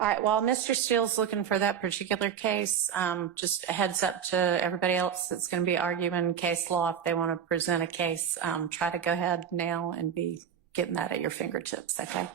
All right, while Mr. Steele's looking for that particular case, just a heads up to everybody else that's going to be arguing case law. If they want to present a case, try to go ahead now and be getting that at your fingertips, okay?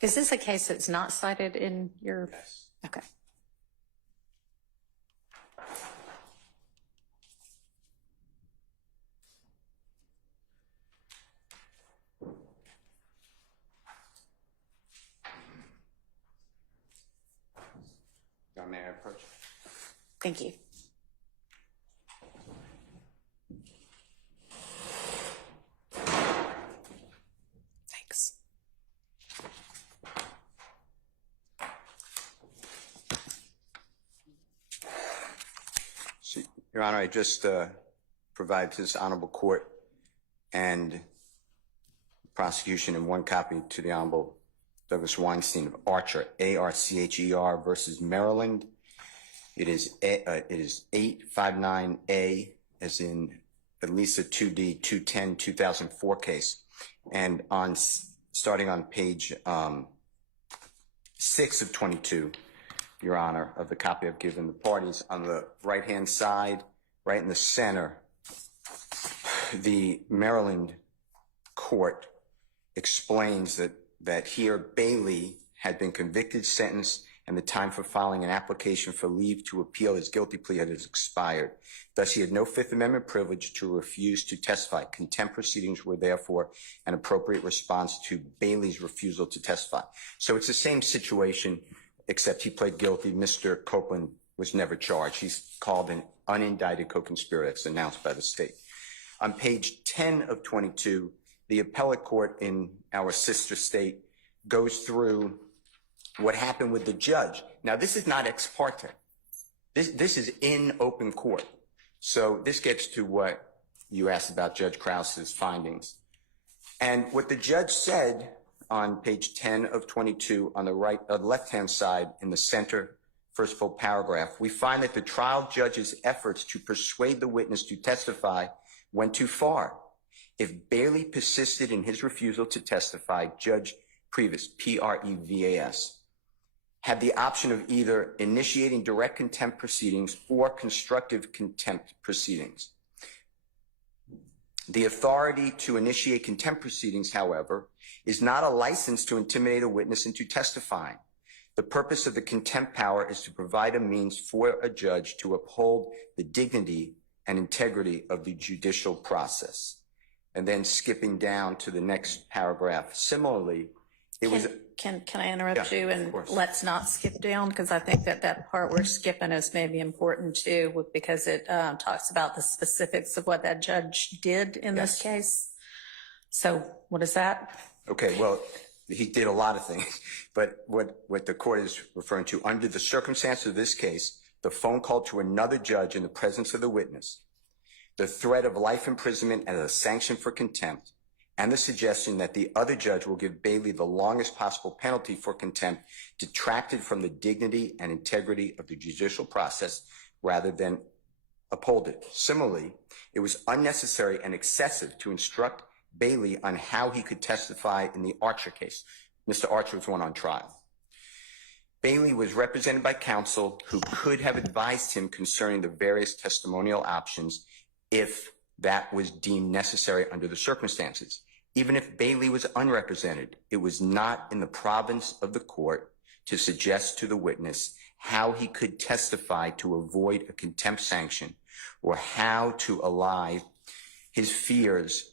Is this a case that's not cited in your? Yes. Okay. May I approach? Thank you. Thanks. Your Honor, I just provide to this honorable court and prosecution in one copy to the Honorable Douglas Weinstein of Archer, A-R-C-H-E-R versus Maryland. It is 859A, as in Elisa 2D 210 2004 case. And on starting on page 6 of 22, Your Honor, of the copy I've given the parties, on the right-hand side, right in the center, the Maryland court explains that here Bailey had been convicted, sentenced, and the time for filing an application for leave to appeal his guilty plea had expired. Thus, he had no Fifth Amendment privilege to refuse to testify. Contempt proceedings were therefore an appropriate response to Bailey's refusal to testify. So it's the same situation, except he pled guilty. Mr. Copeland was never charged. He's called an unindicted co-conspirator. That's announced by the state. On page 10 of 22, the appellate court in our sister state goes through what happened with the judge. Now, this is not ex parte. This is in open court. So this gets to what you asked about Judge Krause's findings. And what the judge said on page 10 of 22 on the left-hand side in the center, first full paragraph, we find that the trial judge's efforts to persuade the witness to testify went too far. If Bailey persisted in his refusal to testify, Judge Prevas, P-R-E-V-A-S, had the option of either initiating direct contempt proceedings or constructive contempt proceedings. The authority to initiate contempt proceedings, however, is not a license to intimidate a witness into testifying. The purpose of the contempt power is to provide a means for a judge to uphold the dignity and integrity of the judicial process. And then skipping down to the next paragraph, similarly, Can I interrupt you? And let's not skip down, because I think that part we're skipping is maybe important too, because it talks about the specifics of what that judge did in this case. So what is that? Okay, well, he did a lot of things, but what the court is referring to, under the circumstances of this case, the phone call to another judge in the presence of the witness, the threat of life imprisonment as a sanction for contempt, and the suggestion that the other judge will give Bailey the longest possible penalty for contempt detracted from the dignity and integrity of the judicial process rather than uphold it. Similarly, it was unnecessary and excessive to instruct Bailey on how he could testify in the Archer case. Mr. Archer was one on trial. Bailey was represented by counsel who could have advised him concerning the various testimonial options if that was deemed necessary under the circumstances. Even if Bailey was unrepresented, it was not in the province of the court to suggest to the witness how he could testify to avoid a contempt sanction or how to allay his fears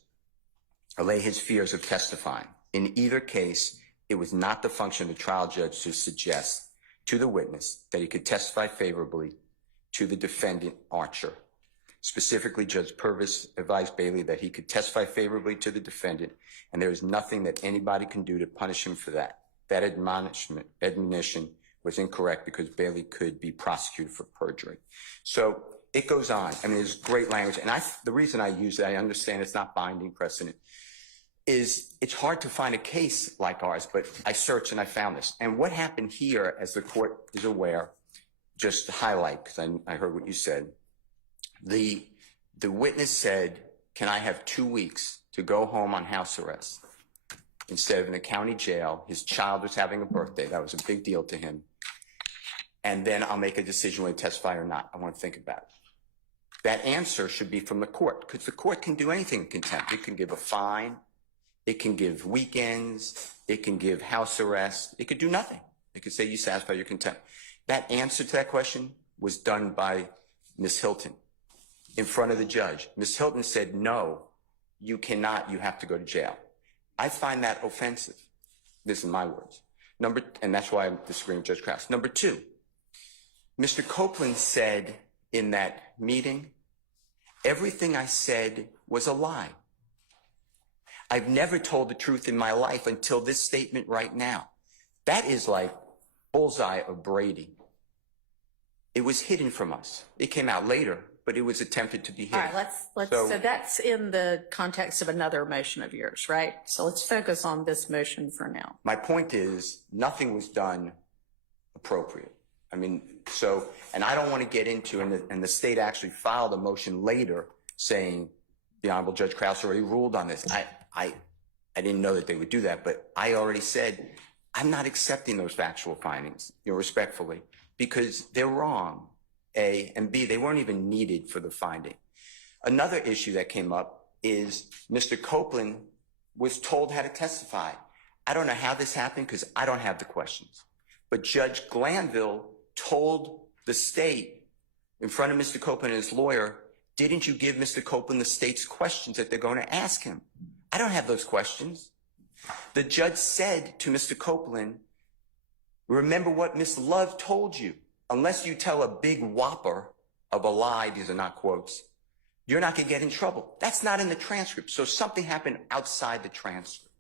of testifying. In either case, it was not the function of the trial judge to suggest to the witness that he could testify favorably to the defendant, Archer. Specifically, Judge Purvis advised Bailey that he could testify favorably to the defendant, and there is nothing that anybody can do to punish him for that. That admonition was was incorrect because Bailey could be prosecuted for perjury. So it goes on. I mean, there's great language. And the reason I use it, I understand it's not binding precedent, is it's hard to find a case like ours, but I searched and I found this. And what happened here, as the court is aware, just to highlight, because I heard what you said, the witness said, can I have 2 weeks to go home on house arrest instead of in a county jail? His child was having a birthday. That was a big deal to him. And then I'll make a decision whether to testify or not. I want to think about it. That answer should be from the court, because the court can do anything in contempt. It can give a fine. It can give weekends. It can give house arrest. It could do nothing. It could say you satisfy your contempt. That answer to that question was done by Ms. Hilton in front of the judge. Ms. Hilton said, no, you cannot. You have to go to jail. I find that offensive. This is my words. And that's why I'm disagreeing with Judge Krause. Number two, Mr. Copeland said in that meeting, everything I said was a lie. I've never told the truth in my life until this statement right now. That is like bullseye of Brady. It was hidden from us. It came out later, but it was attempted to be hidden. All right, so that's in the context of another motion of yours, right? So let's focus on this motion for now. My point is, nothing was done appropriate. I mean, and I don't want to get into, and the state actually filed a motion later saying the Honorable Judge Krause already ruled on this. I didn't know that they would do that, but I already said, I'm not accepting those factual findings, respectfully, because they're wrong, A, and B, they weren't even needed for the finding. Another issue that came up is Mr. Copeland was told how to testify. I don't know how this happened because I don't have the questions. But Judge Glanville told the state in front of Mr. Copeland and his lawyer, didn't you give Mr. Copeland the state's questions that they're going to ask him? I don't have those questions. The judge said to Mr. Copeland, remember what Miss Love told you. Unless you tell a big whopper of a lie, these are not quotes, you're not going to get in trouble. That's not in the transcript. So something happened outside the transcript.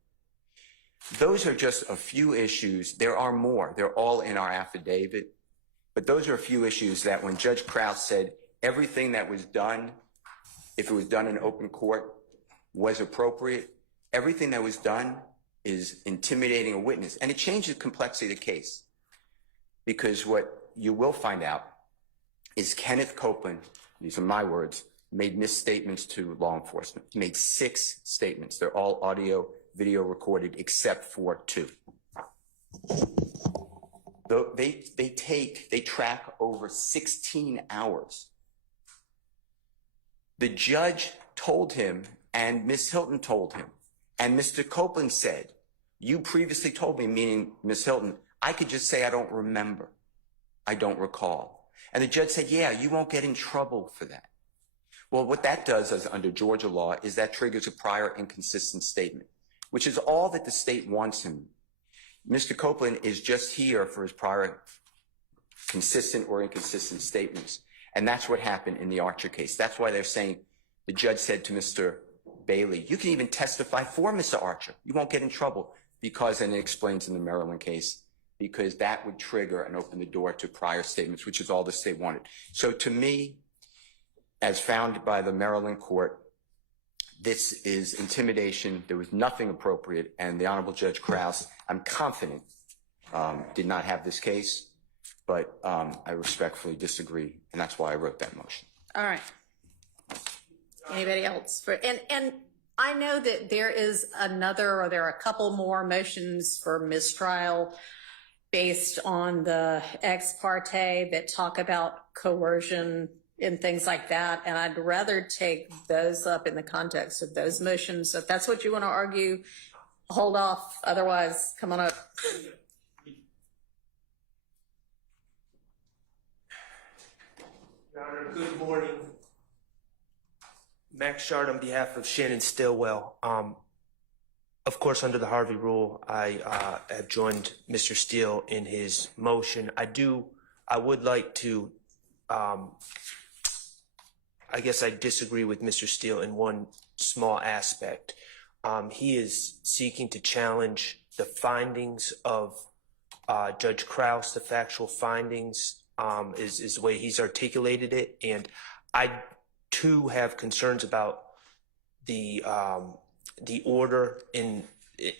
Those are just a few issues. There are more. They're all in our affidavit. But those are a few issues that when Judge Krause said everything that was done, if it was done in open court, was appropriate, everything that was done is intimidating a witness. And it changes the complexity of the case. Because what you will find out is Kenneth Copeland, these are my words, made misstatements to law enforcement. He made 6 statements. They're all audio, video recorded, except for 2. They track over 16 hours. The judge told him, and Ms. Hilton told him, and Mr. Copeland said, you previously told me, meaning Ms. Hilton, I could just say I don't remember. I don't recall. And the judge said, yeah, you won't get in trouble for that. Well, what that does as under Georgia law is that triggers a prior inconsistent statement, which is all that the state wants him. Mr. Copeland is just here for his prior consistent or inconsistent statements. And that's what happened in the Archer case. That's why they're saying the judge said to Mr. Bailey, you can even testify for Mr. Archer. You won't get in trouble because, and it explains in the Maryland case, because that would trigger and open the door to prior statements, which is all the state wanted. So to me, as found by the Maryland court, this is intimidation. There was nothing appropriate, and the Honorable Judge Krause, I'm confident, did not have this case, but I respectfully disagree, and that's why I wrote that motion. All right. Anybody else? And I know that there is another, or there are a couple more motions for mistrial based on the ex parte that talk about coercion and things like that. And I'd rather take those up in the context of those motions. So if that's what you want to argue, hold off. Otherwise, come on up. Your Honor, good morning. Max Shard on behalf of Shannon Stillwell. Of course, under the Harvey rule, I have joined Mr. Steele in his motion. I would like to, I guess I disagree with Mr. Steele in one small aspect. He is seeking to challenge the findings of Judge Krause, the factual findings is the way he's articulated it. And I, too, have concerns about the order in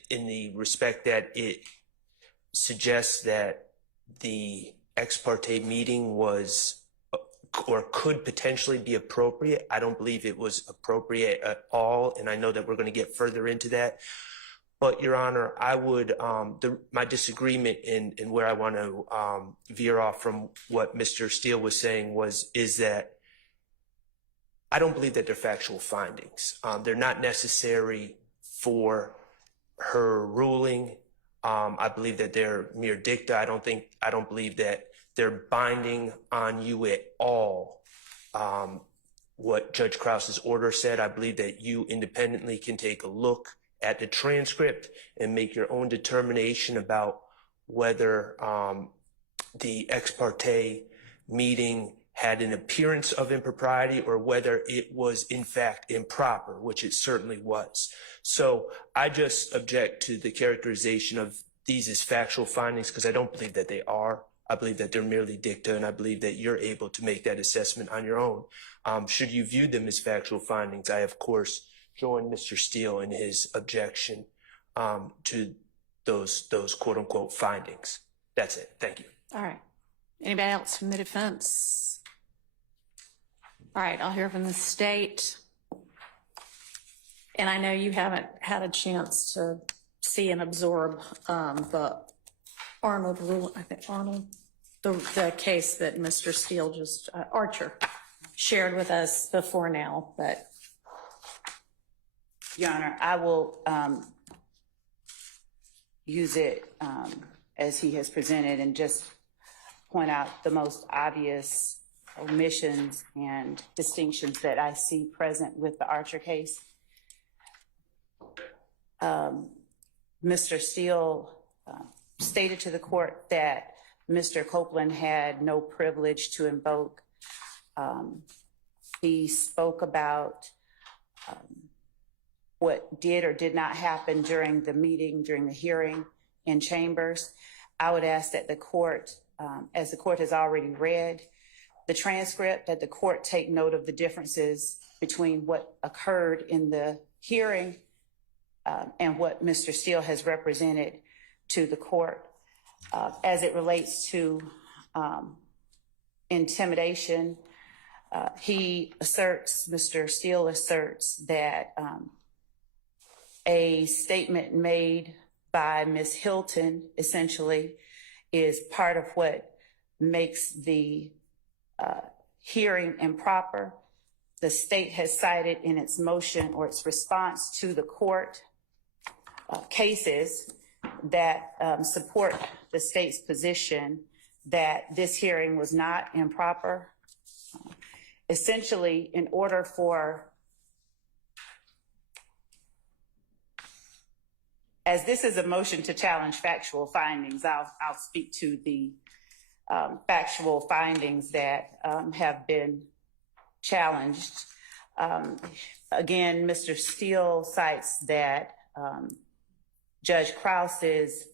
the respect that it suggests that the ex parte meeting was or could potentially be appropriate. I don't believe it was appropriate at all, and I know that we're going to get further into that. But, Your Honor, I would, my disagreement in where I want to veer off from what Mr. Steele was saying is that I don't believe that they're factual findings. They're not necessary for her ruling. I believe that they're mere dicta. I don't believe that they're binding on you at all. What Judge Krause's order said, I believe that you independently can take a look at the transcript and make your own determination about whether the ex parte meeting had an appearance of impropriety or whether it was in fact improper, which it certainly was. So I just object to the characterization of these as factual findings because I don't believe that they are. I believe that they're merely dicta, and I believe that you're able to make that assessment on your own. Should you view them as factual findings, I, of course, join Mr. Steele in his objection to those quote-unquote findings. That's it. Thank you. All right. Anybody else from the defense? All right, I'll hear from the state. And I know you haven't had a chance to see and absorb the Arnold rule, I think Arnold, the case that Mr. Steele just, Archer, shared with us before now, but. Your Honor, I will use it as he has presented and just point out the most obvious omissions and distinctions that I see present with the Archer case. Mr. Steele stated to the court that Mr. Copeland had no privilege to invoke. He spoke about what did or did not happen during the meeting, during the hearing in chambers. I would ask that the court, as the court has already read the transcript, that the court take note of the differences between what occurred in the hearing and what Mr. Steele has represented to the court. As it relates to intimidation, Mr. Steele asserts that a statement made by Ms. Hilton essentially is part of what makes the hearing improper. The state has cited in its motion or its response to the court cases that support the state's position that this hearing was not improper. Essentially, in order for, as this is a motion to challenge factual findings, I'll speak to the factual findings that have been challenged. Again, Mr. Steele cites that Judge Krause's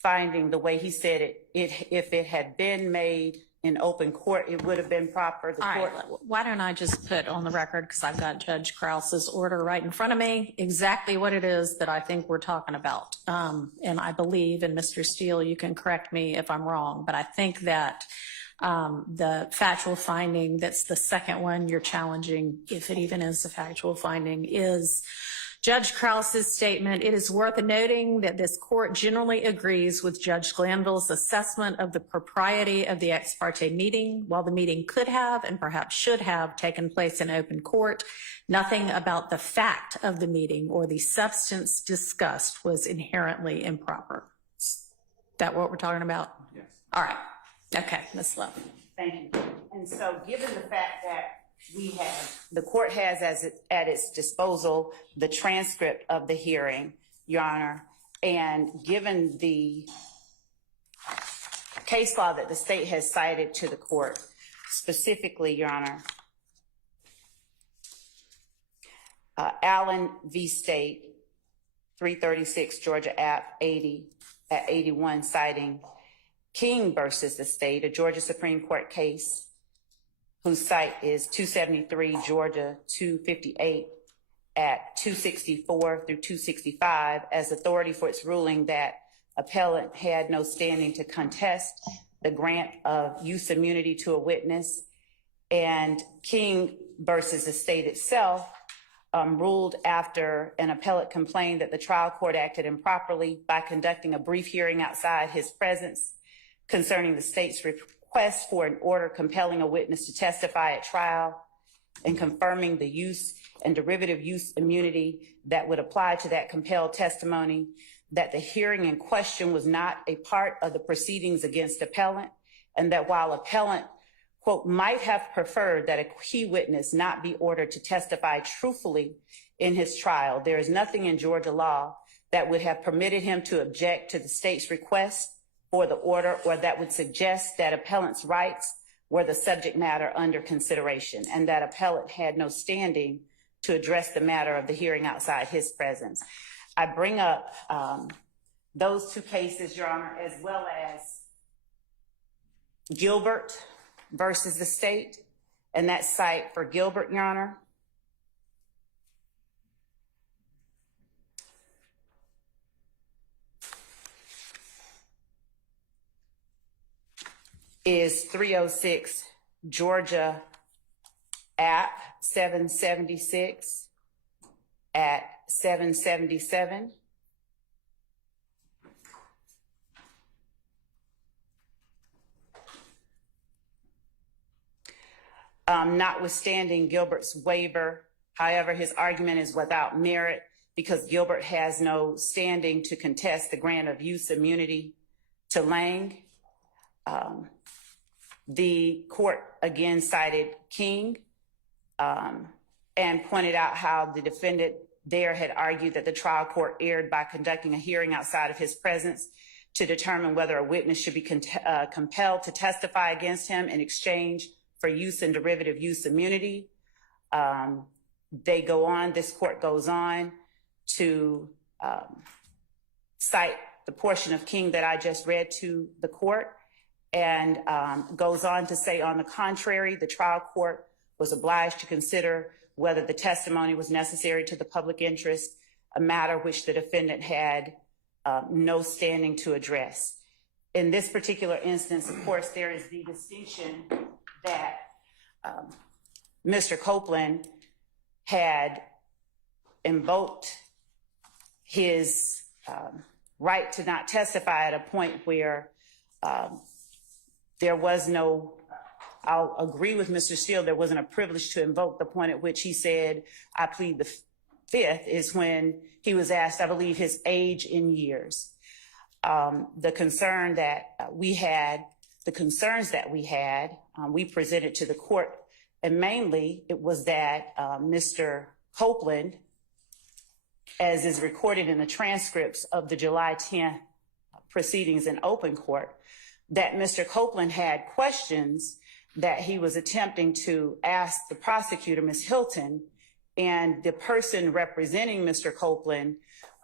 finding, the way he said it, if it had been made in open court, it would have been proper. All right, why don't I just put on the record, because I've got Judge Krause's order right in front of me, exactly what it is that I think we're talking about. And I believe, and Mr. Steele, you can correct me if I'm wrong, but I think that the factual finding, that's the second one you're challenging, if it even is a factual finding, is Judge Krause's statement. It is worth noting that this court generally agrees with Judge Glanville's assessment of the propriety of the ex parte meeting. While the meeting could have and perhaps should have taken place in open court, nothing about the fact of the meeting or the substance discussed was inherently improper. Is that what we're talking about? Yes. All right. Okay, Ms. Love. Thank you. And so given the fact that the court has at its disposal the transcript of the hearing, Your Honor, and given the case law that the state has cited to the court, specifically, Your Honor, Allen v. State, 336 Georgia App 80 at 81, citing King versus the state, a Georgia Supreme Court case whose site is 273 Georgia 258 at 264 through 265 as authority for its ruling that appellant had no standing to contest the grant of use immunity to a witness. And King versus the state itself ruled after an appellate complained that the trial court acted improperly by conducting a brief hearing outside his presence concerning the state's request for an order compelling a witness to testify at trial and confirming the use and derivative use immunity that would apply to that compelled testimony, that the hearing in question was not a part of the proceedings against appellant, and that while appellant, quote, might have preferred that a key witness not be ordered to testify truthfully in his trial, there is nothing in Georgia law that would have permitted him to object to the state's request for the order or that would suggest that appellant's rights were the subject matter under consideration and that appellant had no standing to address the matter of the hearing outside his presence. I bring up those two cases, Your Honor, as well as Gilbert versus the state, and that site for Gilbert, Your Honor, is 306 Georgia App 776 at 777. Notwithstanding Gilbert's waiver, however, his argument is without merit because Gilbert has no standing to contest the grant of use immunity to Lang. The court again cited King and pointed out how the defendant there had argued that the trial court erred by conducting a hearing outside of his presence to determine whether a witness should be compelled to testify against him in exchange for use and derivative use immunity. They go on, this court goes on to cite the portion of King that I just read to the court and goes on to say, on the contrary, the trial court was obliged to consider whether the testimony was necessary to the public interest, a matter which the defendant had no standing to address. In this particular instance, of course, there is the distinction that Mr. Copeland had invoked his right to not testify at a point where there was no, I'll agree with Mr. Steele, there wasn't a privilege to invoke. The point at which he said, I plead the fifth, is when he was asked, I believe, his age in years. The concern that we had, the concerns that we had, we presented to the court, and mainly it was that Mr. Copeland, as is recorded in the transcripts of the July 10th proceedings in open court, that Mr. Copeland had questions that he was attempting to ask the prosecutor, Ms. Hilton, and the person representing Mr. Copeland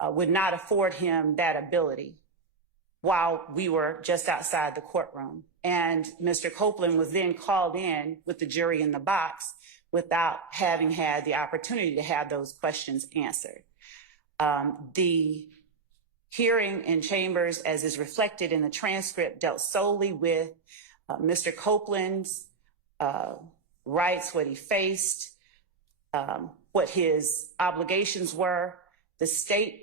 would not afford him that ability while we were just outside the courtroom. And Mr. Copeland was then called in with the jury in the box without having had the opportunity to have those questions answered. The hearing in chambers, as is reflected in the transcript, dealt solely with Mr. Copeland's rights, what he faced, what his obligations were. The state's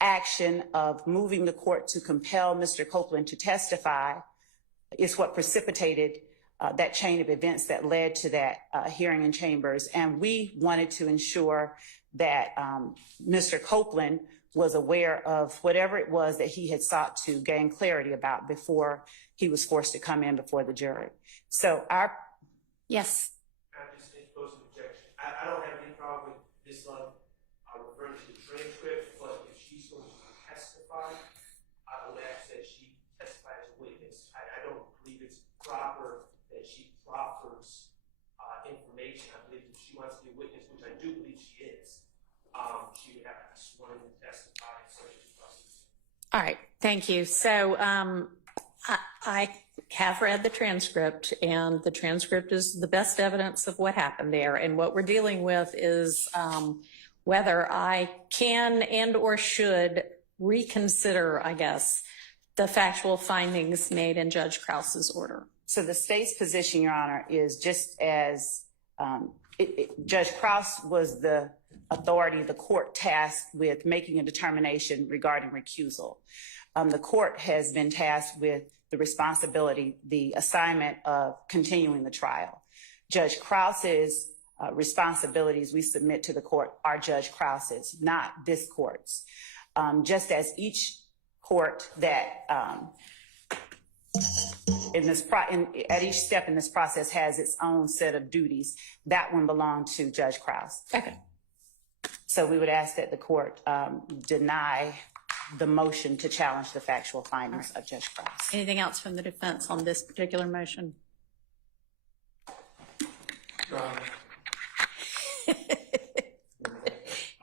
action of moving the court to compel Mr. Copeland to testify is what precipitated that chain of events that led to that hearing in chambers. And we wanted to ensure that Mr. Copeland was aware of whatever it was that he had sought to gain clarity about before he was forced to come in before the jury. So our... Yes. I just pose an objection. I don't have any problem with this love referring to the transcript, but if she's going to testify, I would ask that she testify as a witness. I don't believe it's proper that she proffers information. I believe if she wants to be a witness, which I do believe she is, she would have to sworn to testify in such a process. All right, thank you. So I have read the transcript, and the transcript is the best evidence of what happened there. And what we're dealing with is whether I can and or should reconsider, I guess, the factual findings made in Judge Krause's order. So the state's position, Your Honor, is just as Judge Krause was the authority, the court tasked with making a determination regarding recusal. The court has been tasked with the responsibility, the assignment of continuing the trial. Judge Krause's responsibilities we submit to the court are Judge Krause's, not this court's. Just as each court that at each step in this process has its own set of duties, that one belonged to Judge Krause. Okay. So we would ask that the court deny the motion to challenge the factual findings of Judge Krause. Anything else from the defense on this particular motion?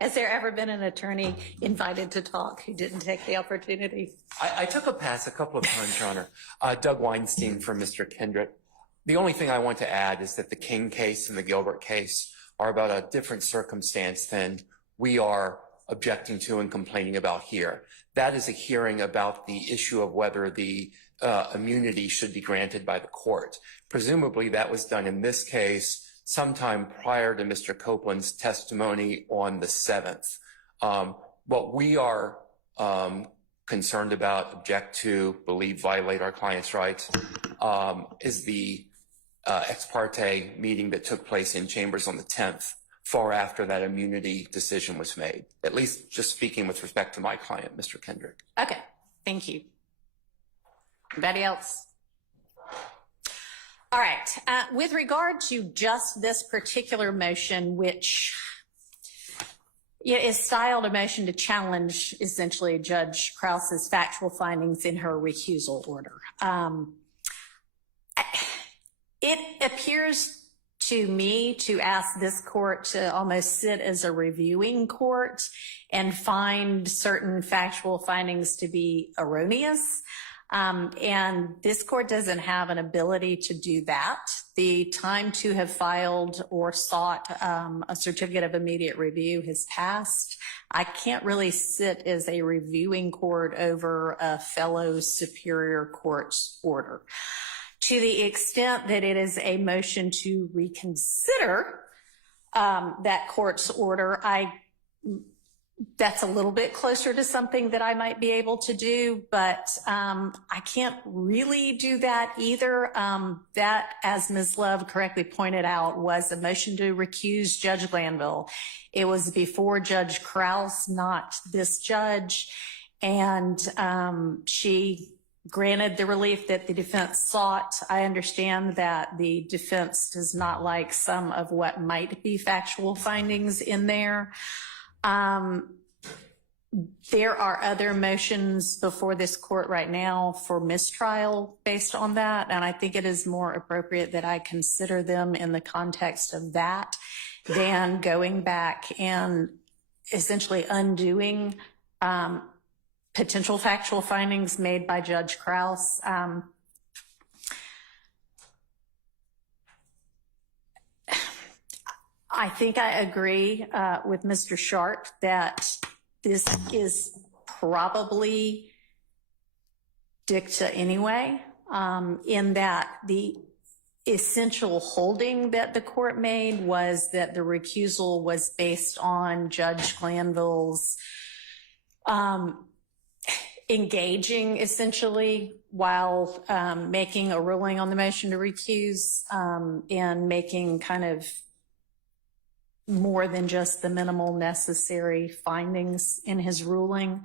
Has there ever been an attorney invited to talk who didn't take the opportunity? I took a pass a couple of times, Your Honor. Doug Weinstein for Mr. Kendrick. The only thing I want to add is that the King case and the Gilbert case are about a different circumstance than we are objecting to and complaining about here. That is a hearing about the issue of whether the immunity should be granted by the court. Presumably that was done in this case sometime prior to Mr. Copeland's testimony on the 7th. What we are concerned about, object to, believe violate our client's rights, is the ex parte meeting that took place in chambers on the 10th, far after that immunity decision was made, at least just speaking with respect to my client, Mr. Kendrick. Okay, thank you. Anybody else? All right, with regard to just this particular motion, which is styled a motion to challenge essentially Judge Krause's factual findings in her recusal order. It appears to me to ask this court to almost sit as a reviewing court and find certain factual findings to be erroneous. And this court doesn't have an ability to do that. The time to have filed or sought a certificate of immediate review has passed. I can't really sit as a reviewing court over a fellow superior court's order. To the extent that it is a motion to reconsider that court's order, that's a little bit closer to something that I might be able to do, but I can't really do that either. That, as Ms. Love correctly pointed out, was a motion to recuse Judge Glanville. It was before Judge Krause, not this judge, and she granted the relief that the defense sought. I understand that the defense does not like some of what might be factual findings in there. There are other motions before this court right now for mistrial based on that, and I think it is more appropriate that I consider them in the context of that than going back and essentially undoing potential factual findings made by Judge Krause. I think I agree with Mr. Sharp that this is probably dicta anyway, in that the essential holding that the court made was that the recusal was based on Judge Glanville's engaging essentially while making a ruling on the motion to recuse and making kind of more than just the minimal necessary findings in his ruling.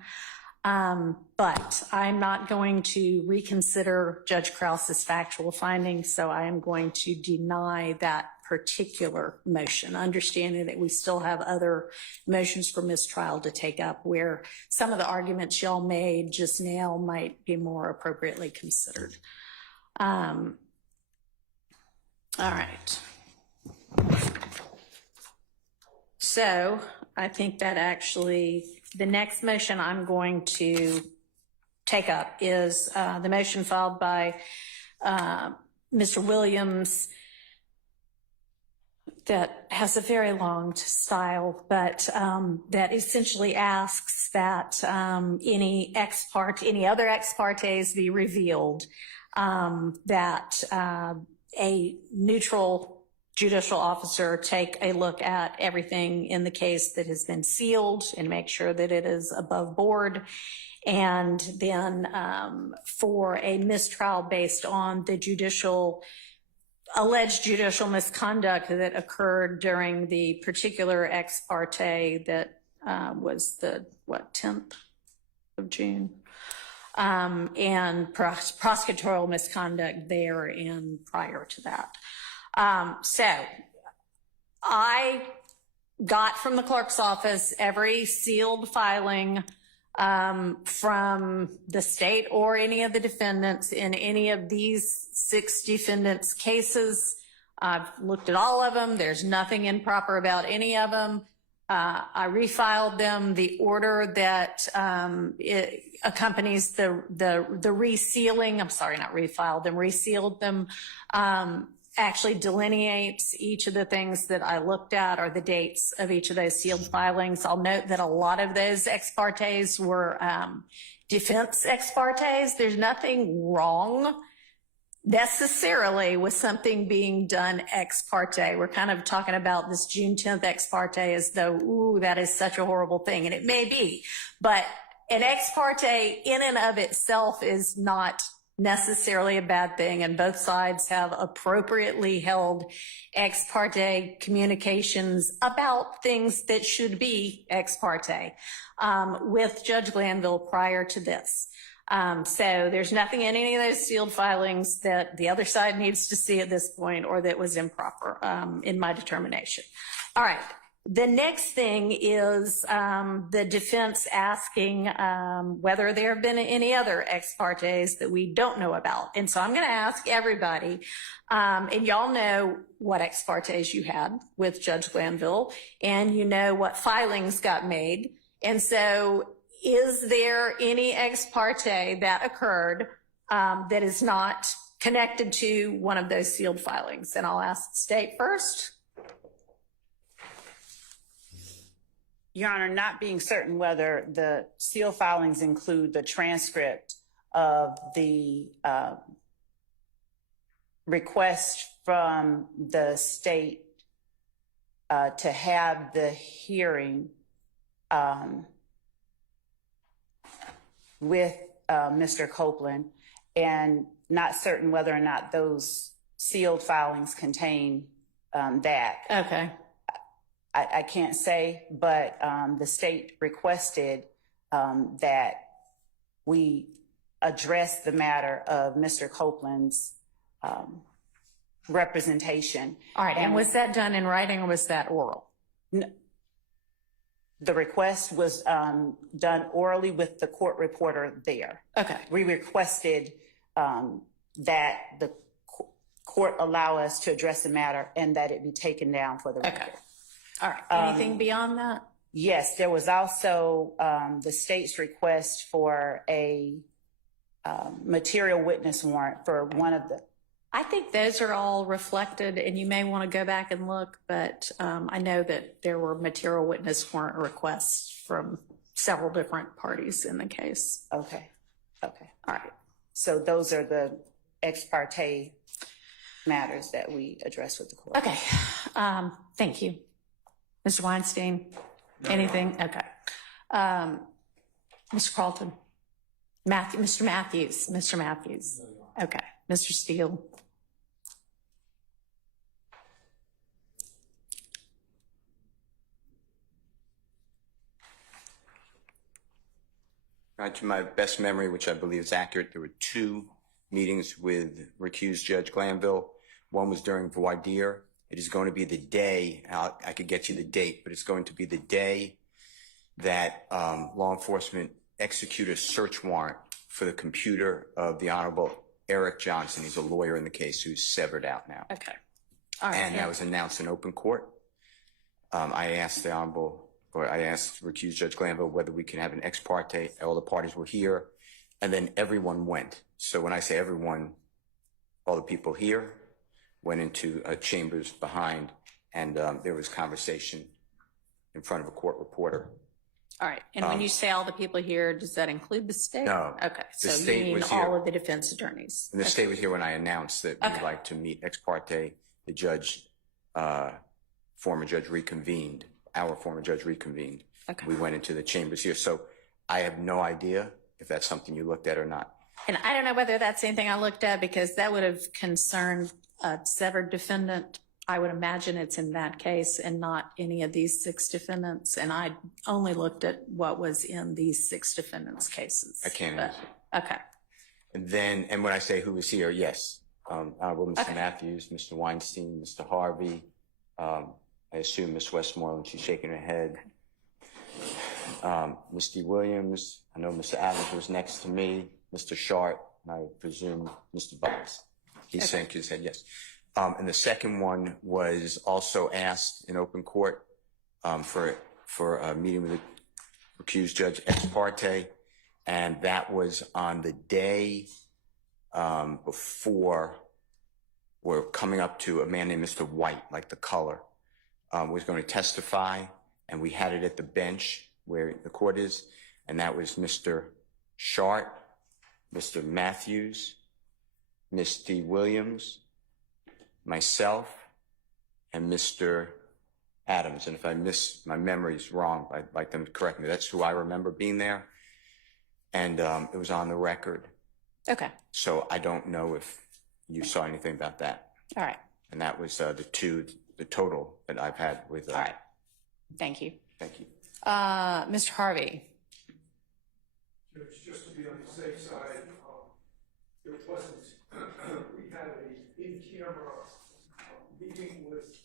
But I'm not going to reconsider Judge Krause's factual findings, so I am going to deny that particular motion, understanding that we still have other motions for mistrial to take up where some of the arguments y'all made just now might be more appropriately considered. All right. So I think that actually the next motion I'm going to take up is the motion filed by Mr. Williams that has a very long style, but that essentially asks that any other ex partes be revealed, that a neutral judicial officer take a look at everything in the case that has been sealed and make sure that it is above board. And then for a mistrial based on the alleged judicial misconduct that occurred during the particular ex parte that was the, 10th of June? And prosecutorial misconduct there and prior to that. So I got from the clerk's office every sealed filing from the state or any of the defendants in any of these 6 defendants' cases. I've looked at all of them. There's nothing improper about any of them. I refiled them. The order that it accompanies the resealing, I'm sorry, not refiled them, resealed them, actually delineates each of the things that I looked at or the dates of each of those sealed filings. I'll note that a lot of those ex partes were defense ex partes. There's nothing wrong necessarily with something being done ex parte. We're kind of talking about this June 10th ex parte as though, ooh, that is such a horrible thing. And it may be, but an ex parte in and of itself is not necessarily a bad thing, and both sides have appropriately held ex parte communications about things that should be ex parte with Judge Glanville prior to this. So there's nothing in any of those sealed filings that the other side needs to see at this point or that was improper in my determination. All right. The next thing is the defense asking whether there have been any other ex partes that we don't know about. And so I'm going to ask everybody, and y'all know what ex partes you had with Judge Glanville, and you know what filings got made. And so is there any ex parte that occurred that is not connected to one of those sealed filings? And I'll ask the state first. Your Honor, not being certain whether the sealed filings include the transcript of the request from the state to have the hearing with Mr. Copeland, and not certain whether or not those sealed filings contain that. Okay. I can't say, but the state requested that we address the matter of Mr. Copeland's representation. All right. And was that done in writing or was that oral? The request was done orally with the court reporter there. Okay. We requested that the court allow us to address the matter and that it be taken down for the record. Okay. All right. Anything beyond that? Yes, there was also the state's request for a material witness warrant for one of the. I think those are all reflected, and you may want to go back and look, but I know that there were material witness warrant requests from several different parties in the case. Okay. Okay. All right. So those are the ex parte matters that we address with the court. Okay. Thank you. Mr. Weinstein, anything? Okay. Mr. Carlton, Mr. Matthews. Okay. Mr. Steele. To my best memory, which I believe is accurate, there were 2 meetings with recused Judge Glanville. One was during voir dire. It is going to be the day, I could get you the date, but it's going to be the day that law enforcement execute a search warrant for the computer of the Honorable Eric Johnson. He's a lawyer in the case who's severed out now. Okay. All right. And that was announced in open court. I asked recused Judge Glanville whether we can have an ex parte. All the parties were here. And then everyone went. So when I say everyone, all the people here went into chambers behind, and there was conversation in front of a court reporter. All right. And when you say all the people here, does that include the state? No. Okay. The So state you mean was here. all of the defense attorneys? And the state was here when I announced that we'd like to meet ex parte. The judge, former judge reconvened, our former judge reconvened. Okay. We went into the chambers here. So I have no idea if that's something you looked at or not. And I don't know whether that's anything I looked at, because that would have concerned a severed defendant. I would imagine it's in that case and not any of these 6 defendants. And I only looked at what was in these 6 defendants' cases. I can't But- answer. Okay. And then, and when I say who was here, yes, Honorable Mr. Okay. Matthews, Mr. Weinstein, Mr. Harvey, I assume Ms. Westmoreland, she's shaking her head. Mr. Williams, I know Mr. Adams was next to me, Mr. Sharp, and I presume Mr. Bucks. He's saying his head, yes. And the second one was also asked in open court for a meeting with the recused judge ex parte, and that was on the day before we're coming up to a man named Mr. White, like the color, was going to testify, and we had it at the bench where the court is, and that was Mr. Sharp, Mr. Matthews, Mr. Williams, myself, and Mr. Adams. And if I miss, my memory's wrong, I'd like them to correct me. That's who I remember being there. And it was on the record. Okay. So I don't know if you saw anything about that. All right. And that was the total that I've had with. All right. Thank you. Thank you. Mr. Harvey. Just to be on the safe side, it wasn't, we had a in-camera meeting with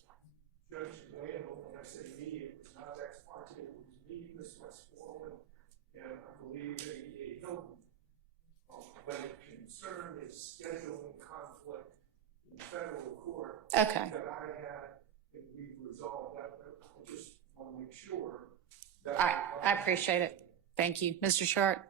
Judge Landell. When I say me, it was not ex parte, it was me, Ms. Westmoreland, and I believe A.E.A. Hilton. When it concerned a scheduling conflict in federal court Okay. that I had, and we resolved that, I just want to make sure that. All right. I appreciate it. Thank you. Mr. Sharp.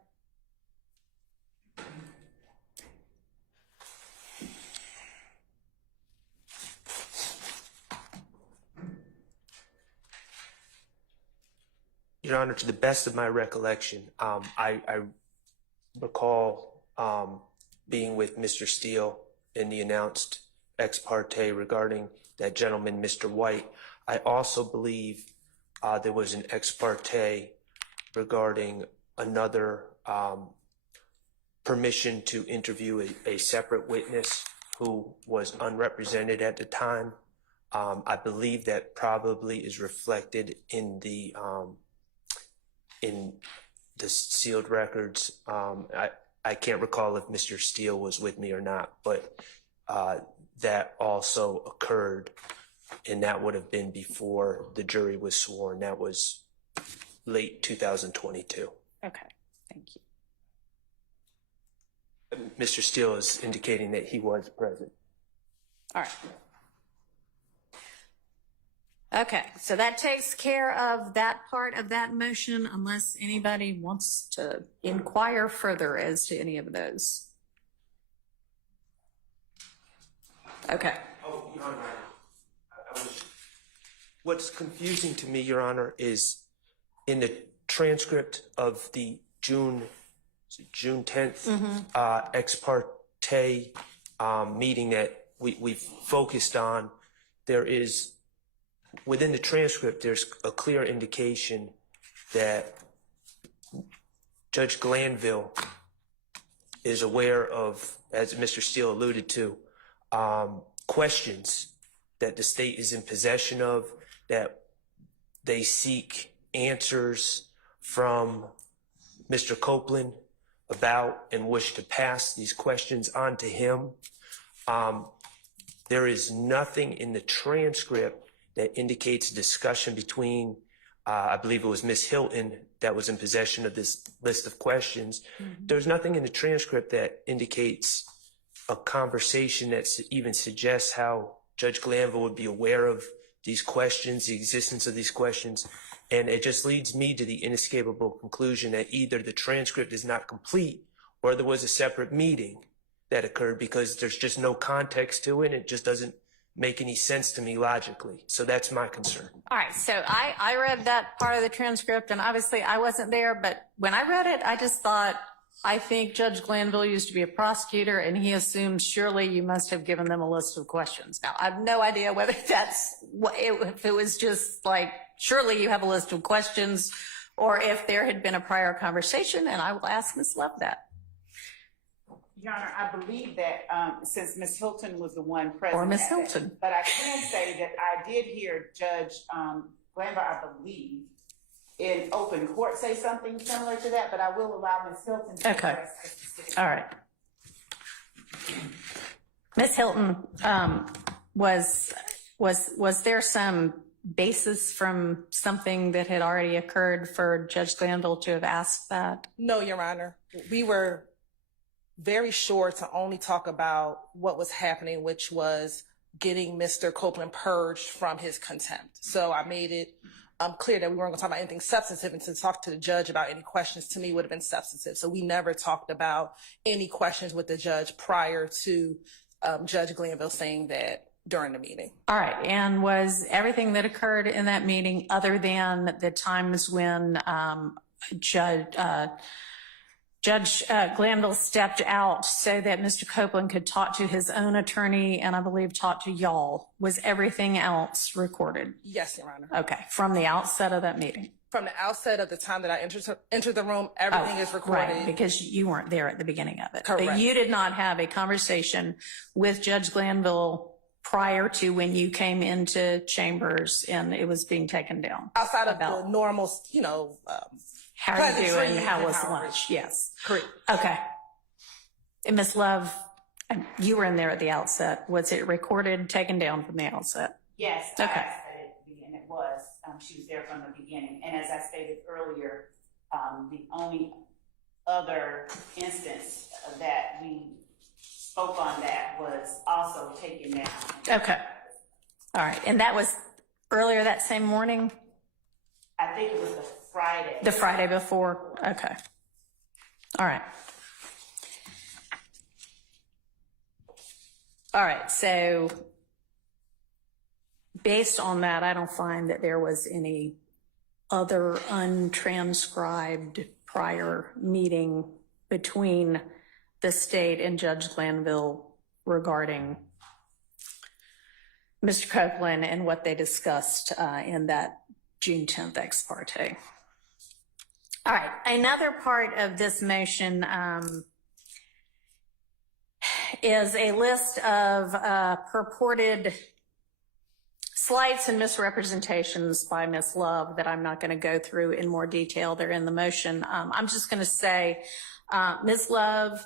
Your Honor, to the best of my recollection, I recall being with Mr. Steele in the announced ex parte regarding that gentleman, Mr. White. I also believe there was an ex parte regarding another permission to interview a separate witness who was unrepresented at the time. I believe that probably is reflected in the sealed records. I can't recall if Mr. Steele was with me or not, but that also occurred, and that would have been before the jury was sworn. That was late 2022. Okay. Thank you. Mr. Steele is indicating that he was present. All right. Okay, so that takes care of that part of that motion, unless anybody wants to inquire further as to any of those. Okay. Oh, Your Honor, what's confusing to me, Your Honor, is in the transcript of the June 10th ex parte meeting that we've focused on, there is, within the transcript, there's a clear indication that Judge Glanville is aware of, as Mr. Steele alluded to, questions that the state is in possession of, that they seek answers from Mr. Copeland about and wish to pass these questions on to him. There is nothing in the transcript that indicates a discussion between, I believe it was Ms. Hilton that was in possession of this list of questions. There's nothing in the transcript that indicates a conversation that even suggests how Judge Glanville would be aware of these questions, the existence of these questions. And it just leads me to the inescapable conclusion that either the transcript is not complete or there was a separate meeting that occurred, because there's just no context to it. It just doesn't make any sense to me logically. So that's my concern. All right, so I read that part of the transcript, and obviously I wasn't there, but when I read it, I just thought, I think Judge Glanville used to be a prosecutor, and he assumed surely you must have given them a list of questions. Now, I have no idea whether that's, if it was just like, surely you have a list of questions, or if there had been a prior conversation, and I will ask Ms. Love that. Your Honor, I believe that since Ms. Hilton was the one present. Or Ms. Hilton. But I can say that I did hear Judge Glanville, I believe, in open court say something similar to that, but I will allow Ms. Hilton to address the specific. All right. Ms. Hilton, was there some basis from something that had already occurred for Judge Glanville to have asked that? No, Your Honor. We were very sure to only talk about what was happening, which was getting Mr. Copeland purged from his contempt. So I made it clear that we weren't going to talk about anything substantive, and to talk to the judge about any questions to me would have been substantive. So we never talked about any questions with the judge prior to Judge Glanville saying that during the meeting. All right, and was everything that occurred in that meeting, other than the times when Judge Glanville stepped out so that Mr. Copeland could talk to his own attorney and I believe talk to y'all, was everything else recorded? Yes, Your Honor. Okay, from the outset of that meeting? From the outset of the time that I entered the room, everything is recorded. Right, because you weren't there at the beginning of it. Correct. But you did not have a conversation with Judge Glanville prior to when you came into chambers and it was being taken down? Outside of the normal, how are you doing? pleasantries How and was how- lunch? Yes. Correct. Okay. And Ms. Love, you were in there at the outset. Was it recorded, taken down from the outset? Yes, Okay. I asked that at the beginning. It was. She was there from the beginning. And as I stated earlier, the only other instance that we spoke on that was also taken down. Okay. All right. And that was earlier that same morning? I think it was the Friday. The Friday before? Okay. All right. All right. So based on that, I don't find that there was any other untranscribed prior meeting between the state and Judge Glanville regarding Mr. Copeland and what they discussed in that June 10th ex parte. All right, another part of this motion is a list of purported slights and misrepresentations by Ms. Love that I'm not going to go through in more detail. They're in the motion. I'm just going to say, Ms. Love,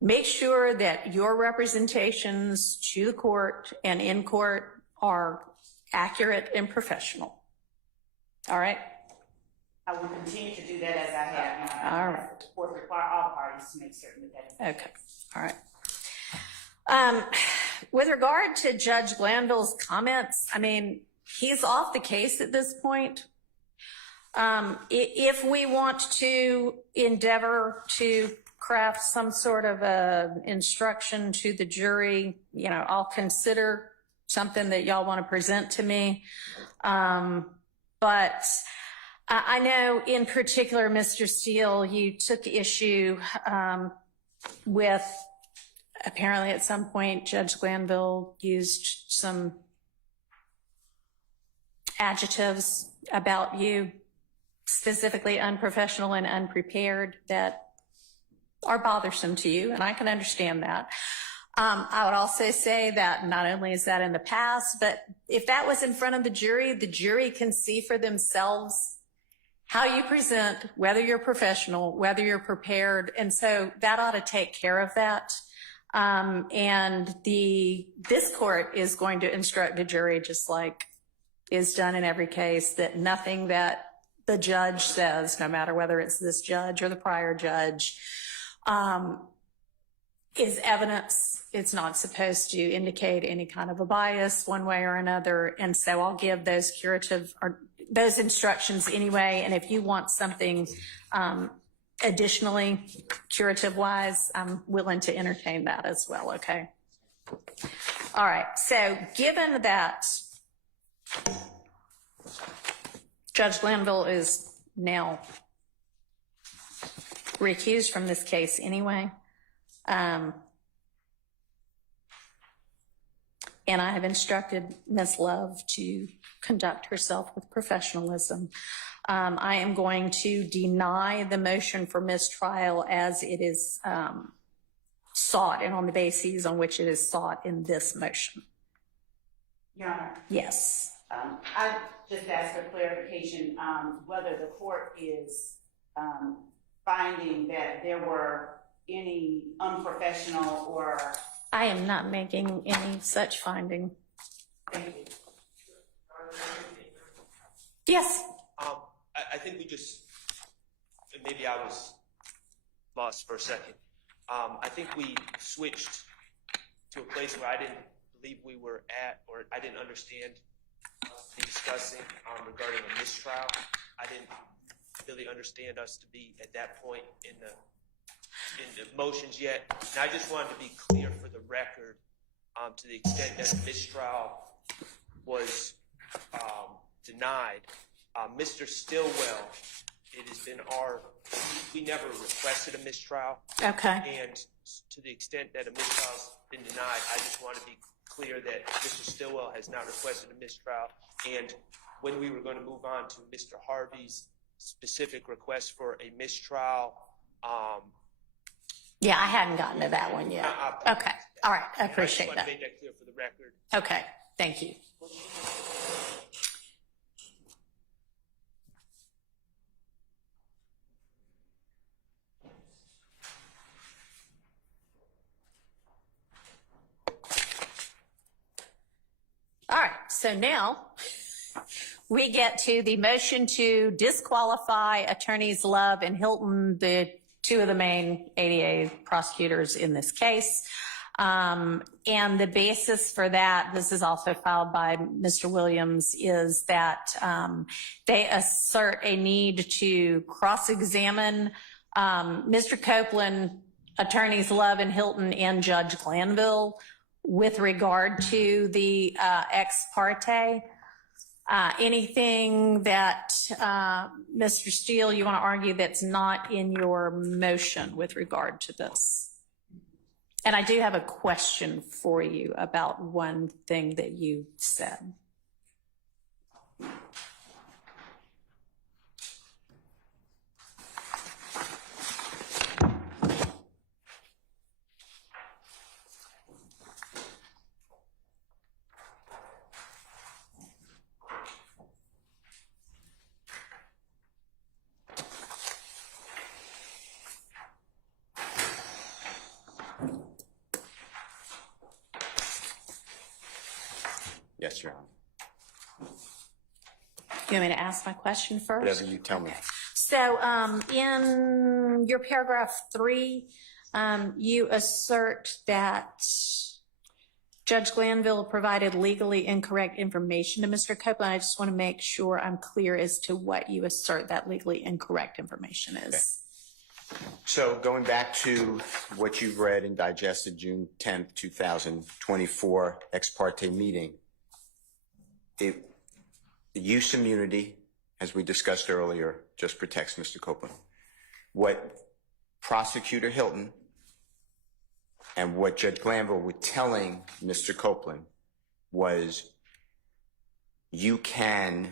make sure that your representations to the court and in court are accurate and professional. All right? I will continue to do that as I have. All right. The court require all parties to make certain that that is. Okay. All right. With regard to Judge Glanville's comments, I mean, he's off the case at this point. If we want to endeavor to craft some sort of a instruction to the jury, you know, I'll consider something that y'all want to present to me. But I know in particular, Mr. Steele, you took issue with apparently at some point Judge Glanville used some adjectives about you, specifically unprofessional and unprepared, that are bothersome to you, and I can understand that. I would also say that not only is that in the past, but if that was in front of the jury can see for themselves how you present, whether you're professional, whether you're prepared, and so that ought to take care of that. And this court is going to instruct the jury, just like is done in every case, that nothing that the judge says, no matter whether it's this judge or the prior judge, is evidence. It's not supposed to indicate any kind of a bias one way or another. And so I'll give those curative or those instructions anyway. And if you want something additionally, curative-wise, I'm willing to entertain that as well, okay? All right, so given that Judge Glanville is now recused from this case anyway, and I have instructed Ms. Love to conduct herself with professionalism, I am going to deny the motion for mistrial as it is sought and on the bases on which it is sought in this motion. Your Honor, Yes. I just asked for clarification whether the court is finding that there were any unprofessional or... I am not making any such finding. Thank you. Yes. I think we just, maybe I was lost for a second. I think we switched to a place where I didn't believe we were at, or I didn't understand the discussing regarding a mistrial. I didn't really understand us to be at that point in the motions yet. And I just wanted to be clear for the record, to the extent that a mistrial was denied. Mr. Stillwell, it has been we never requested a mistrial. Okay. And to the extent that a mistrial has been denied, I just want to be clear that Mr. Stillwell has not requested a mistrial. And when we were going to move on to Mr. Harvey's specific request for a mistrial, Yeah, I hadn't gotten to that one yet. Okay. All right. I appreciate I just want that. to make that clear for the record. Okay. Thank you. All right. So now we get to the motion to disqualify attorneys Love and Hilton, the two of the main ADA prosecutors in this case. And the basis for that, this is also filed by Mr. Williams, is that they assert a need to cross-examine Mr. Copeland, attorneys Love and Hilton, and Judge Glanville with regard to the ex parte. Anything that, Mr. Steele, you want to argue that's not in your motion with regard to this? And I do have a question for you about one thing that you said. Yes, Your Honor. You want me to ask my question first? Whatever you tell me. So in your paragraph 3, you assert that Judge Glanville provided legally incorrect information to Mr. Copeland. I just want to make sure I'm clear as to what you assert that legally incorrect information is. Okay. So going back to what you've read and digested June 10th, 2024 ex parte meeting, the use immunity, as we discussed earlier, just protects Mr. Copeland. What Prosecutor Hilton and what Judge Glanville were telling Mr. Copeland was, you can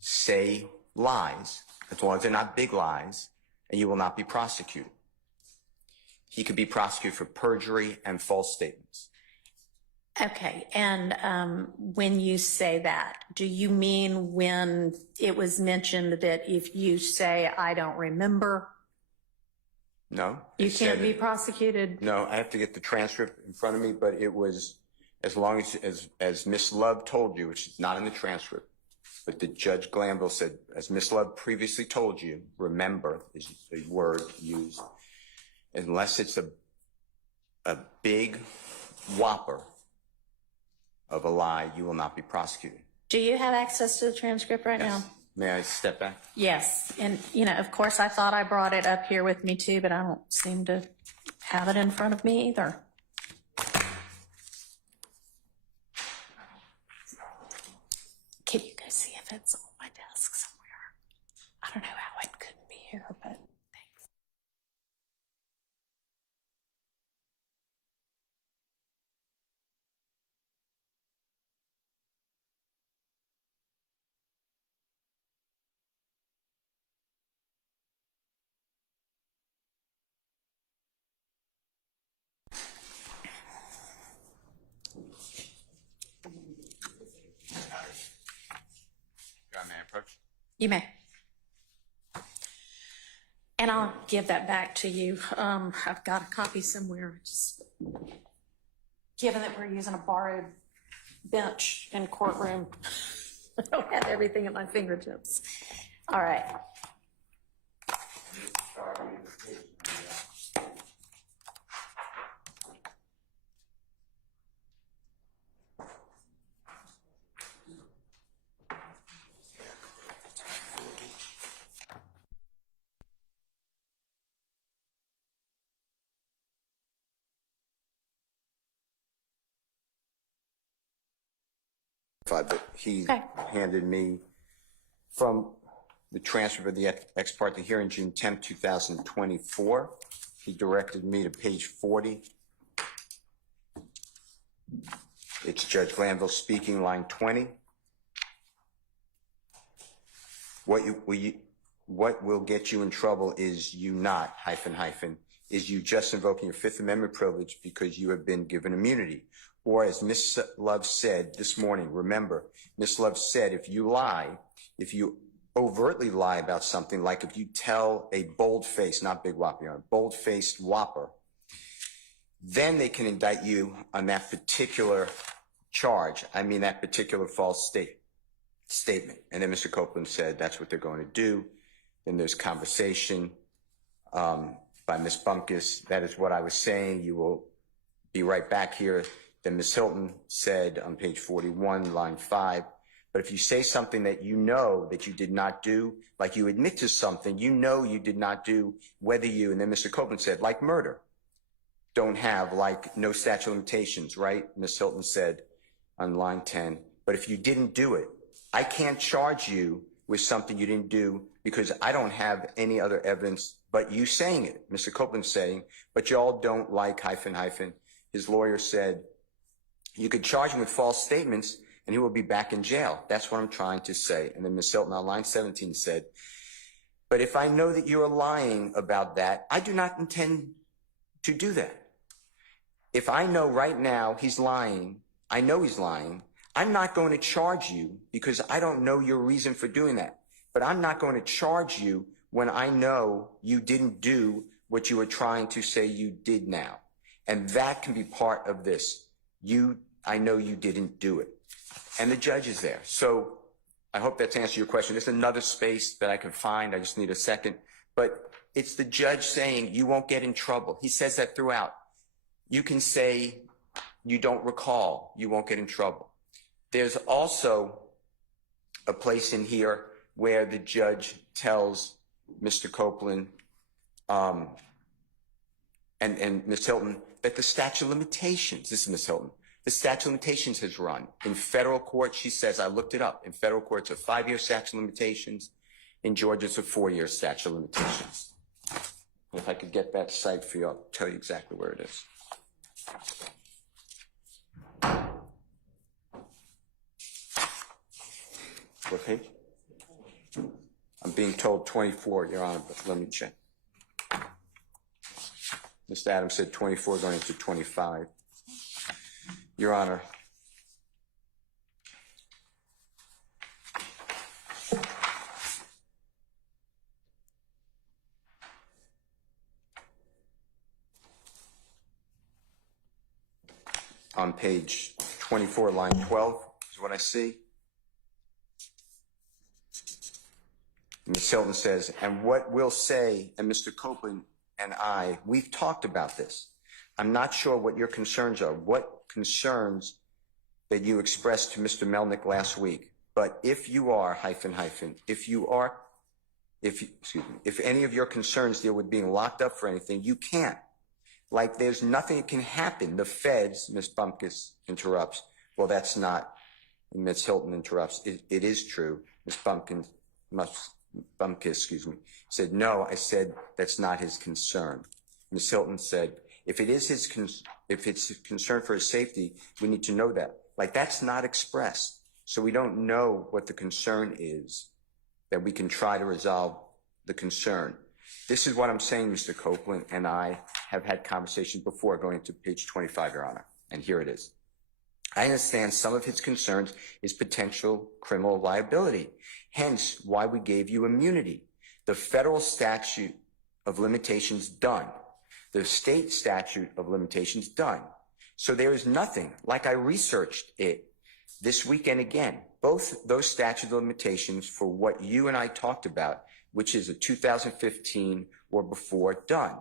say lies, as long as they're not big lies, and you will not be prosecuted. He could be prosecuted for perjury and false statements. Okay, and when you say that, do you mean when it was mentioned that if you say, I don't remember, No. you can't be prosecuted? No, I have to get the transcript in front of me, but it was as long as Miss Love told you, which is not in the transcript, but the Judge Glanville said, as Miss Love previously told you, remember is a word used, unless it's a big whopper of a lie, you will not be prosecuted. Do you have access to the transcript right now? May I step back? Yes, and, you know, of course, I thought I brought it up here with me too, but I don't seem to have it in front of me either. Can you guys see if it's on my desk somewhere? I don't know how it couldn't be here, but thanks. May I approach? You may. And I'll give that back to you. I've got a copy somewhere. Just given that we're using a borrowed bench in courtroom, I don't have everything at my fingertips. All right. But he Okay. handed me from the transfer of the ex parte hearing June 10th, 2024. He directed me to page 40. It's Judge Glanville speaking, line 20. What will get you in trouble is you not, is you just invoking your Fifth Amendment privilege because you have been given immunity. Or as Ms. Love said this morning, remember, Ms. Love said if you lie, if you overtly lie about something, like if you tell a bold-faced, not big whopper, bold-faced whopper, then they can indict you on that particular charge. I mean that particular false statement. And then Mr. Copeland said that's what they're going to do. Then there's conversation by Ms. Bumpkus. That is what I was saying. You will be right back here. Then Ms. Hilton said on page 41, line 5, but if you say something that you know that you did not do, like you admit to something you know you did not do, whether you, and then Mr. Copeland said, like murder, don't have, like no statute of limitations, right? Ms. Hilton said on line 10, but if you didn't do it, I can't charge you with something you didn't do because I don't have any other evidence but you saying it. Mr. Copeland saying, but y'all don't like ... His lawyer said, you could charge him with false statements and he will be back in jail. That's what I'm trying to say. And then Ms. Hilton on line 17 said, but if I know that you're lying about that, I do not intend to do that. If I know right now he's lying, I know he's lying, I'm not going to charge you because I don't know your reason for doing that. But I'm not going to charge you when I know you didn't do what you were trying to say you did now. And that can be part of this. I know you didn't do it. And the judge is there. So I hope that's answered your question. There's another space that I can find. I just need a second. But it's the judge saying you won't get in trouble. He says that throughout. You can say you don't recall. You won't get in trouble. There's also a place in here where the judge tells Mr. Copeland and Ms. Hilton that the statute of limitations, this is Ms. Hilton, the statute of limitations has run. In federal court, she says, I looked it up. In federal court, it's a 5-year statute of limitations. In Georgia, it's a 4-year statute of limitations. And if I could get that site for you, I'll tell you exactly where it is. What page? I'm being told 24, Your Honor, but let me check. Mr. Adams said 24 going into 25. Your Honor. On page 24, line 12 is what I see. Ms. Hilton says, and what we'll say, and Mr. Copeland and I, we've talked about this. I'm not sure what your concerns are, what concerns that you expressed to Mr. Melnick last week, but if you are, if any of your concerns deal with being locked up for anything, you can't. Like, there's nothing that can happen. The feds, Ms. Bumpkus interrupts. Well, that's not, Ms. Hilton interrupts. It is true. Ms. Bumpkus, said, no, I said that's not his concern. Ms. Hilton said, if it's his concern for his safety, we need to know that. Like, that's not expressed. So we don't know what the concern is, that we can try to resolve the concern. This is what I'm saying, Mr. Copeland, and I have had conversations before, going to page 25, Your Honor, and here it is. I understand some of his concerns is potential criminal liability, hence why we gave you immunity. The federal statute of limitations done. The state statute of limitations done. So there is nothing, like I researched it this weekend again, both those statute of limitations for what you and I talked about, which is a 2015 or before done.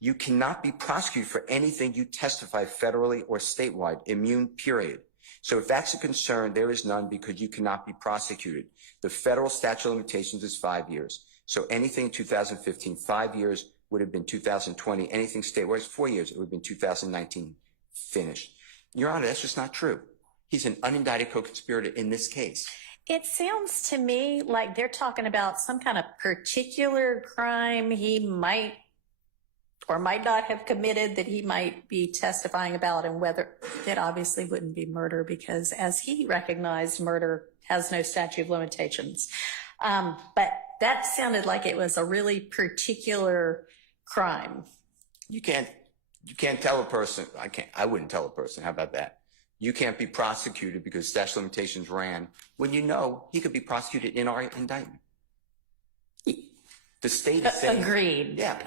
You cannot be prosecuted for anything you testify federally or statewide, immune, period. So if that's a concern, there is none, because you cannot be prosecuted. The federal statute of limitations is 5 years. So anything in 2015, 5 years would have been 2020. Anything statewide is 4 years. It would have been 2019 finished. Your Honor, that's just not true. He's an unindicted co-conspirator in this case. It sounds to me like they're talking about some kind of particular crime he might or might not have committed that he might be testifying about, and whether it obviously wouldn't be murder, because as he recognized, murder has no statute of limitations. But that sounded like it was a really particular crime. You can't tell a person, I wouldn't tell a person, how about that? You can't be prosecuted because statute of limitations ran when you know he could be prosecuted in our indictment. The state is saying— Agreed. Yeah.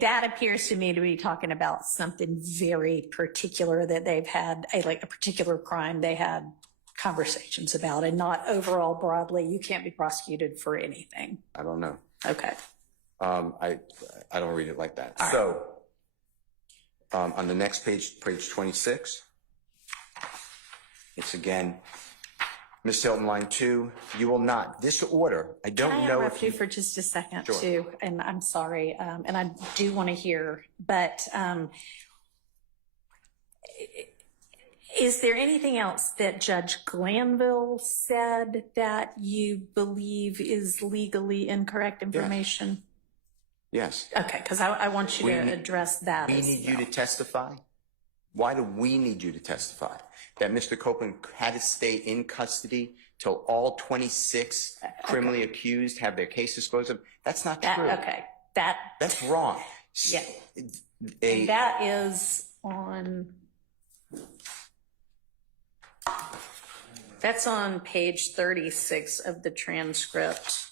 That appears to me to be talking about something very particular that they've had, like a particular crime they had conversations about, and not overall broadly, you can't be prosecuted for anything. I don't know. Okay. I don't read it like that. All so on the next page, page 26, it's again, Ms. Hilton, line 2, you will not, this order, I don't Can I know interrupt if you for just a second, Sure. too? And I'm sorry, and I do want to hear, but is there anything else that Judge Glanville said that you believe is legally incorrect information? Yes. Okay, because I want you to address that. We need you to testify. Why do we need you to testify? That Mr. Copeland had to stay in custody till all 26 criminally accused have their case disposed of? That's not true. Okay. That's wrong. Yeah. And that is on, that's on page 36 of the transcript,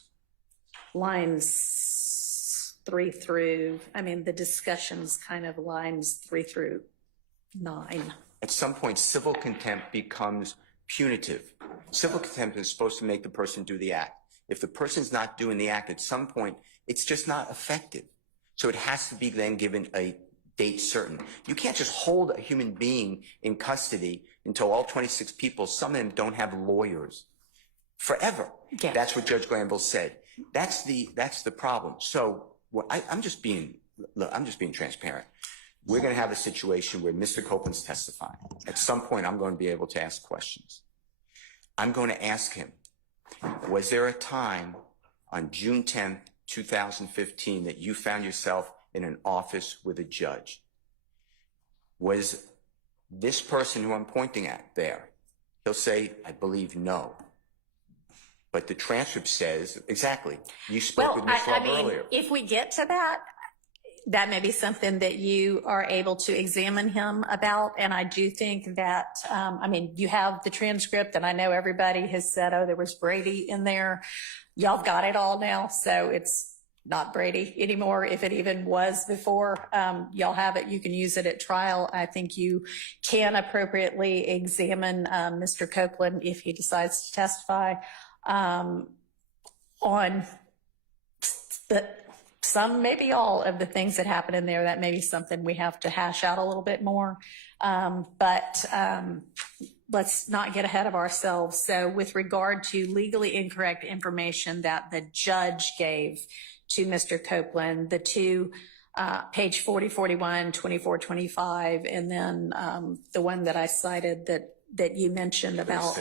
lines 3 through, the discussion's kind of lines 3 through 9. At some point, civil contempt becomes punitive. Civil contempt is supposed to make the person do the act. If the person's not doing the act, at some point, it's just not effective. So it has to be then given a date certain. You can't just hold a human being in custody until all 26 people, some of them don't have lawyers, forever. Yeah. That's what Judge Glanville said. That's the problem. So I'm just being transparent. We're going to have a situation where Mr. Copeland's testifying. At some point, I'm going to be able to ask questions. I'm going to ask him, was there a time on June 10th, 2015 that you found yourself in an office with a judge? Was this person who I'm pointing at there? He'll say, I believe no. But the transcript says, exactly, you spoke with Ms. Love earlier. If we get to that may be something that you are able to examine him about. And I do think that, you have the transcript, and I know everybody has said, oh, there was Brady in there. Y'all got it all now, so it's not Brady anymore. If it even was before, y'all have it. You can use it at trial. I think you can appropriately examine Mr. Copeland if he decides to testify on some, maybe all of the things that happen in there. That may be something we have to hash out a little bit more. But let's not get ahead of ourselves. So with regard to legally incorrect information that the judge gave to Mr. Copeland, the two, page 40, 41, 24, 25, and then the one that I cited that you mentioned about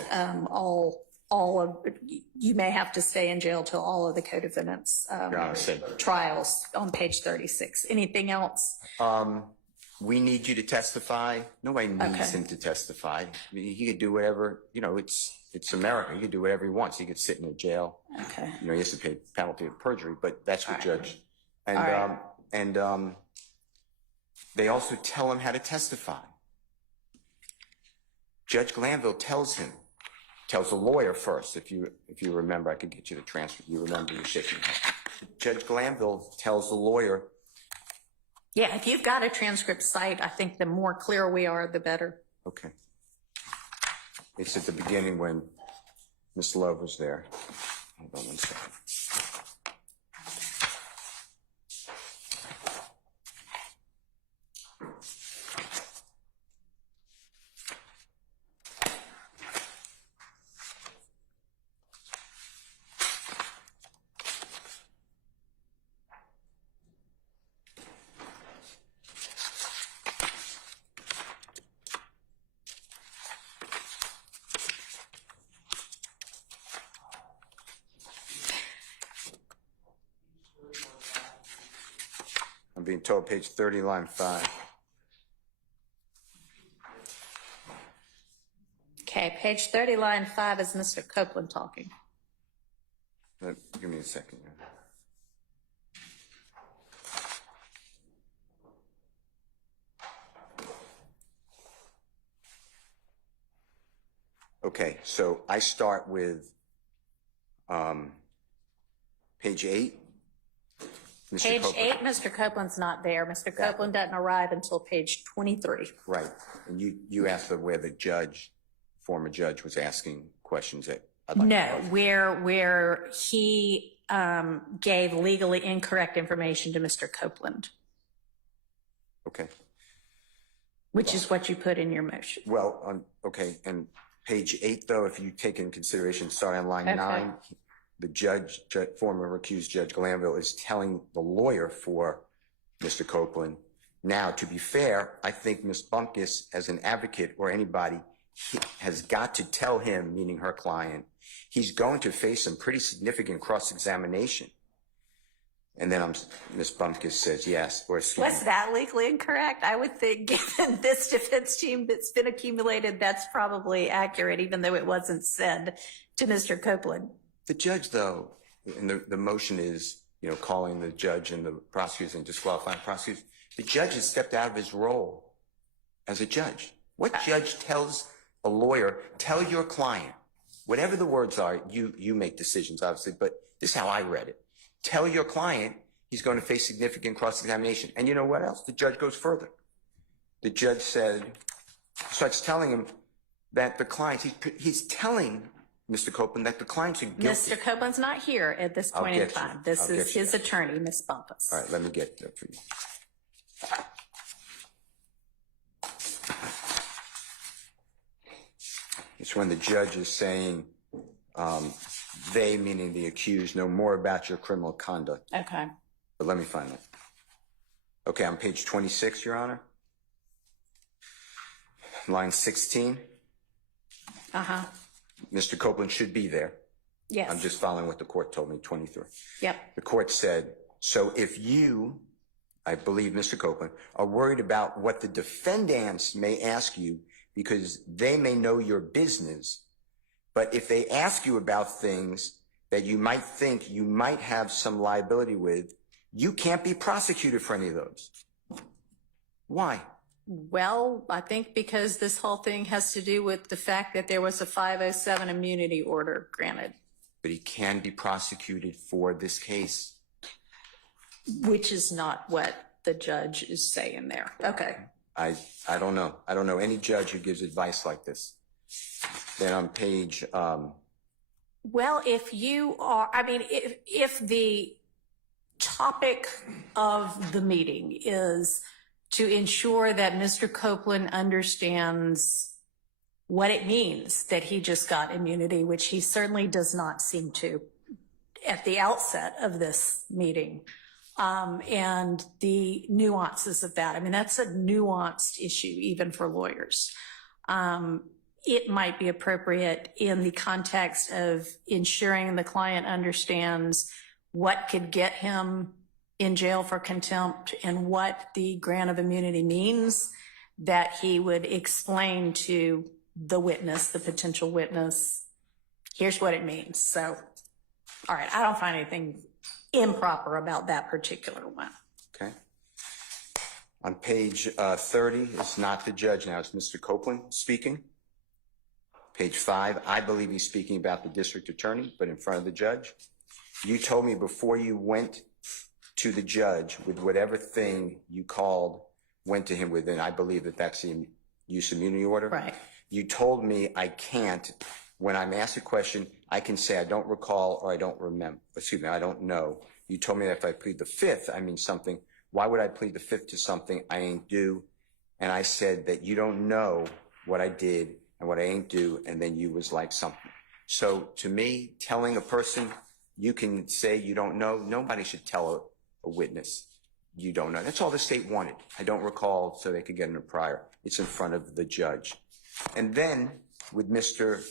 all of, you may have to stay in jail till all of the co-defendants trials on page 36. Anything else? We need you to testify. Nobody needs him to testify. I mean, he could do whatever, you know, it's America. He could do whatever he wants. He could sit in a jail. Okay. You know, he has to pay penalty of perjury, but that's what judge. And, right. They also tell him how to testify. Judge Glanville tells the lawyer first. If you remember, I could get you the transcript. You remember, you're shaking your head. Judge Glanville tells the lawyer. Yeah, if you've got a transcript cite, I think the more clear we are, the better. Okay. It's at the beginning when Miss Love was there. Hold on one second. I'm being told page 30, line 5. Okay, page 30, line 5 is Mr. Copeland talking. Give me a second. Okay, so I start with page 8. Page 8, Mr. Copeland's not there. Mr. Copeland doesn't arrive until page 23. Right, and you asked where the former judge was asking questions that I'd like No, where he gave legally incorrect information to Mr. Copeland. Okay. Which is what you put in your motion. Well, okay, and page 8, though, if you take in consideration, starting on line 9, the former recused Judge Glanville is telling the lawyer for Mr. Copeland, now, to be fair, I think Ms. Bumpkus, as an advocate or anybody, has got to tell him, meaning her client, he's going to face some pretty significant cross-examination. And then Ms. Bumpkus says yes, or excuse me. Was that legally incorrect? I would think, given this defense team that's been accumulated, that's probably accurate, even though it wasn't said to Mr. Copeland. The judge, though, and the motion is, you know, calling the judge and the prosecutors and disqualifying prosecutors. The judge has stepped out of his role as a judge. What judge tells a lawyer, tell your client, whatever the words are, you make decisions, obviously, but this is how I read it. Tell your client he's going to face significant cross-examination. And you know what else? The judge goes further. The judge starts telling him that the client, he's telling Mr. Copeland that the clients are guilty. Mr. Copeland's not here at this point in time. This is his attorney, Ms. Bumpus. All right, let me get that for you. It's when the judge is saying, they, meaning the accused, know more about your criminal conduct. Okay. But let me find it. Okay, on page 26, Your Honor. Line 16. Uh-huh. Mr. Copeland should be there. Yes. I'm just following what the court told me, 23. Yep. The court said, so if you, I believe Mr. Copeland, are worried about what the defendants may ask you because they may know your business, but if they ask you about things that you might think you might have some liability with, you can't be prosecuted for any of those. Why? Well, I think because this whole thing has to do with the fact that there was a 507 immunity order granted. But he can be prosecuted for this case. Which is not what the judge is saying there. Okay. I don't know. I don't know any judge who gives advice like this. Then on page... Well, if you are, I mean, if the topic of the meeting is to ensure that Mr. Copeland understands what it means that he just got immunity, which he certainly does not seem to at the outset of this meeting, and the nuances of that. I mean, that's a nuanced issue even for lawyers. It might be appropriate in the context of ensuring the client understands what could get him in jail for contempt and what the grant of immunity means, that he would explain to the witness, the potential witness, here's what it means. So, all right, I don't find anything improper about that particular one. Okay. On page 30, it's not the judge now, it's Mr. Copeland speaking. Page 5, I believe he's speaking about the district attorney, but in front of the judge. You told me before you went to the judge with whatever thing you called, went to him with, and I believe that that's the use immunity order. Right. You told me I can't, when I'm asked a question, I can say I don't recall or I don't remember, excuse me, I don't know. You told me that if I plead the fifth, I mean something. Why would I plead the fifth to something I ain't do? And I said that you don't know what I did and what I ain't do, and then you was like something. So to me, telling a person you can say you don't know, nobody should tell a witness you don't know. That's all the state wanted. I don't recall, so they could get in a prior. It's in front of the judge. And then with Mr.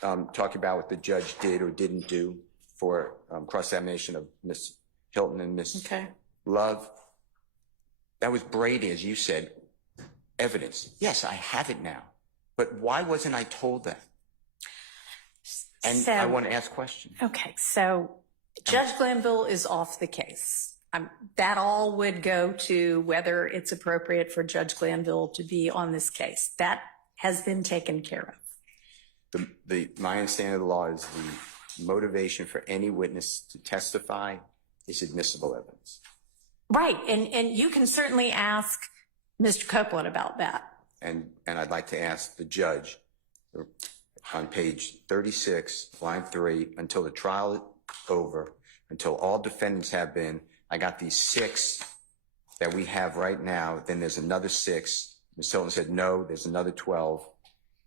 Talking about what the judge did or didn't do for cross-examination of Ms. Hilton and Ms. Love, that was Brady, as you said, evidence. Yes, I have it now. But why wasn't I told that? And So, I want to ask questions. Okay, so Judge Glanville is off the case. That all would go to whether it's appropriate for Judge Glanville to be on this case. That has been taken care of. My understanding of the law is the motivation for any witness to testify is admissible evidence. Right, and you can certainly ask Mr. Copeland about that. And I'd like to ask the judge on page 36, line 3, until the trial is over, until all defendants have been, I got these 6 that we have right now, then there's another 6. Ms. Hilton said, no, there's another 12.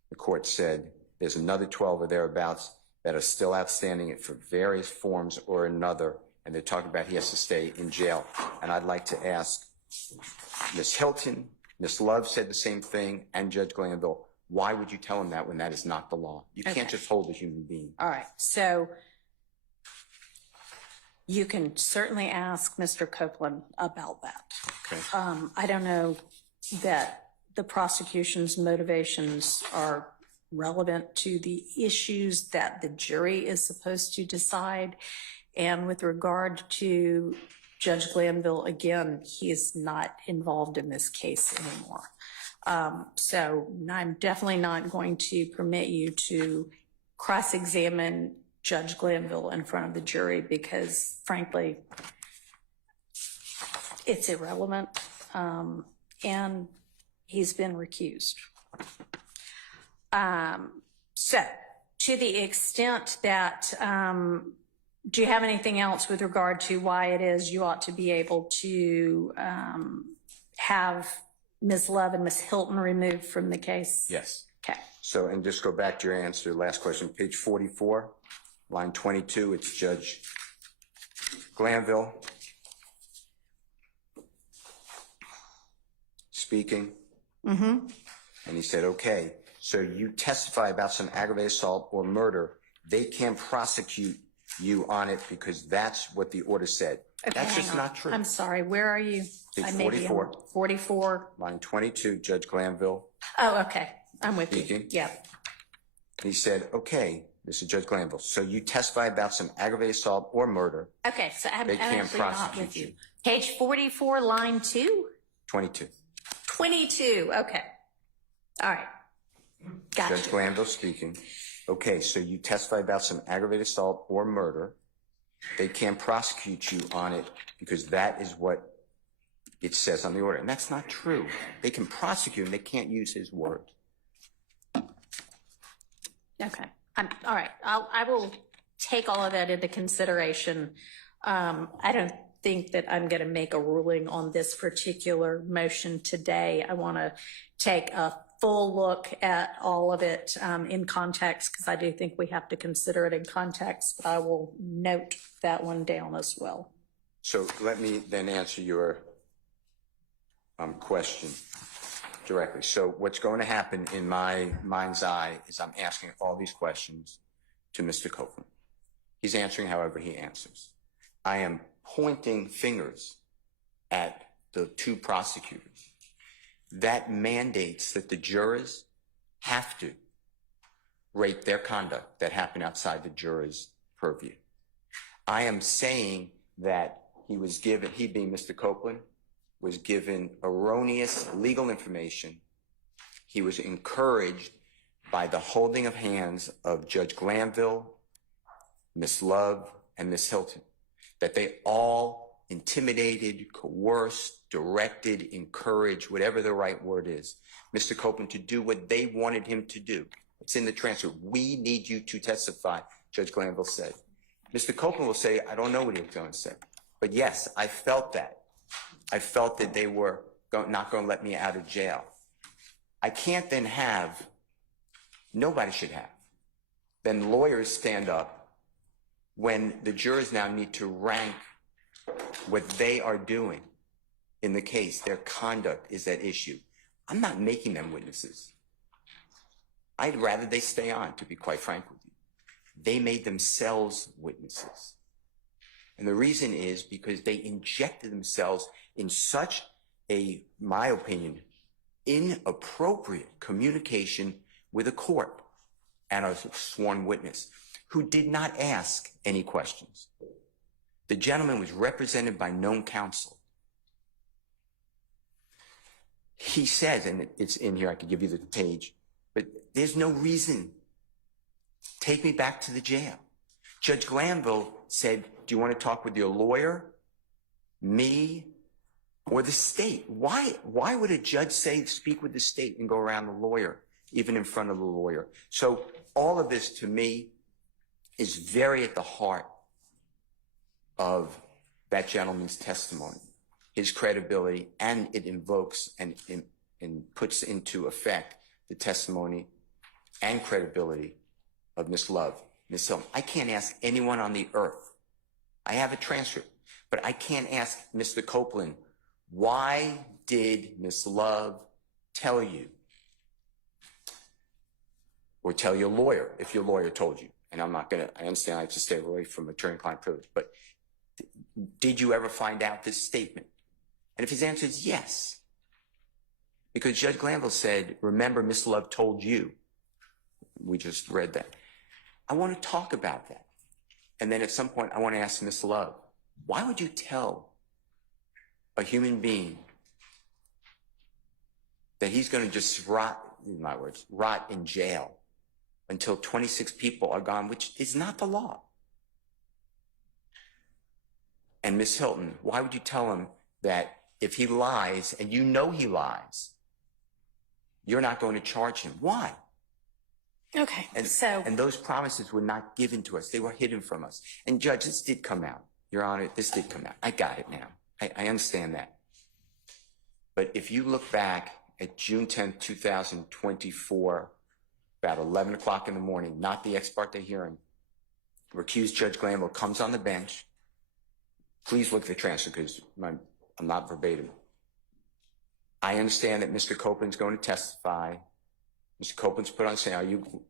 The court said, there's another 12 or thereabouts that are still outstanding for various forms or another, and they're talking about he has to stay in jail. And I'd like to ask Ms. Hilton, Ms. Love said the same thing, and Judge Glanville, why would you tell him that when that is not the law? You can't just hold a human being. All right, so you can certainly ask Mr. Copeland about that. Okay. I don't know that the prosecution's motivations are relevant to the issues that the jury is supposed to decide. And with regard to Judge Glanville, again, he is not involved in this case anymore. So I'm definitely not going to permit you to cross-examine Judge Glanville in front of the jury because, frankly, it's irrelevant, and he's been recused. So to the extent that, do you have anything else with regard to why it is you ought to be able to have Ms. Love and Ms. Hilton removed from the case? Yes. Okay. So, and just go back to your answer, last question, page 44, line 22, it's Judge Glanville speaking. Mm-hmm. And he said, okay, so you testify about some aggravated assault or murder, they can't prosecute you on it because that's what the order said. Okay, That's just not true. I'm sorry, where are you? Page I may be 44. on 44. Line 22, Judge Glanville Oh, okay, I'm with speaking. you. Yeah. He said, okay, this is Judge Glanville. So you testify about some aggravated assault or murder, Okay, so I'm They can't actually not prosecute with you. you. Page 44, line 2? 22. 22, okay. All right. Gotcha. Judge Glanville speaking. Okay, so you testify about some aggravated assault or murder. They can't prosecute you on it because that is what it says on the order. And that's not true. They can prosecute and they can't use his word. Okay. All right. I will take all of that into consideration. I don't think that I'm going to make a ruling on this particular motion today. I want to take a full look at all of it in context, because I do think we have to consider it in context, but I will note that one down as well. So let me then answer your question directly. So what's going to happen in my mind's eye is I'm asking all these questions to Mr. Copeland. He's answering however he answers. I am pointing fingers at the two prosecutors. That mandates that the jurors have to rate their conduct that happened outside the jurors' purview. I am saying that he being Mr. Copeland, was given erroneous legal information. He was encouraged by the holding of hands of Judge Glanville, Ms. Love, and Ms. Hilton, that they all intimidated, coerced, directed, encouraged, whatever the right word is, Mr. Copeland to do what they wanted him to do. It's in the transcript. We need you to testify, Judge Glanville said. Mr. Copeland will say, I don't know what he was going to say. But yes, I felt that. I felt that they were not going to let me out of jail. I can't then have, nobody should have, then lawyers stand up when the jurors now need to rank what they are doing in the case. Their conduct is at issue. I'm not making them witnesses. I'd rather they stay on, to be quite frank with you. They made themselves witnesses. And the reason is because they injected themselves in such a, my opinion, inappropriate communication with a court and a sworn witness who did not ask any questions. The gentleman was represented by known counsel. He says, and it's in here, I could give you the page, but there's no reason. Take me back to the jail. Judge Glanville said, do you want to talk with your lawyer, me, or the state? Why would a judge say speak with the state and go around the lawyer, even in front of the lawyer? So all of this to me is very at the heart of that gentleman's testimony, his credibility, and it invokes and puts into effect the testimony and credibility of Ms. Love, Ms. Hilton. I can't ask anyone on the earth. I have a transcript, but I can't ask Mr. Copeland, why did Ms. Love tell you? Or tell your lawyer, if your lawyer told you. And I understand I have to stay away from attorney-client privilege, but did you ever find out this statement? And if his answer is yes, because Judge Glanville said, remember, Ms. Love told you. We just read that. I want to talk about that. And then at some point, I want to ask Ms. Love, why would you tell a human being that he's going to just rot, in my words, rot in jail until 26 people are gone, which is not the law? And Ms. Hilton, why would you tell him that if he lies, and you know he lies, you're not going to charge him? Why? Okay, and those promises were not given to us. They were hidden from us. And Judge, this did come out. Your Honor, this did come out. I got it now. I understand that. But if you look back at June 10th, 2024, about 11 o'clock in the morning, not the ex parte hearing, recused Judge Glanville comes on the bench. Please look at the transcript because I'm not verbatim. I understand that Mr. Copeland's going to testify. Mr. Copeland's put on saying,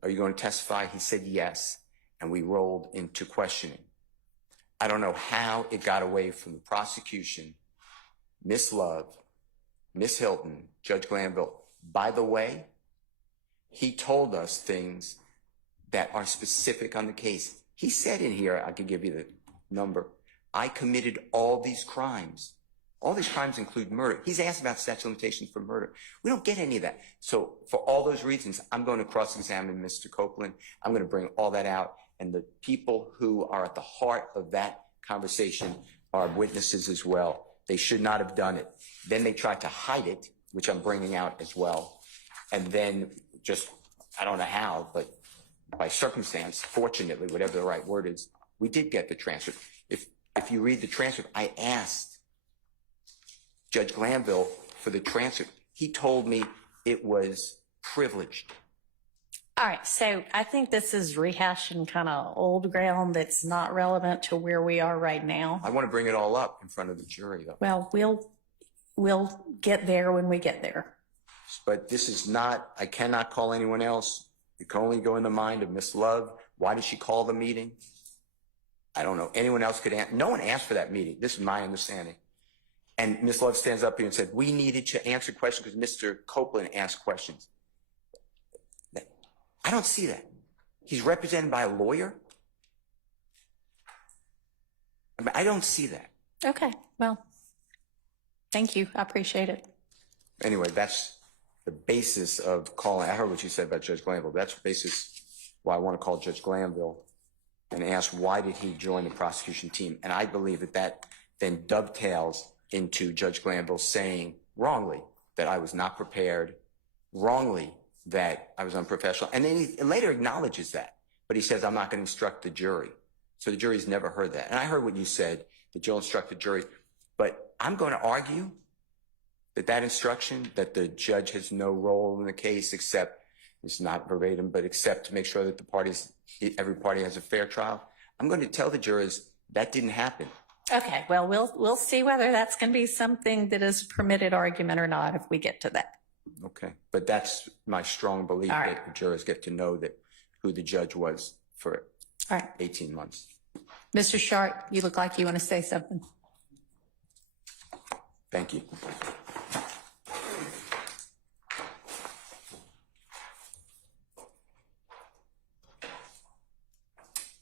are you going to testify? He said yes, and we rolled into questioning. I don't know how it got away from the prosecution, Ms. Love, Ms. Hilton, Judge Glanville. By the way, he told us things that are specific on the case. He said in here, I can give you the number, I committed all these crimes. All these crimes include murder. He's asked about statute of limitations for murder. We don't get any of that. So for all those reasons, I'm going to cross-examine Mr. Copeland. I'm going to bring all that out. And the people who are at the heart of that conversation are witnesses as well. They should not have done it. Then they tried to hide it, which I'm bringing out as well. And then just, I don't know how, but by circumstance, fortunately, whatever the right word is, we did get the transcript. If you read the transcript, I asked Judge Glanville for the transcript. He told me it was privileged. All right, so I think this is rehashing kind of old ground that's not relevant to where we are right now. I want to bring it all up in front of the jury, though. Well, we'll get there when we get there. But this is not, I cannot call anyone else. You can only go in the mind of Miss Love. Why did she call the meeting? I don't know. Anyone else could answer. No one asked for that meeting. This is my understanding. And Miss Love stands up here and said, we needed to answer questions because Mr. Copeland asked questions. I don't see that. He's represented by a lawyer. I mean, I don't see that. Okay, well, thank you. I appreciate it. Anyway, that's the basis of calling. I heard what you said about Judge Glanville. That's the basis why I want to call Judge Glanville and ask why did he join the prosecution team. And I believe that that then dovetails into Judge Glanville saying wrongly that I was not prepared, wrongly that I was unprofessional. And then he later acknowledges that, but he says, I'm not going to instruct the jury. So the jury's never heard that. And I heard what you said, that you'll instruct the jury, but I'm going to argue that that instruction, that the judge has no role in the case except, it's not verbatim, but except to make sure that the parties, every party has a fair trial. I'm going to tell the jurors that didn't happen. Okay, well, we'll see whether that's going to be something that is a permitted argument or not if we get to that. Okay, but that's my strong belief that the jurors get to know that who the judge was for 18 months. Mr. Sharp, you look like you want to say something. Thank you.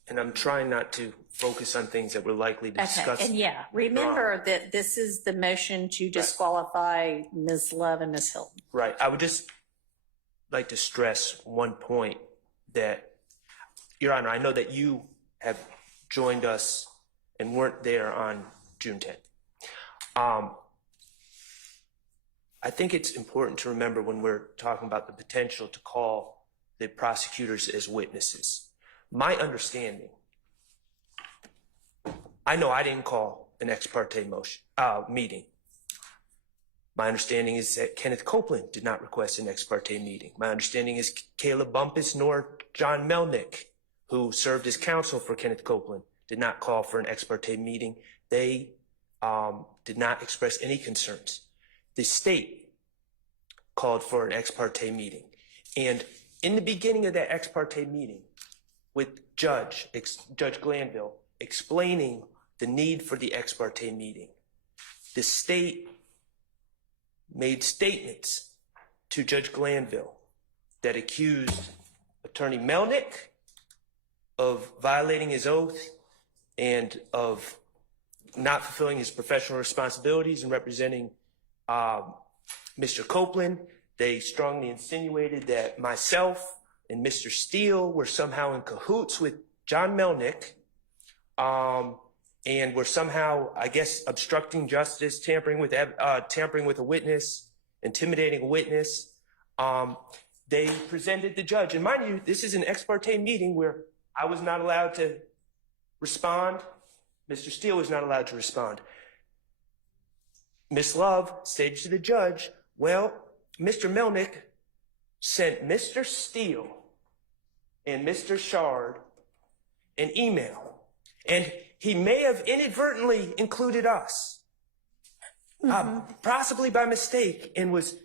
And I'm trying not to focus on things that we're likely to discuss. Okay, and yeah, remember that this is the motion to disqualify Ms. Love and Ms. Hilton. Right. I would just like to stress one point that, Your Honor, I know that you have joined us and weren't there on June 10th. I think it's important to remember when we're talking about the potential to call the prosecutors as witnesses. My understanding, I know I didn't call an ex parte meeting. My understanding is that Kenneth Copeland did not request an ex parte meeting. My understanding is Caleb Bumpus nor John Melnick, who served as counsel for Kenneth Copeland, did not call for an ex parte meeting. They did not express any concerns. The state called for an ex parte meeting. And in the beginning of that ex parte meeting, with Judge Glanville explaining the need for the ex parte meeting, the state made statements to Judge Glanville that accused Attorney Melnick of violating his oath and of not fulfilling his professional responsibilities and representing Mr. Copeland. They strongly insinuated that myself and Mr. Steele were somehow in cahoots with John Melnick and were somehow, I guess, obstructing justice, tampering with a witness, intimidating a witness. They presented the judge. And mind you, this is an ex parte meeting where I was not allowed to respond. Mr. Steele was not allowed to respond. Ms. Love stated to the judge, well, Mr. Melnick sent Mr. Steele and Mr. Shard an email, and he may have inadvertently included us, possibly by mistake, and was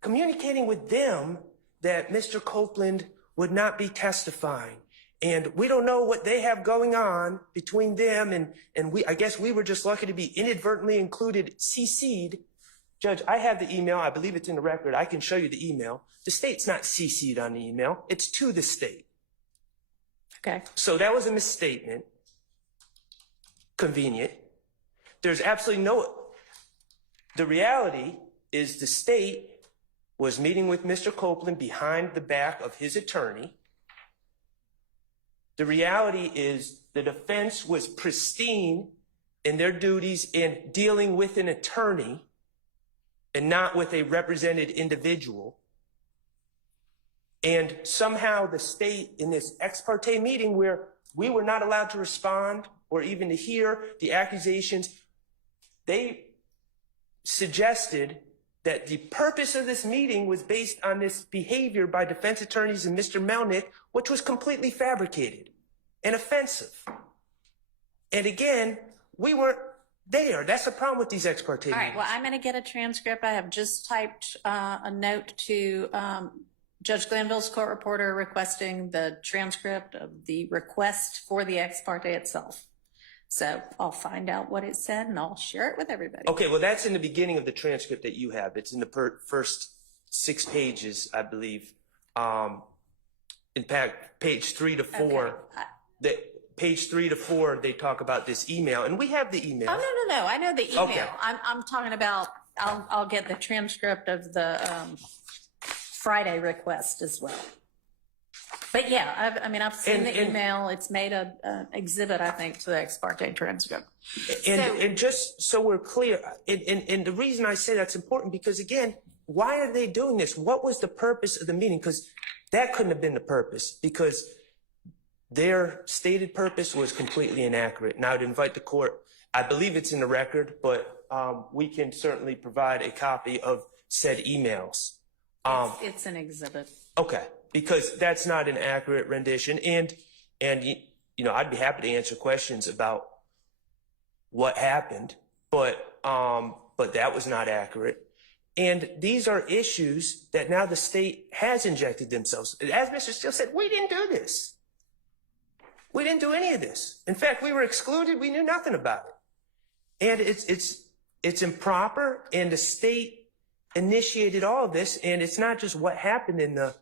communicating with them that Mr. Copeland would not be testifying. And we don't know what they have going on between them, and I guess we were just lucky to be inadvertently included, CC'd. Judge, I have the email. I believe it's in the record. I can show you the email. The state's not CC'd on the email. It's to the state. Okay. So that was a misstatement. Convenient. There's absolutely the reality is the state was meeting with Mr. Copeland behind the back of his attorney. The reality is the defense was pristine in their duties in dealing with an attorney and not with a represented individual. And somehow the state in this ex parte meeting where we were not allowed to respond or even to hear the accusations, they suggested that the purpose of this meeting was based on this behavior by defense attorneys and Mr. Melnick, which was completely fabricated and offensive. And again, we weren't there. That's the problem with these ex parte All right, meetings. well, I'm going to get a transcript. I have just typed a note to Judge Glanville's court reporter requesting the transcript of the request for the ex parte itself. So I'll find out what it said and I'll share it with everybody. Okay, well, that's in the beginning of the transcript that you have. It's in the first 6 pages, I believe. In fact, page 3 to 4. Okay. Page 3 to 4, they talk about this email, and we have the email. Oh, no. I know the email. Okay. I'm talking about, I'll get the transcript of the Friday request as well. But yeah, I've seen the email. It's made an exhibit, I think, to the ex parte transcript. And just so we're clear, and the reason I say that's important, because again, why are they doing this? What was the purpose of the meeting? Because that couldn't have been the purpose, because their stated purpose was completely inaccurate. And I would invite the court, I believe it's in the record, but we can certainly provide a copy of said emails. It's an exhibit. Okay, because that's not an accurate rendition. And you know, I'd be happy to answer questions about what happened, but that was not accurate. And these are issues that now the state has injected themselves. As Mr. Steele said, we didn't do this. We didn't do any of this. In fact, we were excluded. We knew nothing about it. And it's improper, and the state initiated all of this. And it's not just what happened in the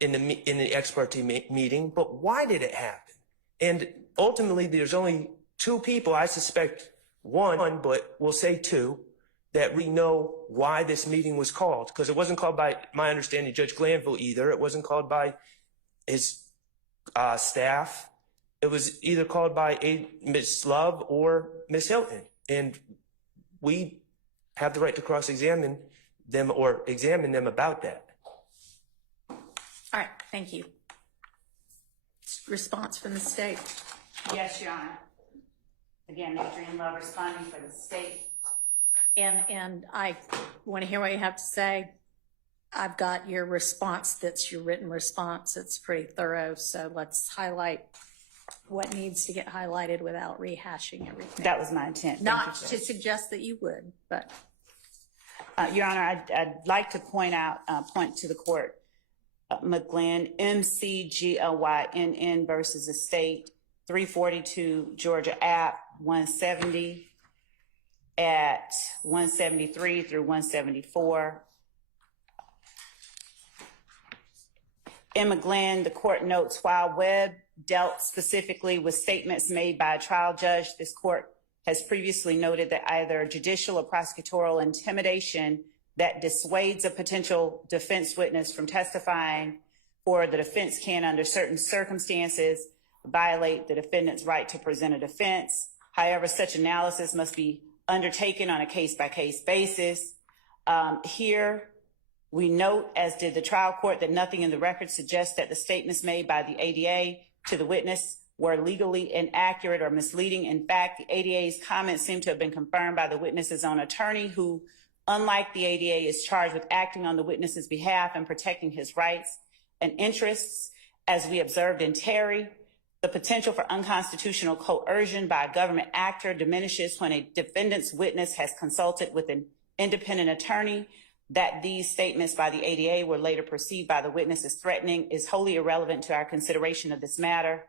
ex parte meeting, but why did it happen? And ultimately, there's only 2 people, I suspect 1, but we'll say 2, that we know why this meeting was called. Because it wasn't called by, my understanding, Judge Glanville either. It wasn't called by his staff. It was either called by Ms. Love or Ms. Hilton. And we have the right to cross-examine them or examine them about that. All right, thank you. Response from the state. Yes, Your Honor. Again, Adrienne Love responding for the state. And I want to hear what you have to say. I've got your response. That's your written response. It's pretty thorough. So let's highlight what needs to get highlighted without rehashing everything. That was my intent. Not to suggest that you would, but. Your Honor, I'd like to point to the court, McGlynn, MCGLYNN versus the state, 342 Georgia App, 170 at 173 through 174. In McGlynn, the court notes, while Webb dealt specifically with statements made by a trial judge, this court has previously noted that either judicial or prosecutorial intimidation that dissuades a potential defense witness from testifying, or the defense can, under certain circumstances, violate the defendant's right to present a defense. However, such analysis must be undertaken on a case-by-case basis. Here, we note, as did the trial court, that nothing in the record suggests that the statements made by the ADA to the witness were legally inaccurate or misleading. In fact, the ADA's comments seem to have been confirmed by the witness's own attorney, who, unlike the ADA, is charged with acting on the witness's behalf and protecting his rights and interests. As we observed in Terry, the potential for unconstitutional coercion by a government actor diminishes when a defendant's witness has consulted with an independent attorney. That these statements by the ADA were later perceived by the witness as threatening is wholly irrelevant to our consideration of this matter.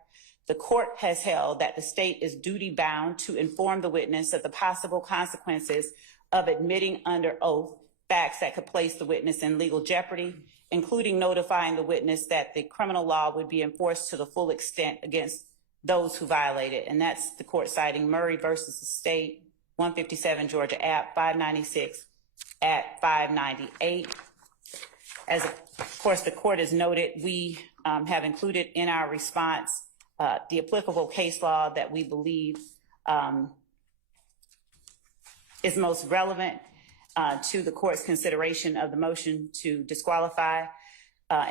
The court has held that the state is duty-bound to inform the witness of the possible consequences of admitting under oath facts that could place the witness in legal jeopardy, including notifying the witness that the criminal law would be enforced to the full extent against those who violate it. And that's the court citing Murray versus the state, 157 Georgia App, 596 at 598. As of course the court has noted, we have included in our response the applicable case law that we believe is most relevant to the court's consideration of the motion to disqualify.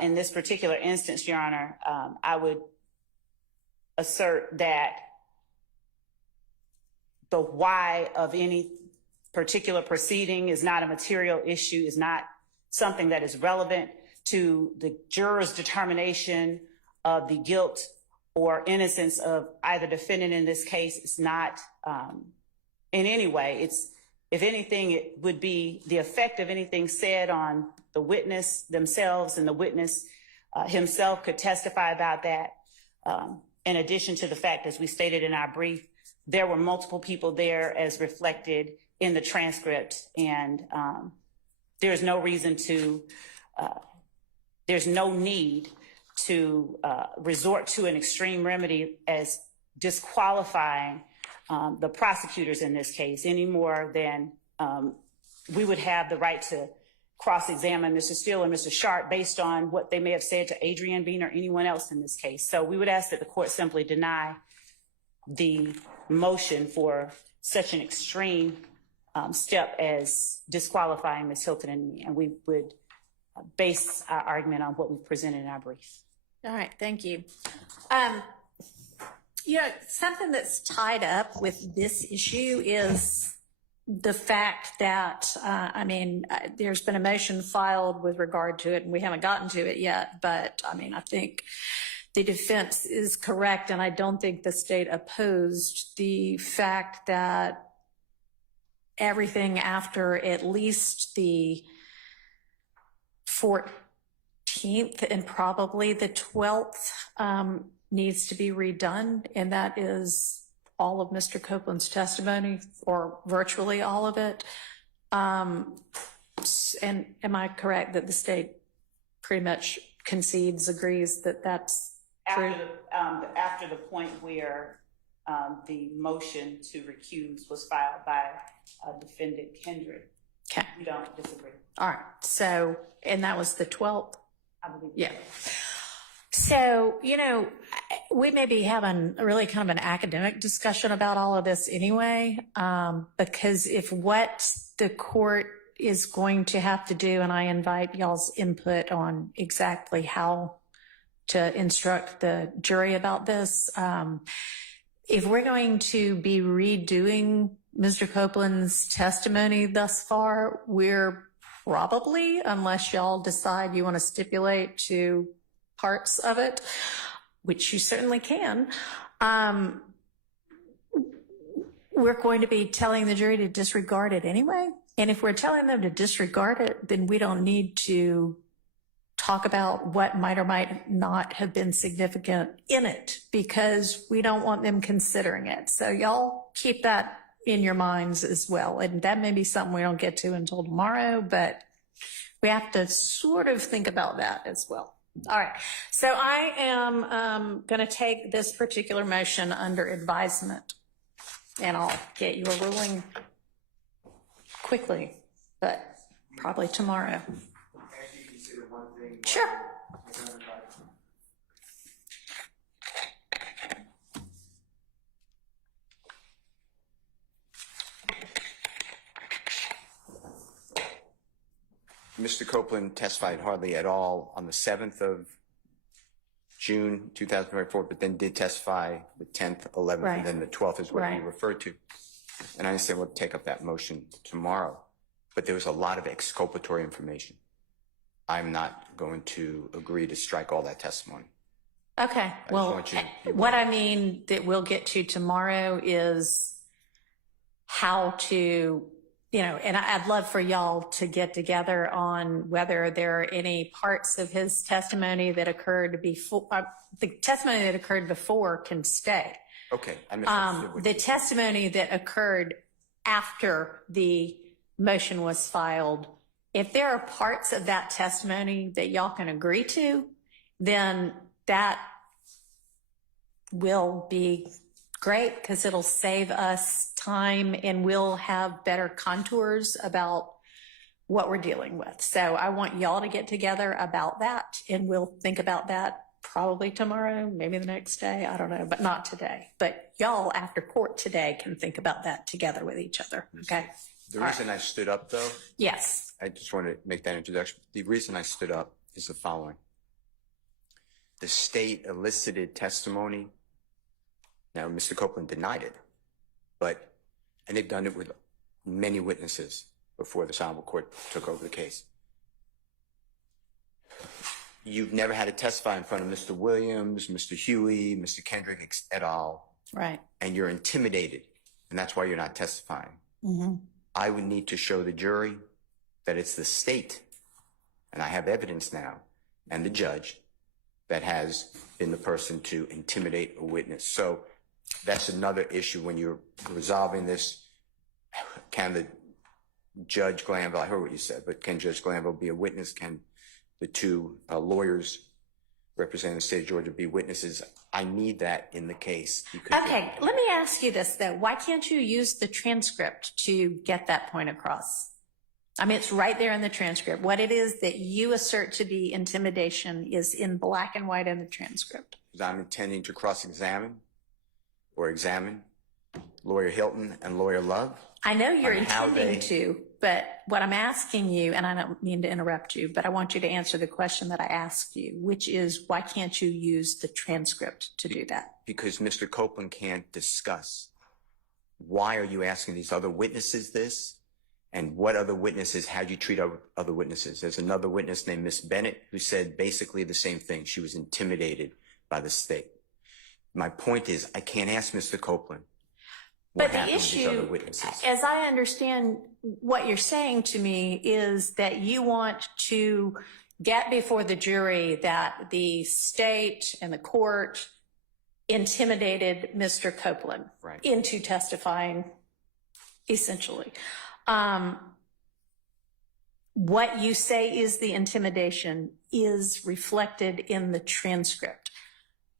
In this particular instance, Your Honor, I would assert that the why of any particular proceeding is not a material issue, is not something that is relevant to the juror's determination of the guilt or innocence of either defendant in this case. It's not in any way. It's, if anything, it would be the effect of anything said on the witness themselves, and the witness himself could testify about that. In addition to the fact, as we stated in our brief, there were multiple people there as reflected in the transcript, and there's no reason to, there's no need to resort to an extreme remedy as disqualifying the prosecutors in this case, any more than we would have the right to cross-examine Mr. Steele and Mr. Sharp based on what they may have said to Adrienne Bean or anyone else in this case. So we would ask that the court simply deny the motion for such an extreme step as disqualifying Ms. Hilton and me, and we would base our argument on what we presented in our brief. All right, thank you. You know, something that's tied up with this issue is the fact that, there's been a motion filed with regard to it, and we haven't gotten to it yet, but I think the defense is correct, and I don't think the state opposed the fact that everything after at least the 14th and probably the 12th needs to be redone, and that is all of Mr. Copeland's testimony, or virtually all of it. And am I correct that the state pretty much concedes, agrees that that's true? After the point where the motion to recuse was filed by defendant Kendrick. Okay. We don't disagree. All right. So, and that was the 12th? I believe. Yeah. So, you know, we may be having really kind of an academic discussion about all of this anyway, because if what the court is going to have to do, and I invite y'all's input on exactly how to instruct the jury about this, if we're going to be redoing Mr. Copeland's testimony thus far, we're probably, unless y'all decide you want to stipulate to parts of it, which you certainly can, we're going to be telling the jury to disregard it anyway. And if we're telling them to disregard it, then we don't need to talk about what might or might not have been significant in it, because we don't want them considering it. So y'all keep that in your minds as well. And that may be something we don't get to until tomorrow, but we have to sort of think about that as well. All right, so I am going to take this particular motion under advisement, and I'll get you a ruling quickly, but probably tomorrow. Actually, consider one thing. Sure. Mr. Copeland testified hardly at all on the 7th of June 2024, but then did testify the 10th, 11th, Right. and then the 12th is what Right. he referred to. And I understand we'll take up that motion tomorrow, but there was a lot of exculpatory information. I'm not going to agree to strike all that testimony. Okay, well, want you to be what aware. I mean that we'll get to tomorrow is how to, you know, and I'd love for y'all to get together on whether there are any parts of his testimony that occurred before, the testimony that occurred before can stay. Okay, I misunderstood what The you said. testimony that occurred after the motion was filed, if there are parts of that testimony that y'all can agree to, then that will be great, because it'll save us time and we'll have better contours about what we're dealing with. So I want y'all to get together about that, and we'll think about that probably tomorrow, maybe the next day, I don't know, but not today. But y'all after court today can think about that together with each other, okay? The reason I stood up, though, Yes. I just want to make that introduction. The reason I stood up is the following. The state elicited testimony. Now, Mr. Copeland denied it, and they've done it with many witnesses before the Honorable Court took over the case. You've never had to testify in front of Mr. Williams, Mr. Huey, Mr. Kendrick, et al. Right. And you're intimidated, and that's why you're not testifying. Mm-hmm. I would need to show the jury that it's the state, and I have evidence now, and the judge that has been the person to intimidate a witness. So that's another issue when you're resolving this. Can the Judge Glanville, I heard what you said, but can Judge Glanville be a witness? Can the two lawyers representing the state of Georgia be witnesses? I need that in the case. Okay, let me ask you this though. Why can't you use the transcript to get that point across? I mean, it's right there in the transcript. What it is that you assert to be intimidation is in black and white in the transcript. Because I'm intending to cross-examine or examine Lawyer Hilton and Lawyer Love. I know you're intending to, but what I'm asking you, and I don't mean to interrupt you, but I want you to answer the question that I asked you, which is why can't you use the transcript to do that? Because Mr. Copeland can't discuss. Why are you asking these other witnesses this? And what other witnesses, how'd you treat other witnesses? There's another witness named Miss Bennett who said basically the same thing. She was intimidated by the state. My point is, I can't ask Mr. Copeland what happened with these other witnesses. As I understand what you're saying to me, is that you want to get before the jury that the state and the court intimidated Mr. Copeland into testifying, essentially. What you say is the intimidation is reflected in the transcript.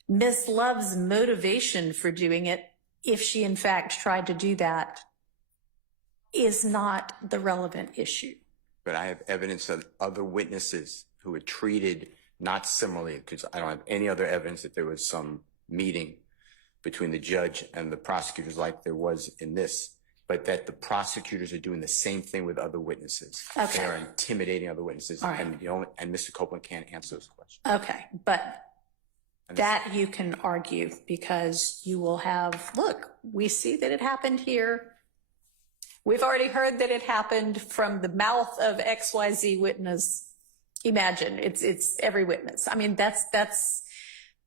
Ms. Love's motivation for doing it, if she in fact tried to do that, is not the relevant issue. But I have evidence of other witnesses who were treated not similarly, because I don't have any other evidence that there was some meeting between the judge and the prosecutors like there was in this, but that the prosecutors are doing the same thing with other witnesses. Okay. They are intimidating other witnesses, All right. and Mr. Copeland can't answer those questions. Okay, but that you can argue because you will have, look, we see that it happened here. We've already heard that it happened from the mouth of XYZ witness. Imagine, it's every witness. I mean, that's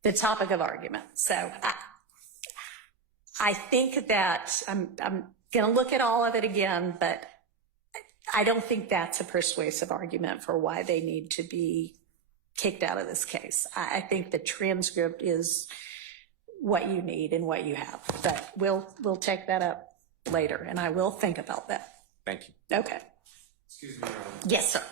the topic of argument. So I think that I'm going to look at all of it again, but I don't think that's a persuasive argument for why they need to be kicked out of this case. I think the transcript is what you need and what you have, but we'll take that up later, and I will think about that. Thank you. Okay. Excuse me, Your Honor. Yes, sir.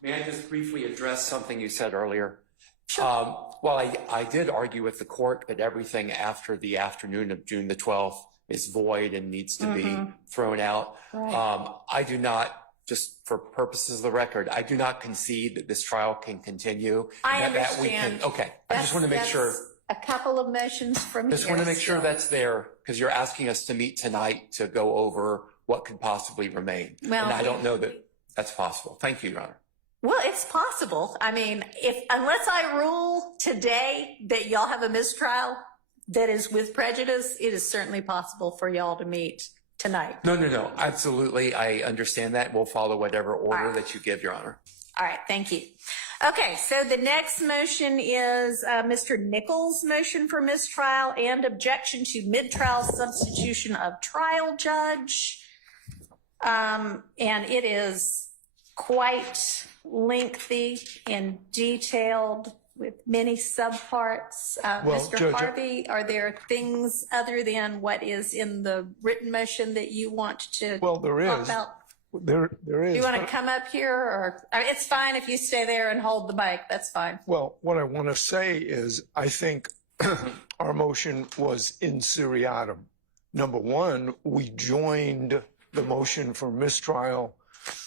May I just briefly address something you said earlier? Sure. Well, I did argue with the court that everything after the afternoon of June the 12th is void and needs to be thrown out. Right. I do not, just for purposes of the record, I do not concede that this trial can continue. I that we understand. can, okay, I just want to make sure. A couple of motions from here. Just want to make sure that's there, because you're asking us to meet tonight to go over what could possibly remain. Well, and I don't know that that's possible. Thank you, Your Honor. Well, it's possible. I mean, unless I rule today that y'all have a mistrial that is with prejudice, it is certainly possible for y'all to meet tonight. No. Absolutely. I understand that. We'll follow whatever order right. that you give, Your Honor. All right. Thank you. Okay. So the next motion is Mr. Nichols' motion for mistrial and objection to mid-trial substitution of trial judge. And it is quite lengthy and detailed with many subparts. Mr. Judge, Harvey, are there things other than what is in the written motion that you want to there talk is. about? There is. Do you want to come up here, or I mean, it's fine if you stay there and hold the mic. That's fine. Well, what I want to say is I think our motion was in seriatim. Number one, we joined the motion for mistrial.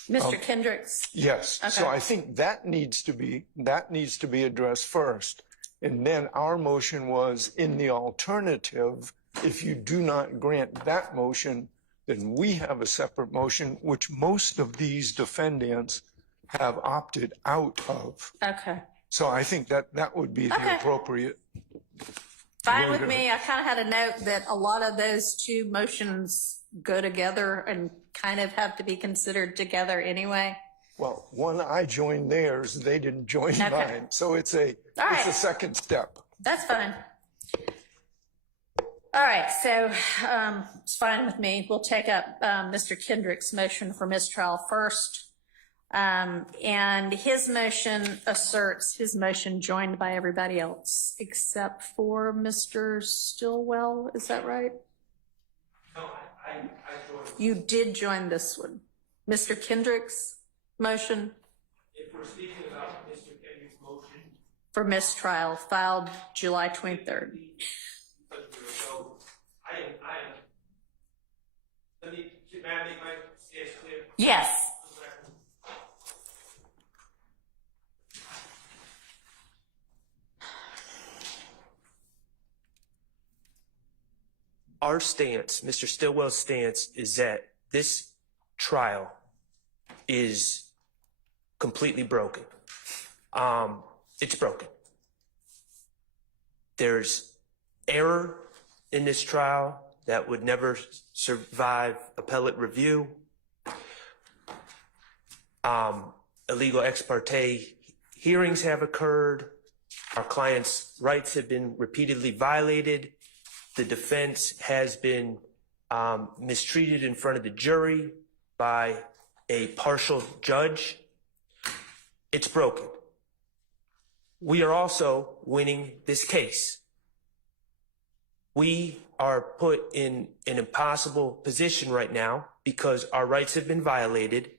Mr. Kendricks. Yes. Okay. So I think that needs to be addressed first. And then our motion was in the alternative. If you do not grant that motion, then we have a separate motion, which most of these defendants have opted out of. Okay. So I think that would be the appropriate. Fine with me. I kind of had a note that a lot of those two motions go together, and kind of have to be considered together anyway? Well, one, I joined theirs, they didn't join mine, so it's a second step. That's fine. All right, so it's fine with me. We'll take up Mr. Kendrick's motion for mistrial first. And his motion asserts his motion joined by everybody else except for Mr. Stillwell. Is that right? No, I joined. You did join this one. Mr. Kendrick's motion If we're speaking about Mr. Kendrick's motion, for mistrial filed July 23rd. so I am, may I make my stance clear? Yes. Our stance, Mr. Stillwell's stance, is that this trial is completely broken. It's broken. There's error in this trial that would never survive appellate review. Illegal ex parte hearings have occurred. Our client's rights have been repeatedly violated. The defense has been mistreated in front of the jury by a partial judge. It's broken. We are also winning this case. We are put in an impossible position right now because our rights have been violated,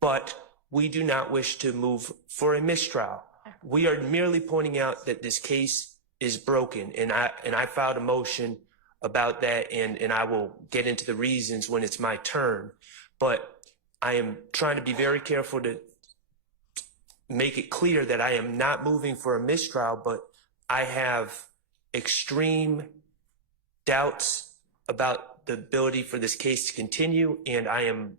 but we do not wish to move for a mistrial. We are merely pointing out that this case is broken, and I filed a motion about that, and I will get into the reasons when it's my turn. But I am trying to be very careful to make it clear that I am not moving for a mistrial, but I have extreme doubts about the ability for this case to continue, and I am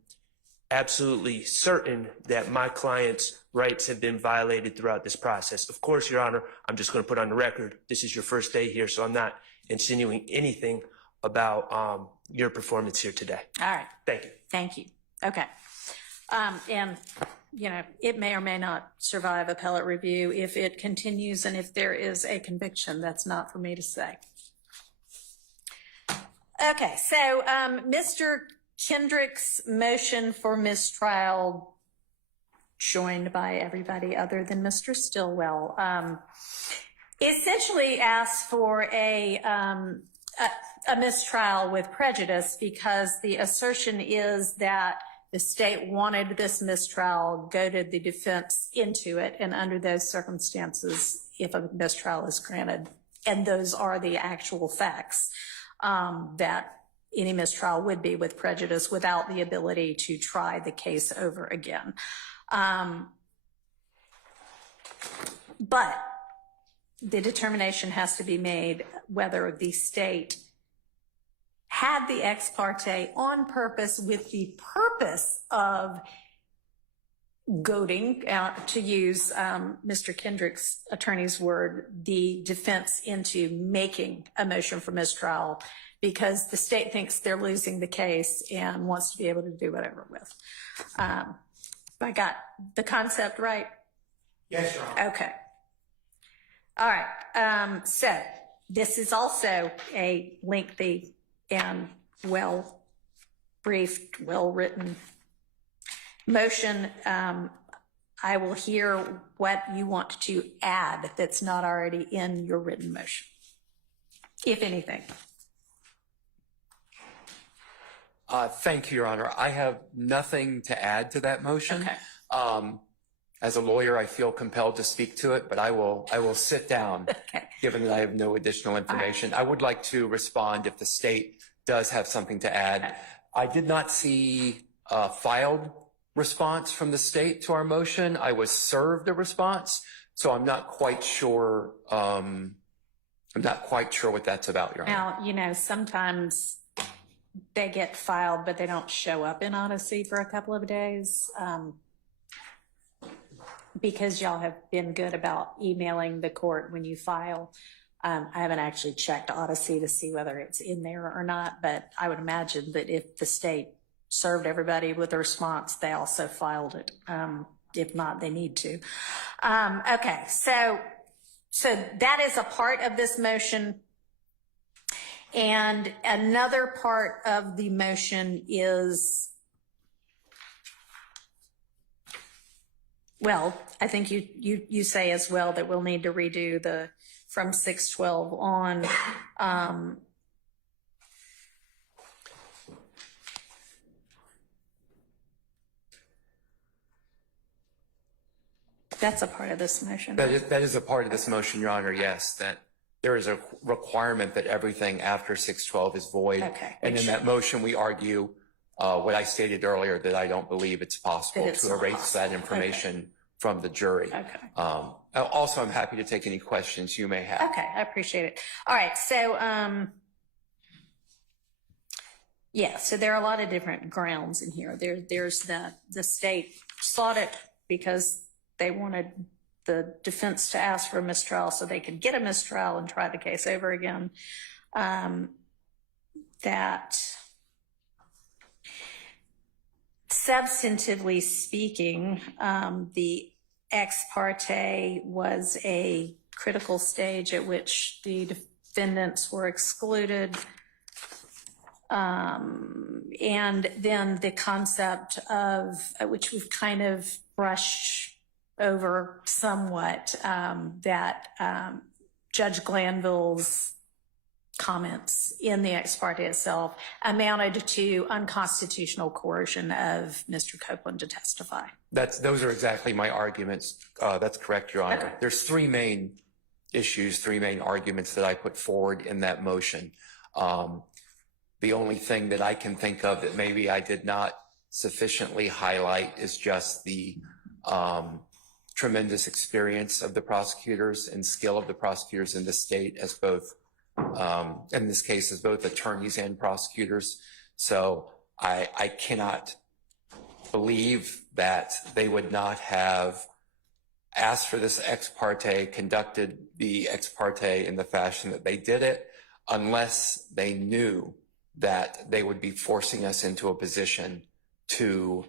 absolutely certain that my client's rights have been violated throughout this process. Of course, Your Honor, I'm just going to put on the record, this is your first day here, so I'm not insinuating anything about your performance here today. All right. Thank you. Thank you. Okay. And, you know, it may or may not survive appellate review if it continues and if there is a conviction. That's not for me to say. Okay. So Mr. Kendrick's motion for mistrial, joined by everybody other than Mr. Stillwell, essentially asks for a mistrial with prejudice because the assertion is that the state wanted this mistrial, goaded the defense into it, and under those circumstances, if a mistrial is granted, and those are the actual facts, that any mistrial would be with prejudice without the ability to try the case over again. But the determination has to be made whether the state had the ex parte on purpose with the purpose of goading, to use Mr. Kendrick's attorney's word, the defense into making a motion for mistrial because the state thinks they're losing the case and wants to be able to do whatever with. I got the concept right? Yes, Your Honor. Okay. All right. So this is also a lengthy and well-briefed, well-written motion. I will hear what you want to add that's not already in your written motion, if anything. Thank you, Your Honor. I have nothing to add to that motion. Okay. As a lawyer, I feel compelled to speak to it, but I will sit down, Okay. given that I have no additional information. I would like to respond if the state does have something to add. Okay. I did not see a filed response from the state to our motion. I was served a response, so I'm not quite sure. I'm not quite sure what that's about, Your Honor. Now, you know, sometimes they get filed, but they don't show up in Odyssey for a couple of days. Because y'all have been good about emailing the court when you file. I haven't actually checked Odyssey to see whether it's in there or not, but I would imagine that if the state served everybody with a response, they also filed it. If not, they need to. Okay, so that is a part of this motion. And another part of the motion is, well, I think you say as well that we'll need to redo the from 612 on. That's a part of this motion. That is a part of this motion, Your Honor, yes, that there is a requirement that everything after 612 is void. Okay. And in that motion, we argue what I stated earlier, that I don't believe it's possible to erase that information from the jury. Okay. Also, I'm happy to take any questions you may have. Okay, I appreciate it. All right, so yeah, so there are a lot of different grounds in here. There's the state sought it because they wanted the defense to ask for a mistrial so they could get a mistrial and try the case over again. That substantively speaking, the ex parte was a critical stage at which the defendants were excluded. And then the concept of, which we've kind of brushed over somewhat, that Judge Glanville's comments in the ex parte itself amounted to unconstitutional coercion of Mr. Copeland to testify. Those are exactly my arguments. That's correct, Your Honor. Okay. There's three main issues, three main arguments that I put forward in that motion. The only thing that I can think of that maybe I did not sufficiently highlight is just the tremendous experience of the prosecutors and skill of the prosecutors in the state as both, in this case, as both attorneys and prosecutors. So I cannot believe that they would not have asked for this ex parte, conducted the ex parte in the fashion that they did it, unless they knew that they would be forcing us into a position to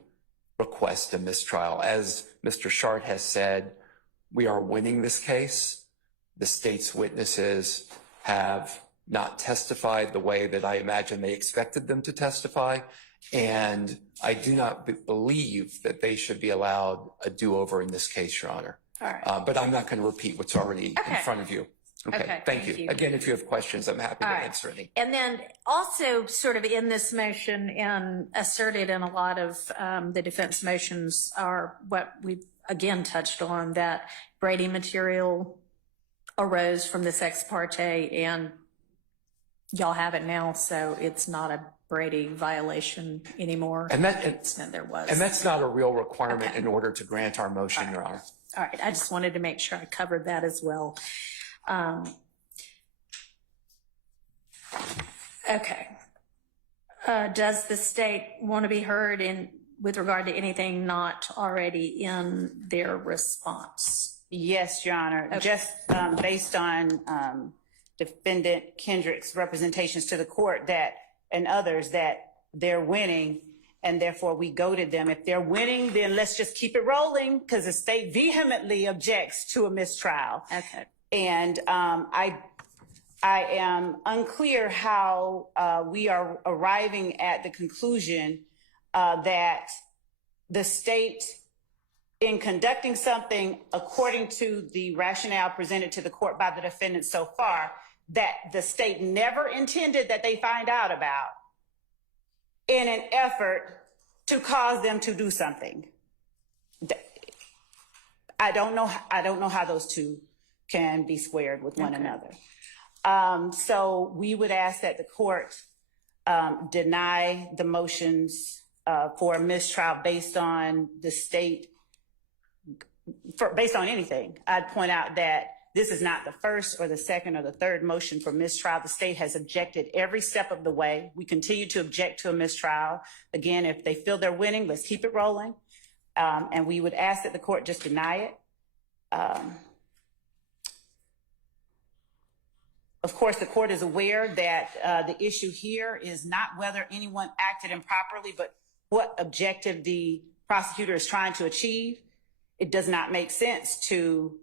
request a mistrial. As Mr. Shart has said, we are winning this case. The state's witnesses have not testified the way that I imagine they expected them to testify. And I do not believe that they should be allowed a do-over in this case, Your Honor. All right. But I'm not going to repeat what's already in front of you. Okay, Thank thank you. you. Again, if you have questions, I'm happy to All right. answer any. And then also sort of in this motion and asserted in a lot of the defense motions are what we again touched on, that Brady material arose from this ex parte, and y'all have it now, so it's not a Brady violation anymore. And there was. And that's not a real requirement Okay. in order to grant our motion, Your Honor. All right, I just wanted to make sure I covered that as well. Okay. Does the state want to be heard with regard to anything not already in their response? Yes, Your Honor. Okay. Just based on Defendant Kendrick's representations to the court and others that they're winning, and therefore we goaded them. If they're winning, then let's just keep it rolling, because the state vehemently objects to a mistrial. Okay. And I am unclear how we are arriving at the conclusion that the state, in conducting something according to the rationale presented to the court by the defendant so far, that the state never intended that they find out about, in an effort to cause them to do something. I don't know how those two can be squared with one another. So we would ask that the court deny the motions for a mistrial based on the state, based on anything. I'd point out that this is not the first or the second or the third motion for mistrial. The state has objected every step of the way. We continue to object to a mistrial. Again, if they feel they're winning, let's keep it rolling. And we would ask that the court just deny it. Of course, the court is aware that the issue here is not whether anyone acted improperly, but what objective the prosecutor is trying to achieve, it does not make sense to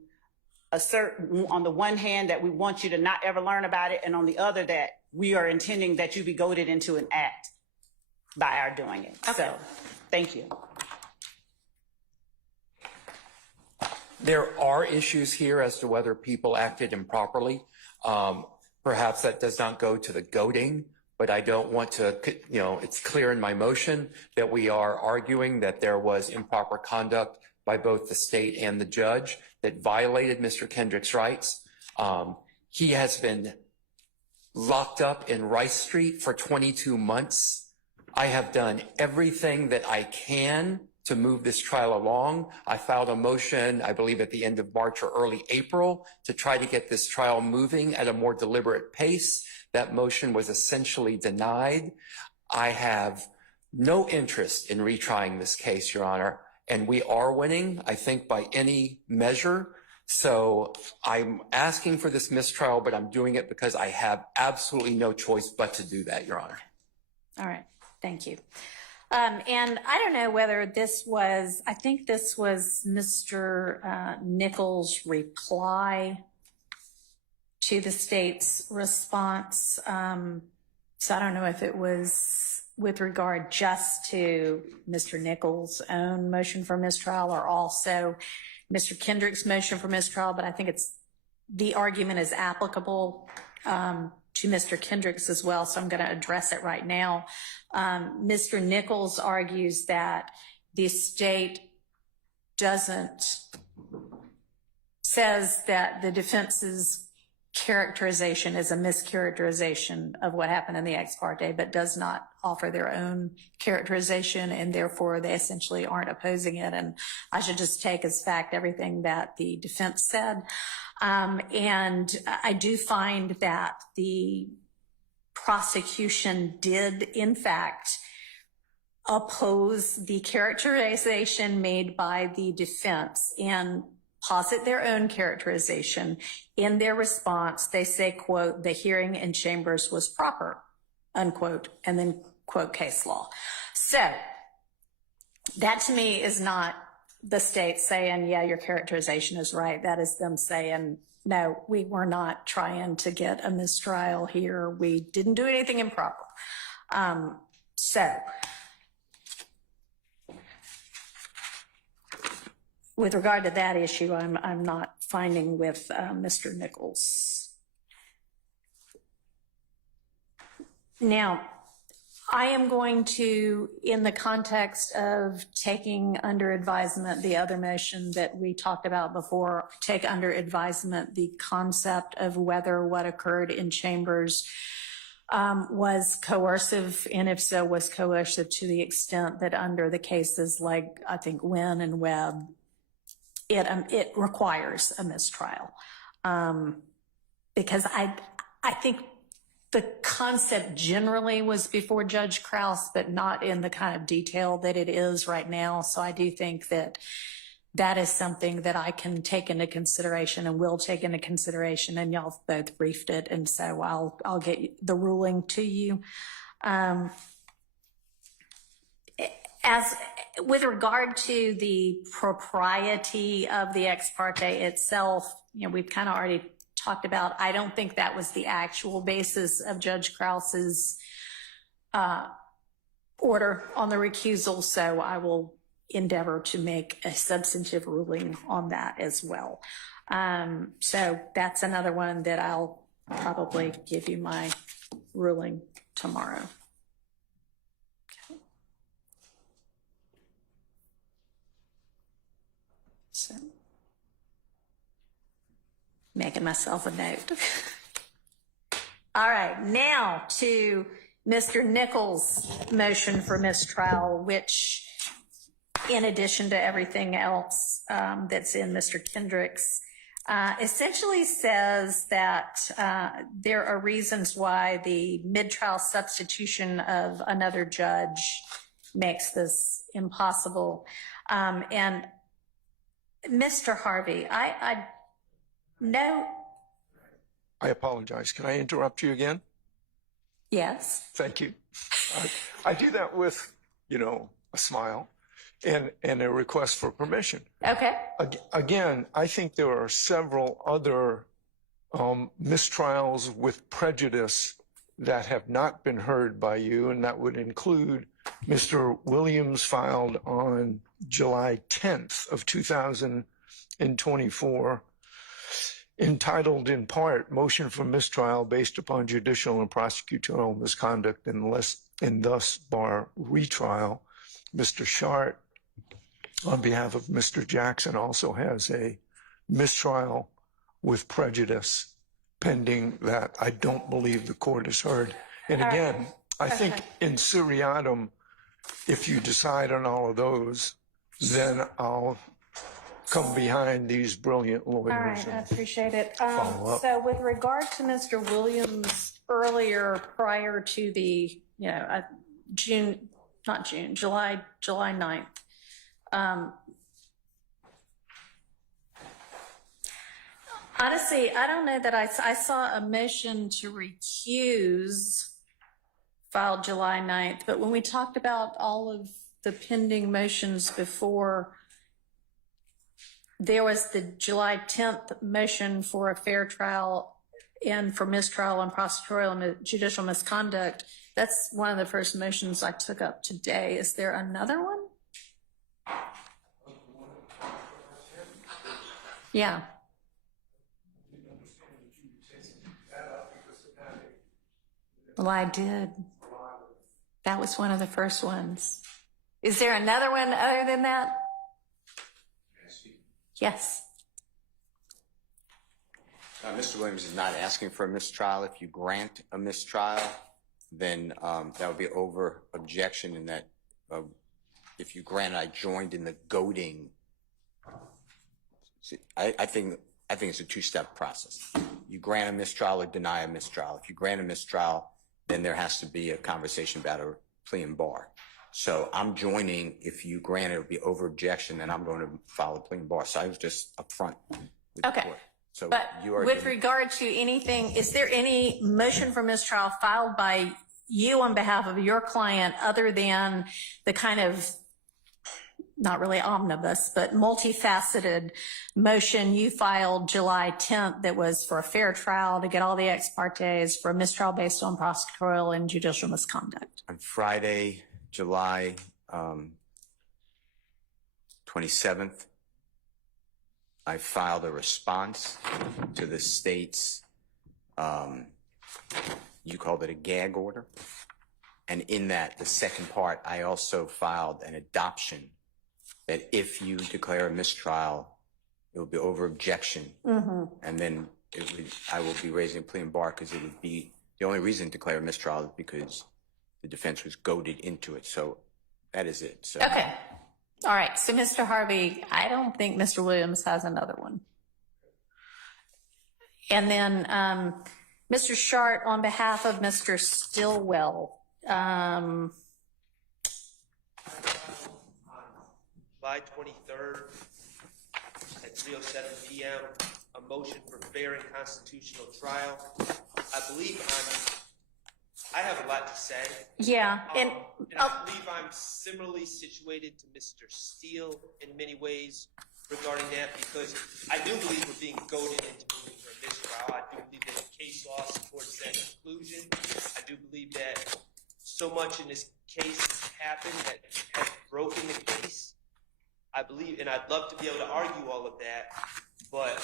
assert on the one hand that we want you to not ever learn about it, and on the other that we are intending that you be goaded into an act by our doing it. Okay. So, thank you. There are issues here as to whether people acted improperly. Perhaps that does not go to the goading, but I don't want to, it's clear in my motion that we are arguing that there was improper conduct by both the state and the judge that violated Mr. Kendrick's rights. He has been locked up in Rice Street for 22 months. I have done everything that I can to move this trial along. I filed a motion, I believe at the end of March or early April, to try to get this trial moving at a more deliberate pace. That motion was essentially denied. I have no interest in retrying this case, Your Honor, and we are winning, I think, by any measure. So I'm asking for this mistrial, but I'm doing it because I have absolutely no choice but to do that, Your Honor. All right, thank you. And I don't know whether this was, I think this was Mr. Nichols' reply to the state's response. So I don't know if it was with regard just to Mr. Nichols' own motion for mistrial or also Mr. Kendrick's motion for mistrial, but I think it's, the argument is applicable to Mr. Kendrick's as well, so I'm going to address it right now. Mr. Nichols argues that the state says that the defense's characterization is a mischaracterization of what happened in the ex parte, but does not offer their own characterization, and therefore they essentially aren't opposing it. And I should just take as fact everything that the defense said. And I do find that the prosecution did, in fact, oppose the characterization made by the defense and posit their own characterization. In their response, they say, quote, the hearing in chambers was proper, unquote, and then quote case law. So that to me is not the state saying, yeah, your characterization is right. That is them saying, no, we were not trying to get a mistrial here. We didn't do anything improper. So with regard to that issue, I'm not finding with Mr. Nichols. Now, I am going to, in the context of taking under advisement the other motion that we talked about before, take under advisement the concept of whether what occurred in chambers was coercive, and if so, was coercive to the extent that under the cases like, I think, Wynn and Webb, it requires a mistrial. Because I think the concept generally was before Judge Krause, but not in the kind of detail that it is right now. So I do think that that is something that I can take into consideration and will take into consideration, and y'all both briefed it, and so I'll get the ruling to you. As with regard to the propriety of the ex parte itself, we've kind of already talked about, I don't think that was the actual basis of Judge Krause's order on the recusal, so I will endeavor to make a substantive ruling on that as well. So that's another one that I'll probably give you my ruling tomorrow. Okay. So, making myself a note. All right, now to Mr. Nichols' motion for mistrial, which, in addition to everything else that's in Mr. Kendrick's, essentially says that there are reasons why the mid-trial substitution of another judge makes this impossible. And Mr. Harvey, I know. I apologize. Can I interrupt you again? Yes. Thank you. I do that with, a smile, and a request for permission. Okay. Again, I think there are several other mistrials with prejudice that have not been heard by you, and that would include Mr. Williams filed on July 10th of 2024, entitled in part, Motion for Mistrial Based Upon Judicial and Prosecutorial Misconduct and thus bar retrial. Mr. Shart, on behalf of Mr. Jackson, also has a mistrial with prejudice pending that I don't believe the court has heard. And again, I think in seriatim, if you decide on all of those, then I'll come behind these brilliant lawyers. All right, I appreciate it. Follow up. So with regard to Mr. Williams earlier, prior to the, July 9th, honestly, I don't know that I saw a motion to recuse filed July 9th, but when we talked about all of the pending motions before, there was the July 10th motion for a fair trial and for mistrial and prosecutorial and judicial misconduct. That's one of the first motions I took up today. Is there another one? Yeah. Well, I did. That was one of the first ones. Is there another one other than that? Yes. Mr. Williams is not asking for a mistrial. If you grant a mistrial, then that would be over objection, in that if you grant, I joined in the goading. See, I think it's a two-step process. You grant a mistrial or deny a mistrial. If you grant a mistrial, then there has to be a conversation about a plea and bar. So I'm joining. If you grant it, it'll be over objection, then I'm going to file a plea and bar. So I was just upfront with the court. So But you are with regard to anything, is there any motion for mistrial filed by you on behalf of your client other than the kind of, not really omnibus, but multifaceted motion you filed July 10th that was for a fair trial to get all the ex partes for a mistrial based on prosecutorial and judicial misconduct? on Friday, July 27th, I filed a response to the state's, you called it a gag order. And in that, the second part, I also filed an adoption that if you declare a mistrial, it will be over objection. And then I will be raising a plea and bar, because it would be, the only reason to declare a mistrial is because the defense was goaded into it. So that is it. So. Okay. All right. So, Mr. Harvey, I don't think Mr. Williams has another one. And then Mr. Shart, on behalf of Mr. Stillwell. July 23rd at 3:07 p.m., a motion for fair and constitutional trial. I believe I have a lot to say. Yeah. And I believe I'm similarly situated to Mr. Steele in many ways regarding that, because I do believe we're being goaded into moving for a mistrial. I do believe that the case law supports that conclusion. I do believe that so much in this case has happened that has broken the case. I believe, and I'd love to be able to argue all of that, but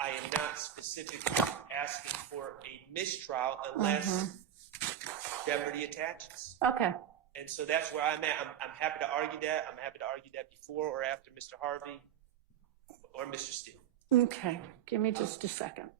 I am not specifically asking for a mistrial unless jeopardy attaches. Okay. And so that's where I'm at. I'm happy to argue that. I'm happy to argue that before or after Mr. Harvey or Mr. Steele. Okay. Give me just a second.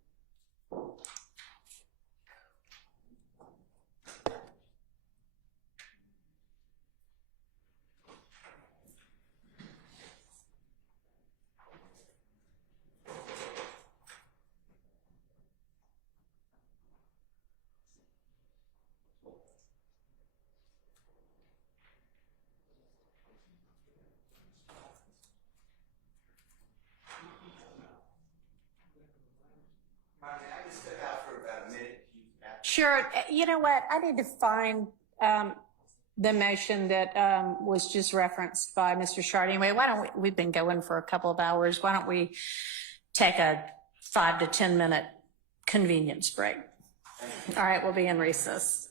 Sure. You know what? I need to find the motion that was just referenced by Mr. Shard. Anyway, why don't we've been going for a couple of hours. Why don't we take a 5 to 10 minute convenience break? All right, we'll be in recess.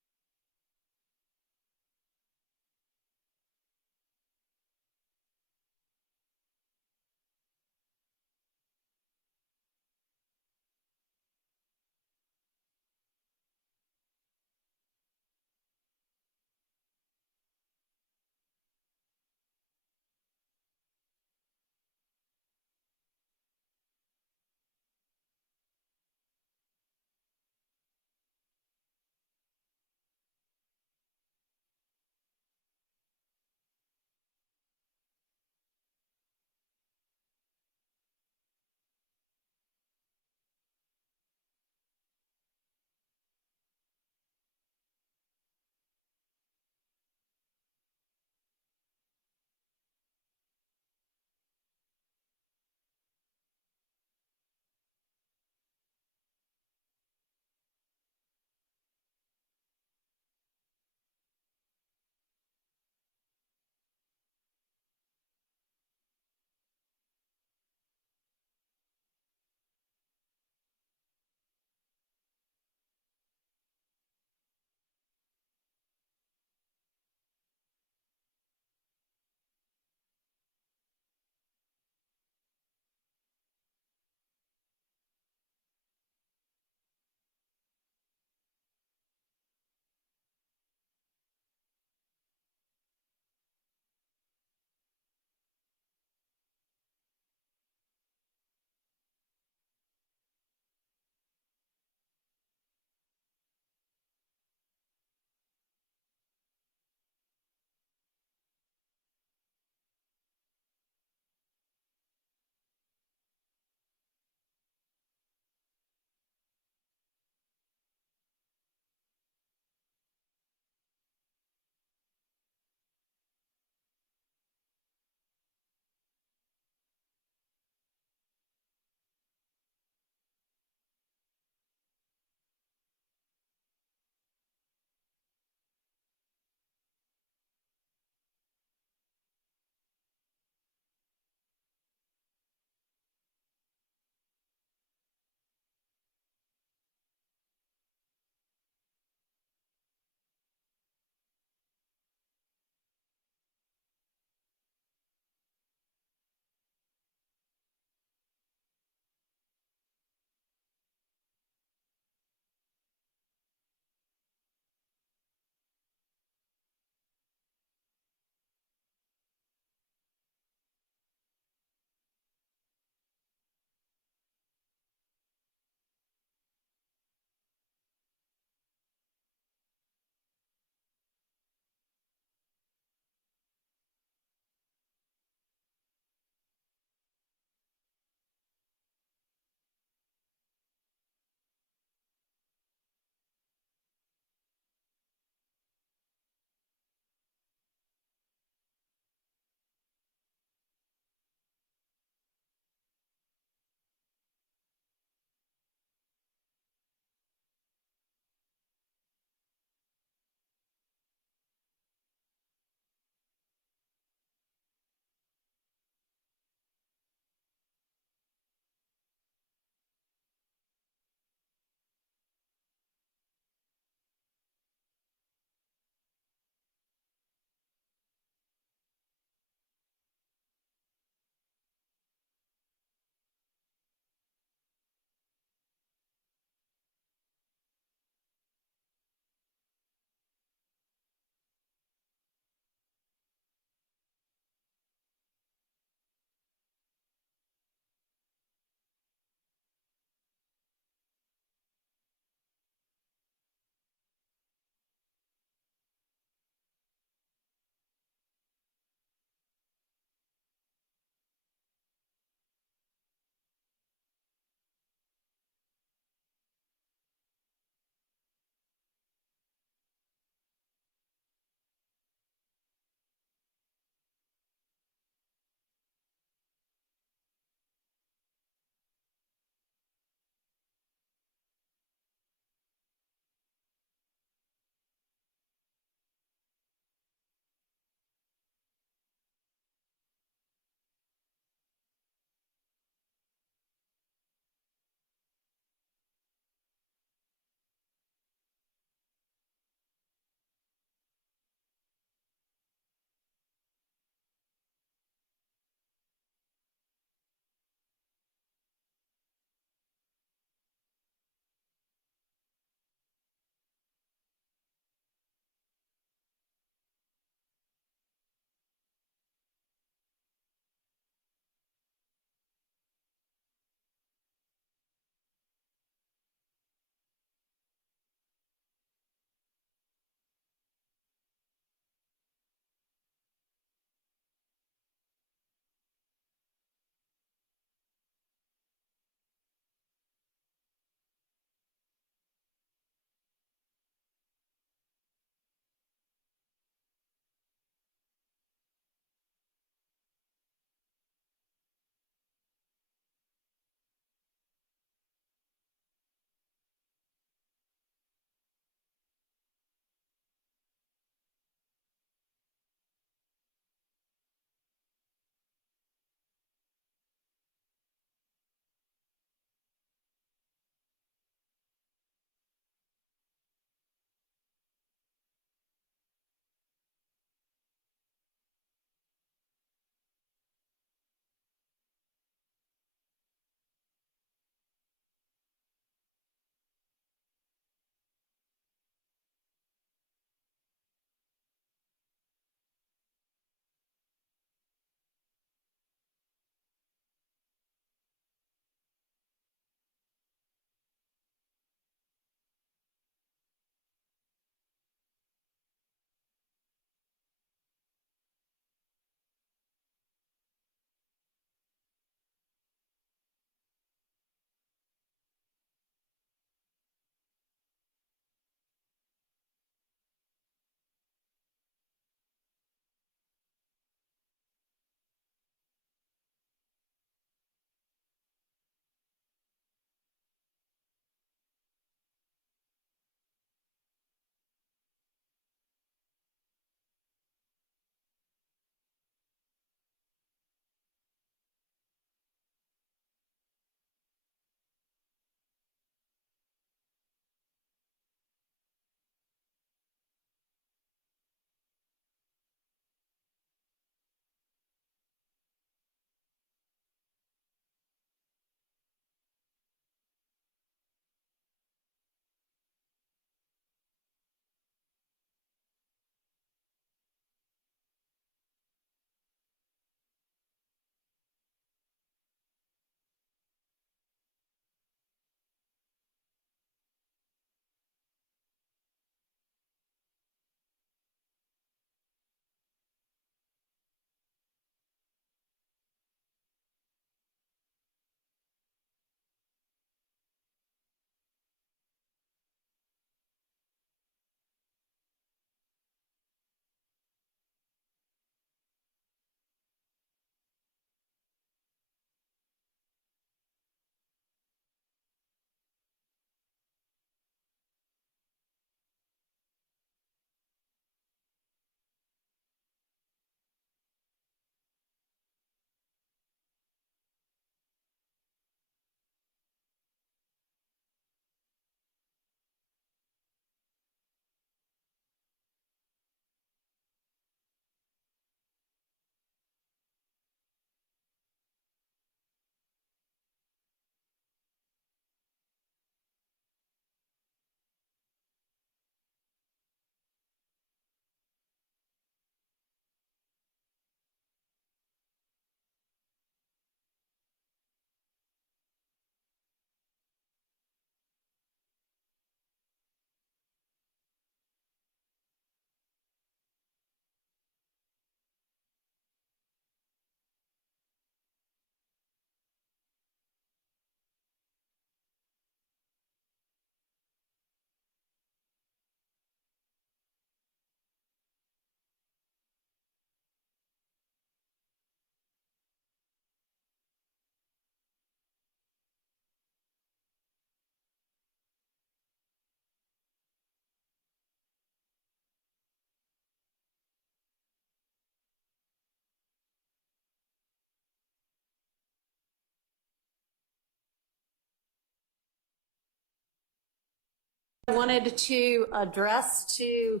wanted to address to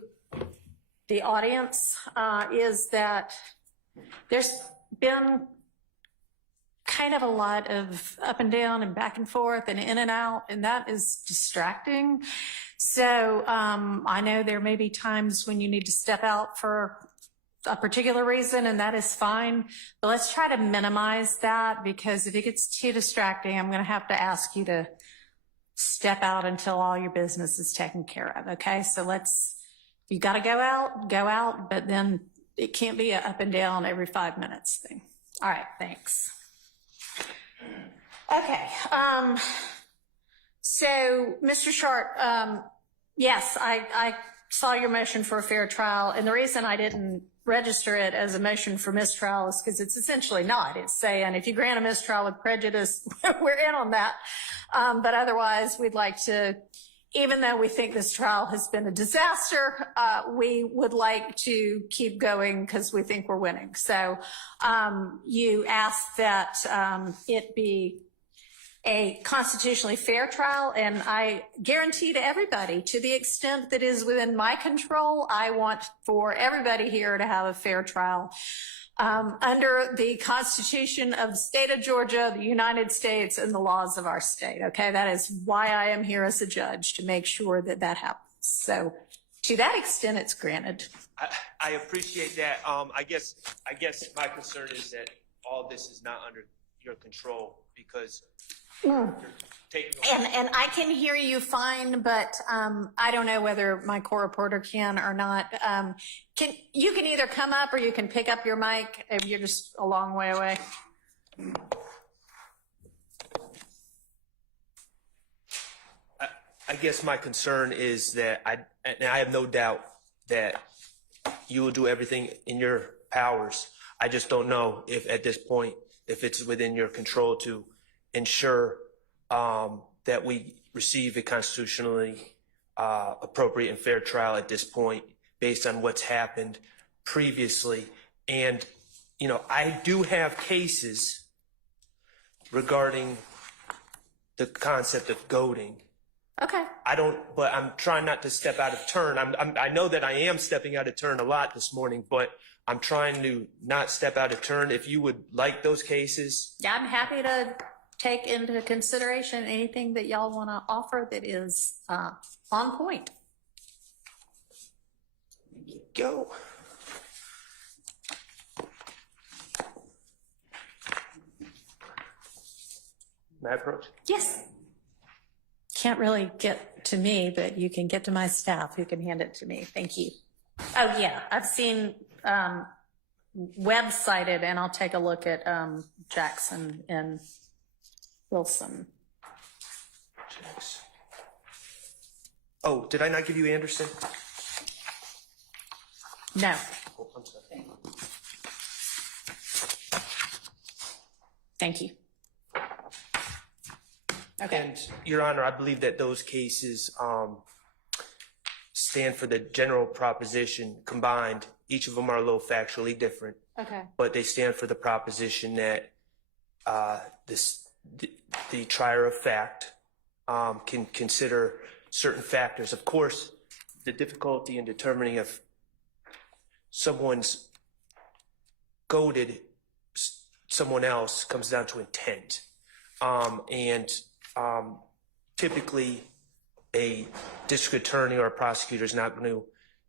the audience is that there's been kind of a lot of up and down and back and forth and in and out, and that is distracting. So I know there may be times when you need to step out for a particular reason, and that is fine. But let's try to minimize that, because if it gets too distracting, I'm going to have to ask you to step out until all your business is taken care of. Okay, so you got to go out, but then it can't be a up and down every 5 minutes thing. All right, thanks. Okay, so Mr. Sharp, yes, I saw your motion for a fair trial, and the reason I didn't register it as a motion for mistrial is because it's essentially not. It's saying if you grant a mistrial with prejudice, we're in on that. But otherwise, we'd like to, even though we think this trial has been a disaster, we would like to keep going because we think we're winning. So you asked that it be a constitutionally fair trial, and I guarantee to everybody, to the extent that is within my control, I want for everybody here to have a fair trial under the Constitution of the state of Georgia, the United States, and the laws of our state. Okay, that is why I am here as a judge, to make sure that that happens. So to that extent, it's granted. I appreciate that. I guess my concern is that all this is not under your control, because you're taking and I can hear you fine, but I don't know whether my co-reporter can or not. You can either come up or you can pick up your mic if you're just a long way away. I guess my concern is that I have no doubt that you will do everything in your powers. I just don't know if at this point, if it's within your control to ensure that we receive a constitutionally appropriate and fair trial at this point, based on what's happened previously. And, you know, I do have cases regarding the concept of goading. Okay. But I'm trying not to step out of turn. I know that I am stepping out of turn a lot this morning, but I'm trying to not step out of turn. If you would like those cases. Yeah, I'm happy to take into consideration anything that y'all want to offer that is on point. Go. May I approach? Yes. Can't really get to me, but you can get to my staff who can hand it to me. Thank you. Oh yeah, I've seen web-cited, and I'll take a look at Jackson and Wilson. Jackson. Oh, did I not give you Anderson? No. Oh, I'm sorry. Thank you. Okay. And Your Honor, I believe that those cases stand for the general proposition combined. Each of them are a little factually different. Okay. But they stand for the proposition that the trier of fact can consider certain factors. Of course, the difficulty in determining if someone's goaded someone else comes down to intent. Typically a district attorney or a prosecutor is not going to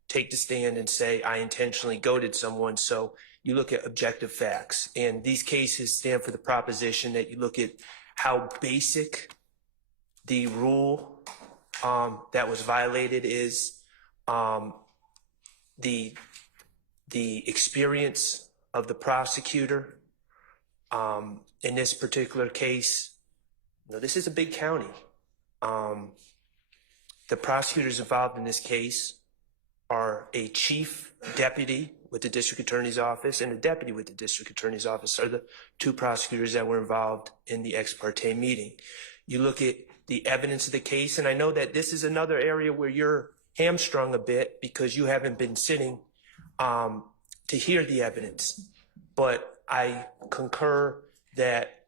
take the stand and say, I intentionally goaded someone. So you look at objective facts, and these cases stand for the proposition that you look at how basic the rule that was violated is, the experience of the prosecutor. In this particular case, you know, this is a big county. The prosecutors involved in this case are a chief deputy with the district attorney's office and a deputy with the district attorney's office are the two prosecutors that were involved in the ex parte meeting. You look at the evidence of the case, and I know that this is another area where you're hamstrung a bit because you haven't been sitting to hear the evidence. But I concur that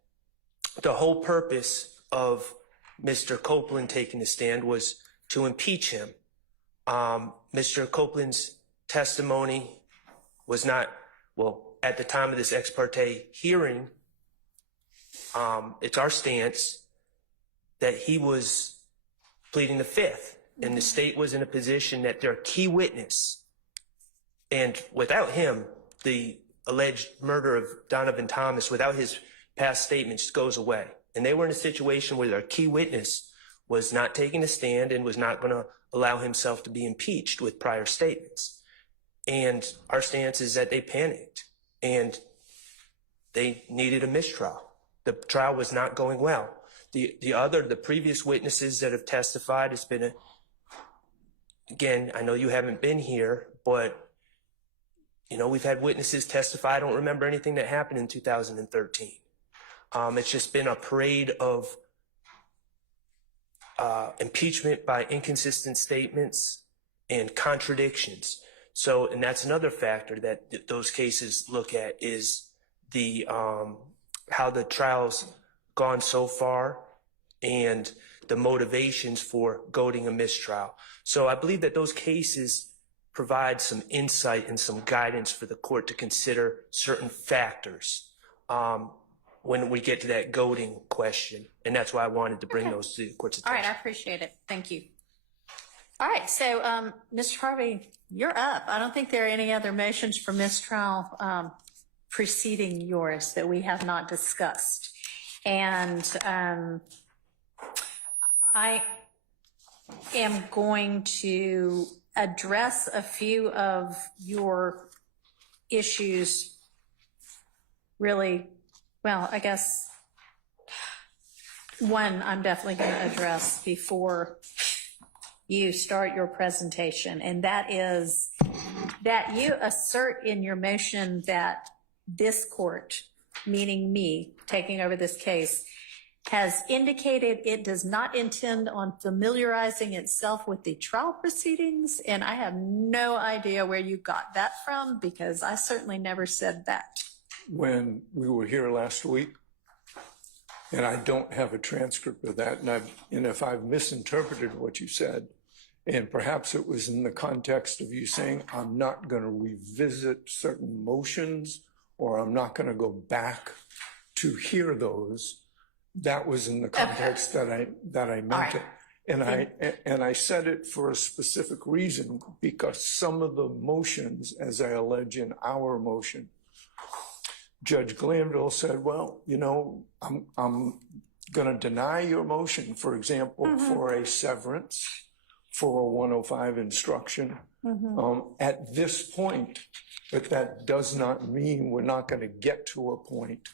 the whole purpose of Mr. Copeland taking the stand was to impeach him. Mr. Copeland's testimony was not, well, at the time of this ex parte hearing, it's our stance that he was pleading the fifth, and the state was in a position that their key witness, and without him, the alleged murder of Donovan Thomas, without his past statements, goes away. And they were in a situation where their key witness was not taking a stand and was not going to allow himself to be impeached with prior statements. And our stance is that they panicked and they needed a mistrial. The trial was not going well. The previous witnesses that have testified, it's been again, I know you haven't been here, but you know, we've had witnesses testify. I don't remember anything that happened in 2013. It's just been a parade of impeachment by inconsistent statements and contradictions. So, and that's another factor that those cases look at is the how the trial's gone so far and the motivations for goading a mistrial. So I believe that those cases provide some insight and some guidance for the court to consider certain factors when we get to that goading question. And that's why I wanted to bring those to the court's attention. All right, I appreciate it. Thank you. All right, so Mr. Harvey, you're up. I don't think there are any other motions for mistrial preceding yours that we have not discussed. And I am going to address a few of your issues really, well, I guess one I'm definitely going to address before you start your presentation, and that is that you assert in your motion that this court, meaning me taking over this case, has indicated it does not intend on familiarizing itself with the trial proceedings, and I have no idea where you got that from, because I certainly never said that. When we were here last week, and I don't have a transcript of that, and if I've misinterpreted what you said, and perhaps it was in the context of you saying, I'm not going to revisit certain motions, or I'm not going to go back to hear those, that was in the context that I meant it. And I said it for a specific reason, because some of the motions, as I allege in our motion, Judge Glanville said, well, you know, I'm going to deny your motion, for example, for a severance, for a 105 instruction at this point, but that does not mean we're not going to get to a point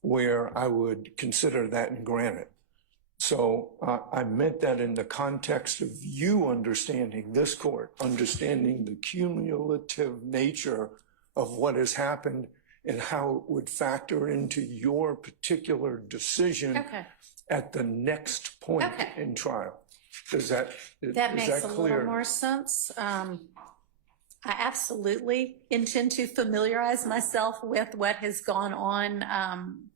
where I would consider that and grant it. So I meant that in the context of you understanding, this court, understanding the cumulative nature of what has happened and how it would factor into your particular decision at the next point in trial. Does that makes a clear? little more sense. I absolutely intend to familiarize myself with what has gone on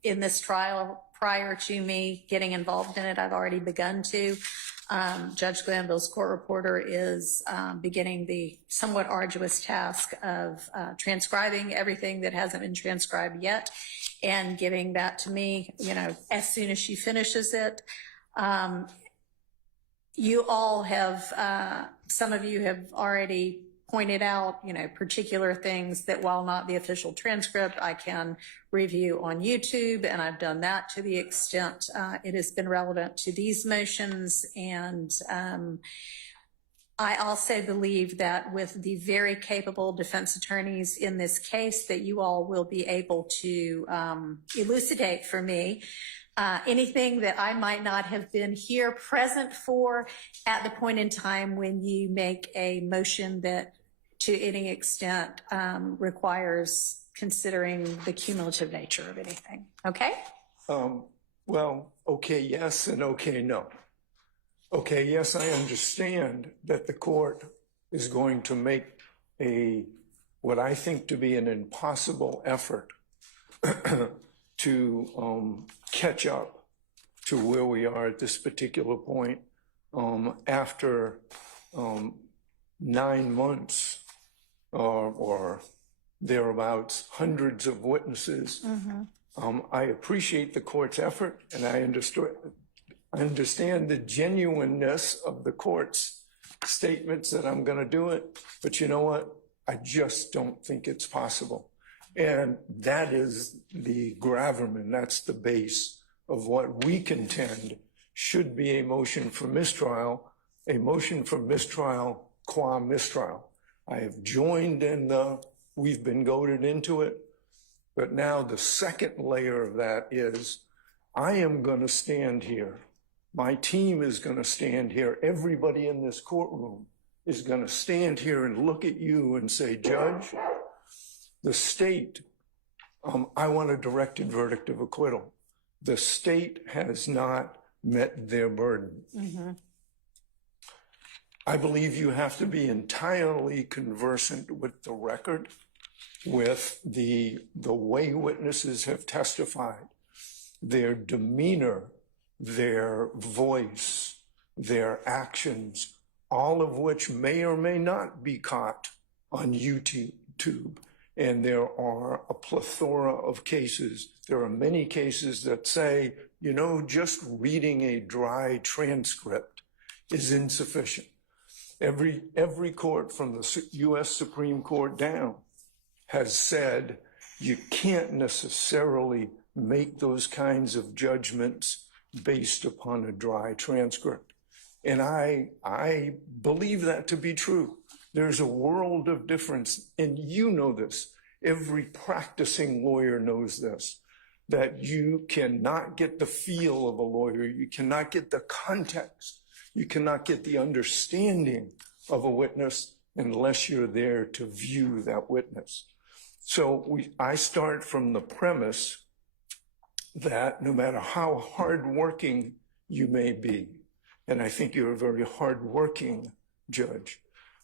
in this trial prior to me getting involved in it. I've already begun to. Judge Glanville's court reporter is beginning the somewhat arduous task of transcribing everything that hasn't been transcribed yet and giving that to me, you know, as soon as she finishes it. You all have, some of you have already pointed out, you know, particular things that, while not the official transcript, I can review on YouTube, and I've done that to the extent it has been relevant to these motions. And I also believe that with the very capable defense attorneys in this case, that you all will be able to elucidate for me anything that I might not have been here present for at the point in time when you make a motion that to any extent requires considering the cumulative nature of anything. Okay? Well, okay, yes, and okay, no. Okay, yes, I understand that the court is going to make what I think to be an impossible effort to catch up to where we are at this particular point after 9 months or thereabouts, hundreds of witnesses. I appreciate the court's effort, and I understand the genuineness of the court's statements that I'm going to do it. But you know what? I just don't think it's possible. And that is the gravamen, that's the base of what we contend should be a motion for mistrial qua mistrial. I have joined in we've been goaded into it, but now the second layer of that is I am going to stand here. My team is going to stand here. Everybody in this courtroom is going to stand here and look at you and say, Judge, the state, I want a directed verdict of acquittal. The state has not met their burden. I believe you have to be entirely conversant with the record, with the way witnesses have testified, their demeanor, their voice, their actions, all of which may or may not be caught on YouTube. And there are a plethora of cases. There are many cases that say, you know, just reading a dry transcript is insufficient. Every court from the U.S. Supreme Court down has said you can't necessarily make those kinds of judgments based upon a dry transcript. And I believe that to be true. There's a world of difference, and you know this. Every practicing lawyer knows this, that you cannot get the feel of a lawyer. You cannot get the context. You cannot get the understanding of a witness unless you're there to view that witness. So I start from the premise that no matter how hardworking you may be, and I think you're a very hardworking judge,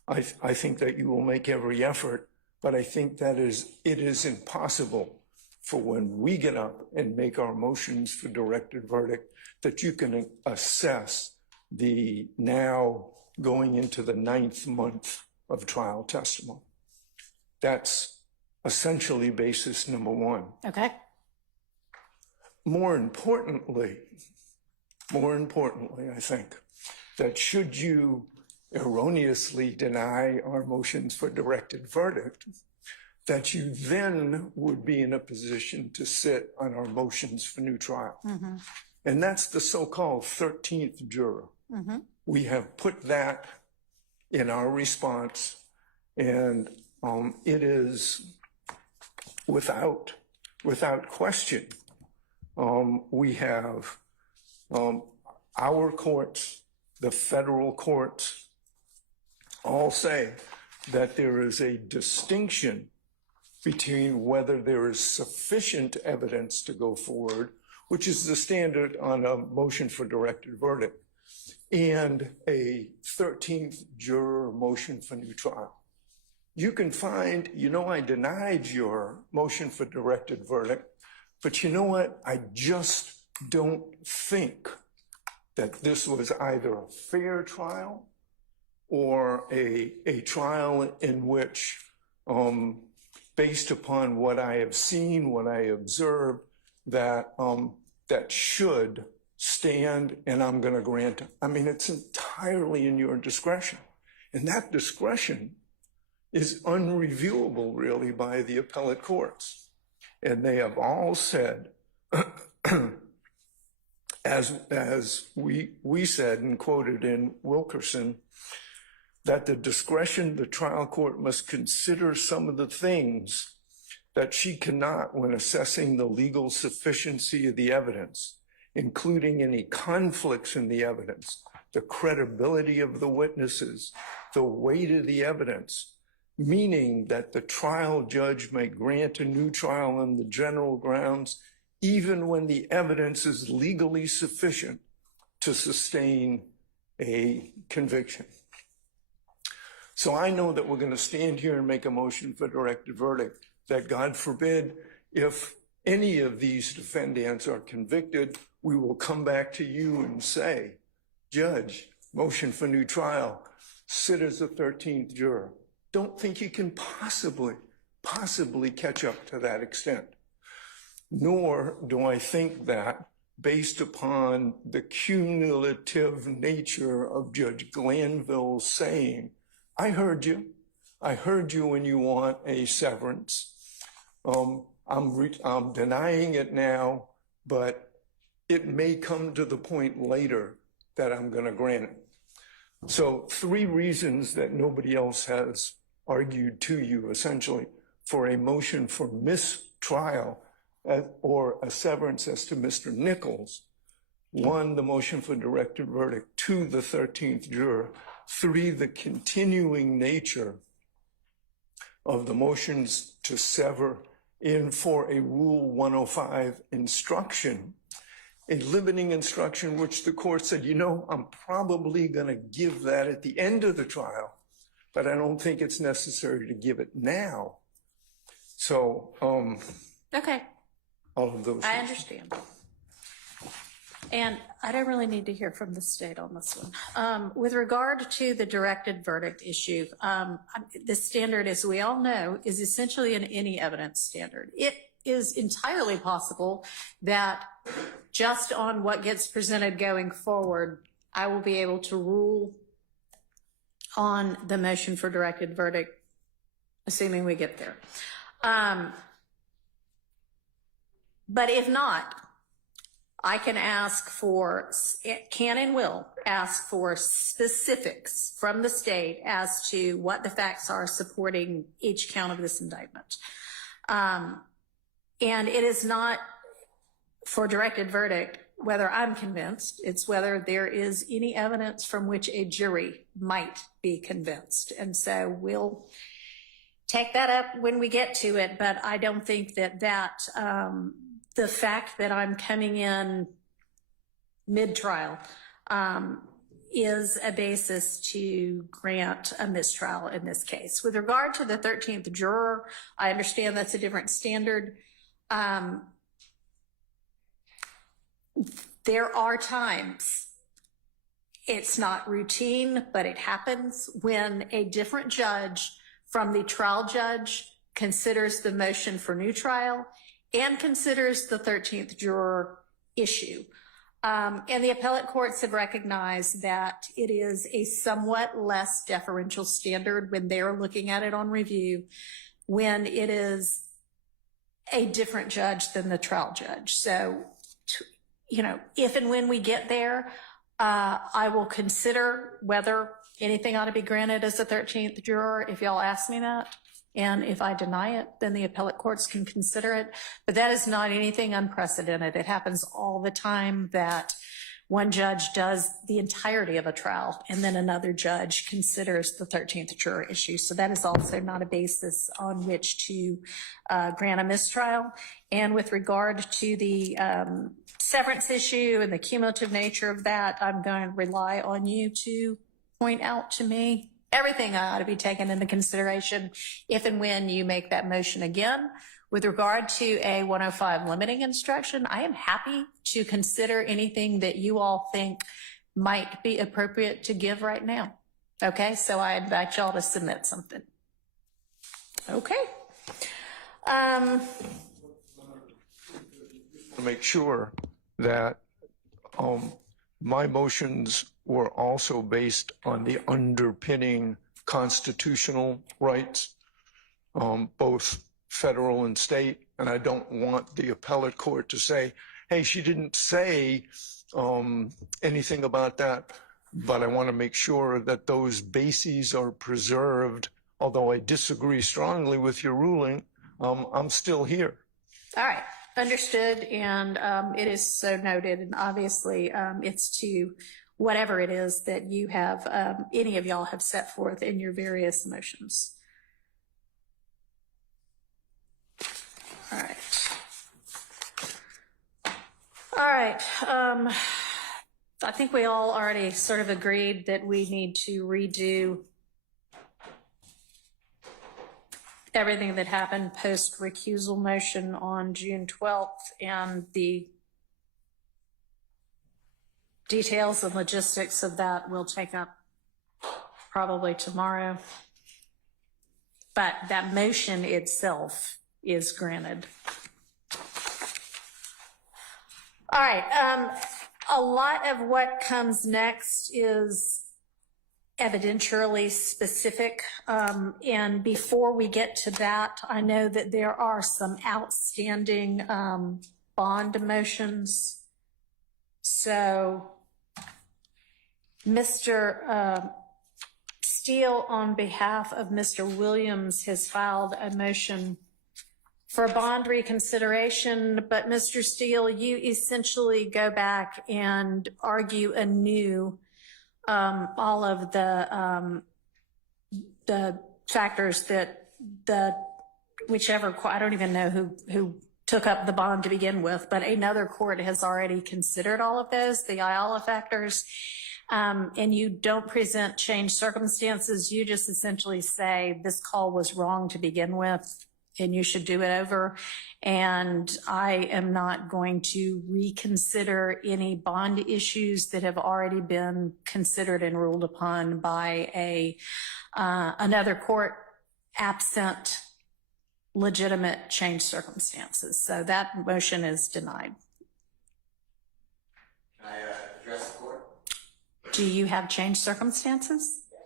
I think that you will make every effort, but I think that it is impossible for when we get up and make our motions for directed verdict that you can assess the now going into the 9th month of trial testimony. That's essentially basis number one. Okay. More importantly, I think that should you erroneously deny our motions for directed verdict, that you then would be in a position to sit on our motions for new trial. And that's the so-called 13th juror. We have put that in our response, and it is without question. We have our courts, the federal courts, all say that there is a distinction between whether there is sufficient evidence to go forward, which is the standard on a motion for directed verdict, and a 13th juror motion for new trial. You can find, you know, I denied your motion for directed verdict, but you know what? I just don't think that this was either a fair trial or a trial in which, based upon what I have seen, what I observed, that should stand, and I'm going to grant it. I mean, it's entirely in your discretion. And that discretion is unreviewable, really, by the appellate courts. And they have all said, as we said and quoted in Wilkerson, that the discretion the trial court must consider some of the things that she cannot when assessing the legal sufficiency of the evidence, including any conflicts in the evidence, the credibility of the witnesses, the weight of the evidence, meaning that the trial judge may grant a new trial on the general grounds, even when the evidence is legally sufficient to sustain a conviction. So I know that we're going to stand here and make a motion for directed verdict, that God forbid, if any of these defendants are convicted, we will come back to you and say, Judge, motion for new trial, sit as the 13th juror. Don't think you can possibly catch up to that extent. Nor do I think that, based upon the cumulative nature of Judge Glanville's saying, I heard you when you want a severance. I'm denying it now, but it may come to the point later that I'm going to grant it. So 3 reasons that nobody else has argued to you, essentially, for a motion for mistrial or a severance as to Mr. Nichols. 1, the motion for directed verdict. 2, the 13th juror. 3, the continuing nature of the motions to sever in for a Rule 105 instruction, a limiting instruction which the court said, you know, I'm probably going to give that at the end of the trial, but I don't think it's necessary to give it now. So, Okay, all of those. I understand. And I don't really need to hear from the state on this one. With regard to the directed verdict issue, the standard, as we all know, is essentially an any evidence standard. It is entirely possible that just on what gets presented going forward, I will be able to rule on the motion for directed verdict, assuming we get there. But if not, I can and will ask for specifics from the state as to what the facts are supporting each count of this indictment. And it is not for directed verdict whether I'm convinced, it's whether there is any evidence from which a jury might be convinced. And so we'll take that up when we get to it, but I don't think that the fact that I'm coming in mid-trial is a basis to grant a mistrial in this case. With regard to the 13th juror, I understand that's a different standard. There are times, it's not routine, but it happens when a different judge from the trial judge considers the motion for new trial and considers the 13th juror issue. And the appellate courts have recognized that it is a somewhat less deferential standard when they're looking at it on review, when it is a different judge than the trial judge. So, you know, if and when we get there, I will consider whether anything ought to be granted as a 13th juror, if y'all ask me that. And if I deny it, then the appellate courts can consider it. But that is not anything unprecedented. It happens all the time that one judge does the entirety of a trial and then another judge considers the 13th juror issue. So that is also not a basis on which to grant a mistrial. And with regard to the severance issue and the cumulative nature of that, I'm going to rely on you to point out to me everything ought to be taken into consideration if and when you make that motion again. With regard to a 105 limiting instruction, I am happy to consider anything that you all think might be appropriate to give right now. Okay, so I invite y'all to submit something. Okay. To make sure that my motions were also based on the underpinning constitutional rights, both federal and state. And I don't want the appellate court to say, hey, she didn't say anything about that. But I want to make sure that those bases are preserved. Although I disagree strongly with your ruling, I'm still here. All right. Understood. And it is so noted. And obviously, it's to whatever it is that you have, any of y'all have set forth in your various motions. All right. All right. I think we all already sort of agreed that we need to redo everything that happened post recusal motion on June 12th and the details and logistics of that we'll take up probably tomorrow. But that motion itself is granted. All right, a lot of what comes next is evidentially specific. And before we get to that, I know that there are some outstanding bond motions. So Mr. Steele, on behalf of Mr. Williams, has filed a motion for bond reconsideration, but Mr. Steele, you essentially go back and argue anew all of the factors that whichever, I don't even know who took up the bond to begin with, but another court has already considered all of those, the Ayala factors, and you don't present changed circumstances. You just essentially say this call was wrong to begin with and you should do it over. And I am not going to reconsider any bond issues that have already been considered and ruled upon by another court absent legitimate changed circumstances. So that motion is denied. Can I address the court? Do you have changed circumstances? Yes.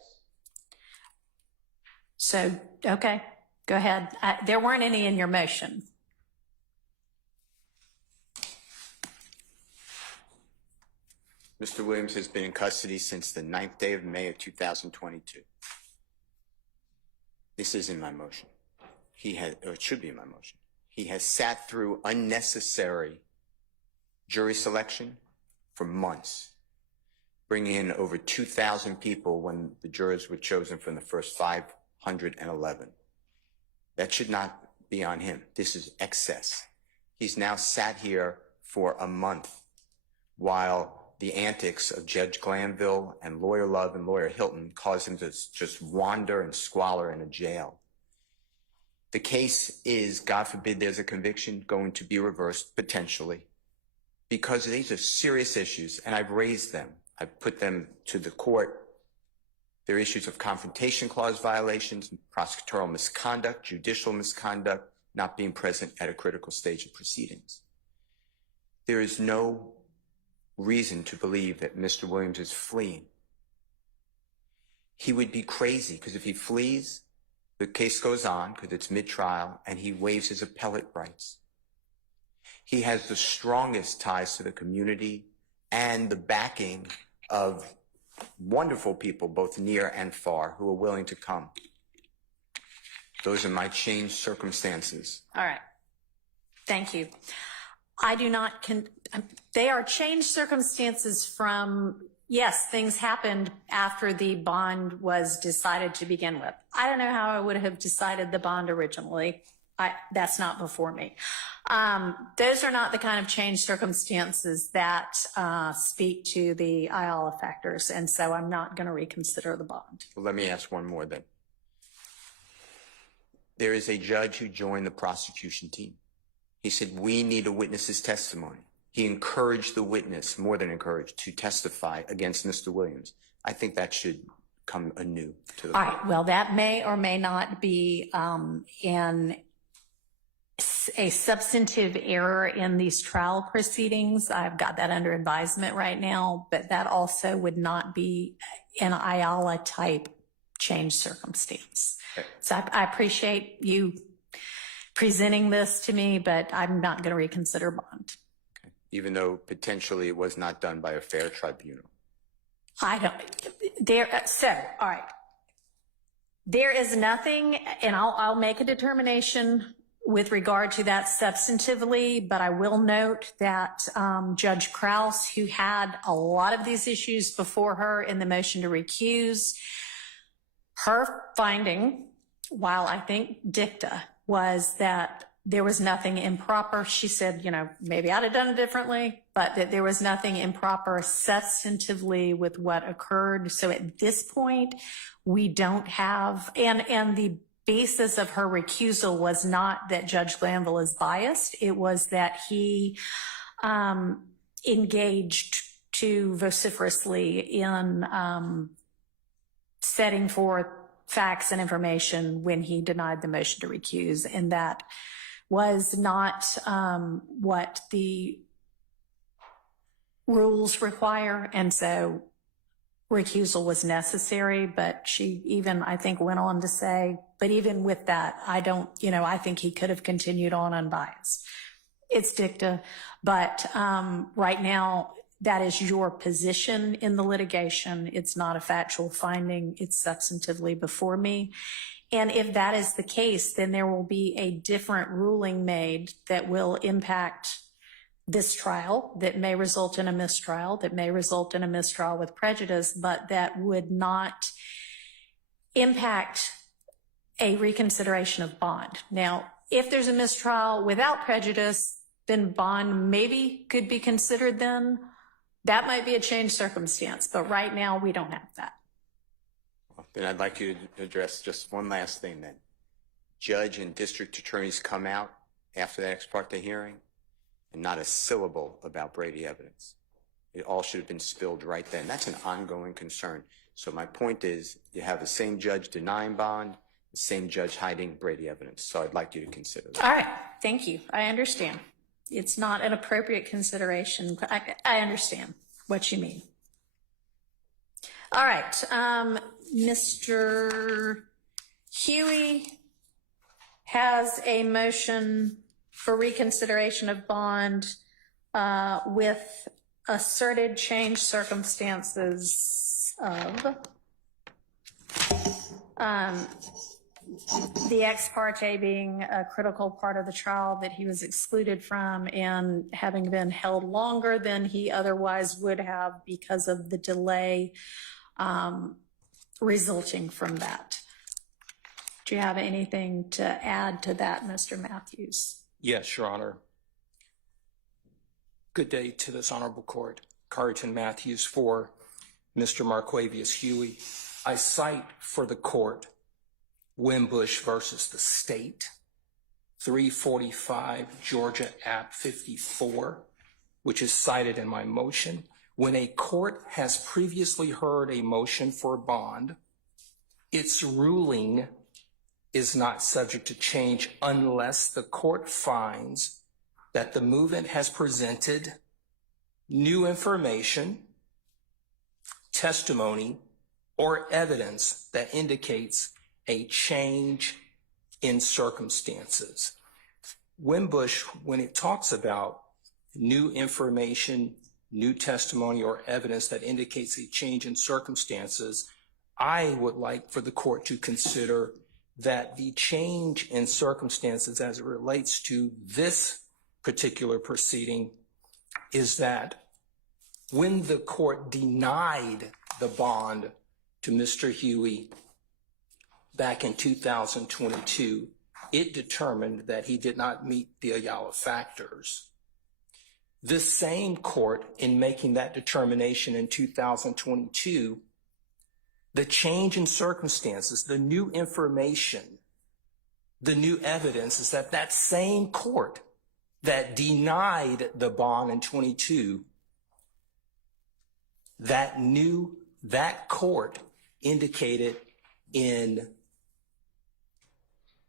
So, okay, go ahead. There weren't any in your motion. Mr. Williams has been in custody since the 9th day of May of 2022. This is in my motion. Or it should be in my motion. He has sat through unnecessary jury selection for months, bringing in over 2,000 people when the jurors were chosen from the first 511. That should not be on him. This is excess. He's now sat here for a month while the antics of Judge Glanville and Lawyer Love and Lawyer Hilton cause him to just wander and squalor in a jail. The case is, God forbid there's a conviction, going to be reversed potentially because these are serious issues, and I've raised them. I've put them to the court. There are issues of confrontation clause violations, prosecutorial misconduct, judicial misconduct, not being present at a critical stage of proceedings. There is no reason to believe that Mr. Williams is fleeing. He would be crazy, because if he flees, the case goes on because it's mid-trial and he waives his appellate rights. He has the strongest ties to the community and the backing of wonderful people, both near and far, who are willing to come. Those are my changed circumstances. All right. Thank you. I do not, they are changed circumstances from, yes, things happened after the bond was decided to begin with. I don't know how I would have decided the bond originally. That's not before me. Those are not the kind of changed circumstances that speak to the Ayala factors, and so I'm not going to reconsider the bond. Well, let me ask one more then. There is a judge who joined the prosecution team. He said, we need a witness's testimony. He encouraged the witness, more than encouraged, to testify against Mr. Williams. I think that should come anew to the All court. right. Well, that may or may not be a substantive error in these trial proceedings. I've got that under advisement right now, but that also would not be an Ayala type change circumstance. Okay. So I appreciate you presenting this to me, but I'm not going to reconsider bond. Okay. Even though potentially it was not done by a fair tribunal. I don't, so, all right. There is nothing, and I'll make a determination with regard to that substantively, but I will note that Judge Krause, who had a lot of these issues before her in the motion to recuse, her finding, while I think dicta, was that there was nothing improper. She said, you know, maybe I'd have done it differently, but that there was nothing improper substantively with what occurred. So at this point, we don't have, and the basis of her recusal was not that Judge Glanville is biased. It was that he engaged too vociferously in setting forth facts and information when he denied the motion to recuse, and that was not what the rules require, and so recusal was necessary. But she even, I think, went on to say, but even with that, I don't, I think he could have continued on unbiased. It's dicta, but right now, that is your position in the litigation. It's not a factual finding. It's substantively before me. And if that is the case, then there will be a different ruling made that will impact this trial, that may result in a mistrial, that may result in a mistrial with prejudice, but that would not impact a reconsideration of bond. Now, if there's a mistrial without prejudice, then bond maybe could be considered then. That might be a changed circumstance, but right now we don't have that. Then I'd like you to address just one last thing then. Judge and district attorneys come out after the ex parte hearing and not a syllable about Brady evidence. It all should have been spilled right then. That's an ongoing concern. So my point is, you have the same judge denying bond, the same judge hiding Brady evidence. So I'd like you to consider that. All right, thank you. I understand. It's not an appropriate consideration. I understand what you mean. All right, Mr. Huey has a motion for reconsideration of bond with asserted changed circumstances of the ex parte being a critical part of the trial that he was excluded from, and having been held longer than he otherwise would have because of the delay resulting from that. Do you have anything to add to that, Mr. Matthews? Yes, Your Honor. Good day to this honorable court. Carrington Matthews for Mr. Marquavius Huey. I cite for the court Wimbush versus the state, 345 Georgia App 54, which is cited in my motion. When a court has previously heard a motion for a bond, its ruling is not subject to change unless the court finds that the movement has presented new information, testimony, or evidence that indicates a change in circumstances. Wimbush, when it talks about new information, new testimony, or evidence that indicates a change in circumstances, I would like for the court to consider that the change in circumstances as it relates to this particular proceeding is that when the court denied the bond to Mr. Huey back in 2022, it determined that he did not meet the Ayala factors. This same court, in making that determination in 2022, the change in circumstances, the new information, the new evidence is that that same court that denied the bond in 22, that court indicated in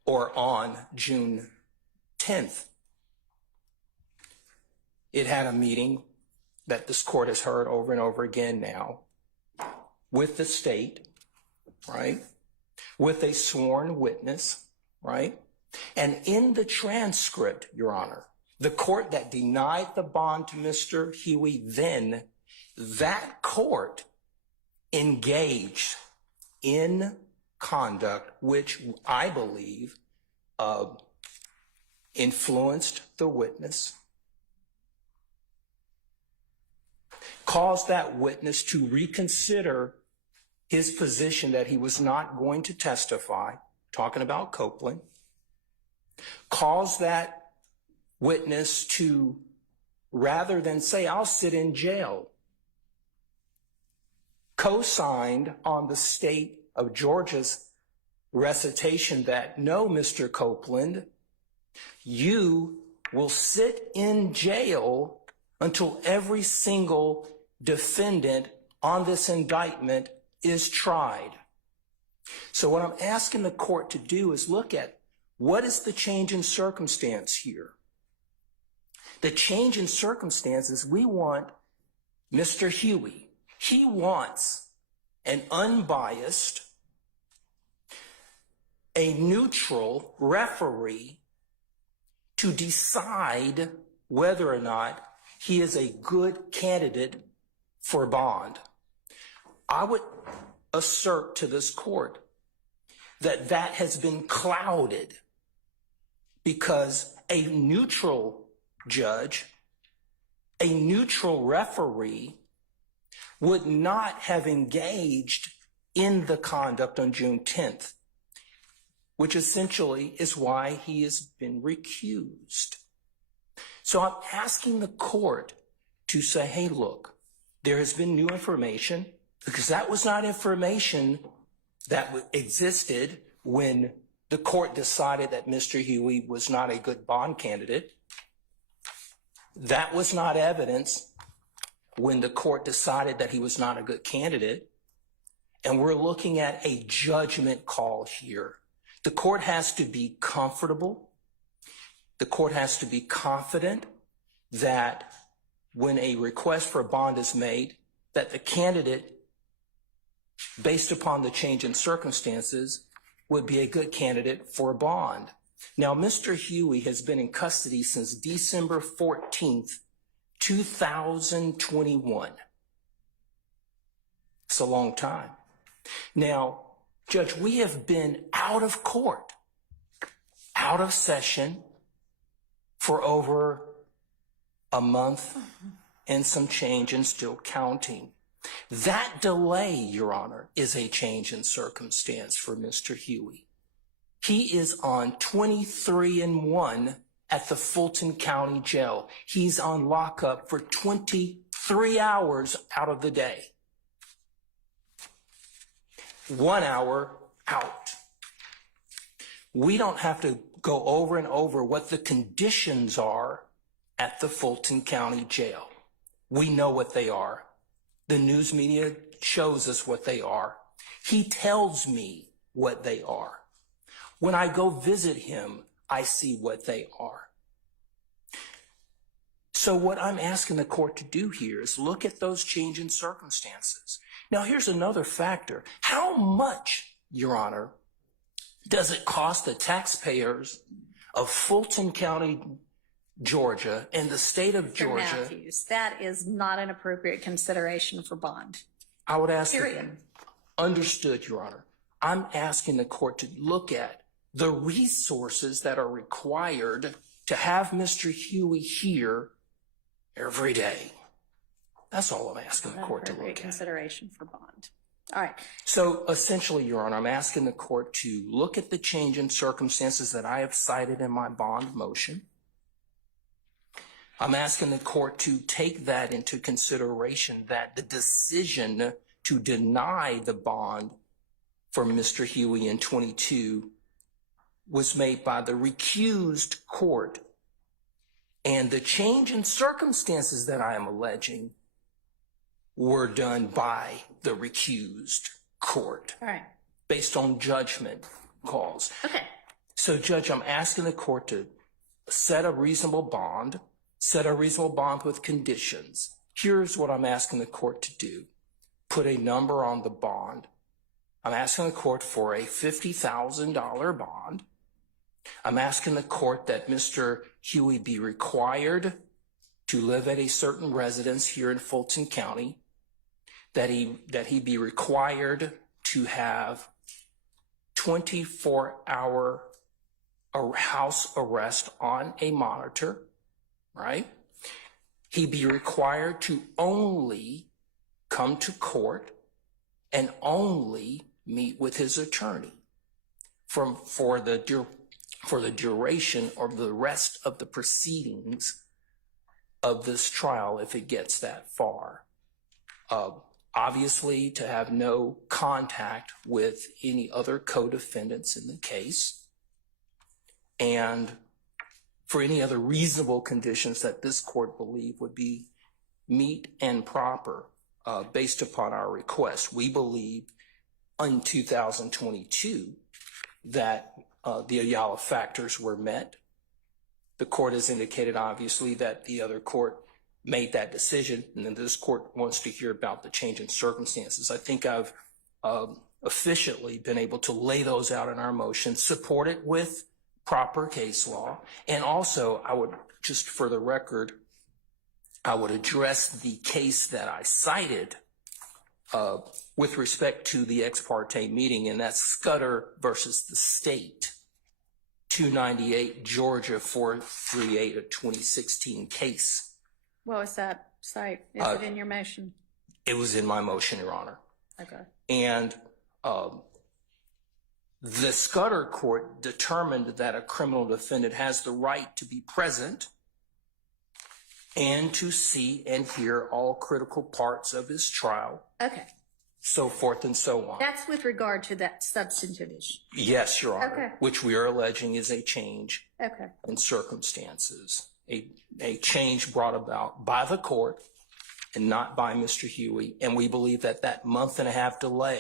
or on June 10th, it had a meeting that this court has heard over and over again now with the state, right? With a sworn witness, right? And in the transcript, Your Honor, the court that denied the bond to Mr. Huey then, that court engaged in conduct which I believe influenced the witness, caused that witness to reconsider his position that he was not going to testify, talking about Copeland, caused that witness to, rather than say, I'll sit in jail, co-signed on the state of Georgia's recitation that, no, Mr. Copeland, you will sit in jail until every single defendant on this indictment is tried. So what I'm asking the court to do is look at what is the change in circumstance here. The change in circumstances, we want Mr. Huey. He wants an unbiased, a neutral referee to decide whether or not he is a good candidate for bond. I would assert to this court that that has been clouded because a neutral judge, a neutral referee would not have engaged in the conduct on June 10th, which essentially is why he has been recused. So I'm asking the court to say, hey, look, there has been new information, because that was not information that existed when the court decided that Mr. Huey was not a good bond candidate. That was not evidence when the court decided that he was not a good candidate. And we're looking at a judgment call here. The court has to be comfortable. The court has to be confident that when a request for a bond is made, that the candidate, based upon the change in circumstances, would be a good candidate for a bond. Now, Mr. Huey has been in custody since December 14th, 2021. It's a long time. Now, Judge, we have been out of court, out of session for over a month and some change and still counting. That delay, Your Honor, is a change in circumstance for Mr. Huey. He is on 23-1 at the Fulton County Jail. He's on lockup for 23 hours out of the day. 1 hour out. We don't have to go over and over what the conditions are at the Fulton County Jail. We know what they are. The news media shows us what they are. He tells me what they are. When I go visit him, I see what they are. So what I'm asking the court to do here is look at those change in circumstances. Now, here's another factor. How much, Your Honor, does it cost the taxpayers of Fulton County, Georgia, and the state of Georgia? Mr. Matthews, that is not an appropriate consideration for bond. I would ask. Period. Understood, Your Honor. I'm asking the court to look at the resources that are required to have Mr. Huey here every day. That's all I'm asking the court to look at. Consideration for bond. All right. So essentially, Your Honor, I'm asking the court to look at the change in circumstances that I have cited in my bond motion. I'm asking the court to take that into consideration, that the decision to deny the bond for Mr. Huey in 22 was made by the recused court, and the change in circumstances that I am alleging were done by the recused court. All right. Based on judgment calls. Okay. So, Judge, I'm asking the court to set a reasonable bond with conditions. Here's what I'm asking the court to do. Put a number on the bond. I'm asking the court for a $50,000 bond. I'm asking the court that Mr. Huey be required to live at a certain residence here in Fulton County, that he be required to have 24-hour house arrest on a monitor, right? He be required to only come to court and only meet with his attorney for the duration or the rest of the proceedings of this trial, if it gets that far. Obviously, to have no contact with any other co-defendants in the case, and for any other reasonable conditions that this court believe would be meet and proper based upon our request. We believe in 2022 that the Ayala factors were met. The court has indicated, obviously, that the other court made that decision, and then this court wants to hear about the change in circumstances. I think I've efficiently been able to lay those out in our motion, support it with proper case law, and also I would, just for the record, I would address the case that I cited with respect to the ex parte meeting, and that's Scudder versus the state, 298 Georgia 438, a 2016 case. What was that cite? Is it in your motion? It was in my motion, Your Honor. Okay. And the Scudder court determined that a criminal defendant has the right to be present and to see and hear all critical parts of his trial. Okay. So forth and so on. That's with regard to that substantive issue. Yes, Your Honor. Okay. Which we are alleging is a change Okay. in circumstances, a change brought about by the court and not by Mr. Huey. And we believe that that month-and-a-half delay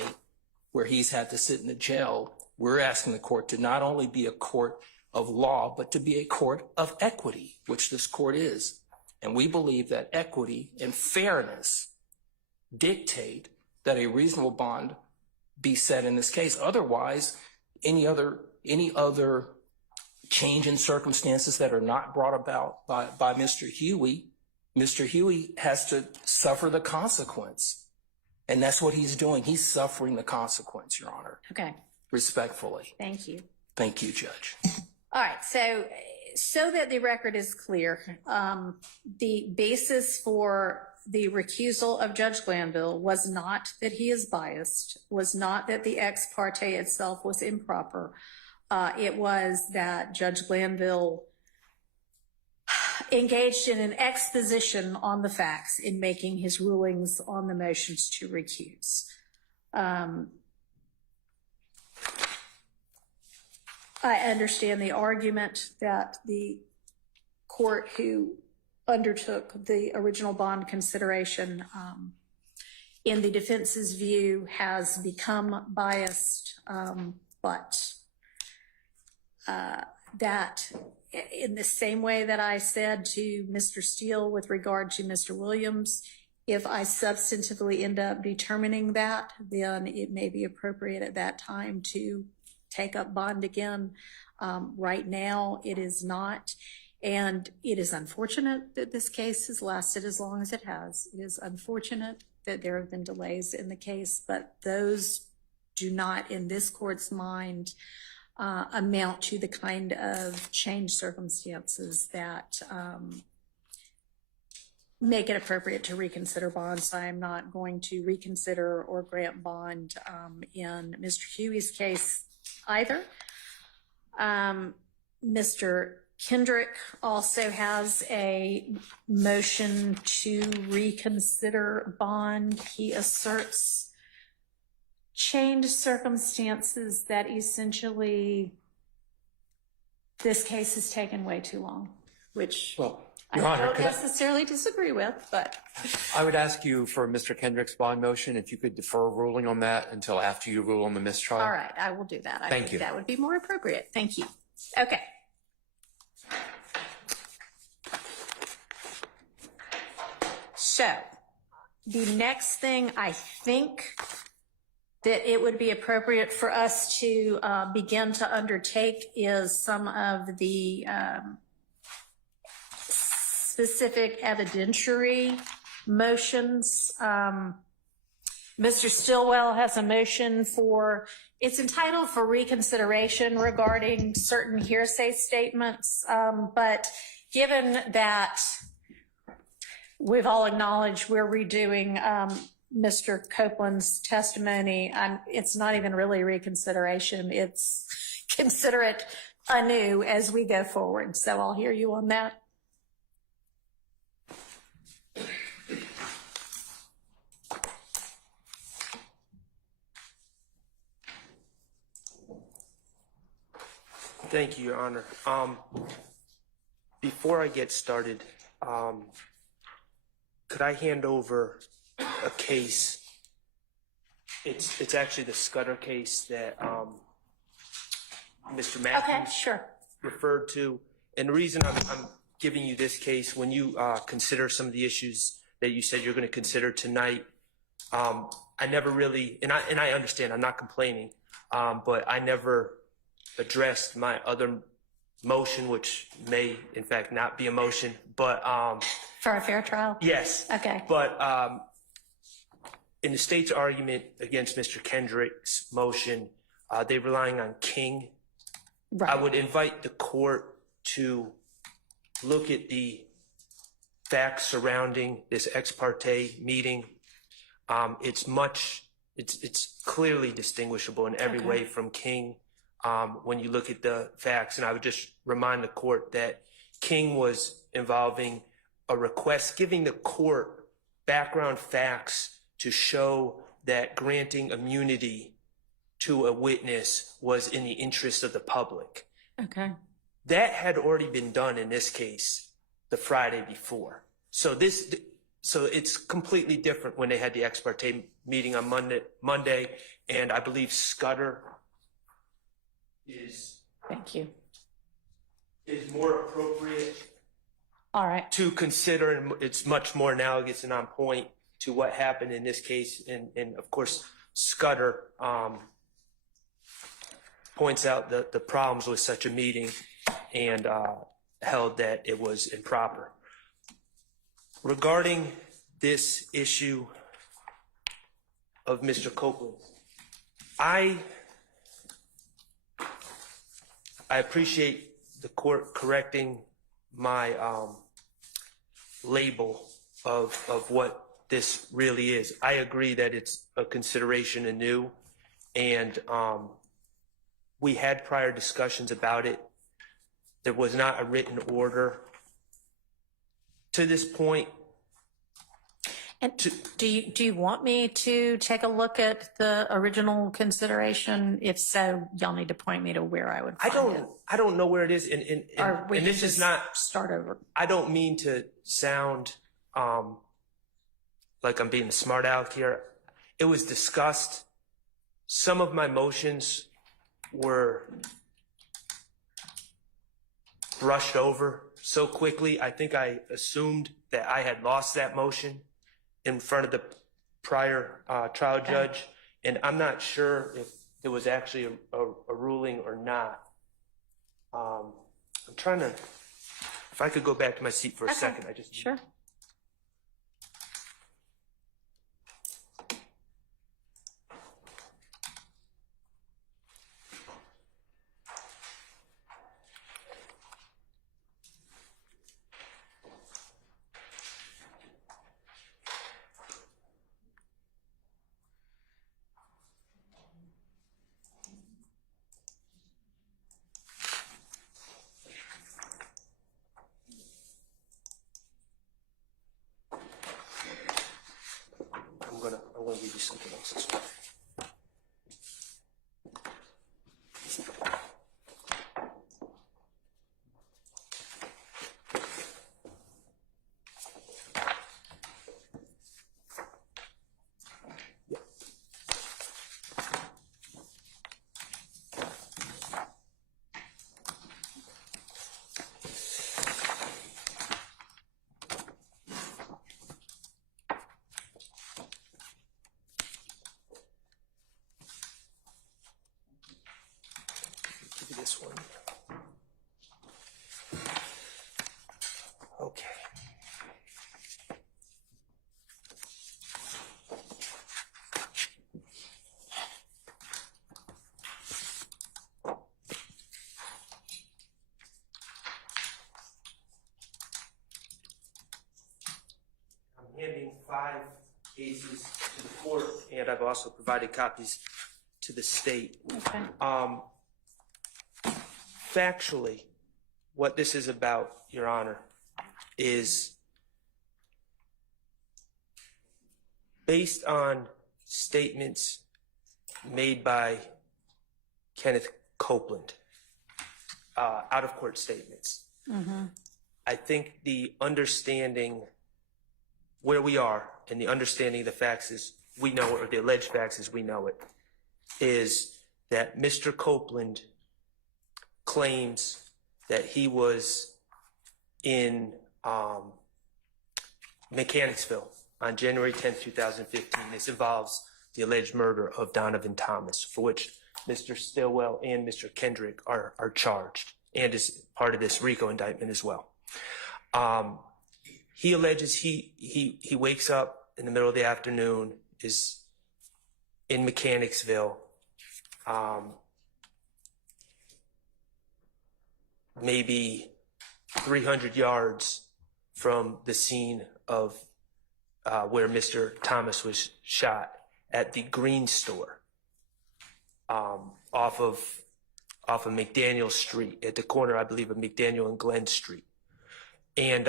where he's had to sit in the jail, we're asking the court to not only be a court of law, but to be a court of equity, which this court is. And we believe that equity and fairness dictate that a reasonable bond be set in this case. Otherwise, any other change in circumstances that are not brought about by Mr. Huey has to suffer the consequence. And that's what he's doing. He's suffering the consequence, Your Honor. Okay. Respectfully. Thank you. Thank you, Judge. All right. So that the record is clear, the basis for the recusal of Judge Glanville was not that he is biased, was not that the ex parte itself was improper. It was that Judge Glanville engaged in an exposition on the facts in making his rulings on the motions to recuse. I understand the argument that the court who undertook the original bond consideration in the defense's view has become biased, but that in the same way that I said to Mr. Steele with regard to Mr. Williams, if I substantively end up determining that, then it may be appropriate at that time to take up bond again. Right now, it is not. And it is unfortunate that this case has lasted as long as it has. It is unfortunate that there have been delays in the case, but those do not, in this court's mind, amount to the kind of changed circumstances that make it appropriate to reconsider bonds. I am not going to reconsider or grant bond in Mr. Huey's case either. Mr. Kendrick also has a motion to reconsider bond. He asserts changed circumstances that essentially this case has taken way too long, which Your Honor, don't necessarily disagree with, but. I would ask you for Mr. Kendrick's bond motion, if you could defer ruling on that until after you rule on the mistrial. All right, I will do that. I Thank think you. that would be more appropriate. Thank you. Okay. So the next thing I think that it would be appropriate for us to begin to undertake is some of the specific evidentiary motions. Mr. Stillwell has a motion for, it's entitled for reconsideration regarding certain hearsay statements, but given that we've all acknowledged we're redoing Mr. Copeland's testimony, it's not even really reconsideration, it's consider it anew as we go forward. So I'll hear you on that. Thank you, Your Honor. Before I get started, could I hand over a case? It's actually the Scudder case that Mr. Matthews Okay, sure. referred to. And the reason I'm giving you this case, when you consider some of the issues that you said you're going to consider tonight, I never really, and I understand, I'm not complaining, but I never addressed my other motion, which may in fact not be a motion, but For a fair trial? yes. Okay. But in the state's argument against Mr. Kendrick's motion, they're relying on King. Right. I would invite the court to look at the facts surrounding this ex parte meeting. It's clearly distinguishable in every way from King when you look at the facts. And I would just remind the court that King was involving a request, giving the court background facts to show that granting immunity to a witness was in the interest of the public. Okay. That had already been done in this case the Friday before. So it's completely different when they had the ex parte meeting on Monday, and I believe Scudder is Thank you. more appropriate All right. to consider, and it's much more analogous and on point to what happened in this case. And of course, Scudder points out the problems with such a meeting and held that it was improper. Regarding this issue of Mr. Copeland, I appreciate the court correcting my label of what this really is. I agree that it's a consideration anew, and we had prior discussions about it. There was not a written order to this point. And do you want me to take a look at the original consideration? If so, y'all need to point me to where I would find it. I don't know where it is, and Or we and can this is just not. start over. I don't mean to sound like I'm being a smart aleck here. It was discussed. Some of my motions were brushed over so quickly. I think I assumed that I had lost that motion in front of the prior trial judge, and I'm not sure if it was actually a ruling or not. I'm trying to, if I could go back to my seat for a second. I just Sure. I'm gonna give you something else as well. Give you this one. Okay. I'm handing 5 cases to the court, and I've also provided copies to the state. Okay. Factually, what this is about, Your Honor, is based on statements made by Kenneth Copeland, out-of-court statements. I think the understanding where we are and the understanding of the facts as we know it, or the alleged facts as we know it, is that Mr. Copeland claims that he was in Mechanicsville on January 10th, 2015. This involves the alleged murder of Donovan Thomas, for which Mr. Stillwell and Mr. Kendrick are charged, and is part of this RICO indictment as well. He alleges he wakes up in the middle of the afternoon, is in Mechanicsville, maybe 300 yards from the scene of where Mr. Thomas was shot, at the Green Store, off of McDaniel Street, at the corner, I believe, of McDaniel and Glen Street. And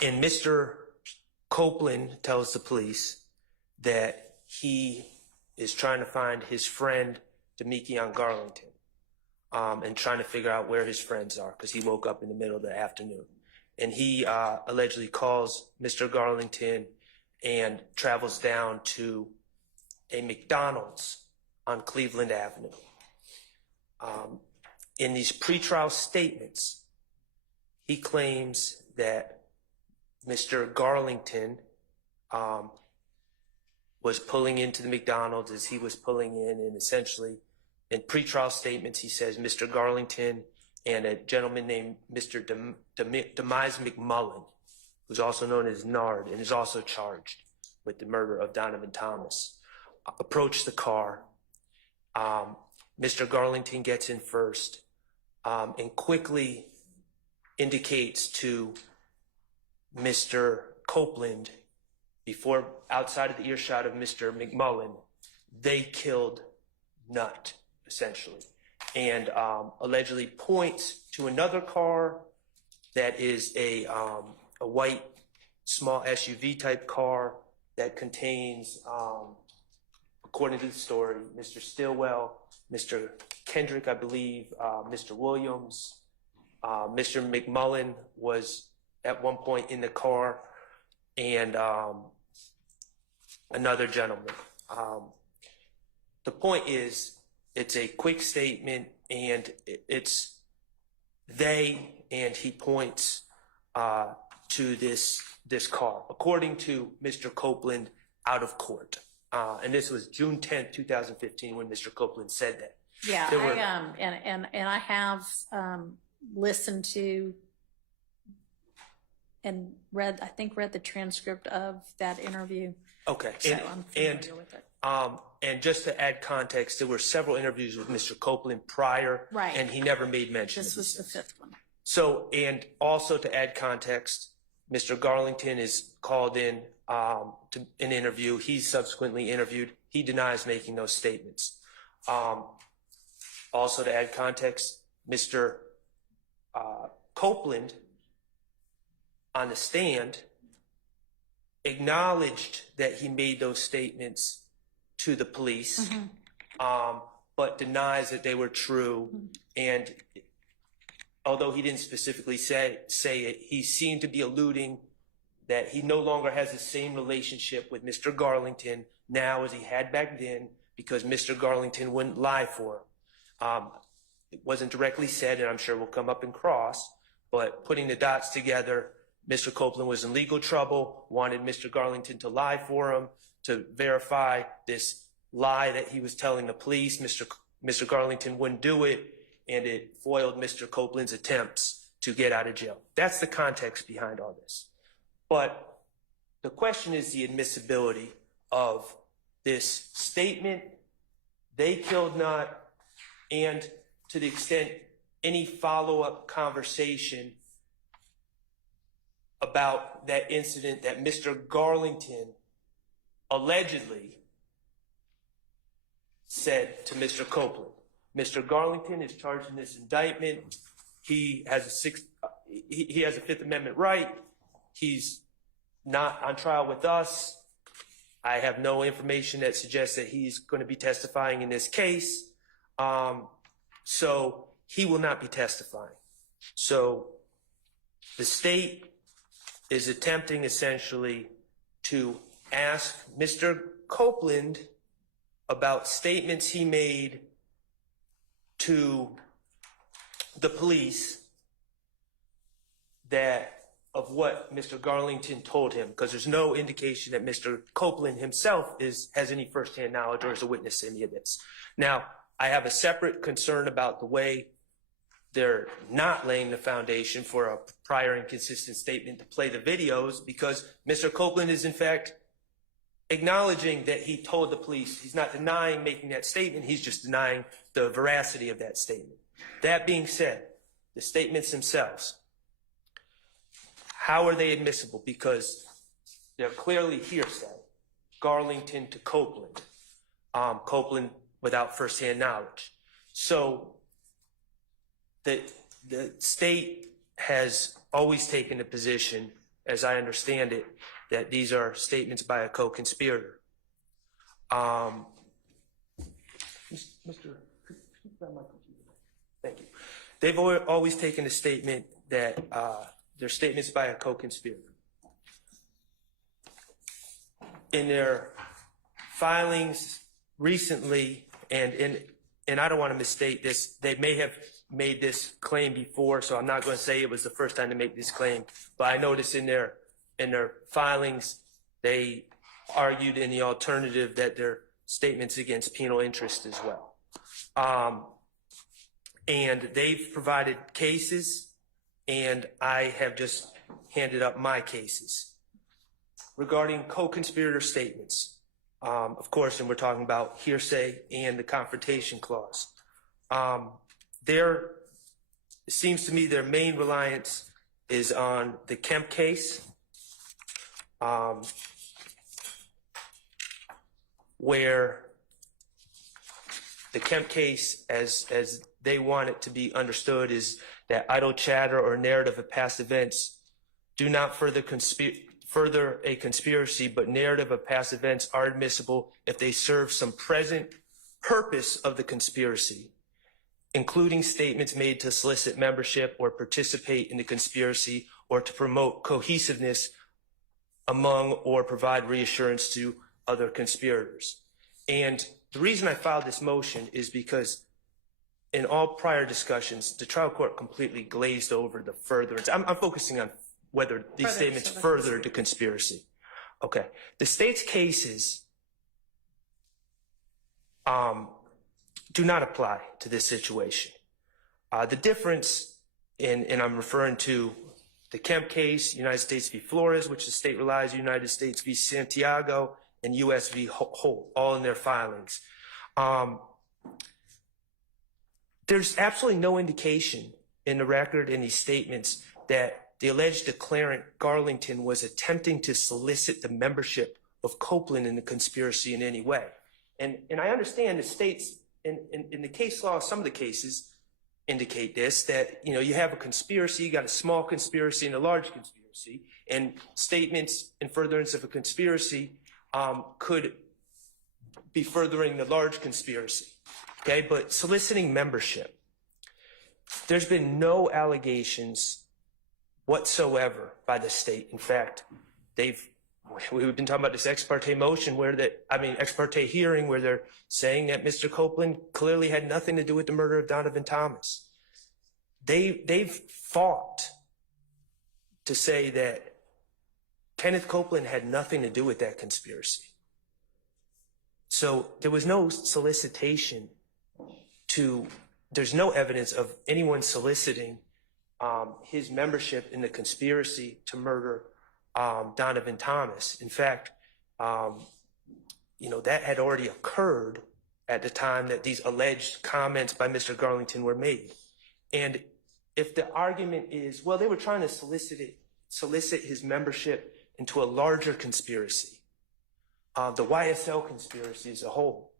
Mr. Copeland tells the police that he is trying to find his friend Demekion Garlington, and trying to figure out where his friends are, because he woke up in the middle of the afternoon. And he allegedly calls Mr. Garlington and travels down to a McDonald's on Cleveland Avenue. In these pretrial statements, he claims that Mr. Garlington was pulling into the McDonald's as he was pulling in, and essentially in pretrial statements he says Mr. Garlington and a gentleman named Mr. Demise McMullen, who's also known as Nard and is also charged with the murder of Donovan Thomas, approached the car. Mr. Garlington gets in first, and quickly indicates to Mr. Copeland, before outside of the earshot of Mr. McMullen, they killed Nutt, essentially, and allegedly points to another car that is a white small SUV type car that contains, according to the story, Mr. Stillwell, Mr. Kendrick, I believe, Mr. Williams, Mr. McMullen was at one point in the car, and another gentleman. The point is, it's a quick statement, and it's they, and he points to this car, according to Mr. Copeland, out of court. And this was June 10th, 2015, when Mr. Copeland said that. Yeah, and I have listened to and read the transcript of that interview. Okay, So I'm familiar with it. And just to add context, there were several interviews with Mr. Copeland prior, Right. and he never made mention This of was this. the fifth one. So, and also to add context, Mr. Garlington is called in to an interview. He's subsequently interviewed. He denies making those statements. Also to add context, Mr. Copeland on the stand acknowledged that he made those statements to the police, but denies that they were true. And although he didn't specifically say it, he seemed to be alluding that he no longer has the same relationship with Mr. Garlington now as he had back then, because Mr. Garlington wouldn't lie for him. It wasn't directly said, and I'm sure will come up in cross, but putting the dots together, Mr. Copeland was in legal trouble, wanted Mr. Garlington to lie for him, to verify this lie that he was telling the police. Mr. Garlington wouldn't do it, and it foiled Mr. Copeland's attempts to get out of jail. That's the context behind all this. But the question is the admissibility of this statement, they killed Nutt, and to the extent any follow-up conversation about that incident that Mr. Garlington allegedly said to Mr. Copeland. Mr. Garlington is charged in this indictment. He has a Fifth Amendment right. He's not on trial with us. I have no information that suggests that he's going to be testifying in this case. So he will not be testifying. So the state is attempting essentially to ask Mr. Copeland about statements he made to the police of what Mr. Garlington told him, because there's no indication that Mr. Copeland himself has any firsthand knowledge or is a witness to any of this. Now, I have a separate concern about the way they're not laying the foundation for a prior inconsistent statement to play the videos, because Mr. Copeland is in fact acknowledging that he told the police. He's not denying making that statement, he's just denying the veracity of that statement. That being said, the statements themselves, how are they admissible? Because they're clearly hearsay. Garlington to Copeland, Copeland without firsthand knowledge. So the state has always taken a position, as I understand it, that these are statements by a co-conspirator. Thank you. They've always taken a statement that they're statements by a co-conspirator. In their filings recently, and I don't want to misstate this, they may have made this claim before, so I'm not going to say it was the first time to make this claim, but I noticed in their filings, they argued in the alternative that they're statements against penal interest as well. And they've provided cases, and I have just handed up my cases. Regarding co-conspirator statements, of course, and we're talking about hearsay and the confrontation clause. It seems to me their main reliance is on the Kemp case, where the Kemp case, as they want it to be understood, is that idle chatter or narrative of past events do not further a conspiracy, but narrative of past events are admissible if they serve some present purpose of the conspiracy, including statements made to solicit membership or participate in the conspiracy or to promote cohesiveness among or provide reassurance to other conspirators. And the reason I filed this motion is because in all prior discussions, the trial court completely glazed over the furtherance. I'm focusing on whether these statements furthered the conspiracy. Okay. The state's cases do not apply to this situation. The difference, and I'm referring to the Kemp case, United States v. Flores, which the state relies, United States v. Santiago, and U.S. v. Holt, all in their filings. There's absolutely no indication in the record in these statements that the alleged declarant Garlington was attempting to solicit the membership of Copeland in the conspiracy in any way. And I understand the states, in the case law, some of the cases indicate this, that, you know, you have a conspiracy, you got a small conspiracy and a large conspiracy, and statements in furtherance of a conspiracy could be furthering the large conspiracy. Okay, but soliciting membership, there's been no allegations whatsoever by the state. In fact, we've been talking about this ex parte motion ex parte hearing where they're saying that Mr. Copeland clearly had nothing to do with the murder of Donovan Thomas. They've fought to say that Kenneth Copeland had nothing to do with that conspiracy. So there was no solicitation there's no evidence of anyone soliciting his membership in the conspiracy to murder Donovan Thomas. In fact, that had already occurred at the time that these alleged comments by Mr. Garlington were made. And if the argument is, well, they were trying to solicit his membership into a larger conspiracy, the YSL conspiracy as a whole,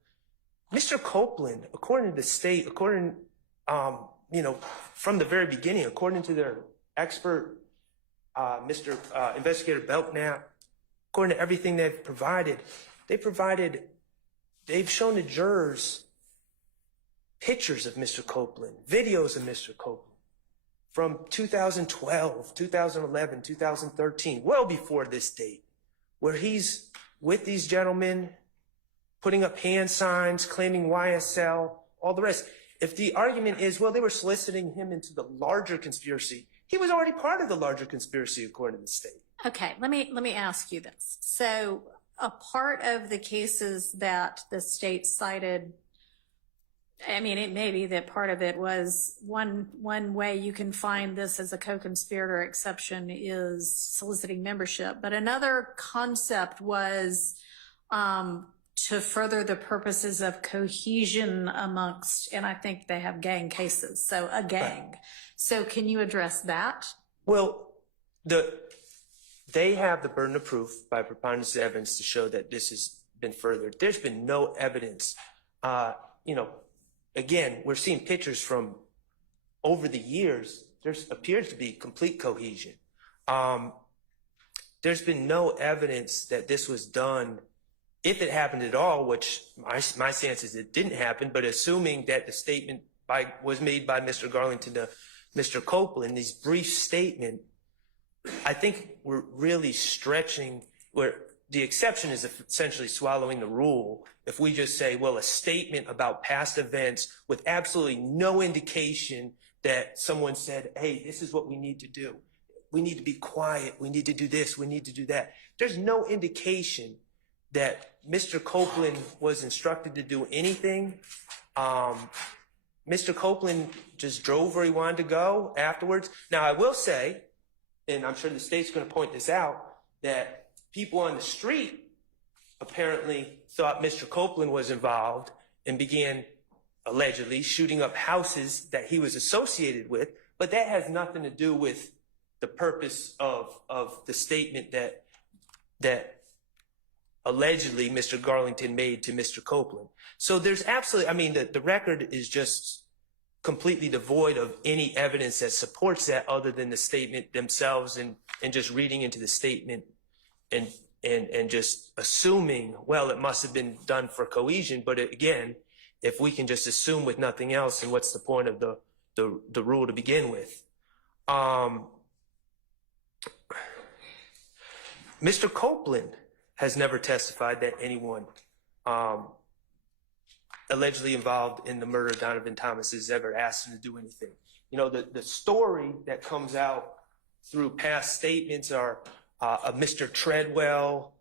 Mr. Copeland, according to the state, from the very beginning, according to their expert, Investigator Belknap, according to everything they've shown the jurors pictures of Mr. Copeland, videos of Mr. Copeland, from 2012, 2011, 2013, well before this date, where he's with these gentlemen, putting up hand signs, claiming YSL, all the rest. If the argument is, well, they were soliciting him into the larger conspiracy, he was already part of the larger conspiracy according to the state. Okay, let me ask you this. So a part of the cases that the state cited, I mean, it may be that part of it was one way you can find this as a co-conspirator exception is soliciting membership, but another concept was to further the purposes of cohesion amongst, and I think they have gang cases, so a gang. So can you address that? Well, they have the burden of proof by preponderance of evidence to show that this has been furthered. There's been no evidence. Again, we're seeing pictures from over the years. There appears to be complete cohesion. There's been no evidence that this was done, if it happened at all, which my sense is it didn't happen, but assuming that the statement was made by Mr. Garlington to Mr. Copeland, this brief statement, I think we're really stretching where the exception is essentially swallowing the rule. If we just say, well, a statement about past events with absolutely no indication that someone said, hey, this is what we need to do. We need to be quiet. We need to do this. We need to do that. There's no indication that Mr. Copeland was instructed to do anything. Mr. Copeland just drove where he wanted to go afterwards. Now, I will say, and I'm sure the state's going to point this out, that people on the street apparently thought Mr. Copeland was involved and began allegedly shooting up houses that he was associated with, but that has nothing to do with the purpose of the statement that allegedly Mr. Garlington made to Mr. Copeland. So there's absolutely, I mean, the record is just completely devoid of any evidence that supports that other than the statement themselves and just reading into the statement and just assuming, well, it must have been done for cohesion. But again, if we can just assume with nothing else, then what's the point of the rule to begin with? Mr. Copeland has never testified that anyone allegedly involved in the murder of Donovan Thomas has ever asked him to do anything. You know, the story that comes out through past statements are Mr. Treadwell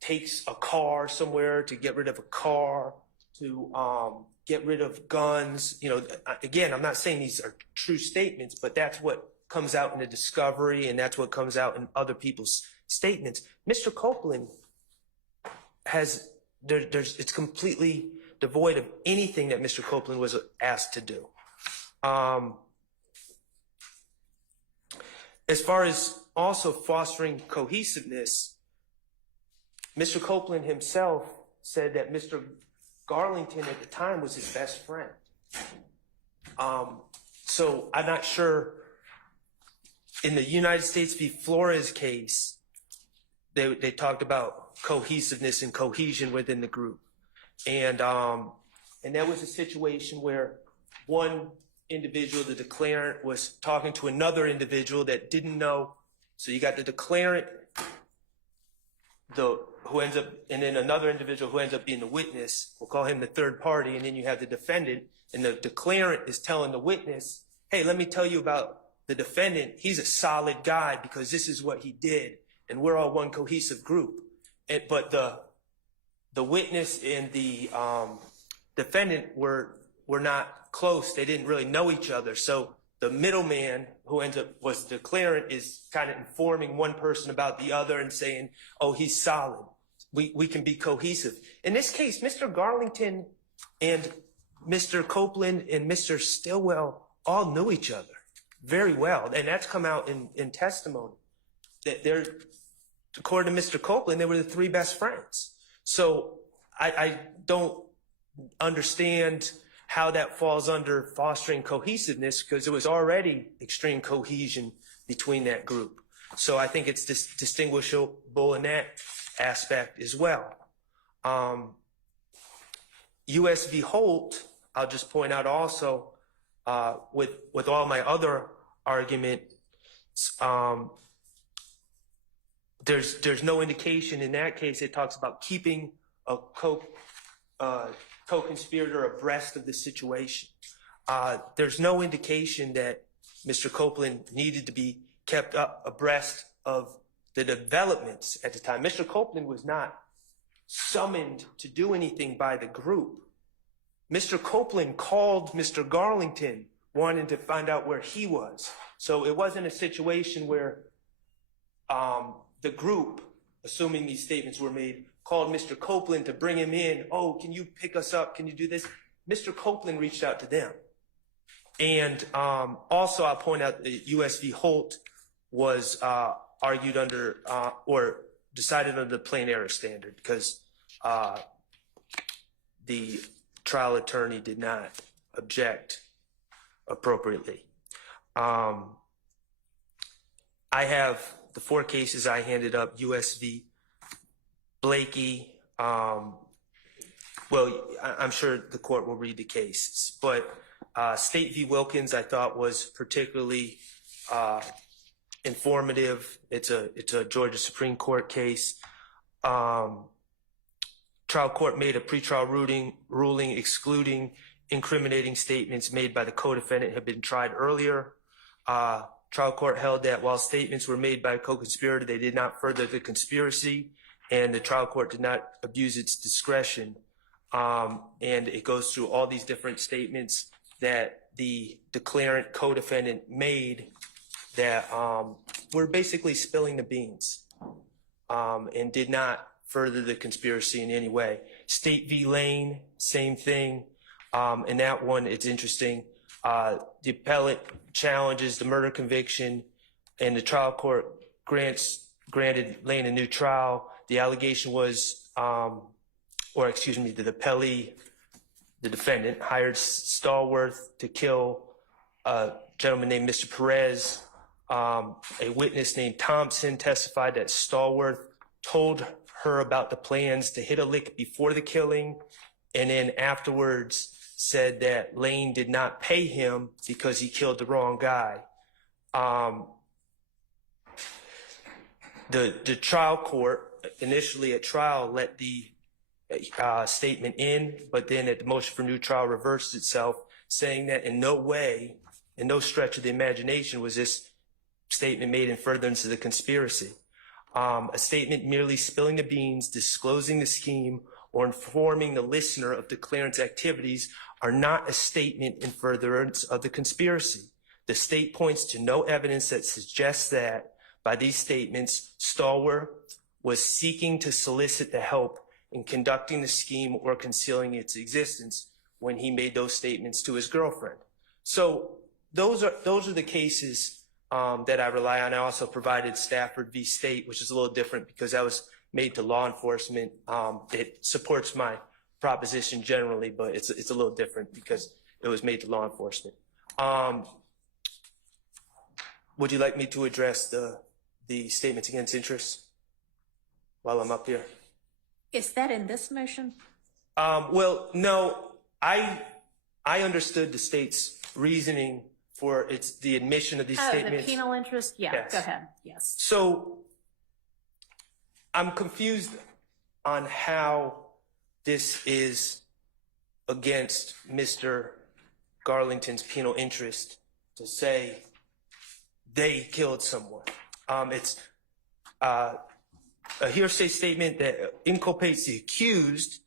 takes a car somewhere to get rid of a car, to get rid of guns. You know, again, I'm not saying these are true statements, but that's what comes out in the discovery, and that's what comes out in other people's statements. Mr. Copeland has, it's completely devoid of anything that Mr. Copeland was asked to do. As far as also fostering cohesiveness, Mr. Copeland himself said that Mr. Garlington at the time was his best friend. So I'm not sure. In the United States v. Flores case, they talked about cohesiveness and cohesion within the group. And that was a situation where one individual, the declarant, was talking to another individual that didn't know. So you got the declarant, who ends up, and then another individual who ends up being the witness. We'll call him the third party. And then you have the defendant, and the declarant is telling the witness, hey, let me tell you about the defendant. He's a solid guy because this is what he did, and we're all one cohesive group. But the witness and the defendant were not close. They didn't really know each other. So the middleman, who ends up was the declarant, is kind of informing one person about the other and saying, oh, he's solid. We can be cohesive. In this case, Mr. Garlington and Mr. Copeland and Mr. Stillwell all knew each other very well. And that's come out in testimony. That they're, according to Mr. Copeland, they were the three best friends. So I don't understand how that falls under fostering cohesiveness, because there was already extreme cohesion between that group. So I think it's distinguishable in that aspect as well. US v. Holt, I'll just point out also, with all my other arguments, there's no indication in that case. It talks about keeping a co-conspirator abreast of the situation. There's no indication that Mr. Copeland needed to be kept up abreast of the developments at the time. Mr. Copeland was not summoned to do anything by the group. Mr. Copeland called Mr. Garlington wanting to find out where he was. So it wasn't a situation where the group, assuming these statements were made, called Mr. Copeland to bring him in. Oh, can you pick us up? Can you do this? Mr. Copeland reached out to them. And also I'll point out that U.S. v. Holt was argued under or decided under the plain error standard because the trial attorney did not object appropriately. I have the 4 cases I handed up: U.S. v. Blakey. Well, I'm sure the court will read the cases, but State v. Wilkins I thought was particularly informative. It's a Georgia Supreme Court case. Trial court made a pretrial ruling excluding incriminating statements made by the co-defendant had been tried earlier. Trial court held that while statements were made by a co-conspirator, they did not further the conspiracy, and the trial court did not abuse its discretion. And it goes through all these different statements that the declarant co-defendant made that were basically spilling the beans and did not further the conspiracy in any way. State v. Lane, same thing. In that one, it's interesting. The appellate challenges the murder conviction, and the trial court granted Lane a new trial. The allegation was, the appellee, the defendant, hired Stallworth to kill a gentleman named Mr. Perez. A witness named Thompson testified that Stallworth told her about the plans to hit a lick before the killing, and then afterwards said that Lane did not pay him because he killed the wrong guy. The trial court initially at trial let the statement in, but then at the motion for new trial reversed itself, saying that in no way, in no stretch of the imagination was this statement made in furtherance of the conspiracy. A statement merely spilling the beans, disclosing the scheme, or informing the listener of declarant's activities are not a statement in furtherance of the conspiracy. The state points to no evidence that suggests that by these statements, Stallworth was seeking to solicit the help in conducting the scheme or concealing its existence when he made those statements to his girlfriend. So those are the cases that I rely on. I also provided Stafford v. State, which is a little different because that was made to law enforcement. It supports my proposition generally, but it's a little different because it was made to law enforcement. Would you like me to address the statements against interest while I'm up here? Is that in this motion? Well, no, I understood the state's reasoning for the admission of these statements. The penal interest? Yeah, Yes. Go ahead. Yes. So I'm confused on how this is against Mr. Garlington's penal interest to say they killed someone. It's a hearsay statement that inculpates the accused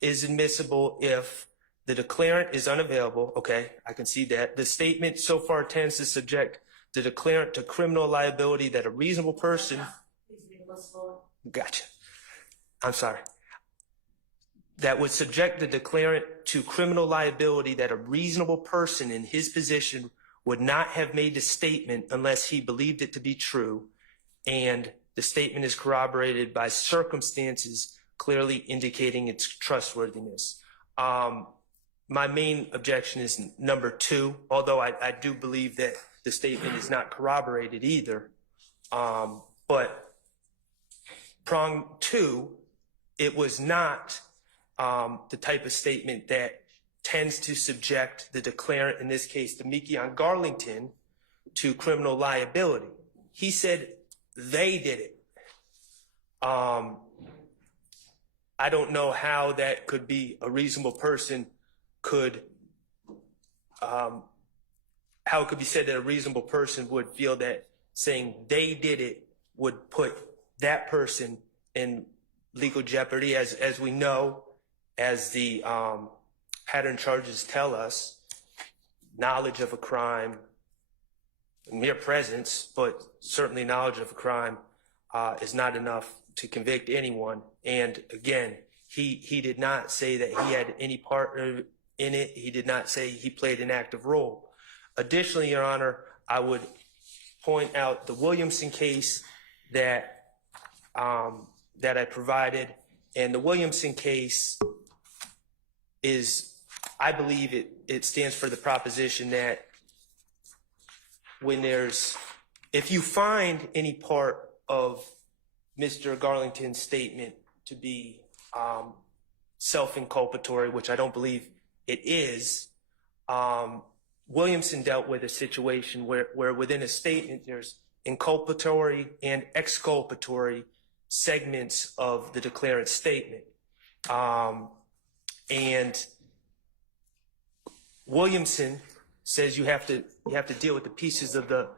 is admissible if the declarant is unavailable. Okay, I can see that. The statement so far tends to subject the declarant to criminal liability that a reasonable person... Gotcha. I'm sorry. That would subject the declarant to criminal liability that a reasonable person in his position would not have made the statement unless he believed it to be true, and the statement is corroborated by circumstances clearly indicating its trustworthiness. My main objection is number 2, although I do believe that the statement is not corroborated either. But prong 2, it was not the type of statement that tends to subject the declarant, in this case, Demekion Garlington, to criminal liability. He said they did it. I don't know how that could be a reasonable person could, how it could be said that a reasonable person would feel that saying they did it would put that person in legal jeopardy. As we know, as the pattern charges tell us, knowledge of a crime, mere presence, but certainly knowledge of a crime is not enough to convict anyone. And again, he did not say that he had any part in it. He did not say he played an active role. Additionally, Your Honor, I would point out the Williamson case that that I provided, and the Williamson case is, I believe it stands for the proposition that when if you find any part of Mr. Garlington's statement to be self-inculpatory, which I don't believe it is, Williamson dealt with a situation where within a statement there's inculpatory and exculpatory segments of the declarant's statement. And Williamson says you have to deal with the pieces of the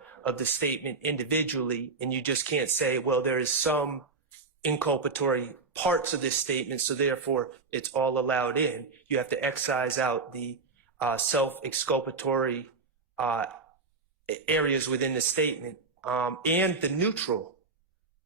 statement individually, and you just can't say, well, there is some inculpatory parts of this statement, so therefore it's all allowed in. You have to excise out the self-exculpatory areas within the statement and the neutral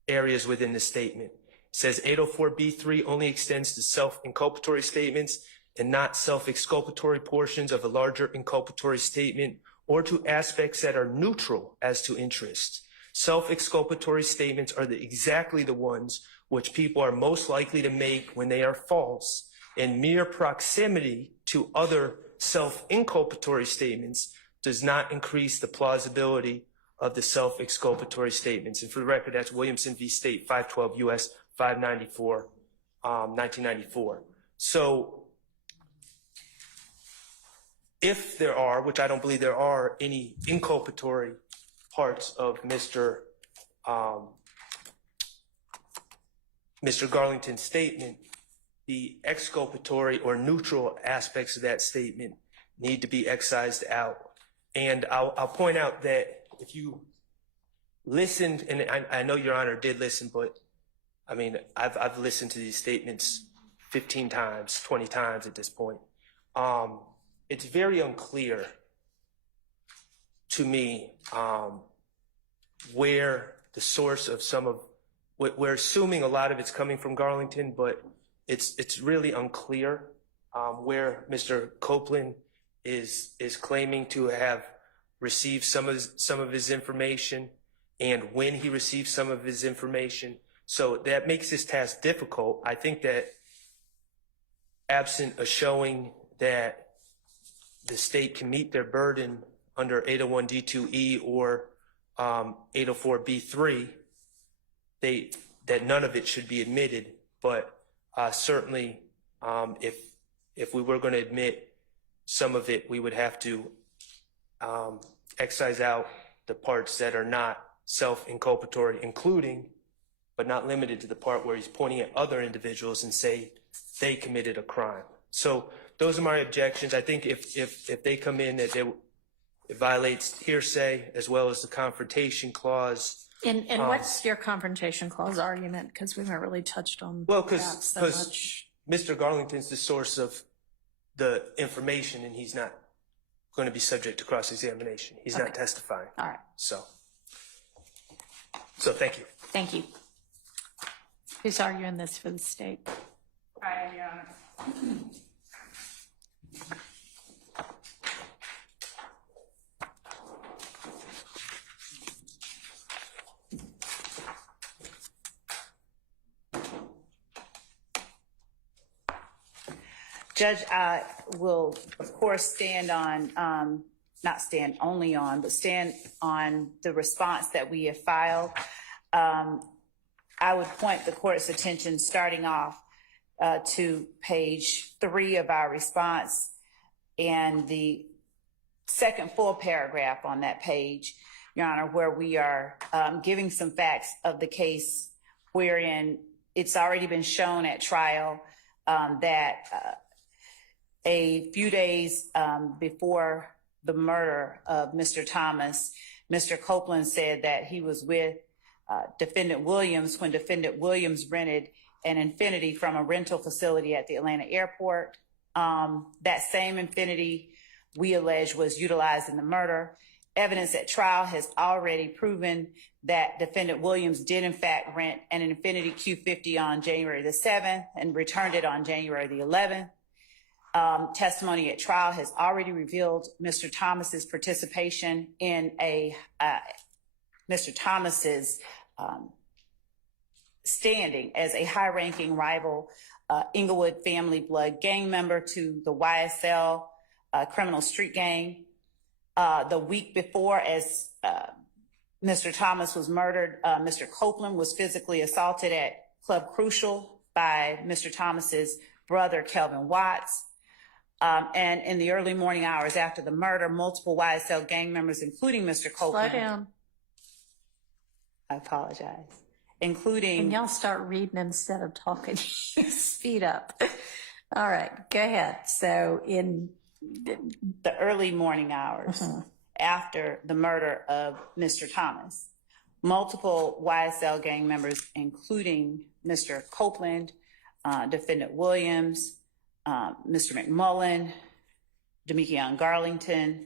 areas within the statement. It says 804B3 only extends to self-inculpatory statements and not self-exculpatory portions of a larger inculpatory statement, or to aspects that are neutral as to interest. Self-exculpatory statements are exactly the ones which people are most likely to make when they are false, and mere proximity to other self-inculpatory statements does not increase the plausibility of the self-exculpatory statements. And for the record, that's Williamson v. State, 512 U.S. 594, 1994. So if there are, which I don't believe there are, any inculpatory parts of Mr. Garlington's statement, the exculpatory or neutral aspects of that statement need to be excised out. And I'll point out that if you listened, and I know Your Honor did listen, but I mean, I've listened to these statements 15 times, 20 times at this point. It's very unclear to me where the source of some of, we're assuming a lot of it's coming from Garlington, but it's really unclear where Mr. Copeland is claiming to have received some of his information and when he received some of his information. So that makes this task difficult. I think that absent a showing that the state can meet their burden under 801D2E or 804B3, that none of it should be admitted. But certainly, if we were going to admit some of it, we would have to excise out the parts that are not self-inculpatory, including, but not limited to, the part where he's pointing at other individuals and say they committed a crime. So those are my objections. I think if they come in, that it violates hearsay as well as the confrontation clause. And what's your confrontation clause argument? Because we haven't really touched on well, that so much. Mr. Garlington's the source of the information, and he's not going to be subject to cross-examination. He's not testifying. All right. So thank you. Thank you. Who's arguing this for the state? I am, Your Honor. Judge, I will, of course, stand on, not stand only on, but stand on the response that we have filed. I would point the court's attention, starting off to page 3 of our response. and the second full paragraph on that page, Your Honor, where we are giving some facts of the case wherein it's already been shown at trial that a few days before the murder of Mr. Thomas, Mr. Copeland said that he was with Defendant Williams when Defendant Williams rented an Infiniti from a rental facility at the Atlanta airport. That same Infiniti, we allege, was utilized in the murder. Evidence at trial has already proven that Defendant Williams did in fact rent an Infiniti Q50 on January the 7th and returned it on January the 11th. Testimony at trial has already revealed Mr. Thomas's participation in Mr. Thomas's standing as a high-ranking rival Inglewood family blood gang member to the YSL criminal street gang. The week before, as Mr. Thomas was murdered, Mr. Copeland was physically assaulted at Club Crucial by Mr. Thomas's brother, Kelvin Watts. And in the early morning hours after the murder, multiple YSL gang members, including Mr. Copeland. Slow down. I apologize. Including. Can y'all start reading instead of talking? Speed up. All right, go ahead. So in the early morning hours after the murder of Mr. Thomas, multiple YSL gang members, including Mr. Copeland, Defendant Williams, Mr. McMullen, Demekion Garlington,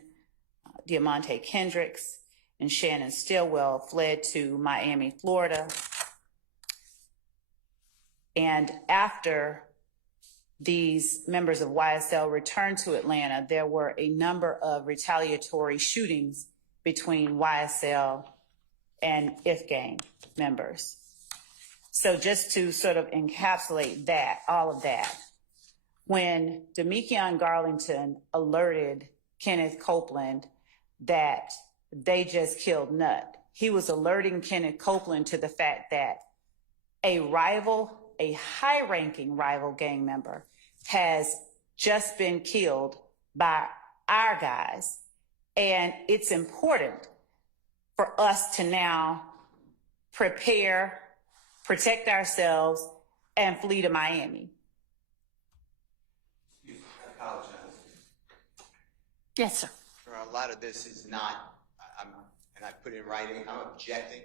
Diamante Kendricks, and Shannon Stillwell fled to Miami, Florida. And after these members of YSL returned to Atlanta, there were a number of retaliatory shootings between YSL and IF gang members. So just to sort of encapsulate that, all of that, when Demekion Garlington alerted Kenneth Copeland that they just killed Nutt, he was alerting Kenneth Copeland to the fact that a rival, a high-ranking rival gang member, has just been killed by our guys. And it's important for us to now prepare, protect ourselves, and flee to Miami. I apologize. yes, sir. A lot of this is not, and I put in writing, I'm objecting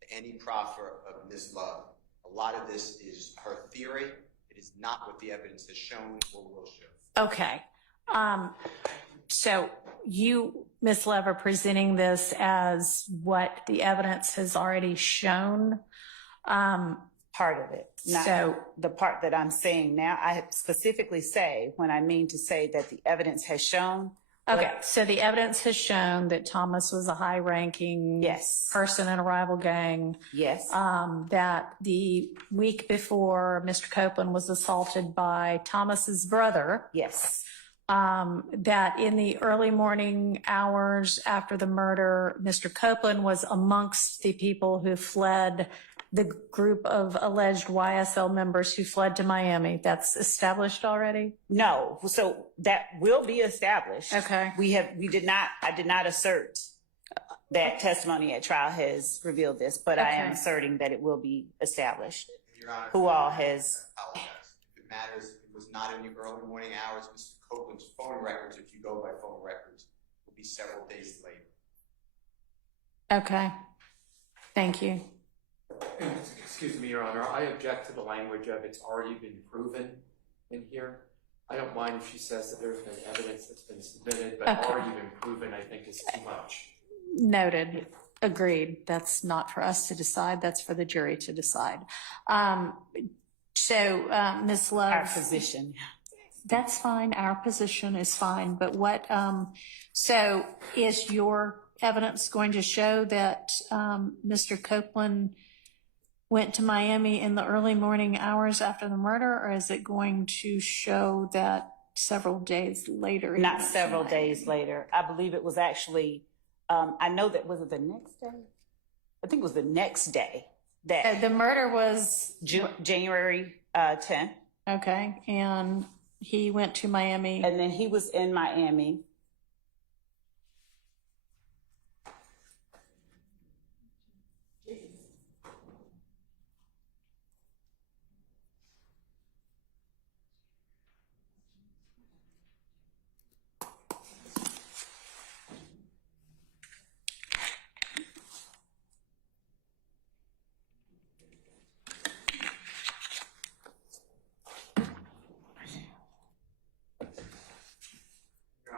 to any proffer of Ms. Love. A lot of this is her theory. It is not what the evidence has shown or will show. Okay. So you, Ms. Love, are presenting this as what the evidence has already shown. Part of it. Not So the part that I'm saying now, I specifically say when I mean to say that the evidence has shown. okay, so the evidence has shown that Thomas was a high-ranking Yes. person in a rival gang. Yes. That the week before Mr. Copeland was assaulted by Thomas's brother. Yes. That in the early morning hours after the murder, Mr. Copeland was amongst the people who fled, the group of alleged YSL members who fled to Miami. That's established already? No. So that will be established. Okay. I did not assert that testimony at trial has revealed this, but I am Okay. asserting that it will be established. Your Honor, Who all has, I apologize. If it matters, it was not in the early morning hours. Mr. Copeland's phone records, if you go by phone records, will be several days later. Okay. Thank you. Excuse me, Your Honor, I object to the language of it's already been proven in here. I don't mind if she says that there's been evidence that's been submitted, but Okay. already been proven, I think, is too much. Noted. Agreed. That's not for us to decide. That's for the jury to decide. Ms. Love. our position. That's fine. Our position is fine. But what, so is your evidence going to show that Mr. Copeland went to Miami in the early morning hours after the murder, or is it going to show that several days later? he Not went to several Miami? days later. I believe it was actually, I know that, was it the next day? I think it was the next day that The murder was, January 10th. okay, and he went to Miami. And then he was in Miami.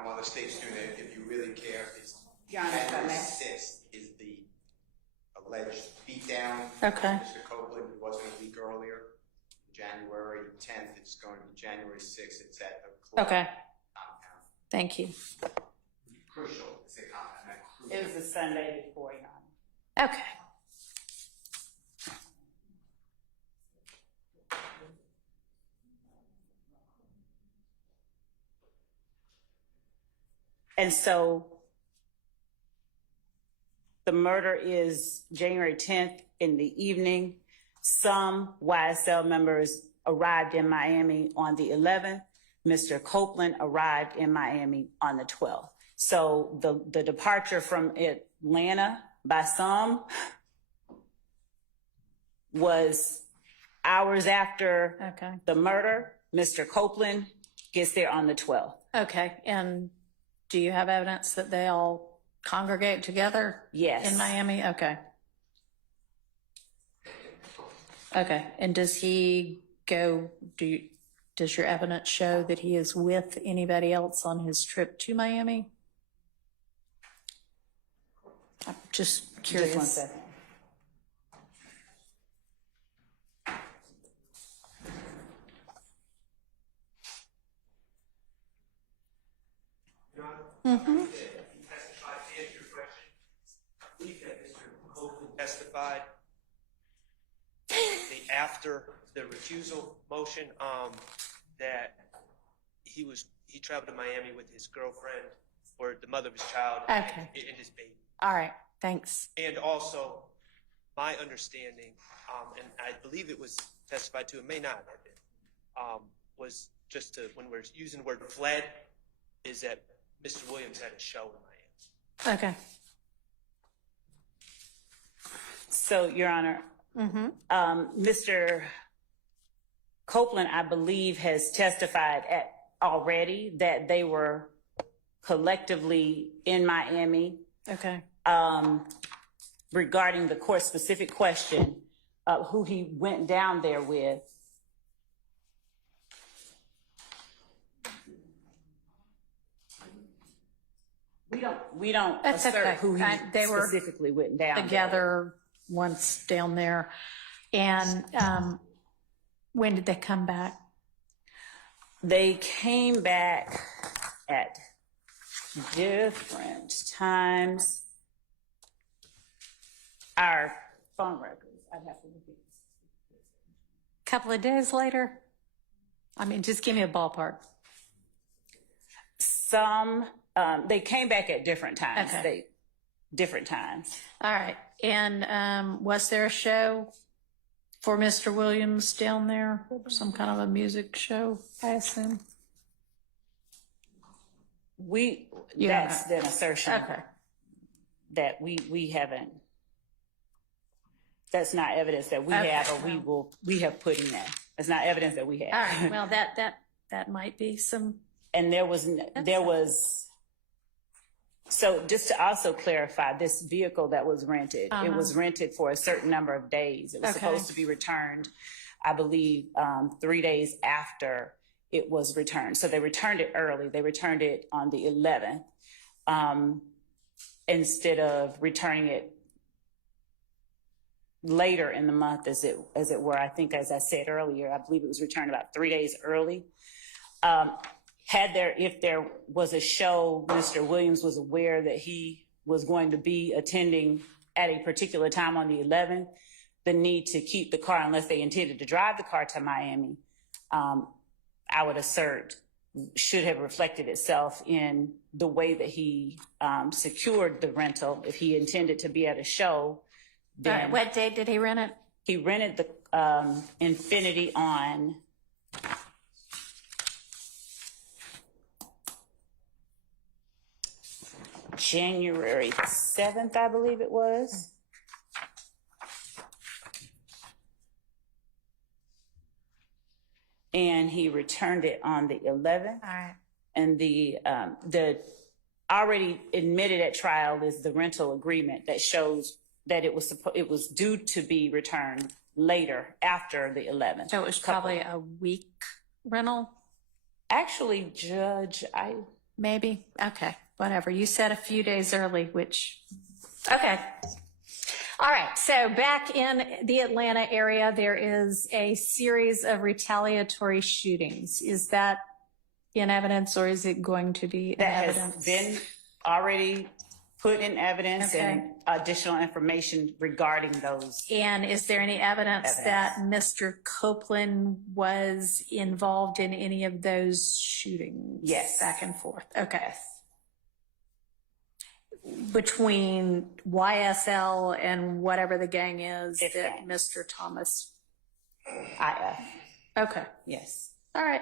While the state's doing it, if you really care, it's Your Honor, if I January may. 6th is the alleged beatdown. Okay. Mr. Copeland, it wasn't a week earlier. January 10th, it's going to be January 6th. It's at the club Okay. compound. Thank you. Crucial to say compound, not crucial. It was the Sunday before, Your Honor. Okay. And so the murder is January 10th in the evening. Some YSL members arrived in Miami on the 11th. Mr. Copeland arrived in Miami on the 12th. So the departure from Atlanta by some was hours after Okay. the murder. Mr. Copeland gets there on the 12th. Okay. And do you have evidence that they all congregate together? Yes. In Miami? Okay. Okay. And does he go, does your evidence show that he is with anybody else on his trip to Miami? I'm just curious. Just one second. Testified after the recusal motion that he traveled to Miami with his girlfriend or the mother of his child Okay. and his baby. All right. Thanks. And also, my understanding, and I believe it was testified to, it may not have been, was just to, when we're using the word fled, is that Mr. Williams had a show in Miami. Okay. So, Your Honor, Mr. Copeland, I believe, has testified already that they were collectively in Miami. Okay. Regarding the court-specific question of who he went down there with. We don't That's assert okay. who he They were specifically went down together once down there. And when did they come back? They came back at different times. Our phone records, I'd have to look at. Couple of days later? I mean, just give me a ballpark. Some, they came back at different times. Okay. Different times. All right. And was there a show for Mr. Williams down there? Some kind of a music show, I assume? That's an assertion Okay. that we haven't. That's not evidence that we have, or we have put in there. It's not evidence that we have. All right. Well, that might be some. And there was, so just to also clarify, this vehicle that was rented, it was rented for a certain number of days. It was supposed to be returned, I believe, 3 days after it was returned. So they returned it early. They returned it on the 11th instead of returning it later in the month, as it were. I think, as I said earlier, I believe it was returned about 3 days early. If there was a show, Mr. Williams was aware that he was going to be attending at a particular time on the 11th. The need to keep the car, unless they intended to drive the car to Miami, I would assert should have reflected itself in the way that he secured the rental. If he intended to be at a show, then What date did he rent it? he rented the Infinity on January the 7th, I believe it was. And he returned it on the 11th. All right. And the already admitted at trial is the rental agreement that shows that it was due to be returned later after the 11th. So it was probably a week rental, Actually, Judge, maybe? Okay, whatever. You said a few days early, which, okay. All right, so back in the Atlanta area, there is a series of retaliatory shootings. Is that in evidence, or is it going to be in that evidence? has been already put in evidence Okay. and additional information regarding those. And is there any evidence that Mr. Copeland was involved in any of those shootings? Yes. Back and forth. Okay. Between YSL and whatever the gang is If that gang. Mr. Thomas. IF, Okay. yes. All right.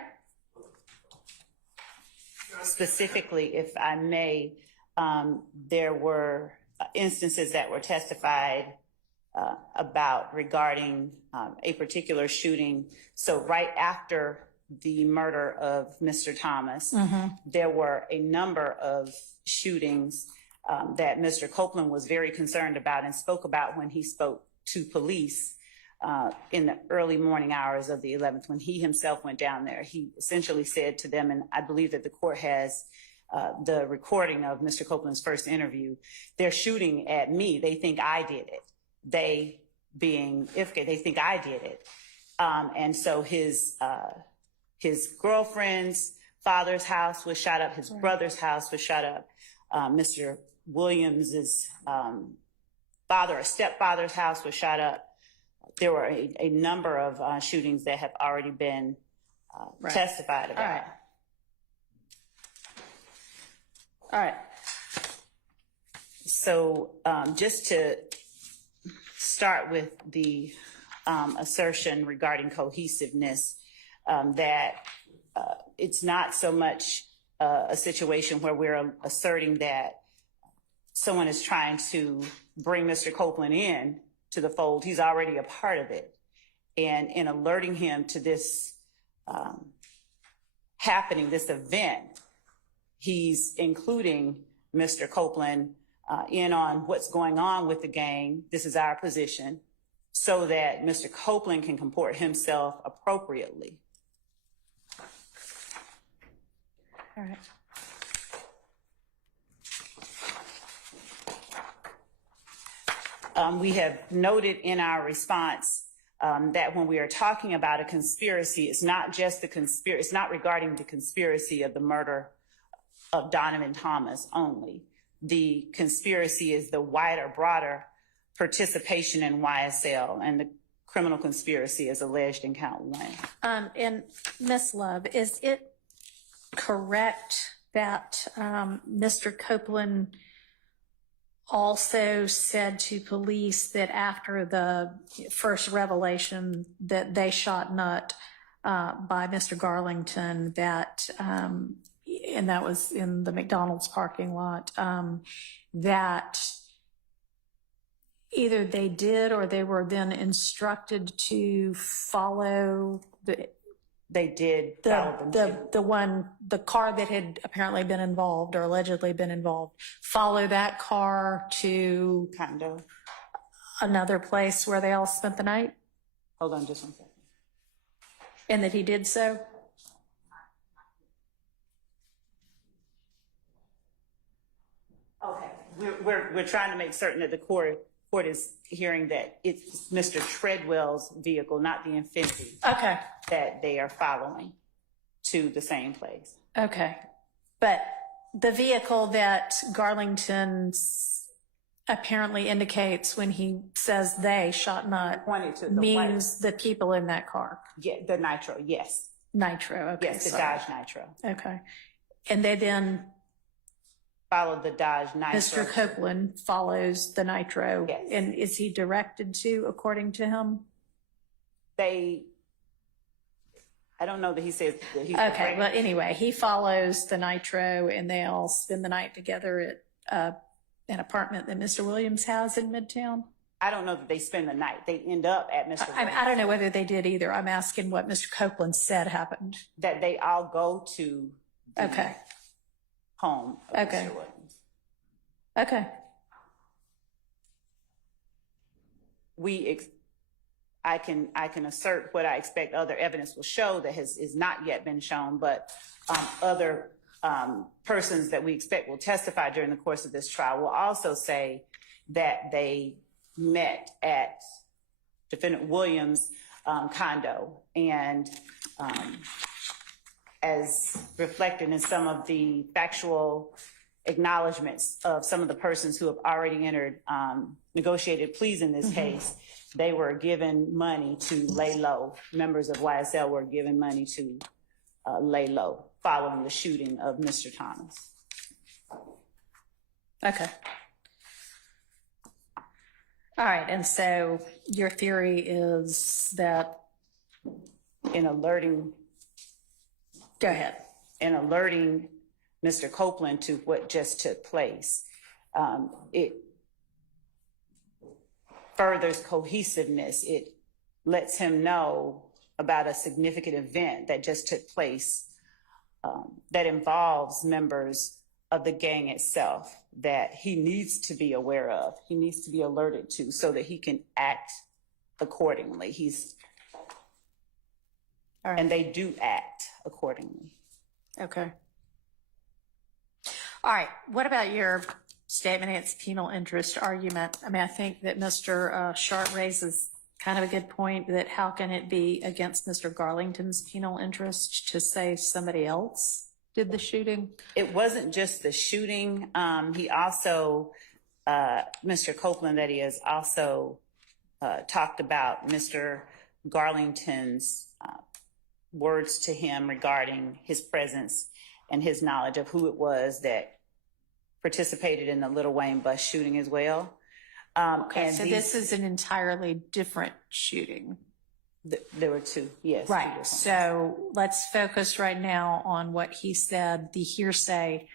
Specifically, if I may, there were instances that were testified about regarding a particular shooting. So right after the murder of Mr. Thomas, there were a number of shootings that Mr. Copeland was very concerned about and spoke about when he spoke to police in the early morning hours of the 11th, when he himself went down there. He essentially said to them, and I believe that the court has the recording of Mr. Copeland's first interview, they're shooting at me. They think I did it. They being Ifke, they think I did it. And so his girlfriend's father's house was shot up. His brother's house was shot up. Mr. Williams's father or stepfather's house was shot up. There were a number of shootings that have already been testified about. All right. All right. So just to start with the assertion regarding cohesiveness, that it's not so much a situation where we're asserting that someone is trying to bring Mr. Copeland in to the fold. He's already a part of it. And in alerting him to this happening, this event, he's including Mr. Copeland in on what's going on with the gang. This is our position, so that Mr. Copeland can comport himself appropriately. All right. We have noted in our response that when we are talking about a conspiracy, it's not just the conspiracy, it's not regarding the conspiracy of the murder of Donovan Thomas only. The conspiracy is the wider, broader participation in YSL, and the criminal conspiracy is alleged in count 1. And Ms. Love, is it correct that Mr. Copeland also said to police that after the first revelation that they shot Nutt by Mr. Garlington, that, and that was in the McDonald's parking lot, that either they did or they were then instructed to follow They did follow them too. the car that had apparently been involved or allegedly been involved, follow that car to Condo. another place where they all spent the night, Hold on just one second. and that he did so? Okay, we're trying to make certain that the court is hearing that it's Mr. Treadwell's vehicle, not the Infiniti, Okay, that they are following to the same place. okay. But the vehicle that Garlington apparently indicates when he says they shot Nutt Pointed to the means the people in that car. Yeah, the Nitro, yes. Nitro, okay. Yes, the sorry. Dodge Nitro. Okay. And they then, Followed the Dodge Nitro. Mr. Copeland follows the Nitro. Yes. And is he directed to, according to him? I don't know that he says that he's Okay, well, anyway, he follows the Nitro and they all spend the night together at an apartment that Mr. Williams has in Midtown? I don't know that they spend the night. They end up at Mr. Williams. I don't know whether they did either. I'm asking what Mr. Copeland said happened. That they all go to the Okay. home of Okay. Mr. Williams. Okay. I can assert what I expect other evidence will show that is not yet been shown, but other persons that we expect will testify during the course of this trial will also say that they met at Defendant Williams' condo, and as reflected in some of the factual acknowledgments of some of the persons who have already entered negotiated pleas in this case, they were given money to lay low. Members of YSL were given money to lay low following the shooting of Mr. Thomas. Okay. All right. And so your theory is that. In alerting Go ahead. Mr. Copeland to what just took place, it furthers cohesiveness. It lets him know about a significant event that just took place that involves members of the gang itself that he needs to be aware of. He needs to be alerted to so that he can act accordingly. All right. And they do act accordingly. Okay. All right. What about your statement against penal interest argument? I mean, I think that Mr. Sharp raises kind of a good point that how can it be against Mr. Garlington's penal interest to say somebody else did the shooting? It wasn't just the shooting. He also, Mr. Copeland, that he has also talked about Mr. Garlington's words to him regarding his presence and his knowledge of who it was that participated in the Lil Wayne bus shooting as well. Okay, and so this is an entirely different shooting. There were two, yes. Right. So let's focus right now on what he said, the hearsay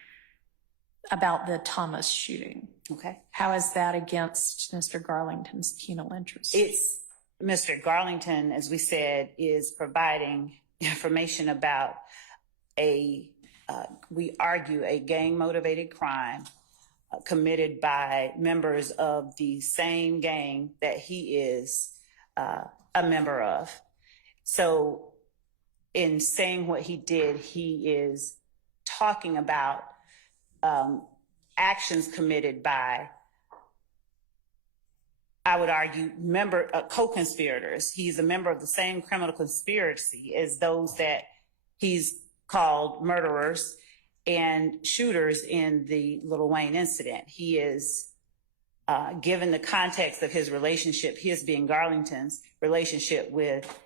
about the Thomas shooting. Okay. How is that against Mr. Garlington's penal interest? It's Mr. Garlington, as we said, is providing information about we argue, a gang-motivated crime committed by members of the same gang that he is a member of. So in saying what he did, he is talking about actions committed by, I would argue, co-conspirators. He's a member of the same criminal conspiracy as those that he's called murderers and shooters in the Lil Wayne incident. He is, given the context of his relationship, his being Garlington's relationship with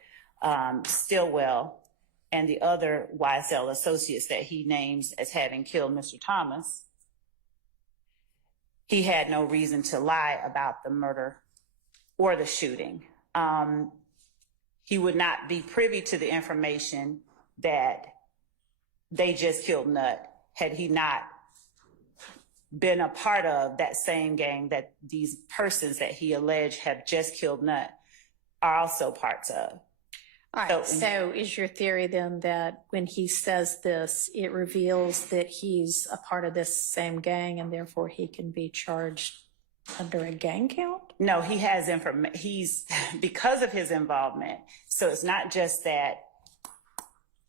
Stillwell and the other YSL associates that he names as having killed Mr. Thomas, he had no reason to lie about the murder or the shooting. He would not be privy to the information that they just killed Nut had he not been a part of that same gang that these persons that he alleged have just killed Nut are also parts of. All right, so is your theory then that when he says this, it reveals that he's a part of this same gang and therefore he can be charged under a gang count? No, he has information. He's, because of his involvement, so it's not just that,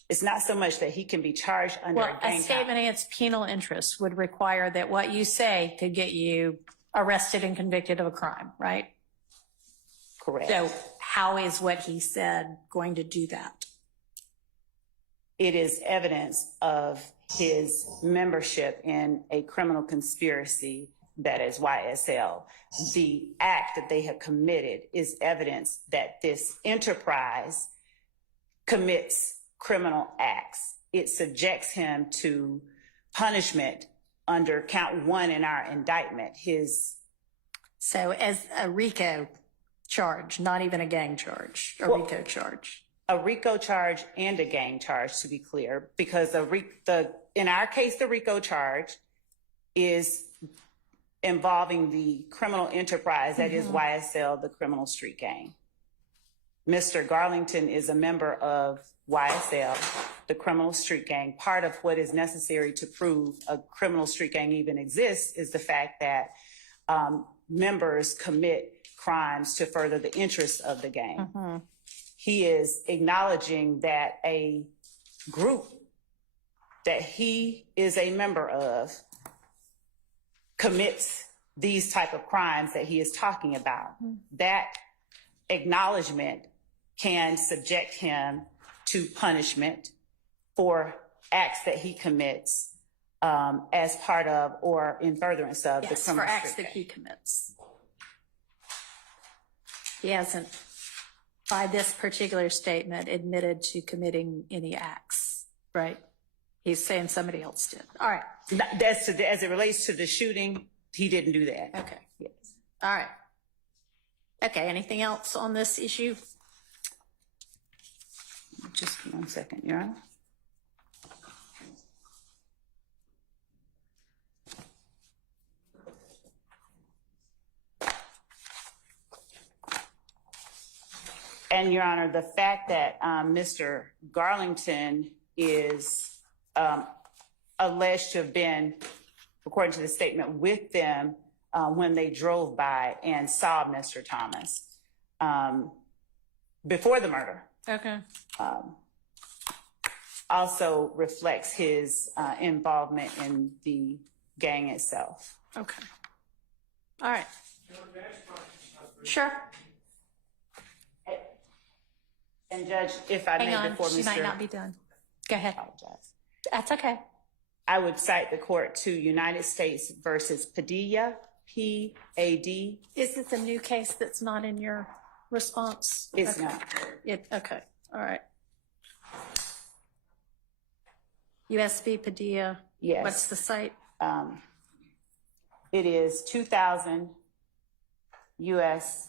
it's not so much that he can be charged under a gang count. A statement against penal interest would require that what you say could get you arrested and convicted of a crime, right? Correct. So how is what he said going to do that? It is evidence of his membership in a criminal conspiracy that is YSL. The act that they have committed is evidence that this enterprise commits criminal acts. It subjects him to punishment under count 1 in our indictment. So as a RICO charge, not even a gang charge, RICO charge. A RICO charge and a gang charge, to be clear, because in our case, the RICO charge is involving the criminal enterprise that is YSL, the criminal street gang. Mr. Garlington is a member of YSL, the criminal street gang. Part of what is necessary to prove a criminal street gang even exists is the fact that members commit crimes to further the interests of the gang. He is acknowledging that a group that he is a member of commits these type of crimes that he is talking about. That acknowledgement can subject him to punishment for acts that he commits as part of or in furtherance of the criminal for acts street that gang. he commits. He hasn't, by this particular statement, admitted to committing any acts, right? He's saying somebody else did. All right. As it relates to the shooting, he didn't do that. Okay. Yes. All right. Okay, anything else on this issue? Just 1 second, Your Honor. And Your Honor, the fact that Mr. Garlington is alleged to have been, according to the statement, with them when they drove by and saw Mr. Thomas before the murder. Okay. Also reflects his involvement in the gang itself. Okay. All right. Sure. And Judge, if I Hang may, on, before she Mr. might not be done. Go ahead. Apologize. That's okay. I would cite the court to United States versus Padilla, P-A-D. Is this a new case that's not in your response? It's Okay. not. Okay. All right. USB Padilla. Yes. What's the site? It is 2000 U.S.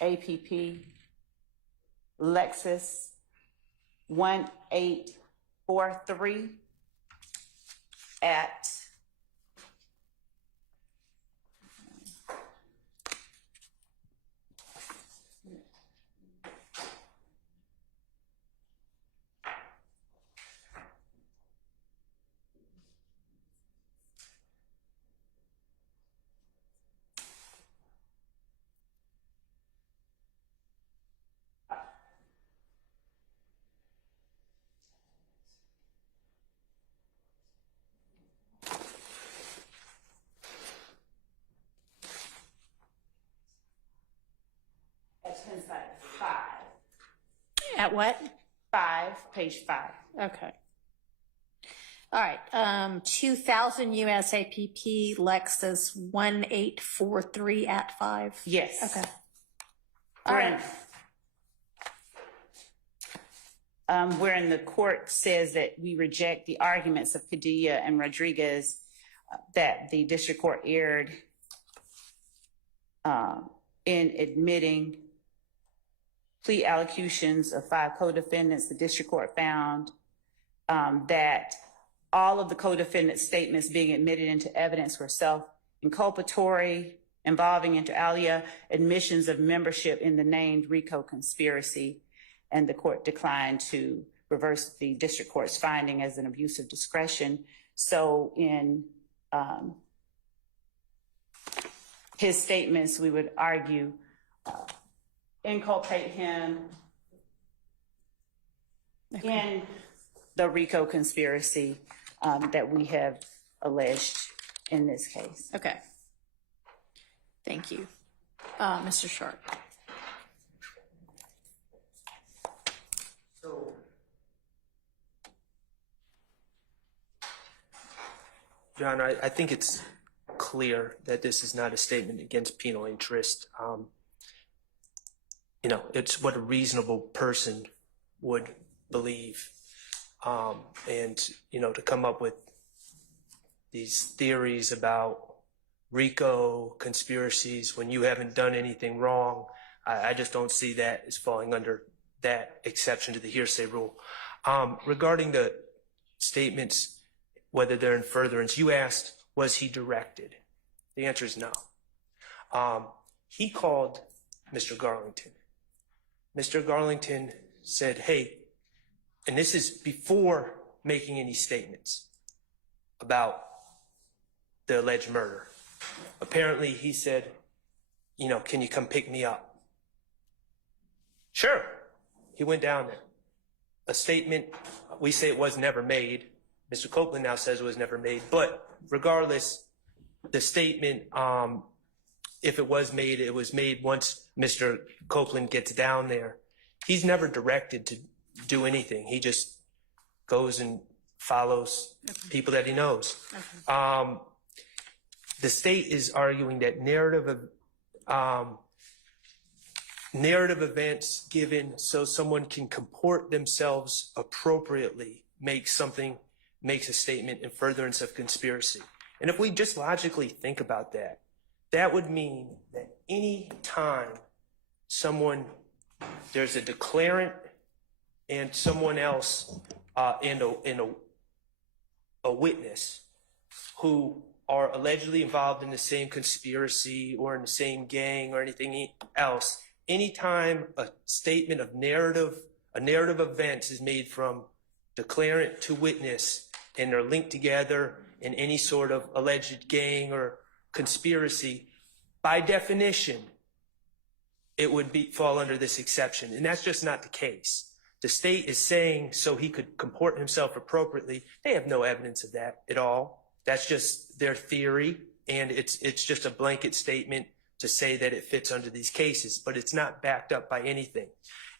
APP Lexus 1843 at At what? 5, page 5. Okay. All right. 2000 US APP Lexus 1843 at 5. Yes. Okay. All right. Wherein the court says that we reject the arguments of Padilla and Rodriguez that the district court erred in admitting plea allocutions of 5 co-defendants. The district court found that all of the co-defendant statements being admitted into evidence were self-inculpatory, involving inter alia admissions of membership in the named RICO conspiracy, and the court declined to reverse the district court's finding as an abuse of discretion. So in his statements, we would argue inculpate him in the RICO conspiracy that we have alleged in this case. Okay. Thank you. Mr. Sharp. So, John, I think it's clear that this is not a statement against penal interest. It's what a reasonable person would believe. And to come up with these theories about RICO conspiracies when you haven't done anything wrong, I just don't see that as falling under that exception to the hearsay rule. Regarding the statements, whether they're in furtherance, you asked, was he directed? The answer is no. He called Mr. Garlington. Mr. Garlington said, hey, and this is before making any statements about the alleged murder. Apparently, he said, you know, can you come pick me up? Sure. He went down there. A statement, we say it was never made. Mr. Copeland now says it was never made. But regardless, the statement, if it was made once Mr. Copeland gets down there. He's never directed to do anything. He just goes and follows people that he knows. The state is arguing that narrative events given so someone can comport themselves appropriately makes a statement in furtherance of conspiracy. And if we just logically think about that, that would mean that any time there's a declarant and someone else and a witness who are allegedly involved in the same conspiracy or in the same gang or anything else, anytime a statement of narrative events is made from declarant to witness and they're linked together in any sort of alleged gang or conspiracy, by definition, it would fall under this exception. And that's just not the case. The state is saying so he could comport himself appropriately. They have no evidence of that at all. That's just their theory, and it's just a blanket statement to say that it fits under these cases, but it's not backed up by anything.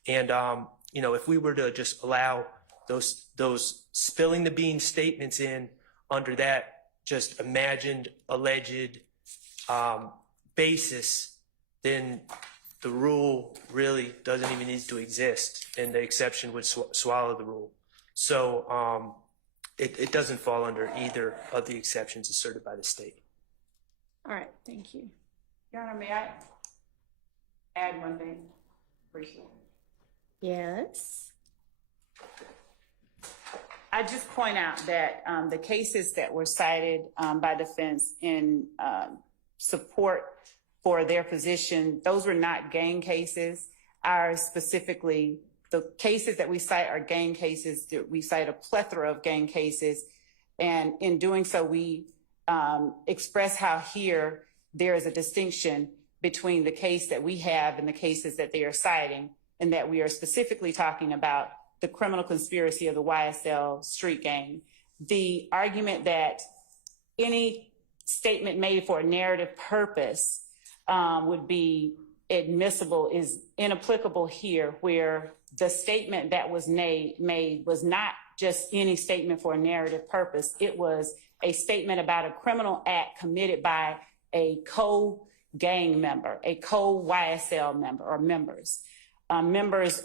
And you know, if we were to just allow those spilling the beans statements in under that just imagined alleged basis, then the rule really doesn't even need to exist, and the exception would swallow the rule. So it doesn't fall under either of the exceptions asserted by the state. All right, thank you. Your Honor, may I add one thing briefly? Yes. I just point out that the cases that were cited by defense in support for their position, those were not gang cases. The cases that we cite are gang cases. We cite a plethora of gang cases. And in doing so, we express how here there is a distinction between the case that we have and the cases that they are citing, and that we are specifically talking about the criminal conspiracy of the YSL street gang. The argument that any statement made for a narrative purpose would be admissible is inapplicable here, where the statement that was made was not just any statement for a narrative purpose. It was a statement about a criminal act committed by a co-gang member, a co-YSL member or members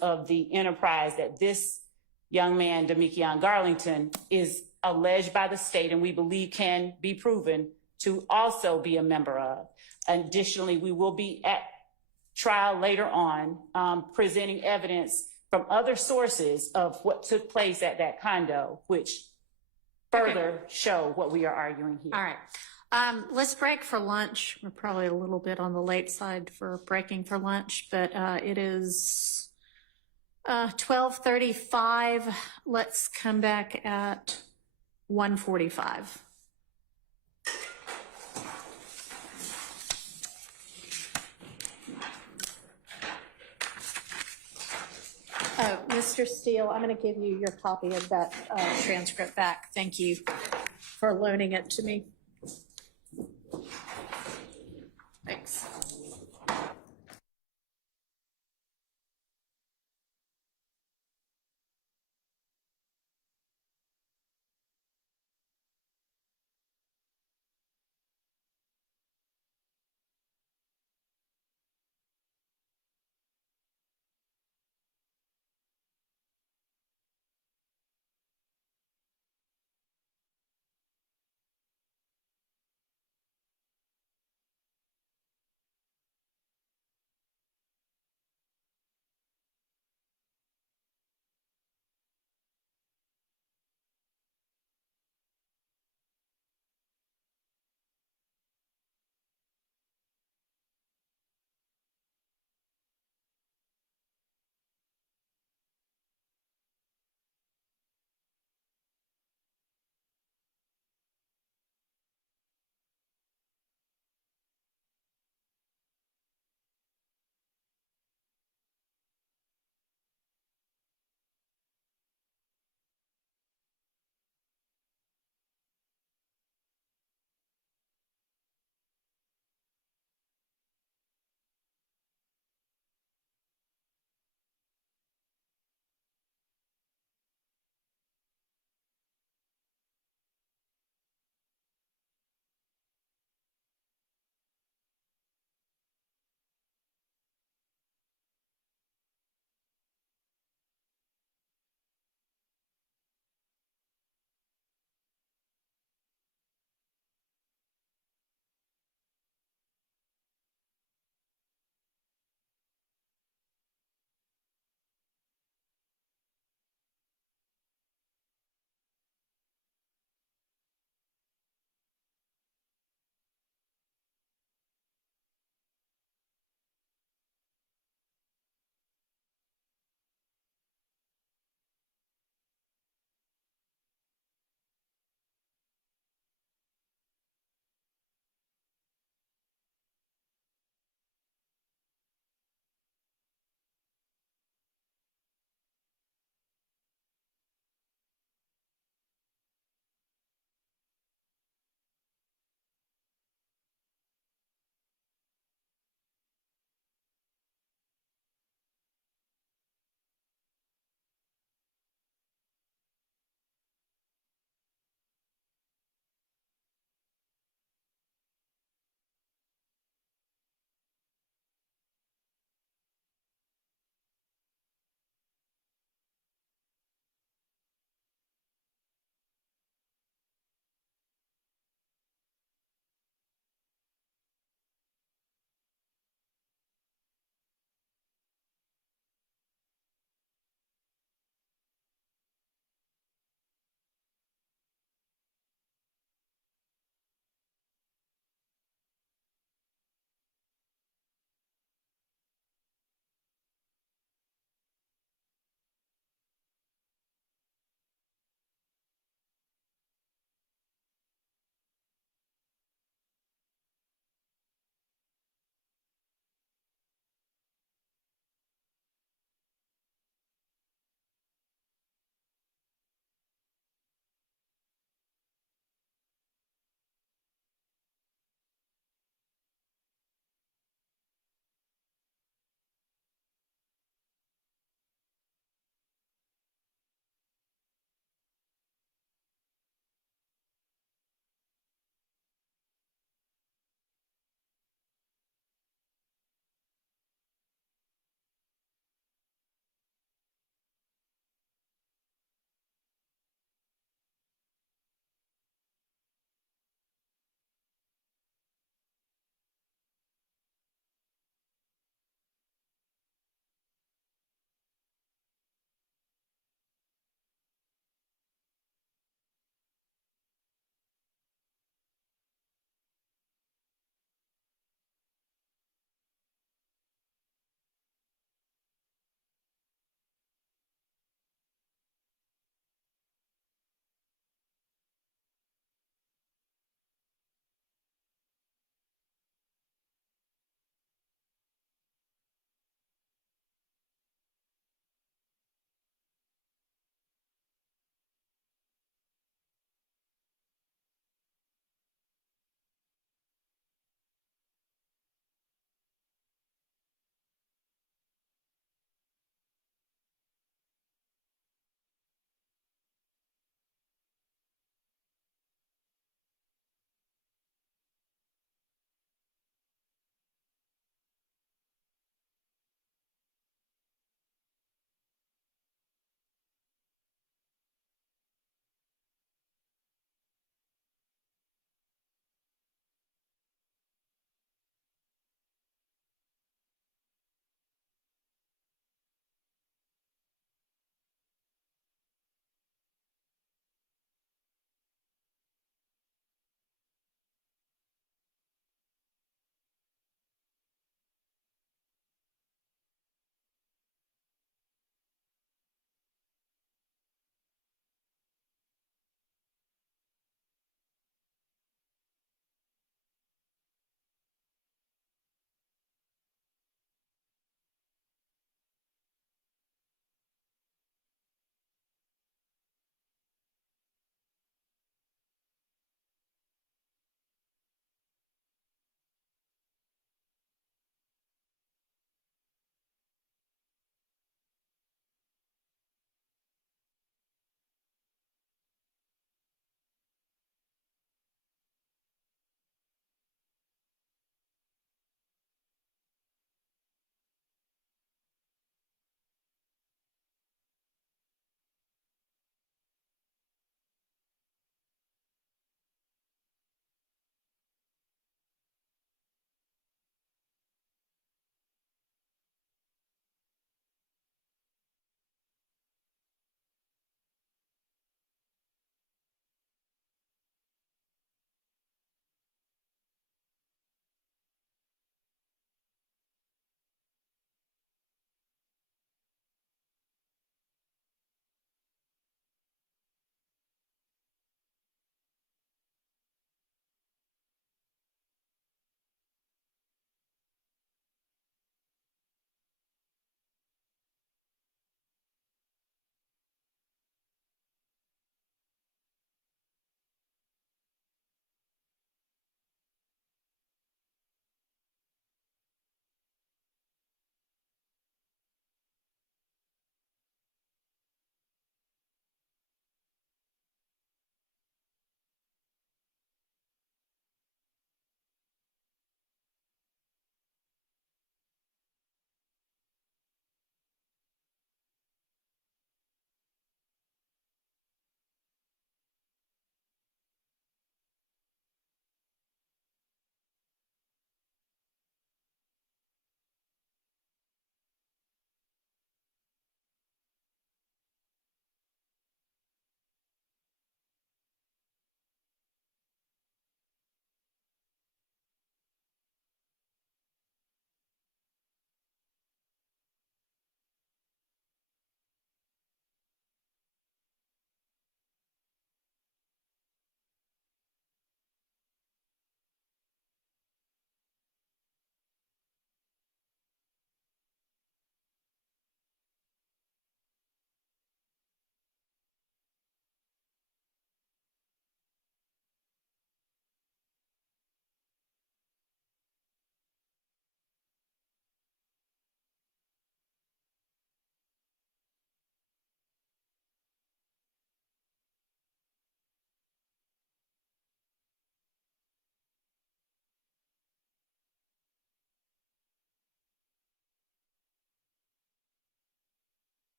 of the enterprise that this young man, Damikion Garlington, is alleged by the state and we believe can be proven to also be a member of. Additionally, we will be at trial later on presenting evidence from other sources of what took place at that condo, which further show what we are arguing here. All right. Let's break for lunch. We're probably a little bit on the late side for breaking for lunch, but it is 12:35. Let's come back at 1:45. Mr. Steele, I'm going to give you your copy of that transcript back. Thank you for loaning it to me. Thanks.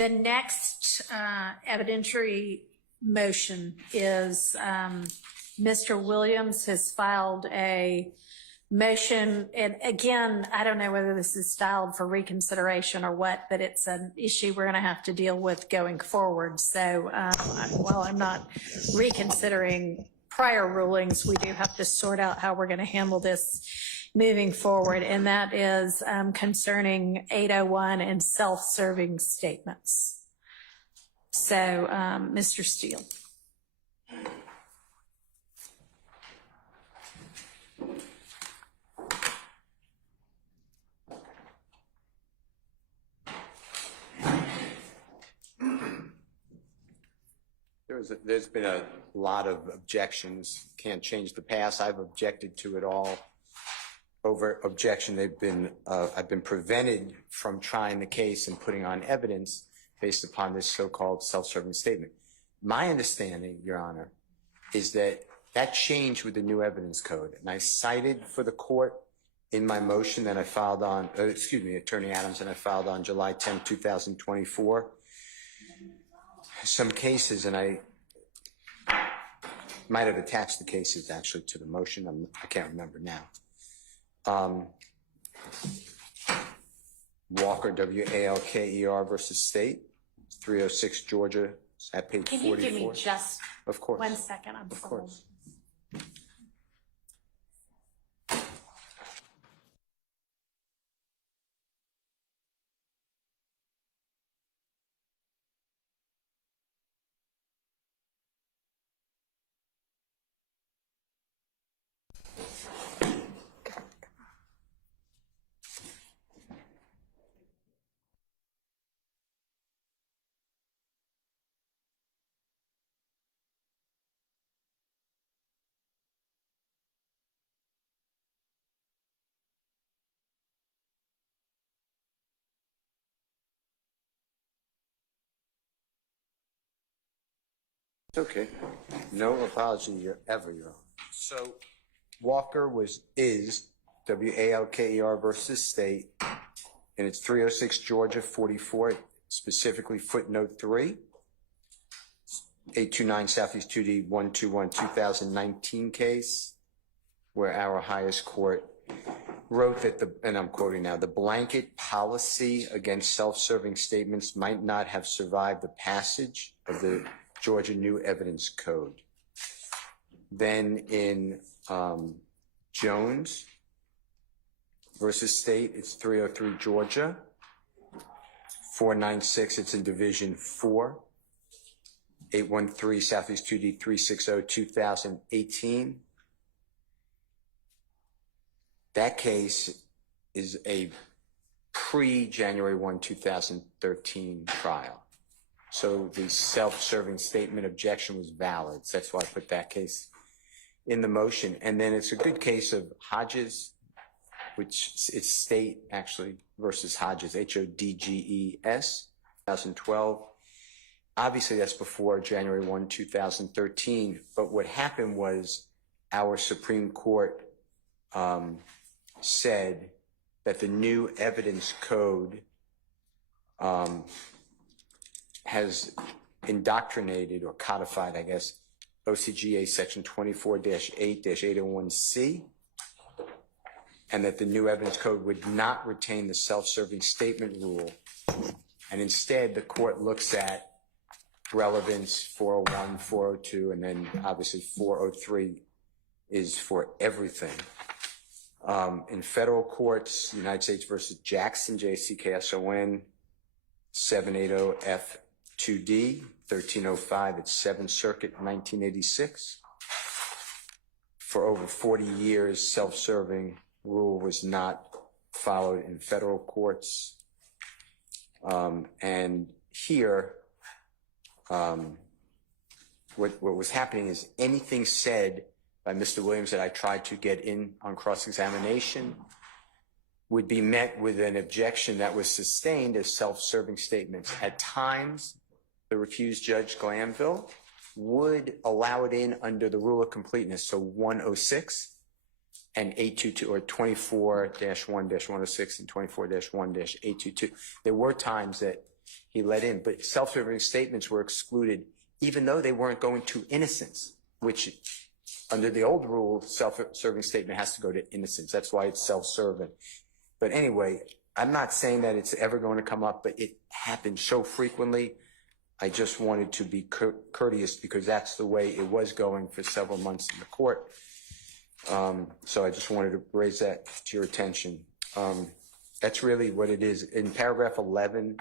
The next evidentiary motion is Mr. Williams has filed a motion, and again, I don't know whether this is styled for reconsideration or what, but it's an issue we're going to have to deal with going forward. So while I'm not reconsidering prior rulings, we do have to sort out how we're going to handle this moving forward, and that is concerning 801 and self-serving statements. So, Mr. Steele. There's been a lot of objections. Can't change the past. I've objected to it all. Over objection, I've been prevented from trying the case and putting on evidence based upon this so-called self-serving statement. My understanding, Your Honor, is that that changed with the new evidence code. And I cited for the court in my motion that I filed on, Attorney Adams, and I filed on July 10, 2024, some cases, and I might have attached the cases actually to the motion. I can't remember now. Walker, W-A-L-K-E-R versus State, 306 Georgia, at page 44. Can you give me just of course. 1 second? I'm of sorry. course. It's okay. No apology ever, Your Honor. So Walker is W-A-L-K-E-R versus State, and it's 306 Georgia 44, specifically footnote 3, 829 Southeast 2D 121 2019 case, where our highest court wrote that and I'm quoting now, the blanket policy against self-serving statements might not have survived the passage of the Georgia New Evidence Code. Then in Jones versus State, it's 303 Georgia, 496, it's in Division 4, 813 Southeast 2D 360 2018. That case is a pre-January 1, 2013 trial. So the self-serving statement objection was valid. So that's why I put that case in the motion. And then it's a good case of Hodges, which it's State actually versus Hodges, H-O-D-G-E-S, 2012. Obviously that's before January 1, 2013. But what happened was our Supreme Court said that the new evidence code has indoctrinated or codified, I guess, OCGA section 24-8-801C, and that the new evidence code would not retain the self-serving statement rule. And instead, the court looks at relevance 401, 402, and then obviously 403 is for everything. In federal courts, United States versus Jackson, J-C-K-S-O-N, 780F2D, 1305, it's 7th Circuit, 1986. For over 40 years, self-serving rule was not followed in federal courts. And here, what was happening is anything said by Mr. Williams that I tried to get in on cross-examination would be met with an objection that was sustained as self-serving statements. At times, the recused Judge Glanville would allow it in under the rule of completeness, so 106 and 822, or 24-1-106 and 24-1-822. There were times that he let in. But self-serving statements were excluded even though they weren't going to innocence, which under the old rule, self-serving statement has to go to innocence. That's why it's self-serving. But anyway, I'm not saying that it's ever going to come up, but it happens so frequently. I just wanted to be courteous because that's the way it was going for several months in the court. So I just wanted to raise that to your attention. That's really what it is. In paragraph 11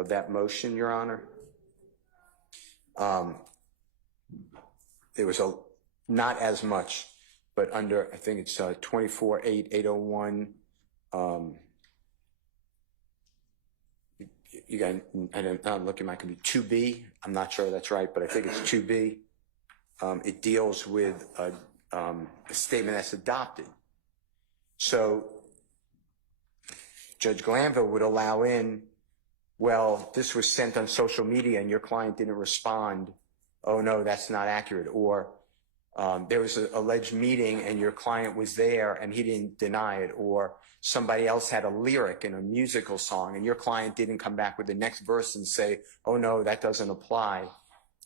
of that motion, Your Honor, there was not as much, but under, I think it's 24.8.801, you got, I'm looking, it could be 2B. I'm not sure that's right, but I think it's 2B. It deals with a statement that's adopted. So Judge Glanville would allow in, well, this was sent on social media and your client didn't respond. Oh no, that's not accurate. Or there was an alleged meeting and your client was there and he didn't deny it. Or somebody else had a lyric in a musical song and your client didn't come back with the next verse and say, oh no, that doesn't apply.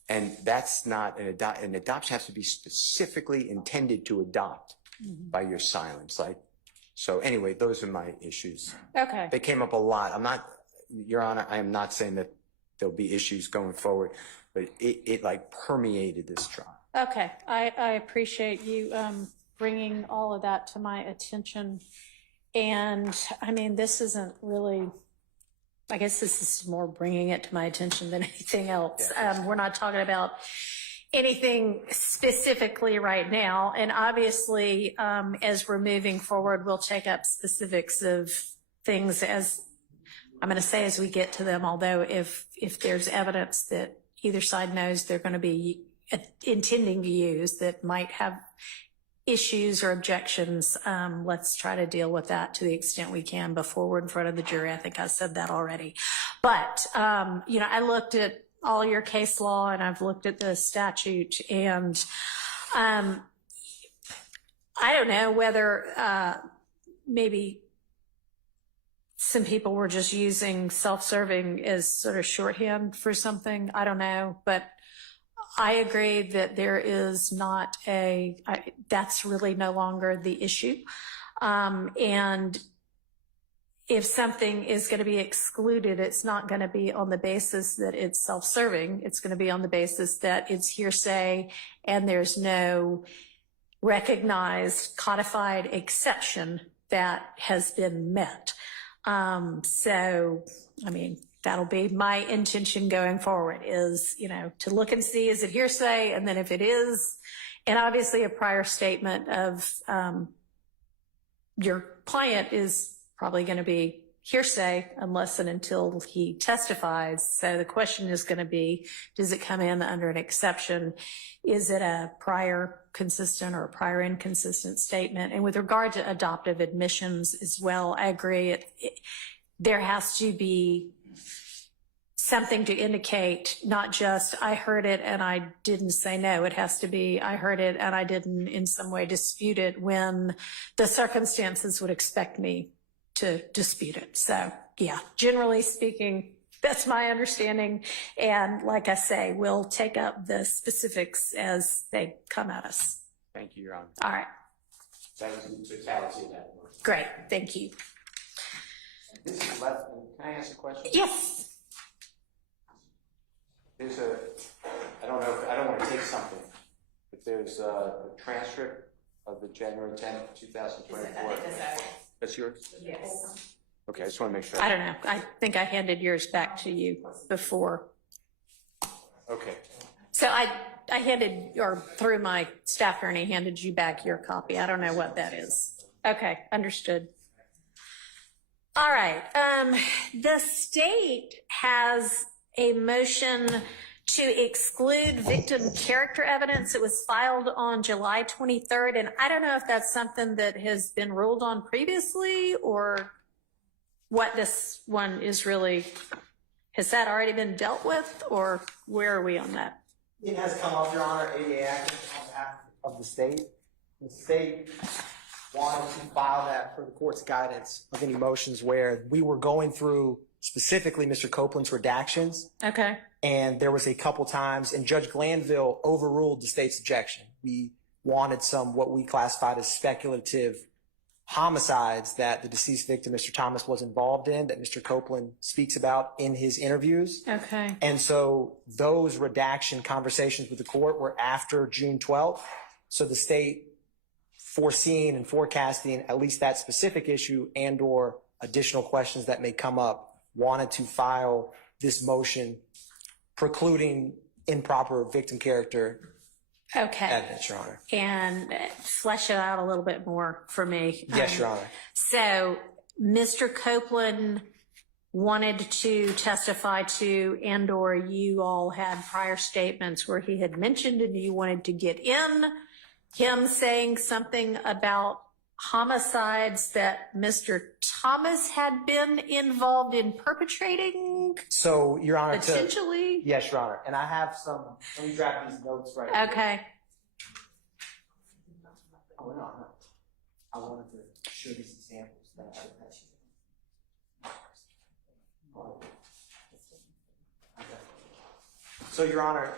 And that's not an adoption has to be specifically intended to adopt by your silence. So anyway, those are my issues. Okay. They came up a lot. I'm not, Your Honor, I am not saying that there'll be issues going forward, but it like permeated this trial. Okay. I appreciate you bringing all of that to my attention. And I mean, this isn't really, I guess this is more bringing it to my attention than anything else. Yeah. We're not talking about anything specifically right now. And obviously, as we're moving forward, we'll take up specifics of things as I'm going to say as we get to them, although if there's evidence that either side knows they're going to be intending to use that might have issues or objections, let's try to deal with that to the extent we can before we're in front of the jury. I think I said that already. But, you know, I looked at all your case law and I've looked at the statute and I don't know whether maybe some people were just using self-serving as sort of shorthand for something. I don't know, but I agree that there is not that's really no longer the issue. And if something is going to be excluded, it's not going to be on the basis that it's self-serving. It's going to be on the basis that it's hearsay and there's no recognized codified exception that has been met. So, I mean, that'll be my intention going forward is, you know, to look and see, is it hearsay? And then if it is, and obviously a prior statement of your client is probably going to be hearsay unless and until he testifies. So the question is going to be, does it come in under an exception? Is it a prior consistent or a prior inconsistent statement? And with regard to adoptive admissions as well, I agree. There has to be something to indicate, not just I heard it and I didn't say no. It has to be I heard it and I didn't in some way dispute it when the circumstances would expect me to dispute it. So yeah, generally speaking, that's my understanding. And like I say, we'll take up the specifics as they come at us. Thank you, Your Honor. All right. That was the totality of that. Great. Thank you. This is left. Can I ask a question? Yes. There's I don't know, I don't want to take something, but there's a transcript of the January 10th, 2024. That's yours? Yes. Okay, I just want to make sure. I don't know. I think I handed yours back to you before. Okay. So I handed, or through my staff attorney, handed you back your copy. I don't know what that is. Okay, understood. All right. The state has a motion to exclude victim character evidence. It was filed on July 23rd, and I don't know if that's something that has been ruled on previously or what this one is really. Has that already been dealt with, or where are we on that? It has come up, Your Honor, ADA Act on behalf of the state. The state wanted to file that for the court's guidance of any motions where we were going through specifically Mr. Copeland's redactions. Okay. And there was a couple times, and Judge Glanville overruled the state's objection. We wanted some what we classified as speculative homicides that the deceased victim, Mr. Thomas, was involved in, that Mr. Copeland speaks about in his interviews. Okay. And so those redaction conversations with the court were after June 12th. So the state, foreseeing and forecasting at least that specific issue and or additional questions that may come up, wanted to file this motion precluding improper victim character evidence, Your Honor. And flesh it out a little bit more for me. Yes, Your Honor. So Mr. Copeland wanted to testify to, and or you all had prior statements where he had mentioned and you wanted to get in him saying something about homicides that Mr. Thomas had been involved in perpetrating? So, Your Honor, potentially? Yes, Your Honor. And I have some, let me grab these notes right here. Okay. Oh, no. I wanted to show these examples that I had. So, Your Honor,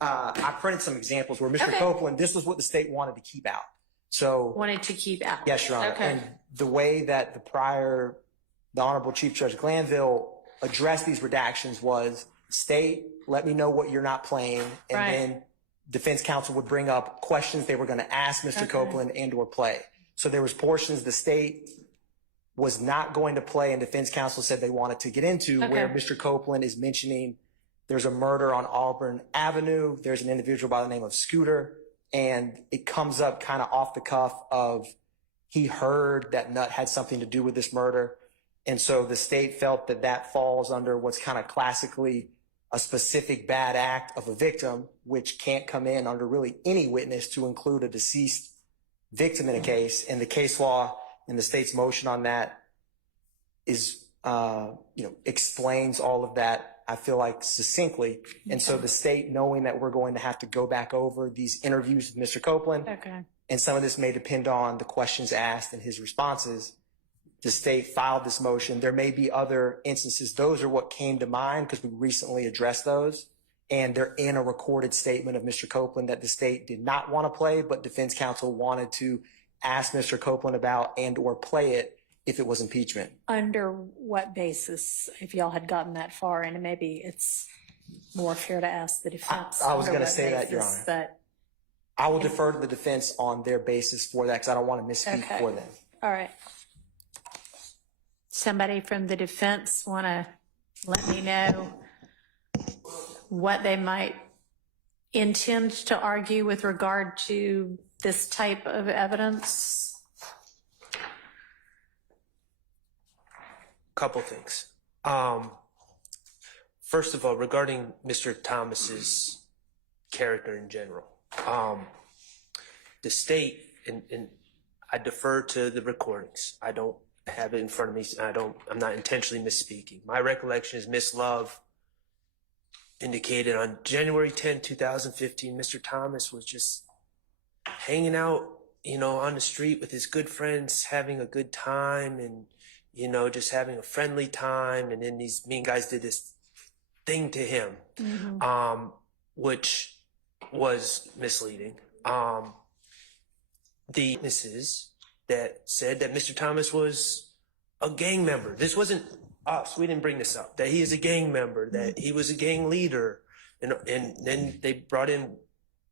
I printed some examples where Mr. Copeland, this was what the state wanted to keep out. So, wanted to keep out. yes, Your Honor. Okay. And the way that the Honorable Chief Judge Glanville addressed these redactions was, state, let me know what you're not playing, and Right. then defense counsel would bring up questions they were going to ask Mr. Copeland and or play. So there was portions the state was not going to play and defense counsel said they wanted to get into where Mr. Copeland is mentioning there's a murder on Auburn Avenue. There's an individual by the name of Scooter, and it comes up kind of off the cuff of he heard that Nutt had something to do with this murder. And so the state felt that that falls under what's kind of classically a specific bad act of a victim, which can't come in under really any witness to include a deceased victim in a case. And the case law and the state's motion on that is, explains all of that, I feel like, succinctly. And so the state, knowing that we're going to have to go back over these interviews with Mr. Copeland, and some of this may depend on the questions asked and his responses, the state filed this motion. There may be other instances. Those are what came to mind because we recently addressed those. And they're in a recorded statement of Mr. Copeland that the state did not want to play, but defense counsel wanted to ask Mr. Copeland about and or play it if it was impeachment. Under what basis, if y'all had gotten that far, and maybe it's more fair to ask the defense. I was going to say that, Your Honor. But I will defer to the defense on their basis for that because I don't want to misspeak for them. all right. Somebody from the defense want to let me know what they might intend to argue with regard to this type of evidence? Couple things. First of all, regarding Mr. Thomas's character in general, the state, and I defer to the recordings. I don't have it in front of me. I'm not intentionally misspeaking. My recollection is Miss Love indicated on January 10, 2015, Mr. Thomas was just hanging out, on the street with his good friends, having a good time and, just having a friendly time. And then these mean guys did this thing to him, which was misleading. The witnesses that said that Mr. Thomas was a gang member. This wasn't us. We didn't bring this up. That he is a gang member, that he was a gang leader. And then they brought in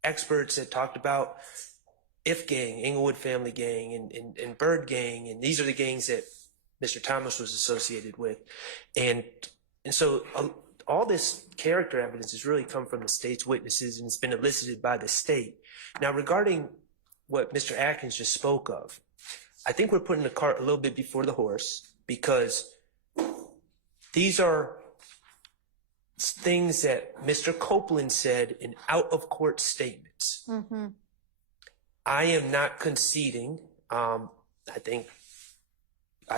experts that talked about If Gang, Inglewood Family Gang, and Bird Gang. And these are the gangs that Mr. Thomas was associated with. And so all this character evidence has really come from the state's witnesses, and it's been elicited by the state. Now, regarding what Mr. Atkins just spoke of, I think we're putting the cart a little bit before the horse, because these are things that Mr. Copeland said in out-of-court statements. I am not conceding. I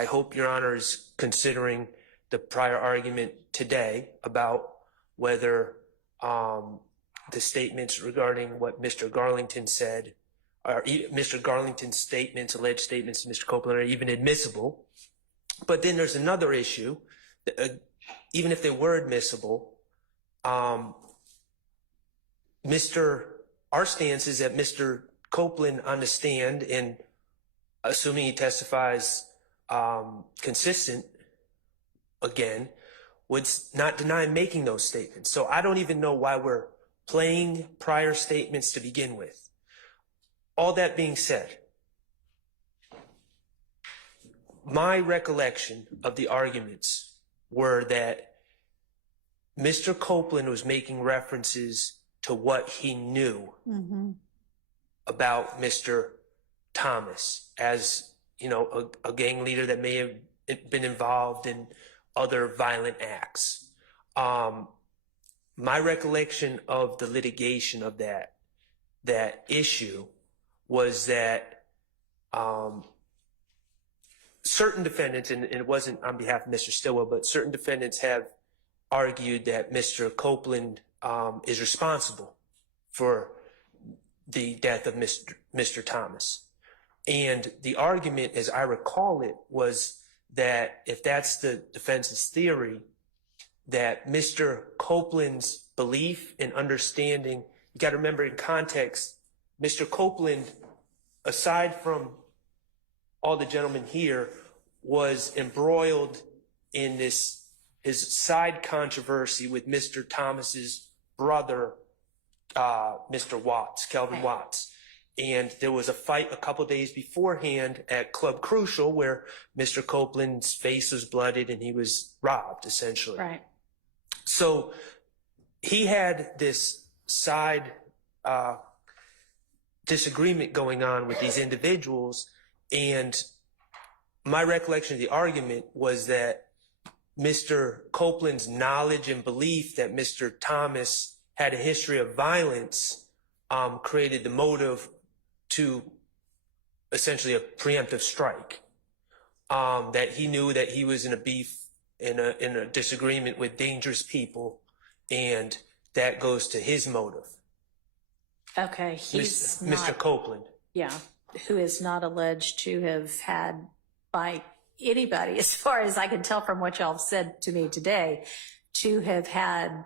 hope Your Honor is considering the prior argument today about whether the statements regarding what Mr. Garlington said, or Mr. Garlington's statements, alleged statements to Mr. Copeland, are even admissible. But then there's another issue even if they were admissible, our stance is that Mr. Copeland on the stand, and assuming he testifies consistent again, would not deny making those statements. So I don't even know why we're playing prior statements to begin with. All that being said, my recollection of the arguments were that Mr. Copeland was making references to what he knew about Mr. Thomas as, you know, a gang leader that may have been involved in other violent acts. My recollection of the litigation of that issue was that certain defendants, and it wasn't on behalf of Mr. Stillwell, but certain defendants have argued that Mr. Copeland is responsible for the death of Mr. Thomas. And the argument, as I recall it, was that if that's the defense's theory, that Mr. Copeland's belief and understanding, you got to remember in context, Mr. Copeland, aside from all the gentlemen here, was embroiled in his side controversy with Mr. Thomas's brother, Mr. Watts, Kelvin Watts. And there was a fight a couple days beforehand at Club Crucial where Mr. Copeland's face was blooded and he was robbed, essentially. Right. So he had this side disagreement going on with these individuals, and my recollection of the argument was that Mr. Copeland's knowledge and belief that Mr. Thomas had a history of violence created the motive to essentially a preemptive strike. That he knew that he was in a beef, in a disagreement with dangerous people, and that goes to his motive. Okay, he's not, Mr. Copeland. yeah, who is not alleged to have had, by anybody, as far as I can tell from what y'all have said to me today, to have had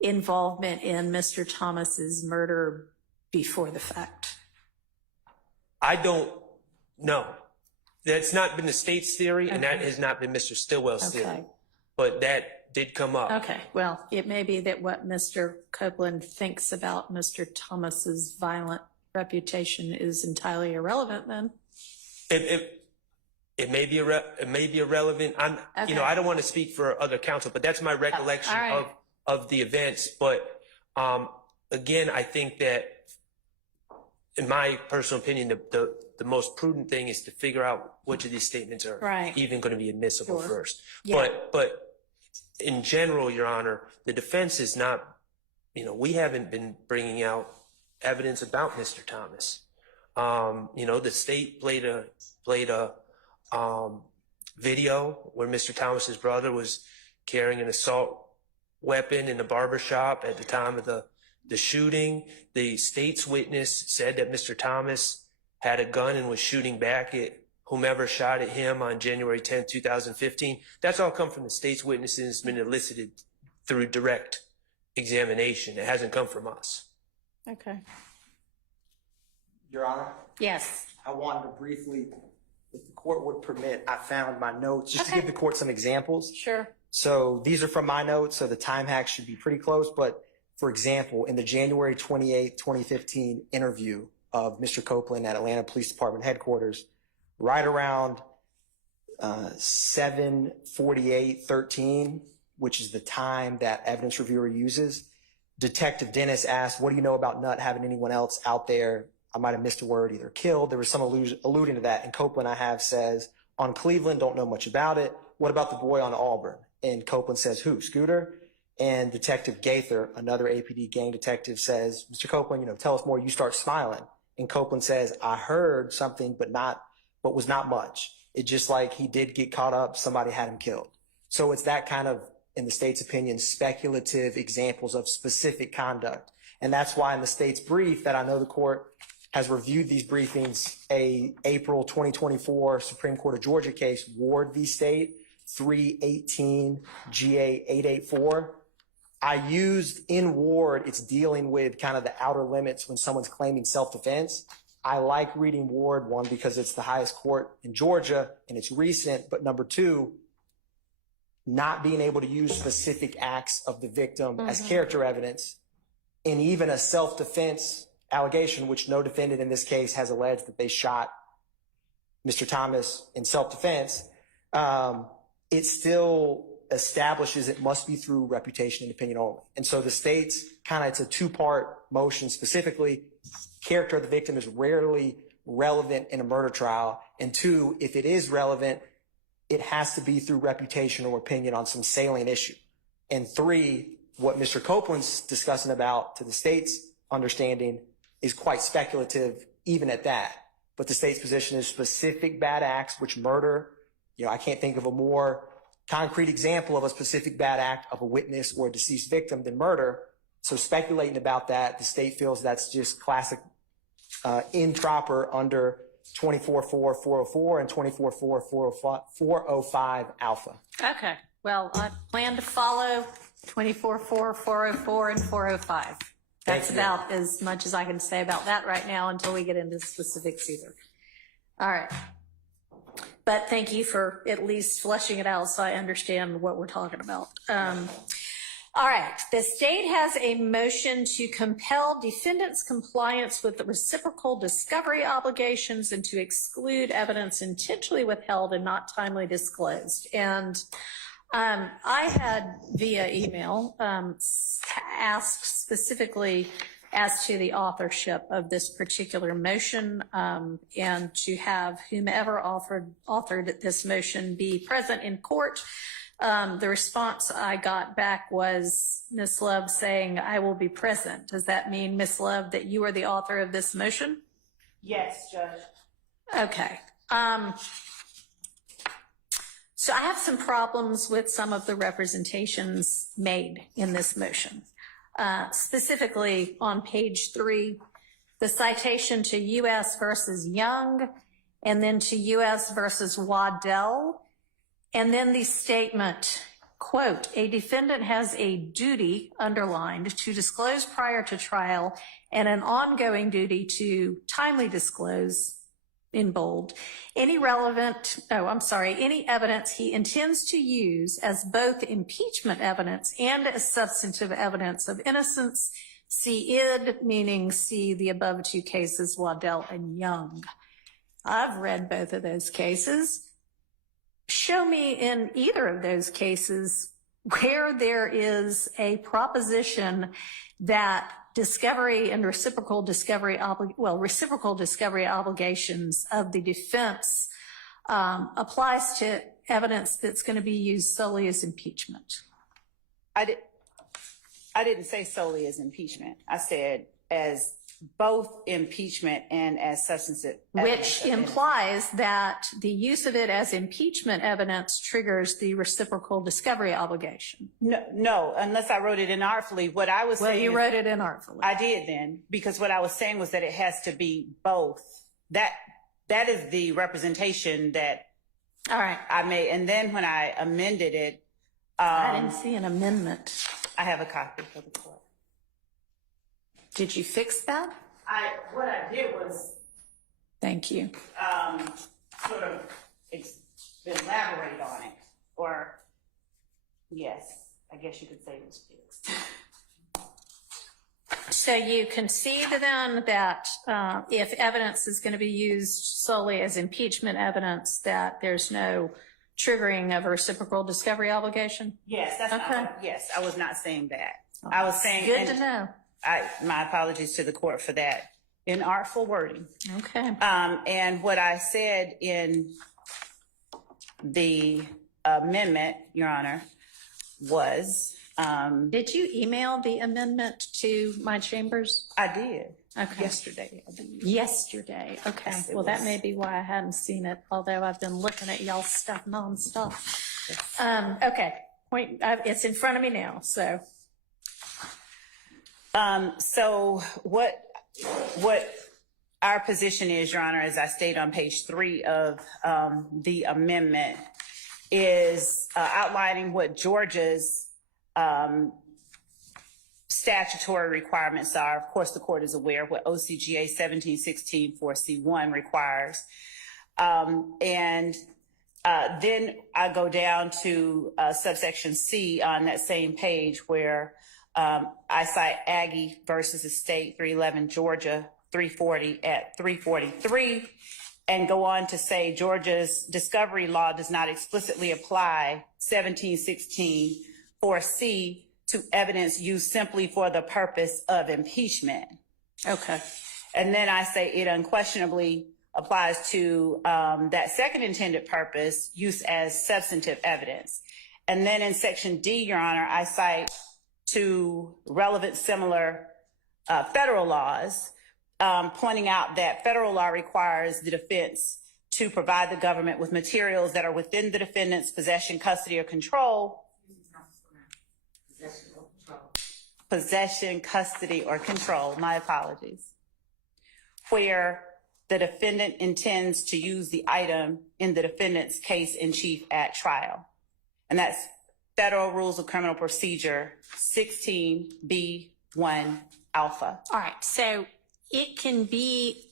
involvement in Mr. Thomas's murder before the fact. I don't know. That's not been the state's theory, and that has not been Mr. Stillwell's theory. But that did come up. Okay, well, it may be that what Mr. Copeland thinks about Mr. Thomas's violent reputation is entirely irrelevant then. It may be irrelevant. You know, I don't want to speak for other counsel, but that's my recollection of the events. But again, I think that, in my personal opinion, the most prudent thing is to figure out which of these statements are even going to be admissible first. Yeah. But in general, Your Honor, the defense is not, you know, we haven't been bringing out evidence about Mr. Thomas. You know, the state played a video where Mr. Thomas's brother was carrying an assault weapon in the barber shop at the time of the shooting. The state's witness said that Mr. Thomas had a gun and was shooting back at whomever shot at him on January 10, 2015. That's all come from the state's witnesses. It's been elicited through direct examination. It hasn't come from us. Okay. Your Honor? Yes. I wanted to briefly, if the court would permit, I found my notes just to give the court some examples. Sure. So these are from my notes, so the time hack should be pretty close. But for example, in the January 28, 2015 interview of Mr. Copeland at Atlanta Police Department headquarters, right around 7:48:13, which is the time that evidence reviewer uses, Detective Dennis asked, "What do you know about Nutt having anyone else out there?" I might have missed a word, either killed. There was some alluding to that. And Copeland, I have, says, "On Cleveland, don't know much about it. What about the boy on Auburn?" And Copeland says, "Who, Scooter?" And Detective Gaither, another APD gang detective, says, "Mr. Copeland, you know, tell us more." You start smiling. And Copeland says, "I heard something, but was not much. It's just like he did get caught up. Somebody had him killed." So it's that kind of, in the state's opinion, speculative examples of specific conduct. And that's why in the state's brief, that I know the court has reviewed these briefings, a April 2024 Supreme Court of Georgia case, Ward v. State, 318 GA 884. I used in Ward, it's dealing with kind of the outer limits when someone's claiming self-defense. I like reading Ward, one, because it's the highest court in Georgia and it's recent, but number two, not being able to use specific acts of the victim as character evidence, and even a self-defense allegation, which no defendant in this case has alleged that they shot Mr. Thomas in self-defense, it still establishes it must be through reputation and opinion only. And so the state's kind of, it's a two-part motion specifically. Character of the victim is rarely relevant in a murder trial. And two, if it is relevant, it has to be through reputation or opinion on some salient issue. And three, what Mr. Copeland's discussing about, to the state's understanding, is quite speculative even at that. But the state's position is specific bad acts, which murder, I can't think of a more concrete example of a specific bad act of a witness or a deceased victim than murder. So speculating about that, the state feels that's just classic improper under 24-4-404 and 24-4-405 alpha. Okay. Well, I plan to follow 24-4, 404, and 405. That's about as much as I can say about that right now until we get into specifics either. All right. But thank you for at least fleshing it out so I understand what we're talking about. All right. The state has a motion to compel defendants' compliance with the reciprocal discovery obligations and to exclude evidence intentionally withheld and not timely disclosed. And I had via email asked specifically as to the authorship of this particular motion and to have whomever authored this motion be present in court. The response I got back was Ms. Love saying, I will be present. Does that mean, Ms. Love, that you are the author of this motion? Yes, Judge. Okay. So I have some problems with some of the representations made in this motion. Specifically on page 3, the citation to U.S. versus Young, and then to U.S. versus Waddell, and then the statement, quote, a defendant has a duty, underlined, to disclose prior to trial and an ongoing duty to timely disclose, in bold, any evidence he intends to use as both impeachment evidence and as substantive evidence of innocence. See id, meaning see the above two cases, Waddell and Young. I've read both of those cases. Show me in either of those cases where there is a proposition that discovery and reciprocal discovery obligations of the defense applies to evidence that's going to be used solely as impeachment. I didn't say solely as impeachment. I said as both impeachment and as substantive evidence. Which implies that the use of it as impeachment evidence triggers the reciprocal discovery obligation. No, unless I wrote it inartfully. What I was saying. Well, you wrote it inartfully. I did then, because what I was saying was that it has to be both. That is the representation that all right. I made. And then when I amended it. I didn't see an amendment. I have a copy for the court. Did you fix that? What I did was. Thank you. Sort of elaborate on it, or yes, I guess you could say it was fixed. So you concede then that if evidence is going to be used solely as impeachment evidence, that there's no triggering of a reciprocal discovery obligation? Yes, that's okay. Yes, I was not saying that. I was saying. Good to know. My apologies to the court for that inartful wording. Okay. And what I said in the amendment, Your Honor, was. Did you email the amendment to my chambers? I did. Okay. Yesterday. Yesterday. Okay. Yes, well, that may be why I hadn't seen it, although I've been looking at y'all's stuff nonstop. Yes. Okay. It's in front of me now, so. So what our position is, Your Honor, as I state on page 3 of the amendment, is outlining what Georgia's statutory requirements are. Of course, the court is aware of what OCGA 1716 4C1 requires. Then I go down to subsection C on that same page where I cite Aggie versus the state 311 Georgia 340 at 343 and go on to say Georgia's discovery law does not explicitly apply 1716 4C to evidence used simply for the purpose of impeachment. Okay. And then I say it unquestionably applies to that second intended purpose, use as substantive evidence. And then in section D, Your Honor, I cite to relevant similar federal laws, pointing out that federal law requires the defense to provide the government with materials that are within the defendant's possession, custody, or control. Possession, custody, or control, my apologies, where the defendant intends to use the item in the defendant's case in chief at trial. And that's Federal Rules of Criminal Procedure 16B1 alpha. All right. So it can be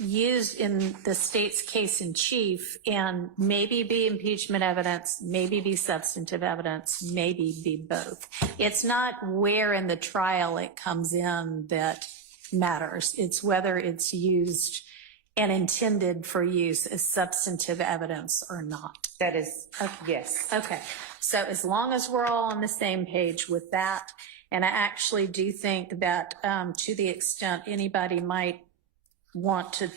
used in the state's case in chief and maybe be impeachment evidence, maybe be substantive evidence, maybe be both. It's not where in the trial it comes in that matters. It's whether it's used and intended for use as substantive evidence or not. That is, yes. Okay. So as long as we're all on the same page with that, and I actually do think that to the extent anybody might want to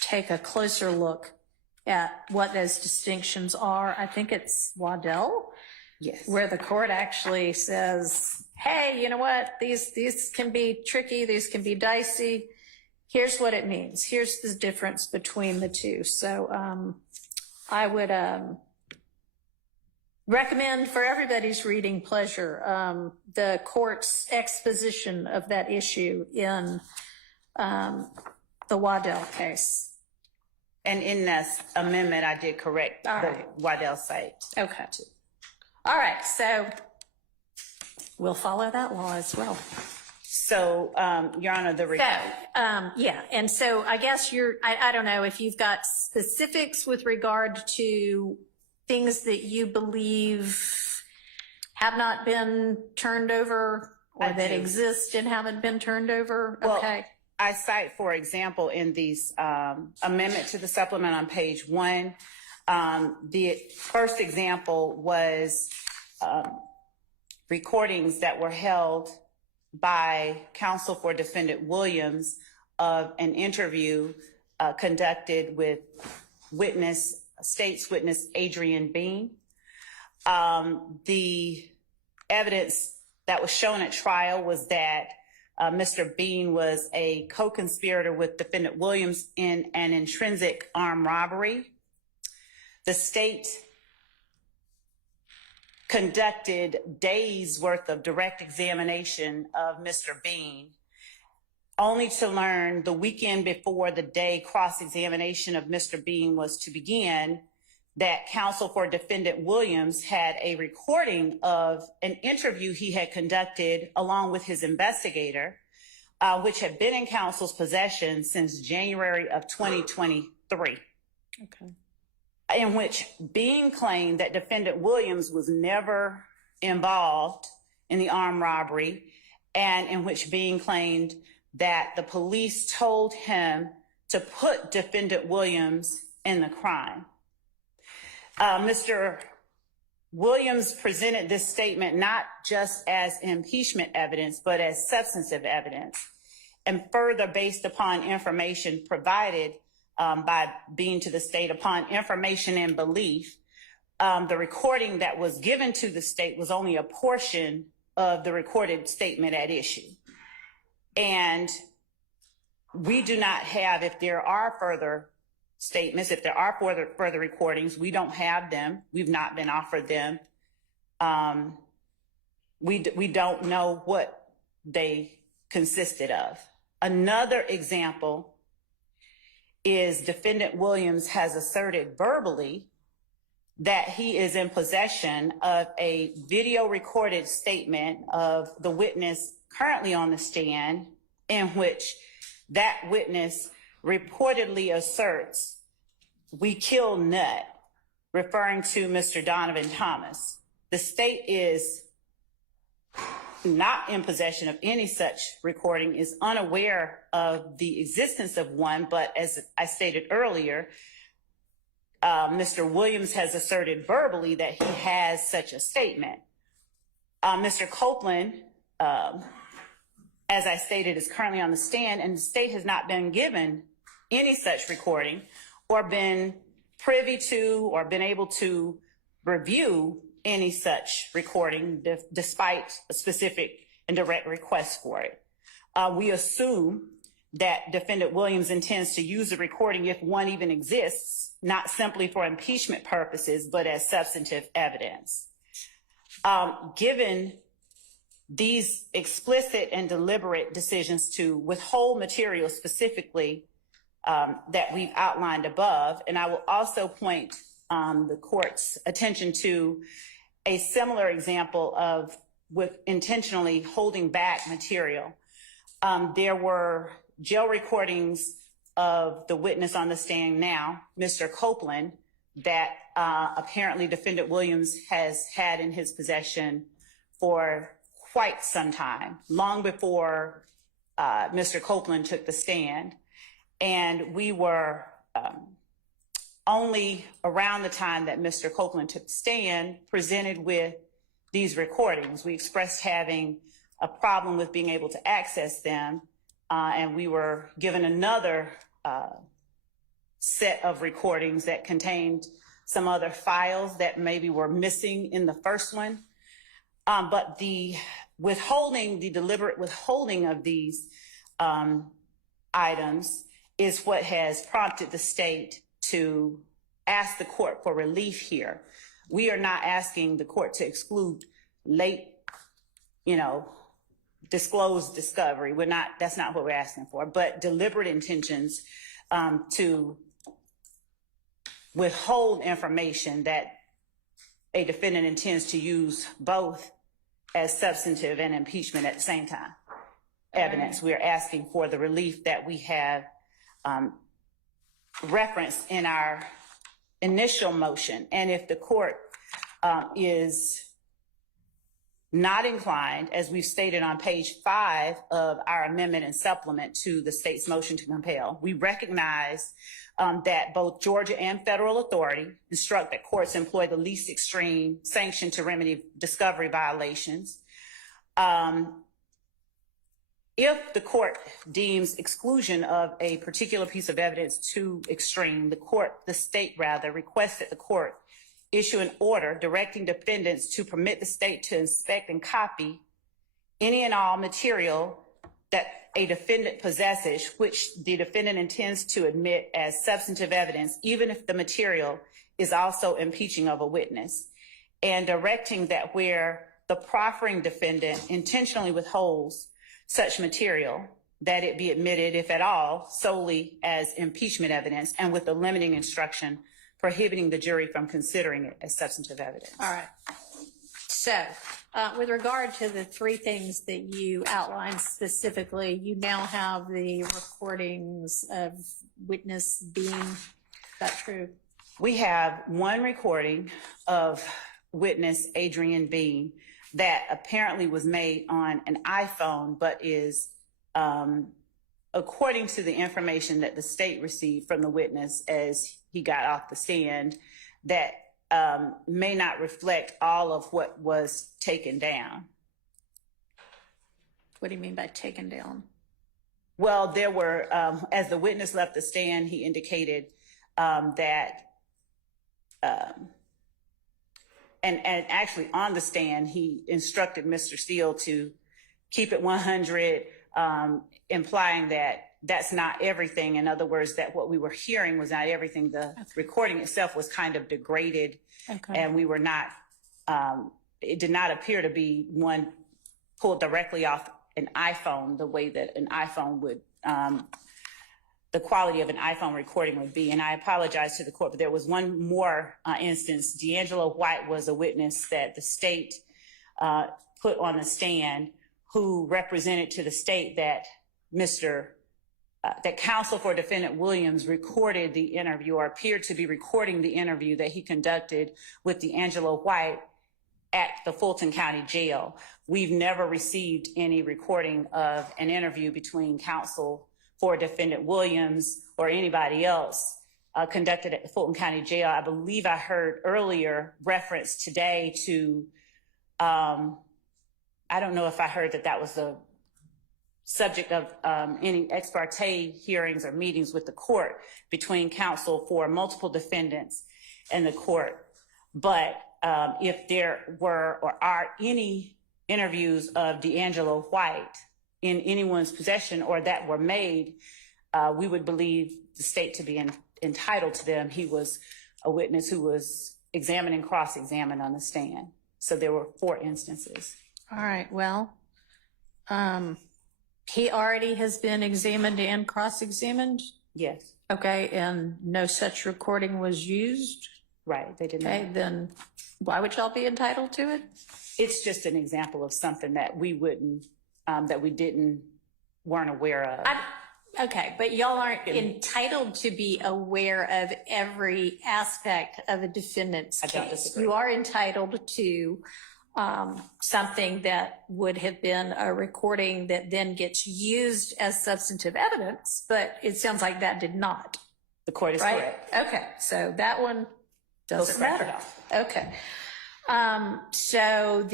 take a closer look at what those distinctions are, I think it's Waddell, Yes. where the court actually says, hey, you know what, these can be tricky, these can be dicey. Here's what it means. Here's the difference between the two. So I would recommend for everybody's reading pleasure the court's exposition of that issue in the Waddell case. And in this amendment, I did correct the Waddell site. Okay. All right. So we'll follow that law as well. So, Your Honor, Yeah. And so I guess I don't know if you've got specifics with regard to things that you believe have not been turned over or that exist and haven't been turned over. Well, okay. I cite, for example, in these amendment to the supplement on page 1, the first example was recordings that were held by counsel for defendant Williams of an interview conducted with state's witness Adrian Bean. The evidence that was shown at trial was that Mr. Bean was a co-conspirator with defendant Williams in an intrinsic armed robbery. The state conducted days worth of direct examination of Mr. Bean, only to learn the weekend before the day cross-examination of Mr. Bean was to begin that counsel for defendant Williams had a recording of an interview he had conducted along with his investigator, which had been in counsel's possession since January of 2023. Okay. In which Bean claimed that defendant Williams was never involved in the armed robbery, and in which Bean claimed that the police told him to put defendant Williams in the crime. Mr. Williams presented this statement not just as impeachment evidence, but as substantive evidence, and further based upon information provided by Bean to the state upon information and belief. The recording that was given to the state was only a portion of the recorded statement at issue. And we do not have, if there are further statements, if there are further recordings, we don't have them. We've not been offered them. We don't know what they consisted of. Another example is defendant Williams has asserted verbally that he is in possession of a video recorded statement of the witness currently on the stand, in which that witness reportedly asserts, "We killed Nut," referring to Mr. Donovan Thomas. The state is not in possession of any such recording, is unaware of the existence of one, but as I stated earlier, Mr. Williams has asserted verbally that he has such a statement. Mr. Copeland, as I stated, is currently on the stand, and the state has not been given any such recording or been privy to or been able to review any such recording despite a specific and direct request for it. We assume that Defendant Williams intends to use the recording, if one even exists, not simply for impeachment purposes, but as substantive evidence. Given these explicit and deliberate decisions to withhold material specifically that we've outlined above, and I will also point the court's attention to a similar example of with intentionally holding back material. There were jail recordings of the witness on the stand now, Mr. Copeland, that apparently Defendant Williams has had in his possession for quite some time, long before Mr. Copeland took the stand. And we were only around the time that Mr. Copeland took the stand presented with these recordings. We expressed having a problem with being able to access them, and we were given another set of recordings that contained some other files that maybe were missing in the first one. But the deliberate withholding of these items is what has prompted the state to ask the court for relief here. We are not asking the court to exclude late, disclosed discovery. That's not what we're asking for, but deliberate intentions to withhold information that a defendant intends to use both as substantive and impeachment at the same time. Evidence. We are asking for the relief that we have referenced in our initial motion. And if the court is not inclined, as we've stated on page 5 of our amendment and supplement to the state's motion to compel, we recognize that both Georgia and federal authority instruct that courts employ the least extreme sanction to remedy discovery violations. If the court deems exclusion of a particular piece of evidence too extreme, the state requests that the court issue an order directing defendants to permit the state to inspect and copy any and all material that a defendant possesses, which the defendant intends to admit as substantive evidence, even if the material is also impeaching of a witness, and directing that where the proffering defendant intentionally withholds such material, that it be admitted, if at all, solely as impeachment evidence, and with a limiting instruction prohibiting the jury from considering it as substantive evidence. All right. So, with regard to the 3 things that you outlined specifically, you now have the recordings of witness being, is that true? We have one recording of witness Adrian Bean that apparently was made on an iPhone, but is, according to the information that the state received from the witness as he got off the stand, that may not reflect all of what was taken down. What do you mean by taken down? Well, there were, as the witness left the stand, he indicated that, and actually on the stand, he instructed Mr. Steele to keep it 100, implying that that's not everything. In other words, that what we were hearing was not everything. The recording itself was kind of degraded, and we were not, it did not appear to be one pulled directly off an iPhone the way that an iPhone would the quality of an iPhone recording would be. And I apologize to the court, but there was one more instance. D'Angelo White was a witness that the state put on the stand, who represented to the state that that counsel for defendant Williams recorded the interview, or appeared to be recording the interview that he conducted with D'Angelo White at the Fulton County Jail. We've never received any recording of an interview between counsel for defendant Williams or anybody else conducted at the Fulton County Jail. I believe I heard earlier reference today to, I don't know if I heard that was the subject of any ex parte hearings or meetings with the court between counsel for multiple defendants and the court. But if there were or are any interviews of D'Angelo White in anyone's possession or that were made, we would believe the state to be entitled to them. He was a witness who was examined and cross-examined on the stand. So there were 4 instances. All right, well, he already has been examined and cross-examined? Yes. Okay, and no such recording was used? Right, they didn't. Okay, then why would y'all be entitled to it? It's just an example of something that we weren't aware of. Okay, but y'all aren't entitled to be aware of every aspect of a defendant's I don't case. disagree. You are entitled to something that would have been a recording that then gets used as substantive evidence, but it sounds like that did not. The court is right? correct. Okay, so that one doesn't They'll scratch matter. it off. Okay. So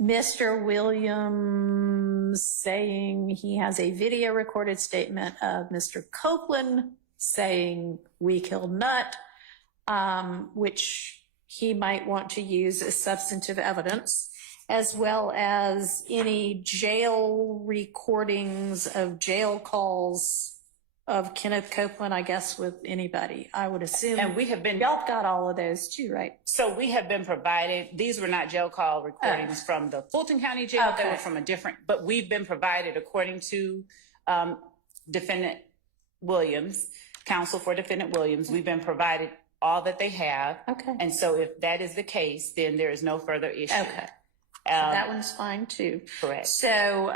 Mr. Williams saying he has a video recorded statement of Mr. Copeland saying we killed Nutt, which he might want to use as substantive evidence, as well as any jail recordings of jail calls of Kenneth Copeland, I guess, with anybody, I would assume. And we have been, y'all got all of those too, right? so we have been provided, these were not jail call recordings from the Fulton County Jail, they Okay. were from a different, but we've been provided, according to defendant Williams, counsel for defendant Williams, we've been provided all that they have. Okay. And so if that is the case, then there is no further issue. Okay. So that one's fine too. Correct. So,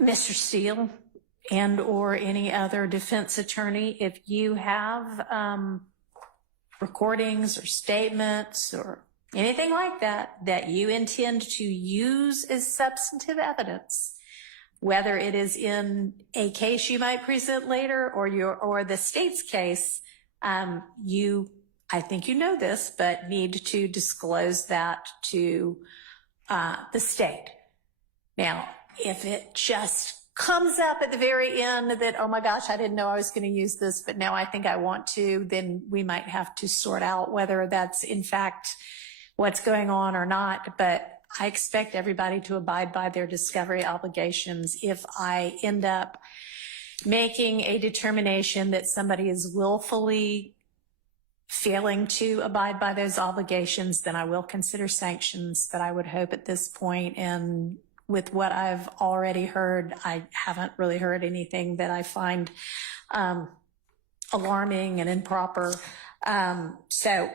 Mr. Steele and or any other defense attorney, if you have recordings or statements or anything like that you intend to use as substantive evidence, whether it is in a case you might present later or the state's case, I think you know this, but need to disclose that to the state. Now, if it just comes up at the very end that, oh my gosh, I didn't know I was going to use this, but now I think I want to, then we might have to sort out whether that's in fact what's going on or not. But I expect everybody to abide by their discovery obligations. If I end up making a determination that somebody is willfully failing to abide by those obligations, then I will consider sanctions. But I would hope at this point, and with what I've already heard, I haven't really heard anything that I find alarming and improper. So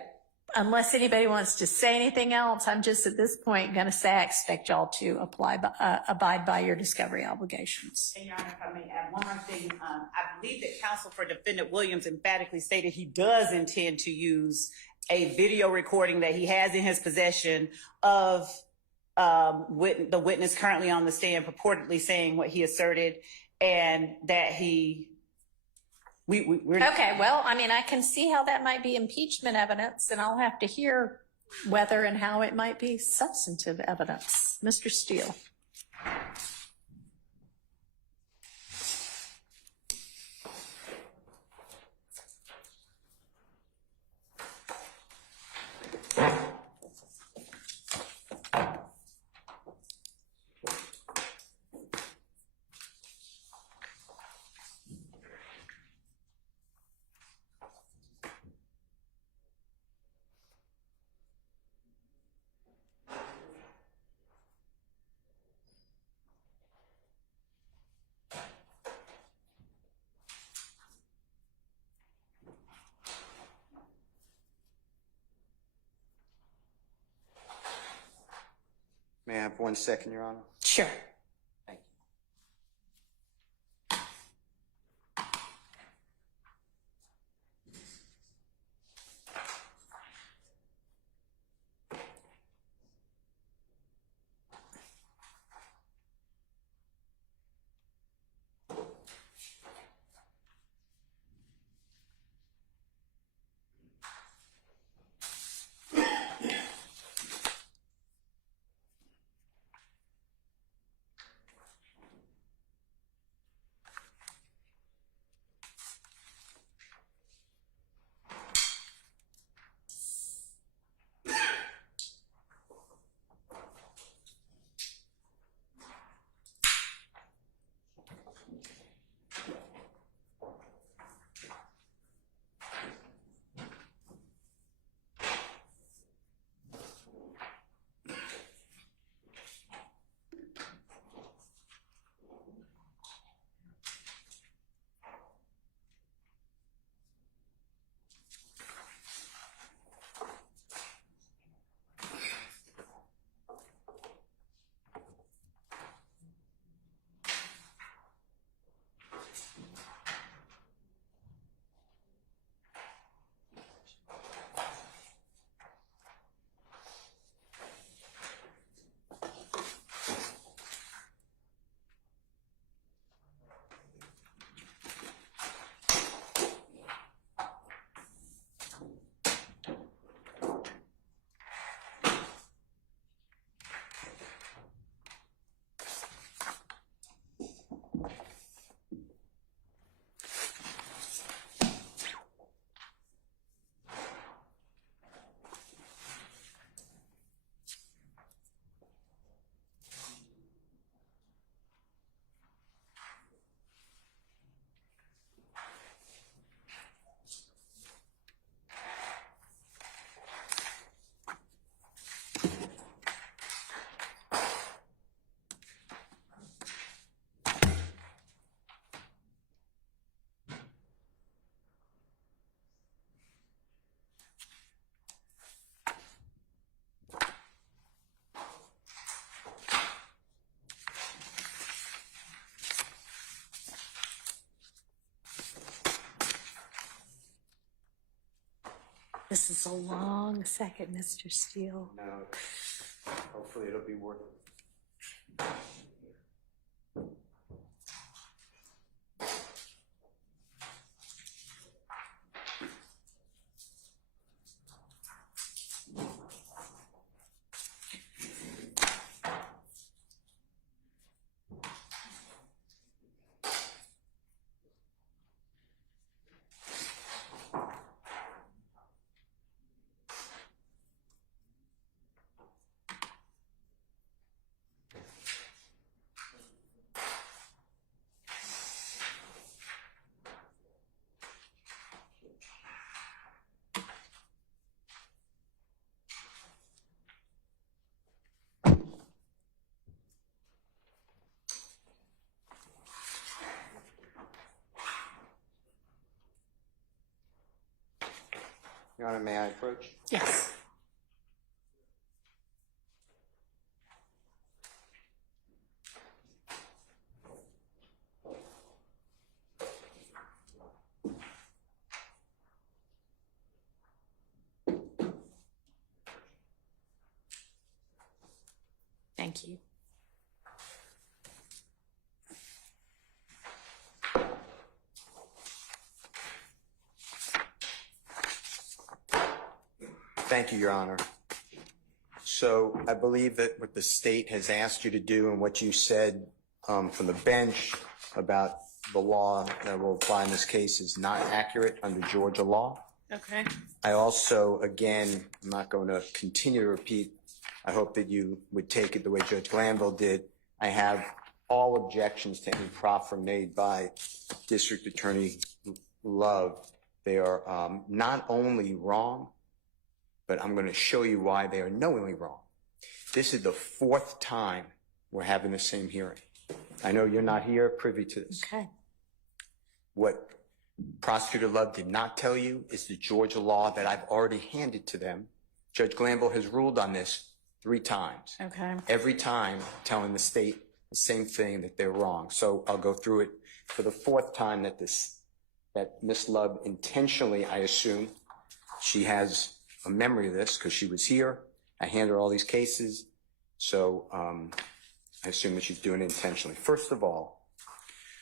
unless anybody wants to say anything else, I'm just at this point going to say I expect y'all to abide by your discovery obligations. And Your Honor, if I may add one more thing, I believe that counsel for defendant Williams emphatically stated he does intend to use a video recording that he has in his possession of the witness currently on the stand purportedly saying what he asserted, and that we're Okay, well, I mean, I can see how that might be impeachment evidence, and I'll have to hear whether and how it might be substantive evidence. Mr. Steele. May I have 1 second, Your Honor? Sure. Thank you. This is a long second, Mr. Steele. No, hopefully it'll be worth it. Your Honor, may I approach? Yes. Thank you. Thank you, Your Honor. So I believe that what the state has asked you to do and what you said from the bench about the law that will apply in this case is not accurate under Georgia law. Okay. I also, again, I'm not going to continue to repeat. I hope that you would take it the way Judge Glanville did. I have all objections to any proffer made by District Attorney Love. They are not only wrong, but I'm going to show you why they are knowingly wrong. This is the 4th time we're having the same hearing. I know you're not here privy to this. Okay. What Prosecutor Love did not tell you is the Georgia law that I've already handed to them. Judge Glanville has ruled on this 3 times. Okay. Every time telling the state the same thing, that they're wrong. So I'll go through it for the 4th time that Ms. Love intentionally, I assume, she has a memory of this because she was here. I handed her all these cases. So I assume that she's doing it intentionally. First of all,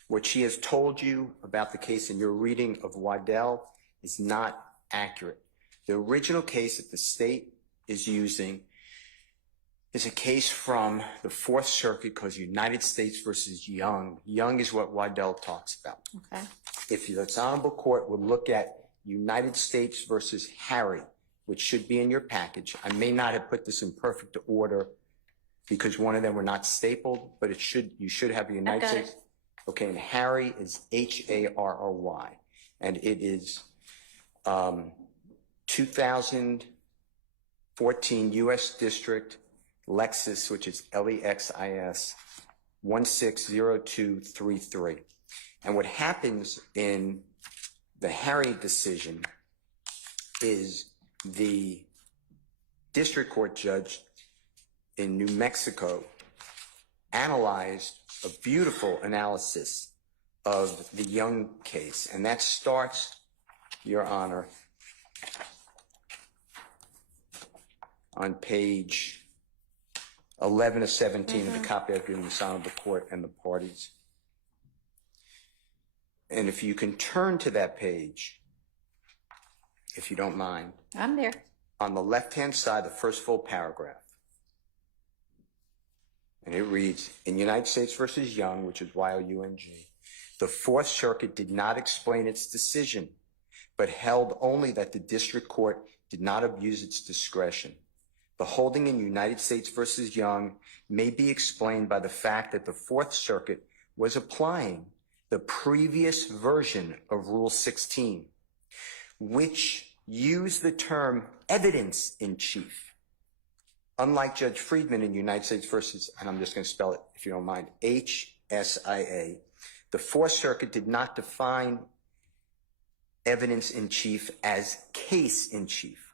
what she has told you about the case in your reading of Waddell is not accurate. The original case that the state is using is a case from the 4th Circuit called United States versus Young. Young is what Waddell talks about. Okay. If the Honorable Court would look at United States versus Harry, which should be in your package. I may not have put this in perfect order because one of them were not stapled, but you should have the United States. Okay, and Harry is Harry, and it is 2014 U.S. District Lexus, which is Lexis 160233. And what happens in the Harry decision is the district court judge in New Mexico analyzed a beautiful analysis of the Young case. And that starts, Your Honor, on page 11 of 17 of the copy I've given the Honorable Court and the parties. And if you can turn to that page, if you don't mind. I'm there. On the left-hand side, the first full paragraph. And it reads, in United States versus Young, which is Y-O-U-N-G, the 4th Circuit did not explain its decision, but held only that the district court did not abuse its discretion. The holding in United States versus Young may be explained by the fact that the 4th Circuit was applying the previous version of Rule 16, which used the term evidence in chief. Unlike Judge Friedman in United States versus, and I'm just going to spell it if you don't mind, HSIA, the 4th Circuit did not define evidence in chief as case in chief.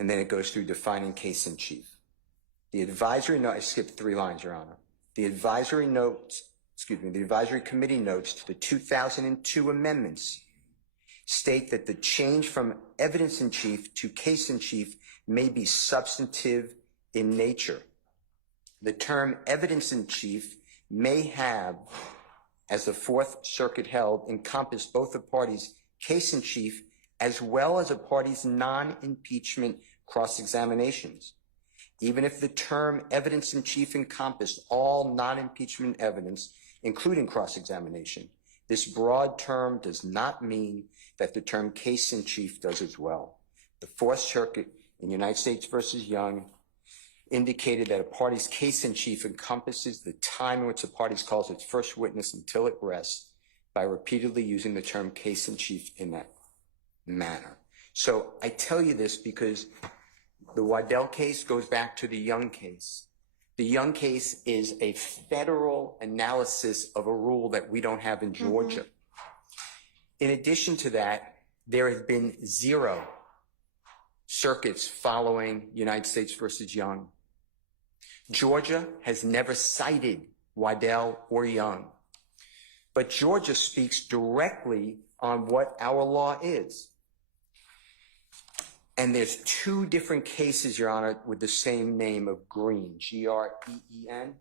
And then it goes through defining case in chief. The advisory note, I skipped 3 lines, Your Honor. The advisory committee notes to the 2002 amendments state that the change from evidence in chief to case in chief may be substantive in nature. The term evidence in chief may have, as the 4th Circuit held, encompassed both the parties' case in chief as well as a party's non-impeachment cross-examinations. Even if the term evidence in chief encompassed all non-impeachment evidence, including cross-examination, this broad term does not mean that the term case in chief does as well. The 4th Circuit in United States versus Young indicated that a party's case in chief encompasses the time in which the party calls its first witness until it rests by repeatedly using the term case in chief in that manner. So I tell you this because the Waddell case goes back to the Young case. The Young case is a federal analysis of a rule that we don't have in Georgia. In addition to that, there have been 0 circuits following United States versus Young. Georgia has never cited Waddell or Young, but Georgia speaks directly on what our law is. And there's 2 different cases, Your Honor, with the same name of Green, Green.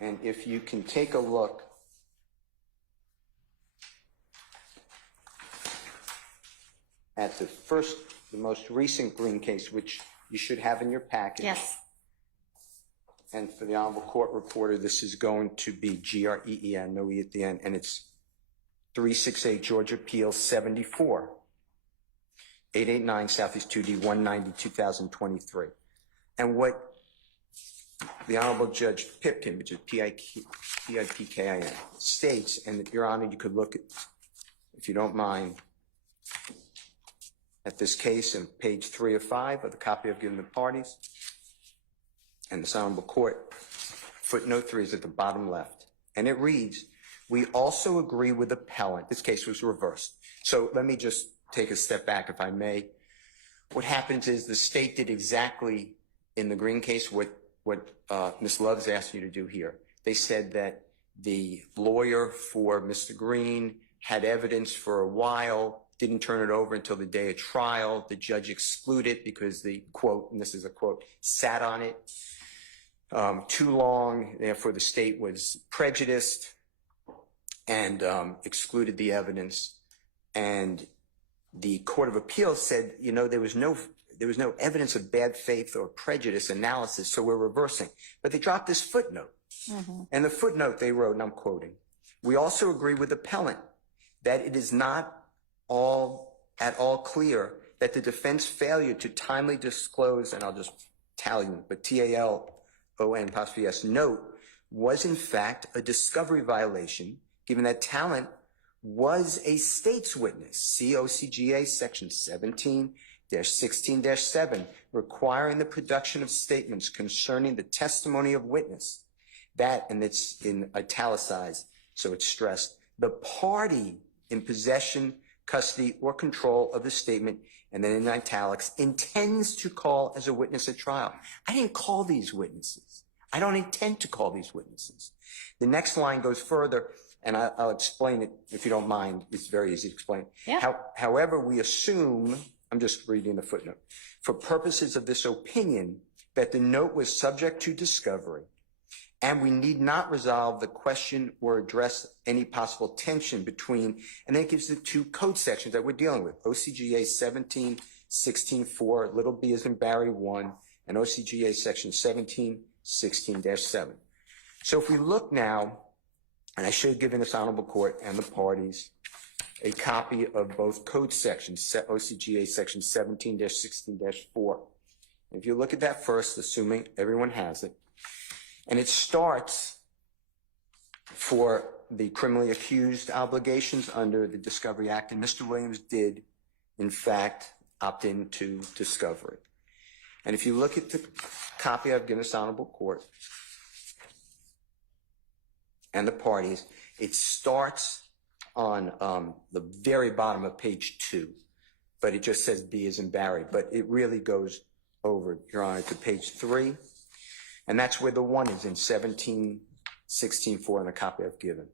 And if you can take a look at the most recent Green case, which you should have in your package. Yes. And for the Honorable Court Reporter, this is going to be Green, no E at the end, and it's 368 Georgia Appeal 74. 889 Southeast 2D 190 2023. And what the Honorable Judge Pipkin, which is Pipkin, states, and that, Your Honor, you could look at, if you don't mind, at this case in page 3 of 5 of the copy I've given the parties. And this Honorable Court, footnote 3 is at the bottom left. And it reads, we also agree with appellant. This case was reversed. So let me just take a step back, if I may. what happens is the state did exactly in the Green case what Ms. Love's asked you to do here. They said that the lawyer for Mr. Green had evidence for a while, didn't turn it over until the day of trial. The judge excluded it because the quote, and this is a quote, sat on it too long. Therefore, the state was prejudiced and excluded the evidence. And the Court of Appeals said, you know, there was no evidence of bad faith or prejudice analysis, so we're reversing. But they dropped this footnote. And the footnote they wrote, and I'm quoting, "We also agree with appellant that it is not at all clear that the defense failure to timely disclose," and I'll just tally them, but TALON''S note was in fact a discovery violation, given that talent was a state's witness. See OCGA section 17-16-7, requiring the production of statements concerning the testimony of witness. That, and it's in italicized, so it's stressed, the party in possession, custody, or control of the statement, and then in italics, intends to call as a witness at trial. I didn't call these witnesses. I don't intend to call these witnesses. The next line goes further, and I'll explain it if you don't mind. It's very easy to explain. Yeah. However, we assume, I'm just reading the footnote, for purposes of this opinion, that the note was subject to discovery, and we need not resolve the question or address any possible tension between, and then it gives the two code sections that we're dealing with, OCGA 17-16-4, little b as in Barry 1, and OCGA section 17-16-7. So if we look now, and I should have given this honorable court and the parties a copy of both code sections, OCGA section 17-16-4. If you look at that first, assuming everyone has it, and it starts for the criminally accused obligations under the Discovery Act, and Mr. Williams did, in fact, opt into discovery. And if you look at the copy I've given this honorable court and the parties, it starts on the very bottom of page 2, but it just says B as in Barry, but it really goes over, Your Honor, to page 3. And that's where the 1 is in 17-16-4 in the copy I've given.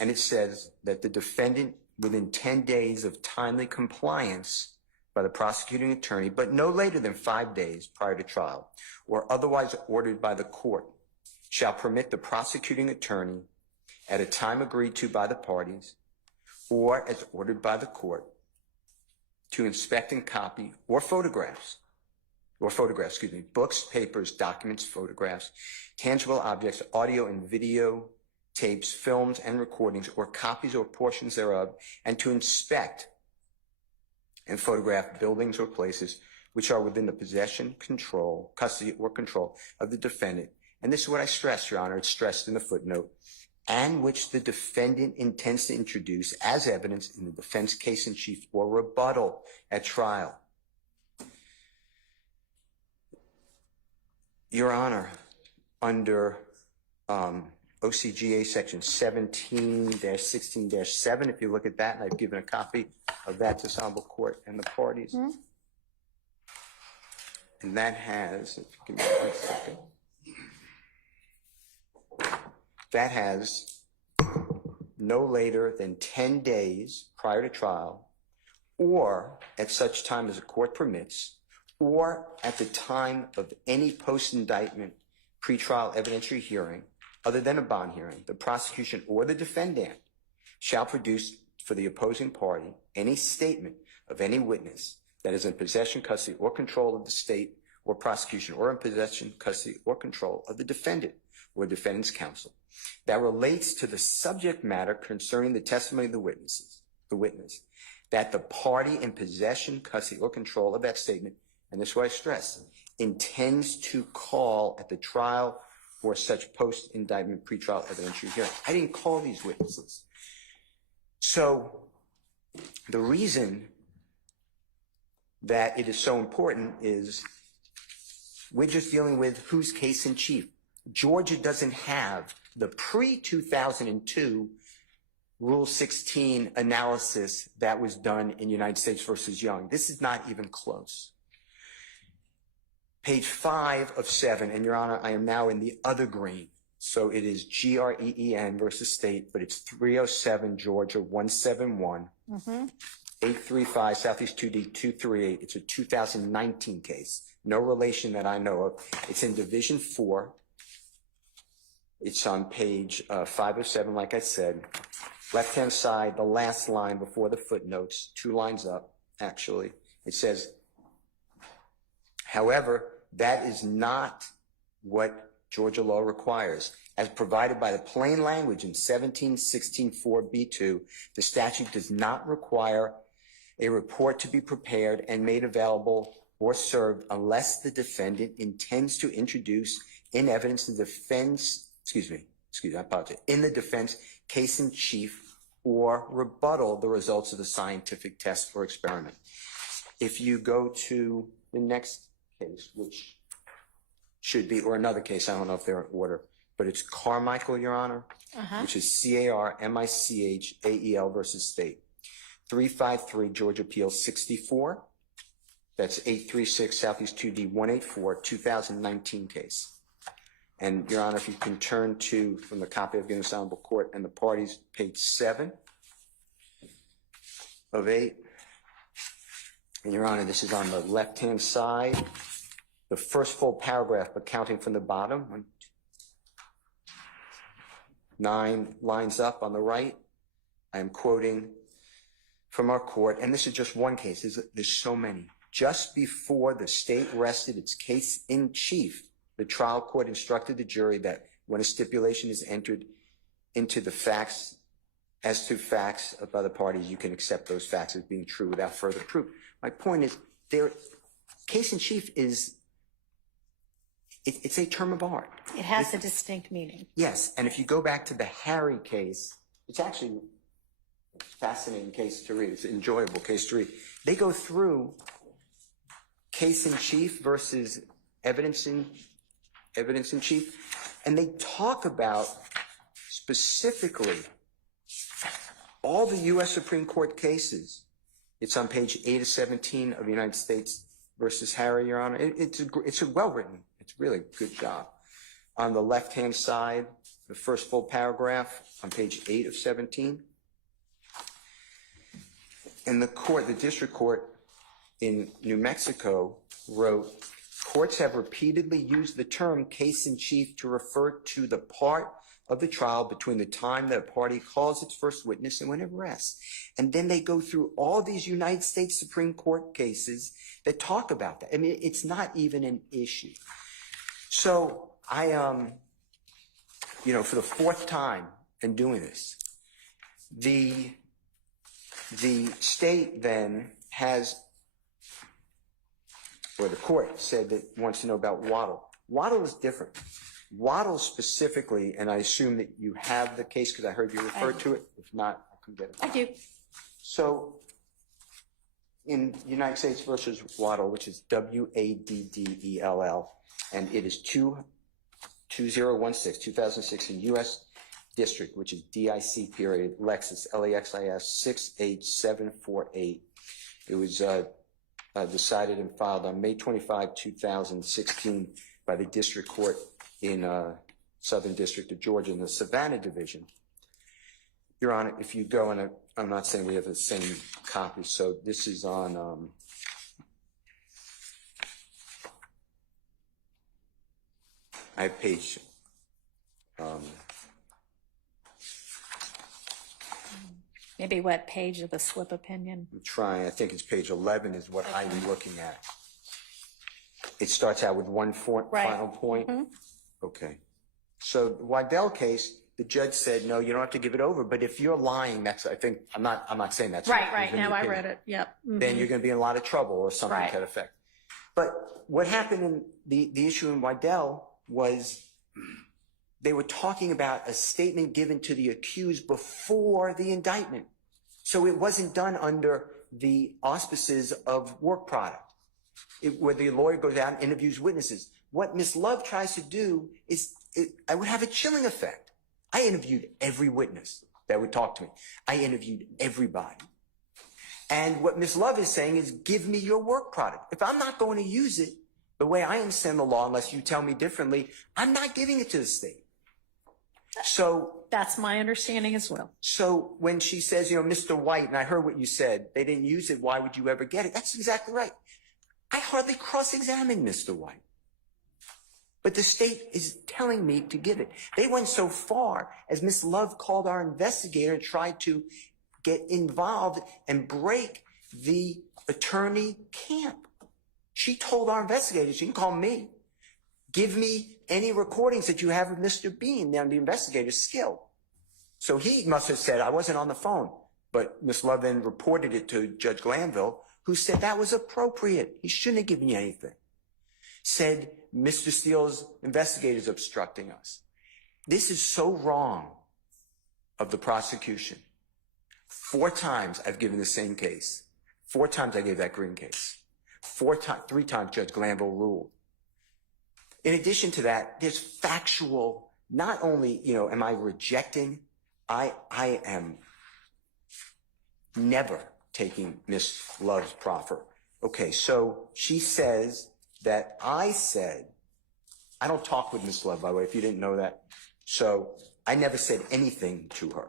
And it says that the defendant, within 10 days of timely compliance by the prosecuting attorney, but no later than 5 days prior to trial, or otherwise ordered by the court, shall permit the prosecuting attorney at a time agreed to by the parties, or as ordered by the court, to inspect and copy books, papers, documents, photographs, tangible objects, audio and video, tapes, films, and recordings, or copies or portions thereof, and to inspect and photograph buildings or places which are within the possession, control, custody, or control of the defendant. And this is what I stress, Your Honor, it's stressed in the footnote, and which the defendant intends to introduce as evidence in the defense case in chief or rebuttal at trial. Your Honor, under OCGA section 17-16-7, if you look at that, and I've given a copy of that to this honorable court and the parties. And that has, give me 1 second. That has no later than 10 days prior to trial, or at such time as the court permits, or at the time of any post-indictment pretrial evidentiary hearing, other than a bond hearing, the prosecution or the defendant shall produce for the opposing party any statement of any witness that is in possession, custody, or control of the state or prosecution, or in possession, custody, or control of the defendant or defendant's counsel, that relates to the subject matter concerning the testimony of the witness, that the party in possession, custody, or control of that statement, and this is what I stress, intends to call at the trial for such post-indictment pretrial evidentiary hearing. I didn't call these witnesses. So the reason that it is so important is we're just dealing with whose case in chief. Georgia doesn't have the pre-2002 Rule 16 analysis that was done in United States versus Young. This is not even close. Page 5 of 7, and Your Honor, I am now in the other green. So it is GREEN versus State, but it's 307 Georgia 171, 835 Southeast 2D 238. It's a 2019 case. No relation that I know of. It's in Division 4. It's on page 5 of 7, like I said. Left-hand side, the last line before the footnotes, 2 lines up, actually. It says, however, that is not what Georgia law requires. As provided by the plain language in 1716-4B2, the statute does not require a report to be prepared and made available or served unless the defendant intends to introduce in evidence the defense, I apologize, in the defense case in chief or rebuttal the results of the scientific test or experiment. If you go to the next case, which should be, or another case, I don't know if they're in order, but it's Carmichael, Your Honor, which is CARMICHAEL versus State. 353 Georgia Appeal 64. That's 836 Southeast 2D 184, 2019 case. And Your Honor, if you can turn to, from the copy of Guinness Honorable Court and the parties, page 7 of 8. And Your Honor, this is on the left-hand side, the first full paragraph, but counting from the bottom. 1, 2, 9 lines up on the right. I am quoting from our court, and this is just one case. There's so many. Just before the state rested its case in chief, the trial court instructed the jury that when a stipulation is entered into the facts, as to facts by the parties, you can accept those facts as being true without further proof. My point is, their case in chief is, it's a term of art. It has a distinct meaning. Yes, and if you go back to the Harry case, it's actually a fascinating case to read. It's an enjoyable case to read. They go through case in chief versus evidence in chief, and they talk about specifically all the U.S. Supreme Court cases. It's on page 8 of 17 of the United States versus Harry, Your Honor. It's a well-written, it's really a good job. On the left-hand side, the first full paragraph on page 8 of 17. And the district court in New Mexico wrote, courts have repeatedly used the term case in chief to refer to the part of the trial between the time that a party calls its first witness and when it rests. And then they go through all these United States Supreme Court cases that talk about that. I mean, it's not even an issue. So I, for the fourth time in doing this, the state then has, or the court said that wants to know about Waddle. Waddle is different. Waddle specifically, and I assume that you have the case because I heard you refer to it. If not, I can get it. I do. So in United States versus Waddle, which is WADDELL, and it is 2016, 2006 in U.S. District, which is DIC period, Lexus, LEXIS 68748. It was decided and filed on May 25, 2016 by the District Court in Southern District of Georgia in the Savannah Division. Your Honor, if you go, and I'm not saying we have the same copy, so this is on I have page maybe what page of the slip opinion? I'm trying, I think it's page 11 is what I'm looking at. It starts out with one final point. Okay. So the Waddell case, the judge said, no, you don't have to give it over. But if you're lying, that's, I think, I'm not saying that's right. Now I read it. Yep. Then you're going to be in a lot of trouble or something to that effect. But what happened in the issue in Waddell was they were talking about a statement given to the accused before the indictment. So it wasn't done under the auspices of work product, where the lawyer goes out and interviews witnesses. What Ms. Love tries to do is, I would have a chilling effect. I interviewed every witness that would talk to me. I interviewed everybody. And what Ms. Love is saying is, give me your work product. If I'm not going to use it, The way I understand the law, unless you tell me differently, I'm not giving it to the state. So That's my understanding as well. So when she says, Mr. White, and I heard what you said, they didn't use it, why would you ever get it? That's exactly right. I hardly cross-examined Mr. White. But the state is telling me to give it. They went so far as Ms. Love called our investigator and tried to get involved and break the attorney camp. She told our investigator, she can call me, give me any recordings that you have of Mr. Bean. Now, the investigator's skilled. So he must have said, I wasn't on the phone. But Ms. Love then reported it to Judge Glanville, who said that was appropriate. He shouldn't have given you anything. Said, Mr. Steele's investigator's obstructing us. This is so wrong of the prosecution. 4 times I've given the same case. 4 times I gave that Green case. 3 times Judge Glanville ruled. In addition to that, there's factual, not only, am I rejecting, I am never taking Ms. Love's proffer. Okay, so she says that I said, I don't talk with Ms. Love, by the way, if you didn't know that. So I never said anything to her.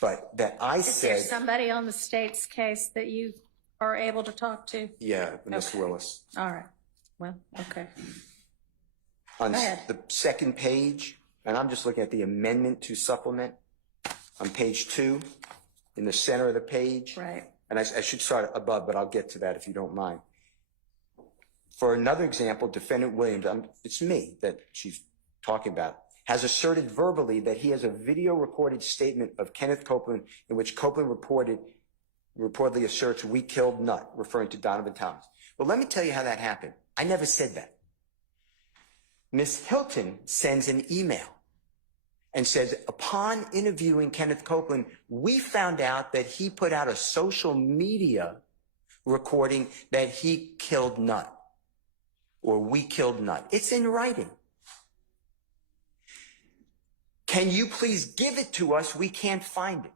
But that I said. Is there somebody on the state's case that you are able to talk to? Yeah, Ms. Willis. All right. Well, okay. On Go ahead. the second page, and I'm just looking at the amendment to supplement, on page 2, in the center of the page. Right. And I should start above, but I'll get to that if you don't mind. For another example, Defendant Williams, it's me that she's talking about, has asserted verbally that he has a video recorded statement of Kenneth Copeland in which Copeland reportedly asserts we killed Nutt, referring to Donovan Thomas. But let me tell you how that happened. I never said that. Ms. Hilton sends an email and says, upon interviewing Kenneth Copeland, we found out that he put out a social media recording that he killed Nutt, or we killed Nutt. It's in writing. Can you please give it to us? We can't find it.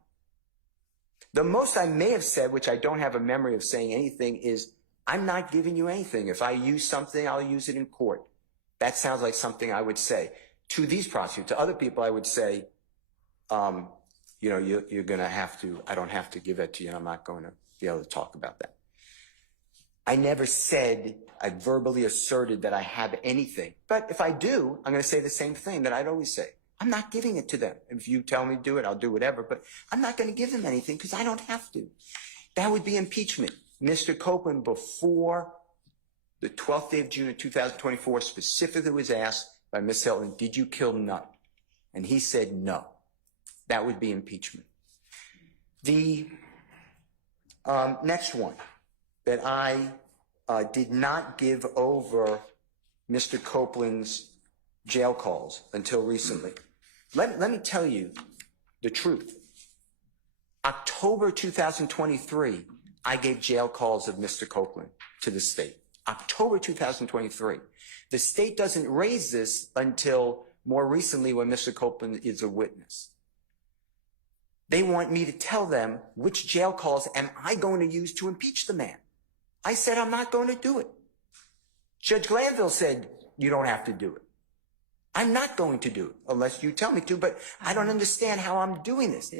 The most I may have said, which I don't have a memory of saying anything, is I'm not giving you anything. If I use something, I'll use it in court. That sounds like something I would say. To these prosecutors, to other people, I would say, you're going to have to, I don't have to give that to you, and I'm not going to be able to talk about that. I never said, I verbally asserted that I have anything. But if I do, I'm going to say the same thing that I'd always say. I'm not giving it to them. If you tell me to do it, I'll do whatever. But I'm not going to give them anything because I don't have to. That would be impeachment. Mr. Copeland, before the 12th day of June of 2024, specifically was asked by Ms. Hilton, did you kill Nutt? And he said no. That would be impeachment. The next one, that I did not give over Mr. Copeland's jail calls until recently. Let me tell you the truth. October 2023, I gave jail calls of Mr. Copeland to the state. October 2023. The state doesn't raise this until more recently when Mr. Copeland is a witness. They want me to tell them which jail calls am I going to use to impeach the man. I said I'm not going to do it. Judge Glanville said you don't have to do it. I'm not going to do it unless you tell me to, but I don't understand how I'm doing this.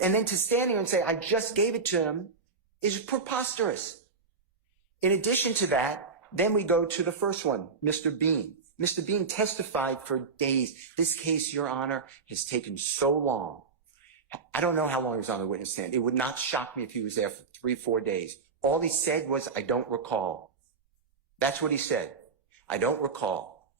And then to stand here and say I just gave it to him is preposterous. In addition to that, then we go to the first one, Mr. Bean. Mr. Bean testified for days. This case, Your Honor, has taken so long. I don't know how long he was on the witness stand. It would not shock me if he was there for 3-4 days. All he said was, I don't recall. That's what he said. I don't recall.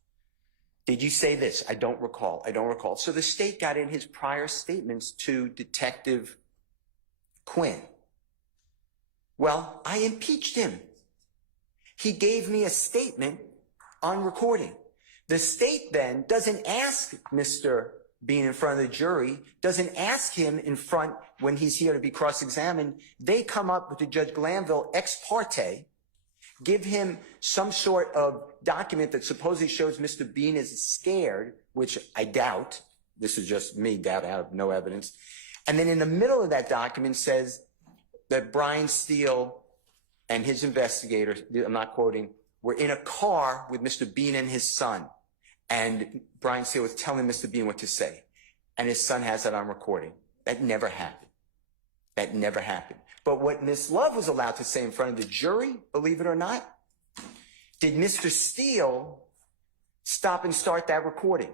Did you say this? I don't recall. I don't recall. So the state got in his prior statements to Detective Quinn. Well, I impeached him. He gave me a statement on recording. The state then doesn't ask Mr. Bean in front of the jury, doesn't ask him in front when he's here to be cross-examined. They come up with the Judge Glanville ex parte, give him some sort of document that supposedly shows Mr. Bean is scared, which I doubt. This is just me, doubt out of no evidence. And then in the middle of that document says that Brian Steele and his investigators, I'm not quoting, were in a car with Mr. Bean and his son, and Brian Steele was telling Mr. Bean what to say, and his son has that on recording. That never happened. That never happened. But what Ms. Love was allowed to say in front of the jury, believe it or not, did Mr. Steele stop and start that recording?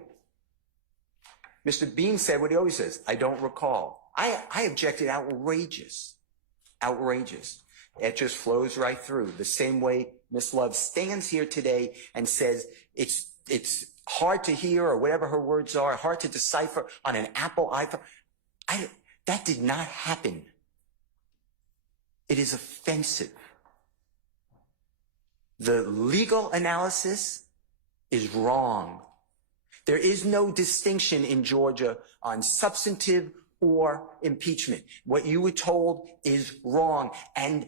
Mr. Bean said what he always says, I don't recall. I objected outrageous. Outrageous. It just flows right through. The same way Ms. Love stands here today and says it's hard to hear, or whatever her words are, hard to decipher on an Apple iPhone. That did not happen. It is offensive. The legal analysis is wrong. There is no distinction in Georgia on substantive or impeachment. What you were told is wrong. And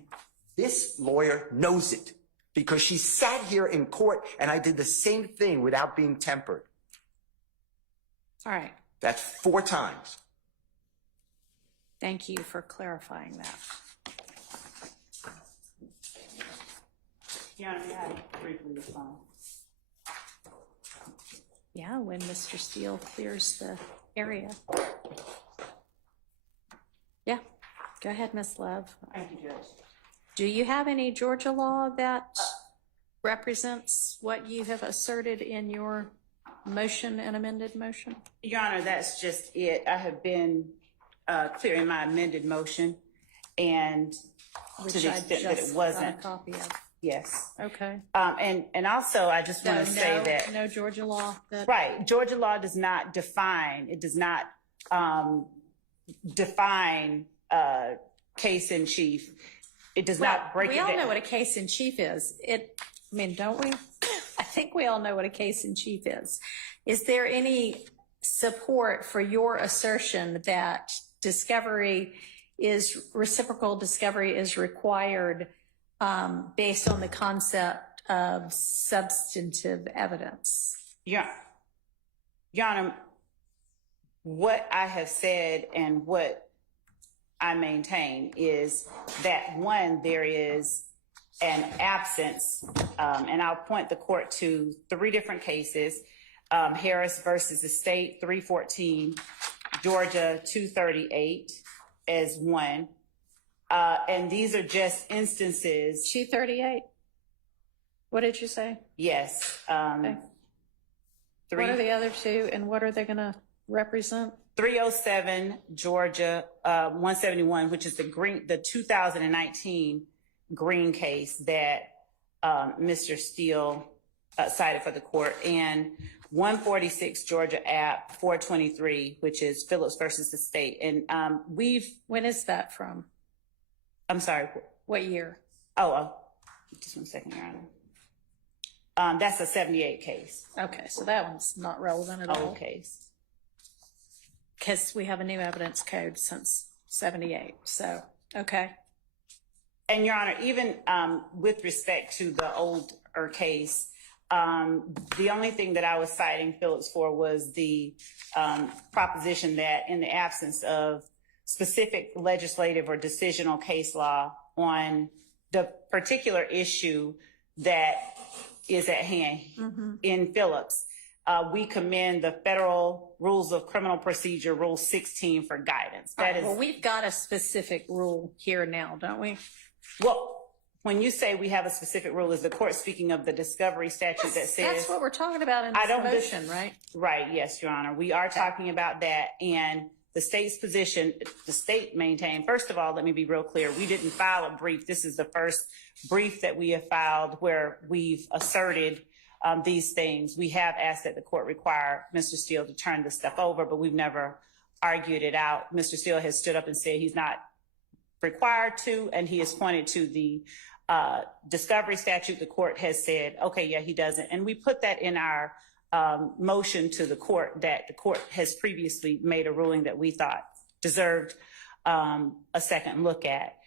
this lawyer knows it, because she sat here in court and I did the same thing without being tempered. All right. That's 4 times. Thank you for clarifying that. Your Honor, may I briefly respond? Yeah, when Mr. Steele clears the area. Yeah, go ahead, Ms. Love. Thank you, Judge. Do you have any Georgia law that represents what you have asserted in your motion and amended motion? Your Honor, that's just it. I have been clear in my amended motion, and Which to the I extent that just it wasn't. got a copy of. Yes. Okay. And also, I just want to say that no Georgia law that. right, Georgia law does not define. It does not define case in chief. It does not break We it all down. know what a case in chief is. Don't we? I think we all know what a case in chief is. Is there any support for your assertion that reciprocal discovery is required based on the concept of substantive evidence? Your Honor, what I have said and what I maintain is that, one, there is an absence, and I'll point the court to 3 different cases, Harris versus the state, 314, Georgia 238 as one. And these are just instances. 238? What did you say? Yes. Okay. What are the other 2, and what are they going to represent? 307 Georgia 171, which is the 2019 Green case that Mr. Steele cited for the court, and 146 Georgia App 423, which is Phillips versus the state. And When is that from? I'm sorry. What year? Just 1 second, Your Honor. That's a 78 case. Okay, so that one's not relevant at all. Old case. Because we have a new evidence code since 78. So, okay. And Your Honor, even with respect to the older case, the only thing that I was citing Phillips for was the proposition that in the absence of specific legislative or decisional case law on the particular issue that is at hand in Phillips, we commend the Federal Rules of Criminal Procedure, Rule 16, for guidance. Well, we've got a specific rule here now, don't we? Well, when you say we have a specific rule, is the court speaking of the discovery statute that says... That's what we're talking about in this motion, right? Right, yes, Your Honor. We are talking about that, and the state's position, the state maintained, first of all, let me be real clear, we didn't file a brief. This is the first brief that we have filed where we've asserted these things. We have asked that the court require Mr. Steele to turn this stuff over, but we've never argued it out. Mr. Steele has stood up and said he's not required to, and he has pointed to the discovery statute. The court has said, okay, yeah, he doesn't. And we put that in our motion to the court, that the court has previously made a ruling that we thought deserved a second look at.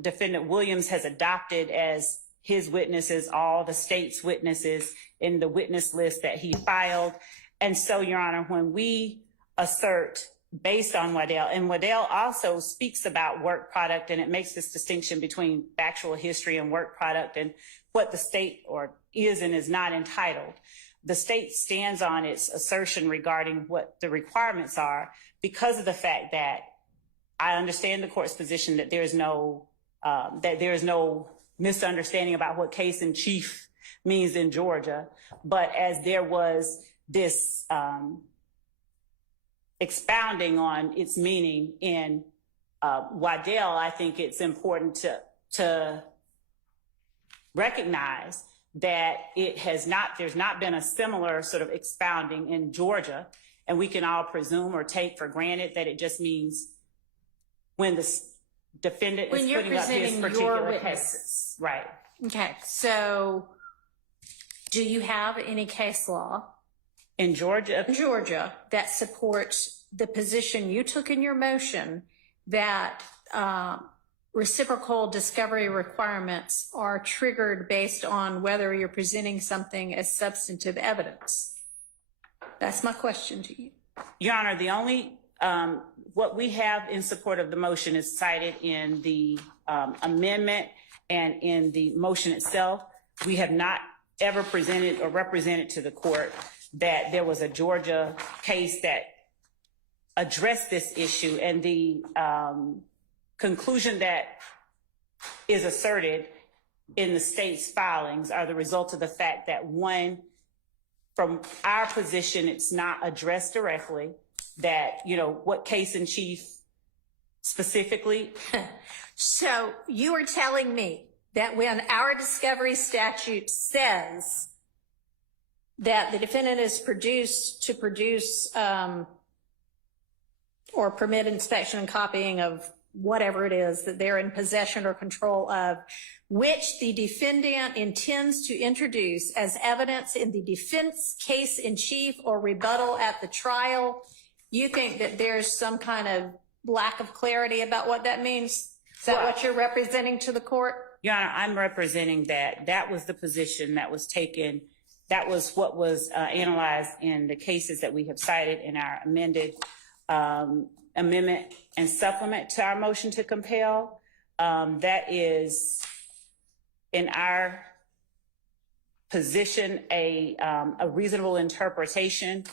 Defendant Williams has adopted as his witnesses all the state's witnesses in the witness list that he filed. And so, Your Honor, when we assert based on Waddell, and Waddell also speaks about work product, and it makes this distinction between factual history and work product. And what the state or is and is not entitled. The state stands on its assertion regarding what the requirements are because of the fact that I understand the court's position that there is no misunderstanding about what case in chief means in Georgia. But as there was this expounding on its meaning in Waddell, I think it's important to recognize that there's not been a similar sort of expounding in Georgia, and we can all presume or take for granted that it just means when the defendant is putting up his particular case. Right. Okay, so do you have any case law in Georgia that supports the position you took in your motion that reciprocal discovery requirements are triggered based on whether you're presenting something as substantive evidence? That's my question to you. Your Honor, the only, what we have in support of the motion is cited in the amendment and in the motion itself. We have not ever presented or represented to the court that there was a Georgia case that addressed this issue, and the conclusion that is asserted in the state's filings are the result of the fact that, one, from our position, it's not addressed directly, that, you know, what case in chief specifically. So you are telling me that when our discovery statute says that the defendant is to produce or permit inspection and copying of whatever it is that they're in possession or control of, which the defendant intends to introduce as evidence in the defense case in chief or rebuttal at the trial, you think that there's some kind of lack of clarity about what that means? Is that what you're representing to the court? Your Honor, I'm representing that was the position that was taken. That was what was analyzed in the cases that we have cited in our amended amendment and supplement to our motion to compel. That is, in our position, a reasonable interpretation.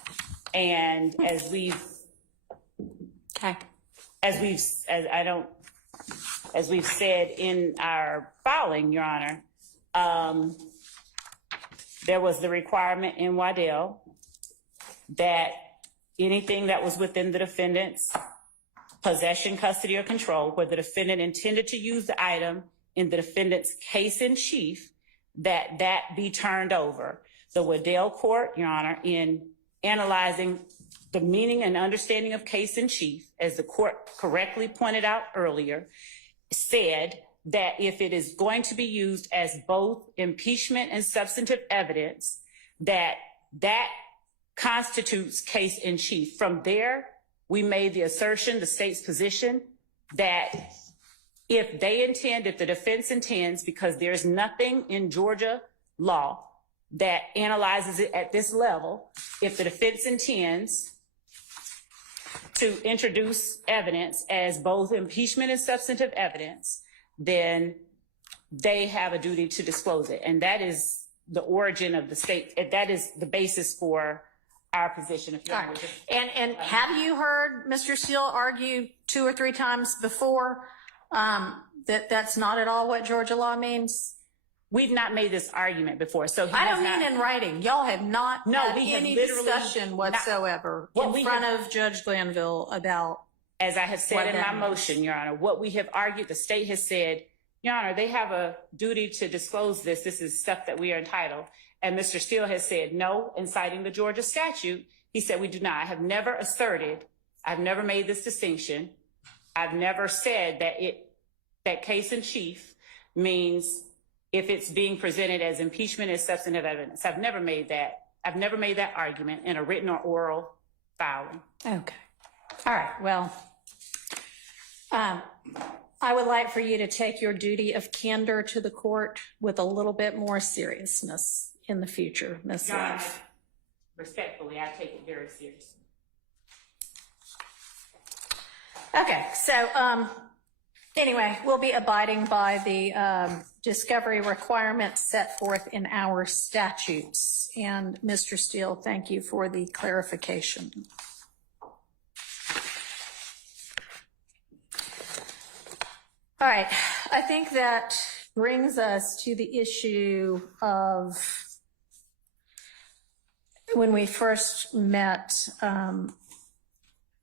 And as we've said in our filing, Your Honor, there was the requirement in Waddell that anything that was within the defendant's possession, custody, or control, where the defendant intended to use the item in the defendant's case in chief, that be turned over. The Waddell court, Your Honor, in analyzing the meaning and understanding of case in chief, as the court correctly pointed out earlier, said that if it is going to be used as both impeachment and substantive evidence, that constitutes case in chief. From there, we made the assertion, the state's position, that if the defense intends, because there's nothing in Georgia law that analyzes it at this level, if the defense intends to introduce evidence as both impeachment and substantive evidence, then they have a duty to disclose it. And that is the origin of the state. That is the basis for our position. If you're and have you heard Mr. Steele argue 2 or 3 times before that that's not at all what Georgia law means? We've not made this argument before. So I don't mean in writing. Y'all have not had any discussion whatsoever in front of Judge Glanville about. As I have said in my motion, Your Honor, what we have argued, the state has said, Your Honor, they have a duty to disclose this. This is stuff that we are entitled. And Mr. Steele has said no, in citing the Georgia statute. He said we do not. I have never asserted, I've never made this distinction. I've never said that case in chief means if it's being presented as impeachment as substantive evidence. I've never made that. I've never made that argument in a written or oral filing. Okay. All right. Well, I would like for you to take your duty of candor to the court with a little bit more seriousness in the future, Ms. Leff. Respectfully, I take it very seriously. Okay. So Anyway, we'll be abiding by the discovery requirements set forth in our statutes. And Mr. Steele, thank you for the clarification. All right, I think that brings us to the issue of when we first met,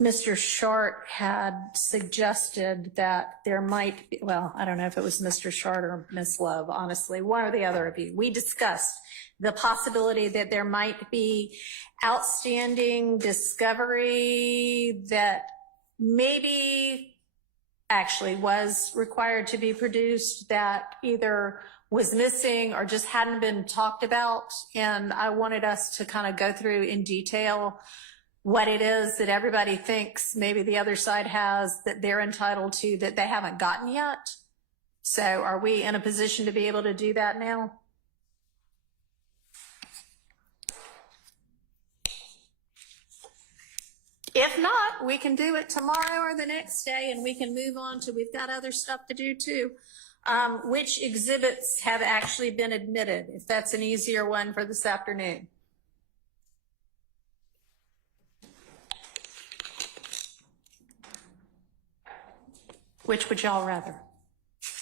Mr. Shart had suggested that there might be, well, I don't know if it was Mr. Shart or Ms. Love, honestly, one or the other of you. We discussed the possibility that there might be outstanding discovery that maybe actually was required to be produced that either was missing or just hadn't been talked about. And I wanted us to kind of go through in detail what it is that everybody thinks maybe the other side has that they're entitled to that they haven't gotten yet. So are we in a position to be able to do that now? If not, we can do it tomorrow or the next day and we can move on to, we've got other stuff to do too. Which exhibits have actually been admitted, if that's an easier one for this afternoon? Which would y'all rather?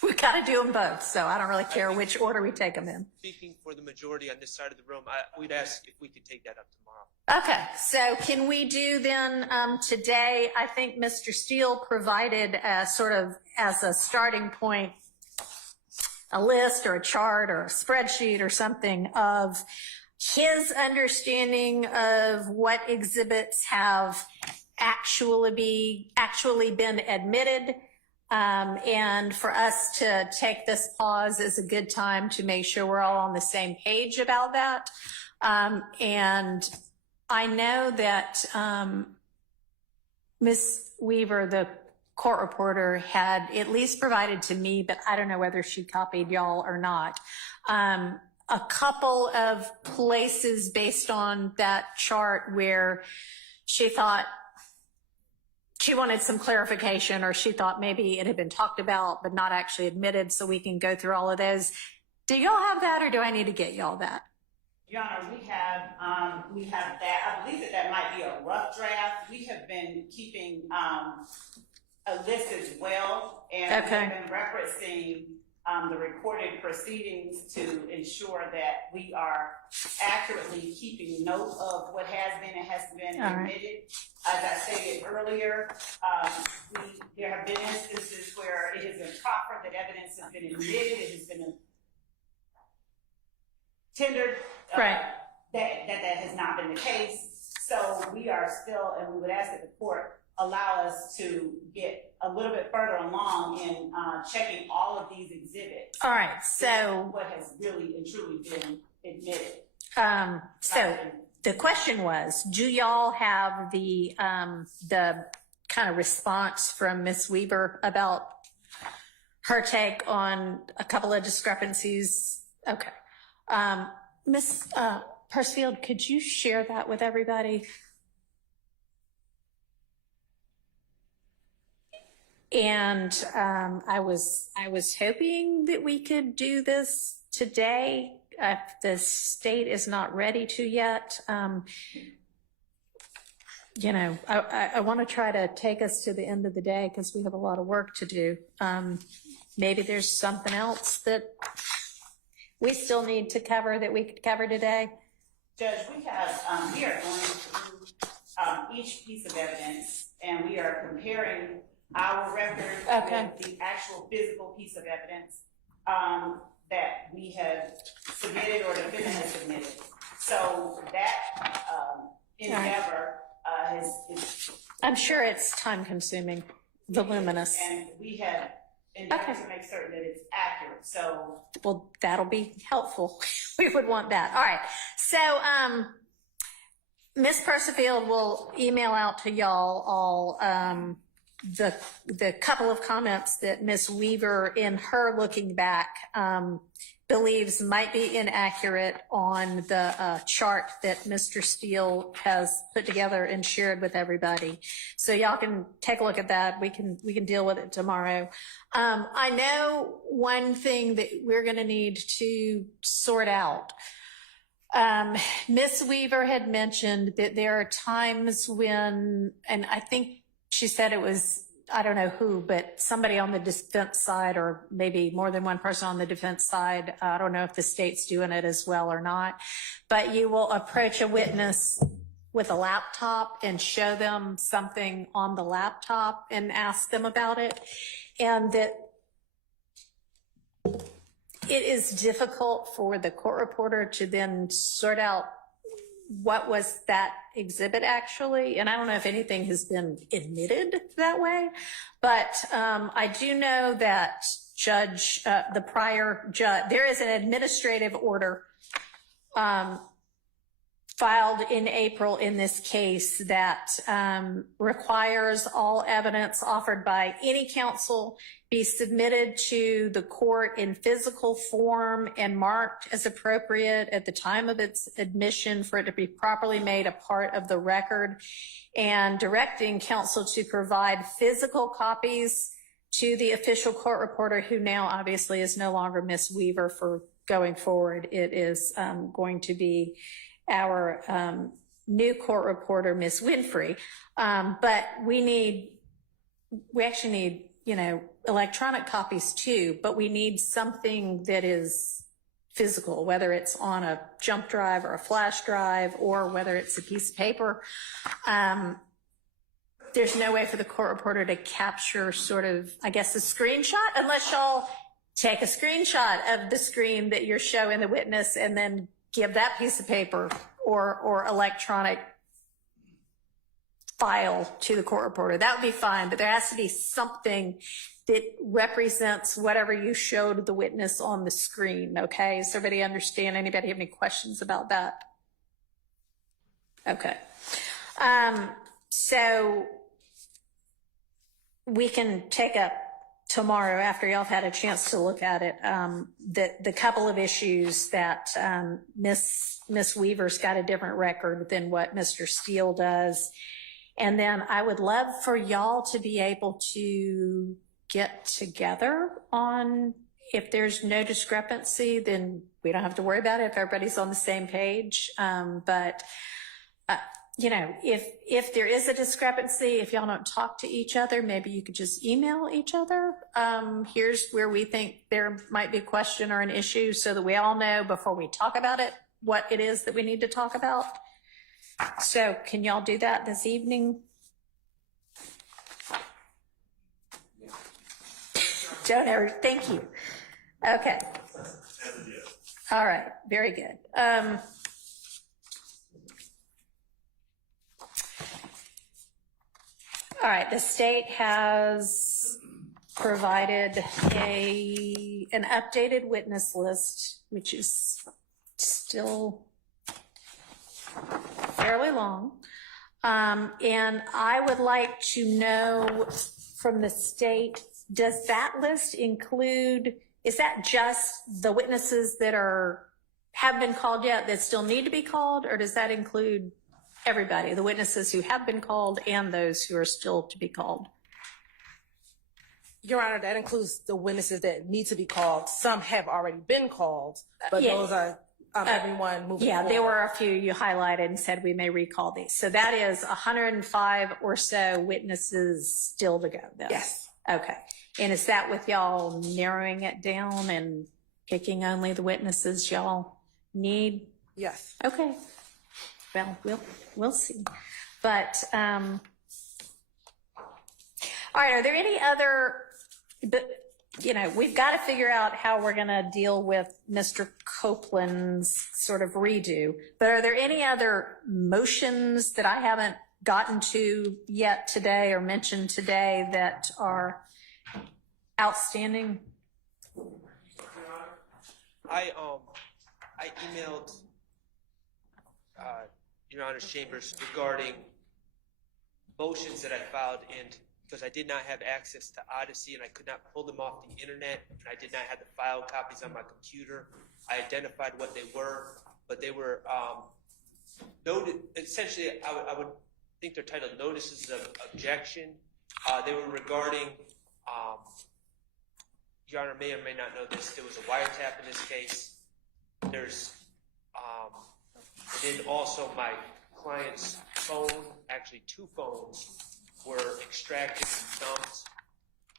We got to do them both, so I don't really care which order we take them in. Speaking for the majority on this side of the room, we'd ask if we could take that up tomorrow. Okay, so can we do then today? I think Mr. Steele provided sort of as a starting point a list or a chart or a spreadsheet or something of his understanding of what exhibits have actually been admitted. And for us to take this pause is a good time to make sure we're all on the same page about that. And I know that Ms. Weaver, the court reporter, had at least provided to me, but I don't know whether she copied y'all or not, a couple of places based on that chart where she thought she wanted some clarification, or she thought maybe it had been talked about but not actually admitted, so we can go through all of those. Do y'all have that, or do I need to get y'all that? Your Honor, we have that. I believe that might be a rough draft. We have been keeping a list as well, and Okay. we've been referencing the recorded proceedings to ensure that we are accurately keeping note of what has been and hasn't been admitted. As I stated earlier, there have been instances where it has been proffered that evidence has been admitted, it has been tendered, that has not been the case. So we are still, and we would ask that the court allow us to get a little bit further along in checking all of these exhibits. All right, so what has really and truly been admitted. so the question was, do y'all have the kind of response from Ms. Weaver about her take on a couple of discrepancies? Okay. Ms. Persfield, could you share that with everybody? And I was hoping that we could do this today. If the state is not ready to yet, you know, I want to try to take us to the end of the day because we have a lot of work to do. Maybe there's something else that we still need to cover that we could cover today. Judge, we are going through each piece of evidence, and we are comparing our record with the actual physical piece of evidence that we have submitted or the defendant has submitted. So that endeavor is... I'm sure it's time-consuming, voluminous. And we have endeavored to make certain that it's accurate. So... Well, that'll be helpful. We would want that. All right. So, Ms. Percifield will email out to y'all all the couple of comments that Ms. Weaver, in her looking back, believes might be inaccurate on the chart that Mr. Steele has put together and shared with everybody. So y'all can take a look at that. We can deal with it tomorrow. I know one thing that we're going to need to sort out. Ms. Weaver had mentioned that there are times when, and I think she said it was, I don't know who, but somebody on the defense side, or maybe more than one person on the defense side. I don't know if the state's doing it as well or not, but you will approach a witness with a laptop and show them something on the laptop and ask them about it. And that it is difficult for the court reporter to then sort out what was that exhibit actually. And I don't know if anything has been admitted that way, but I do know that the prior judge, there is an administrative order filed in April in this case that requires all evidence offered by any counsel be submitted to the court in physical form and marked as appropriate at the time of its admission for it to be properly made a part of the record, and directing counsel to provide physical copies to the official court reporter, who now obviously is no longer Ms. Weaver for going forward. It is going to be our new court reporter, Ms. Winfrey. But we actually need, electronic copies too, but we need something that is physical, whether it's on a jump drive or a flash drive, or whether it's a piece of paper. There's no way for the court reporter to capture sort of, I guess, a screenshot, unless y'all take a screenshot of the screen that you're showing the witness and then give that piece of paper or electronic file to the court reporter. That would be fine, but there has to be something that represents whatever you showed the witness on the screen, okay? Does everybody understand? Anybody have any questions about that? Okay. So we can take up tomorrow, after y'all have had a chance to look at it, the couple of issues that Miss Weaver's got a different record than what Mr. Steele does. And then I would love for y'all to be able to get together on, if there's no discrepancy, then we don't have to worry about it if everybody's on the same page. But if there is a discrepancy, if y'all don't talk to each other, maybe you could just email each other. Here's where we think there might be a question or an issue, so that we all know before we talk about it what it is that we need to talk about. So can y'all do that this evening? Don't ever, thank you. Okay. All right, very good. All right, the state has provided an updated witness list, which is still fairly long. And I would like to know from the state, does that list include, is that just the witnesses that have been called yet that still need to be called, or does that include everybody, the witnesses who have been called and those who are still to be called? Your Honor, that includes the witnesses that need to be called. Some have already been called, but those are everyone moving forward. There were a few you highlighted and said we may recall these. So that is 105 or so witnesses still to go, though? Yes. Okay. And is that with y'all narrowing it down and picking only the witnesses y'all need? Yes. Okay. Well, we'll see. But, all right, are there any other, we've got to figure out how we're going to deal with Mr. Copeland's sort of redo. But are there any other motions that I haven't gotten to yet today or mentioned today that are outstanding? I emailed Your Honor's chambers regarding motions that I filed and because I did not have access to Odyssey and I could not pull them off the internet, and I did not have the file copies on my computer. I identified what they were, but they were noted. Essentially, I would think they're titled notices of objection. They were regarding, Your Honor may or may not know this, there was a wiretap in this case. There's, and then also my client's phone, actually 2 phones, were extracted and dumped.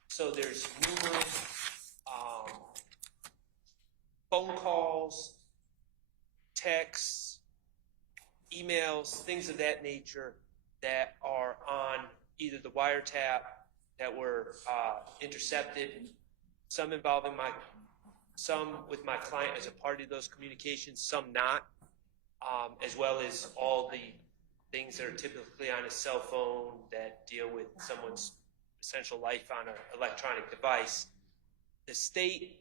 So there's numerous phone calls, texts, emails, things of that nature that are on either the wiretap that were intercepted, some involving some with my client as a part of those communications, some not, as well as all the things that are typically on a cell phone that deal with someone's essential life on an electronic device. The state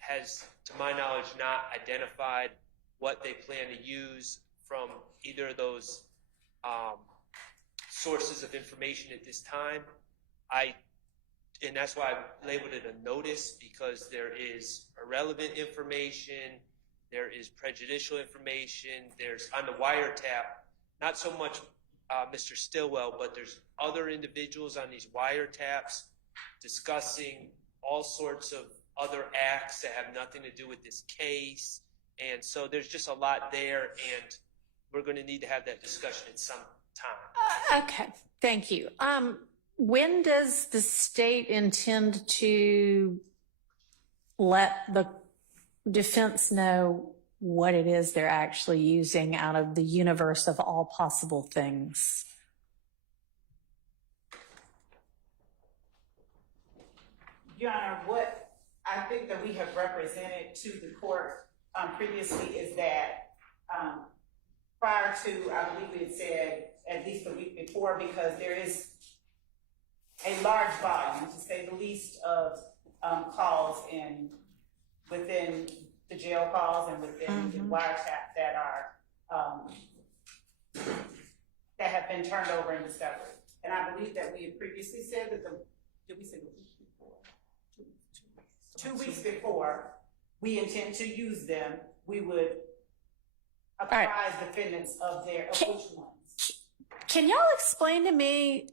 has, to my knowledge, not identified what they plan to use from either of those sources of information at this time. And that's why I labeled it a notice, because there is irrelevant information, there is prejudicial information, there's on the wiretap, not so much Mr. Stillwell, but there's other individuals on these wiretaps discussing all sorts of other acts that have nothing to do with this case. And so there's just a lot there, and we're going to need to have that discussion at some time. Okay, thank you. When does the state intend to let the defense know what it is they're actually using out of the universe of all possible things? Your Honor, what I think that we have represented to the court previously is that prior to, I believe we had said at least a week before, because there is a large volume, to say the least, of calls within the jail calls and within the wiretap that are that have been turned over in discovery. And I believe that we had previously said that did we say the week before? 2 weeks before we intend to use them, we would apprise defendants of which ones. Can y'all explain to me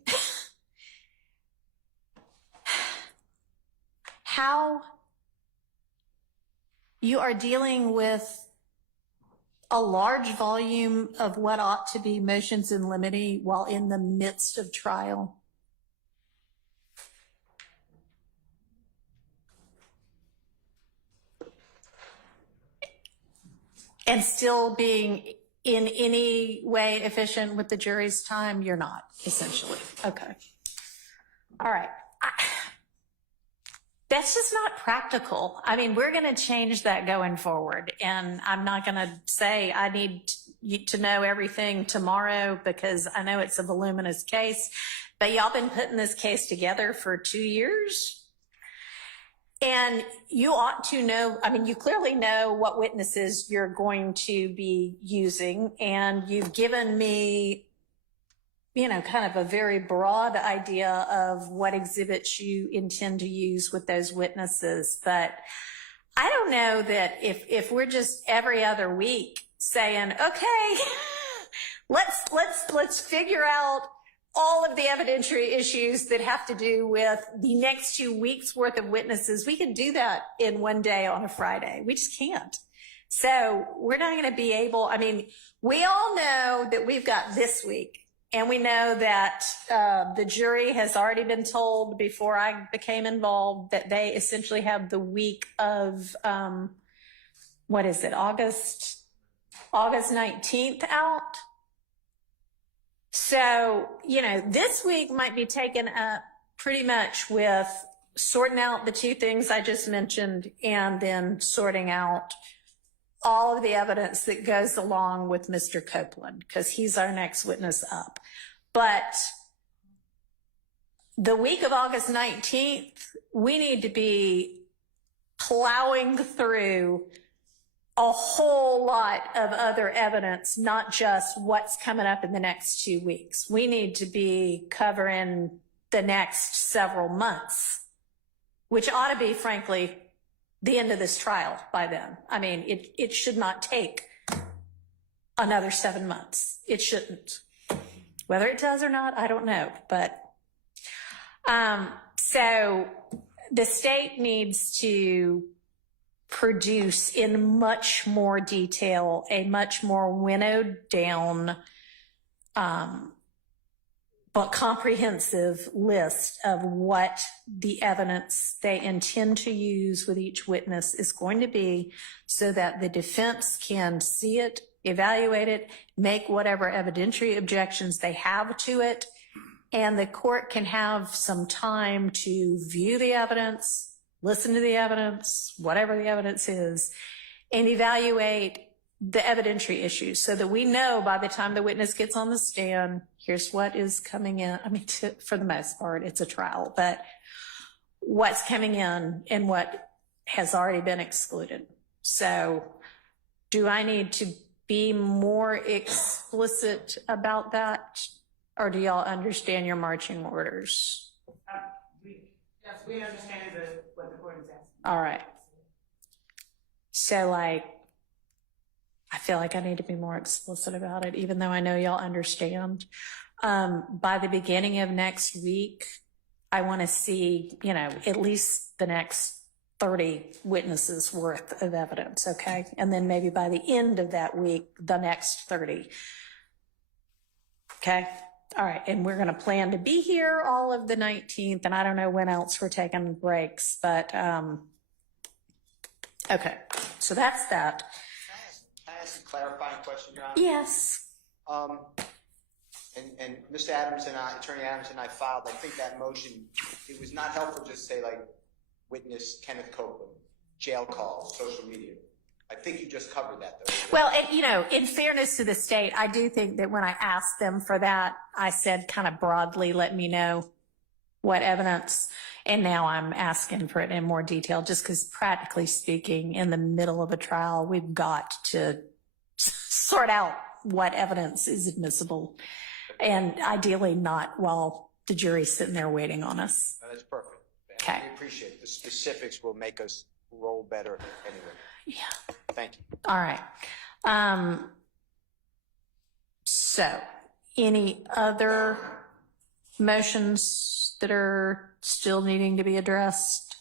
how you are dealing with a large volume of what ought to be motions in limine while in the midst of trial? And still being in any way efficient with the jury's time? You're not, essentially. Okay. All right. That's just not practical. I mean, we're going to change that going forward. And I'm not going to say I need you to know everything tomorrow, because I know it's a voluminous case. But y'all been putting this case together for 2 years. And you ought to know, I mean, you clearly know what witnesses you're going to be using. And you've given me, you know, kind of a very broad idea of what exhibits you intend to use with those witnesses. But I don't know that if we're just every other week saying, okay, let's figure out all of the evidentiary issues that have to do with the next 2 weeks worth of witnesses. We can do that in one day on a Friday. We just can't. So we're not going to be able, I mean, we all know that we've got this week. And we know that the jury has already been told before I became involved that they essentially have the week of, what is it, August 19th out. So, you know, this week might be taken up pretty much with sorting out the 2 things I just mentioned, and then sorting out all of the evidence that goes along with Mr. Copeland, because he's our next witness up. But the week of August 19th, we need to be plowing through a whole lot of other evidence, not just what's coming up in the next 2 weeks. We need to be covering the next several months, which ought to be, frankly, the end of this trial by then. I mean, it should not take another 7 months. It shouldn't. Whether it does or not, I don't know. But so the state needs to produce in much more detail a much more winnowed down but comprehensive list of what the evidence they intend to use with each witness is going to be, so that the defense can see it, evaluate it, make whatever evidentiary objections they have to it, and the court can have some time to view the evidence, listen to the evidence, whatever the evidence is, and evaluate the evidentiary issues, so that we know by the time the witness gets on the stand, here's what is coming in. I mean, for the most part, it's a trial, but what's coming in and what has already been excluded. So do I need to be more explicit about that, or do y'all understand your marching orders? Yes, we understand what the court is asking. All right. So, like, I feel like I need to be more explicit about it, even though I know y'all understand. By the beginning of next week, I want to see, at least the next 30 witnesses worth of evidence, okay? And then maybe by the end of that week, the next 30. Okay? All right, and we're going to plan to be here all of the 19th, and I don't know when else we're taking breaks, but okay, so that's that. Can I ask a clarifying question, Your Honor? Yes. And Mr. Adams and I, Attorney Adams and I filed, I think that motion, it was not helpful just to say like witness Kenneth Copeland, jail call, social media. I think you just covered that though. Well, in fairness to the state, I do think that when I asked them for that, I said kind of broadly, let me know what evidence. And now I'm asking for it in more detail, just because practically speaking, in the middle of a trial, we've got to sort out what evidence is admissible. And ideally not while the jury's sitting there waiting on us. No, that's perfect. Okay. We appreciate it. The specifics will make us roll better anyway. Yeah. Thank you. All right. So any other motions that are still needing to be addressed?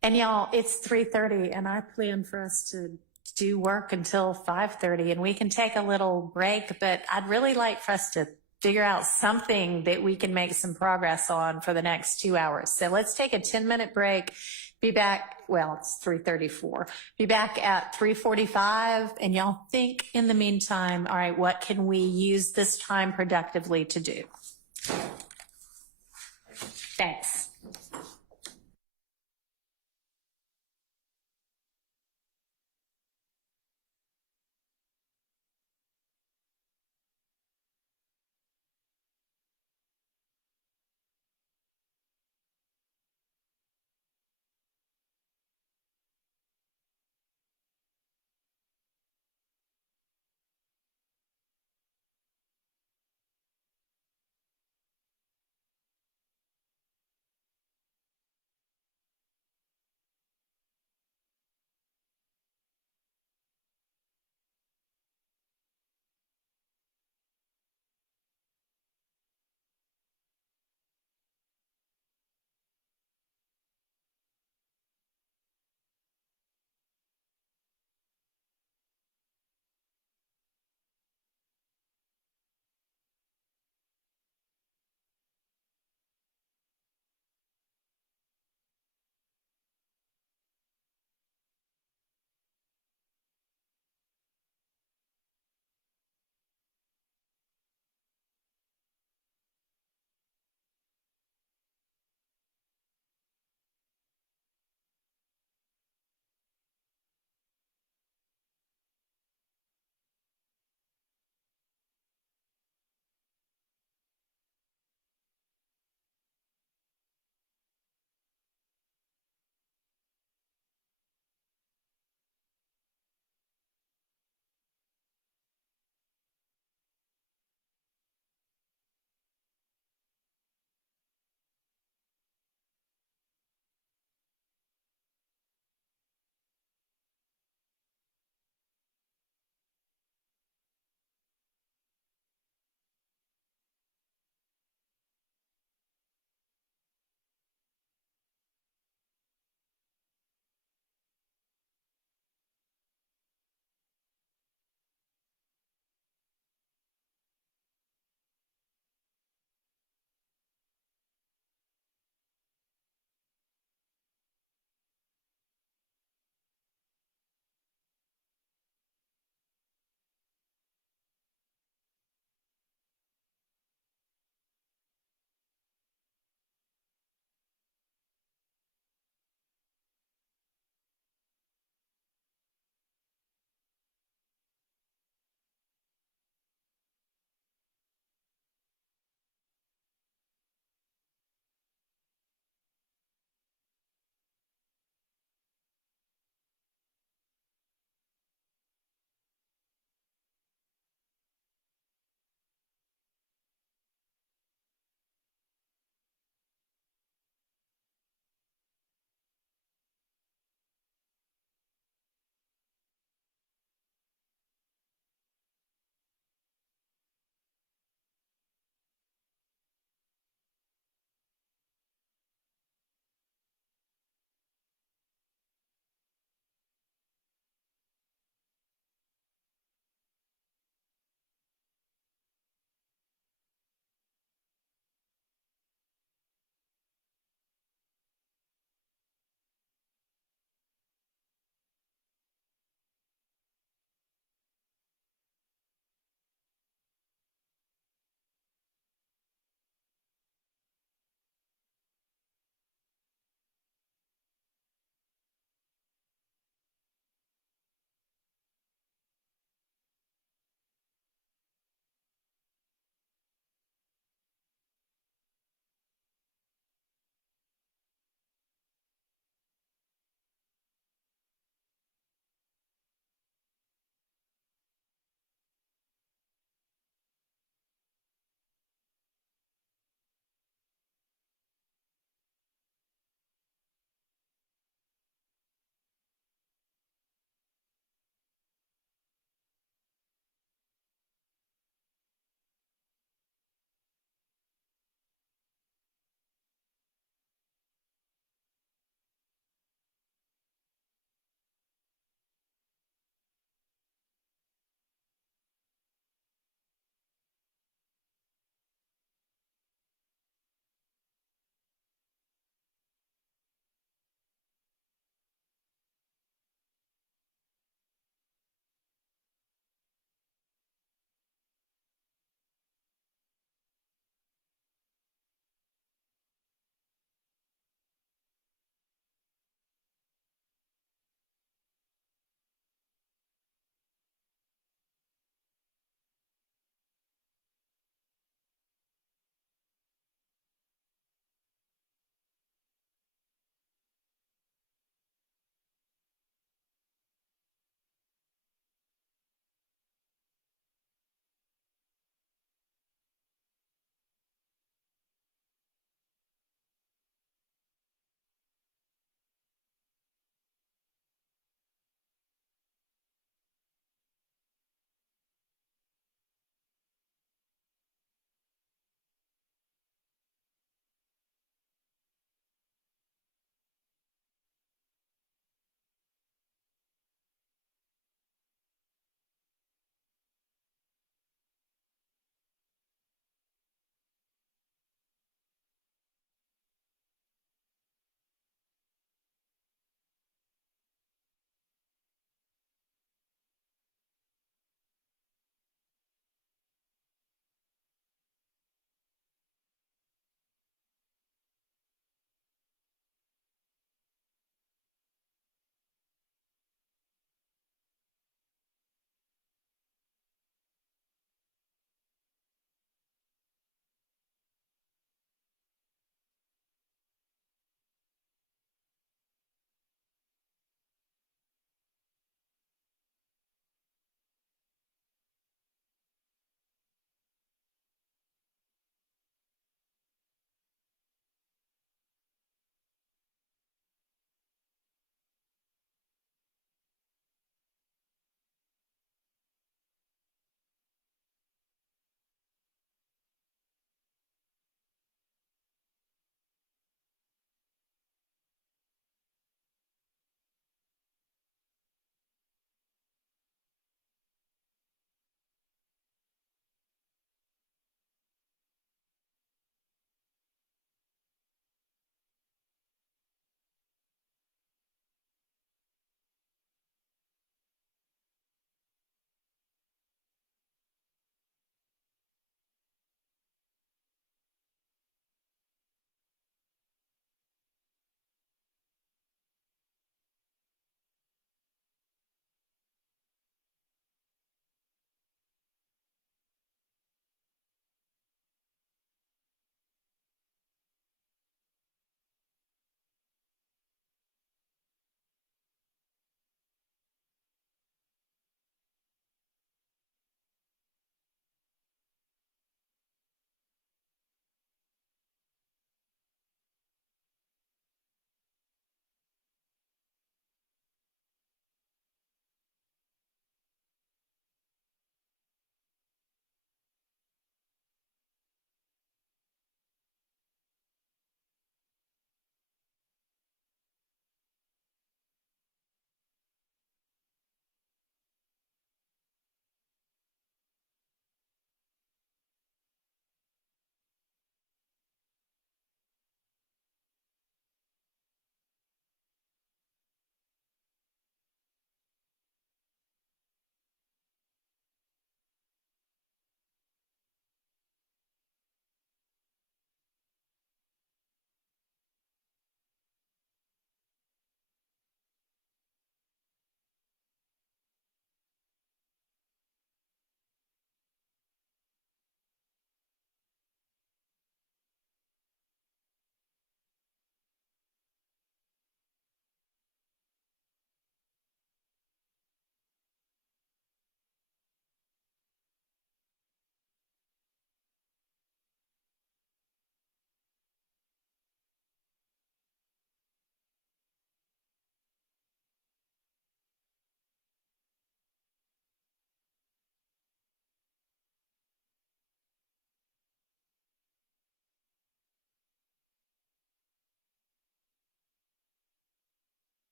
And y'all, it's 3:30 and I plan for us to do work until 5:30, and we can take a little break, but I'd really like for us to figure out something that we can make some progress on for the next 2 hours. So let's take a 10-minute break, be back, well, it's 3:34, be back at 3:45, and y'all think in the meantime, all right, what can we use this time productively to do? Thanks.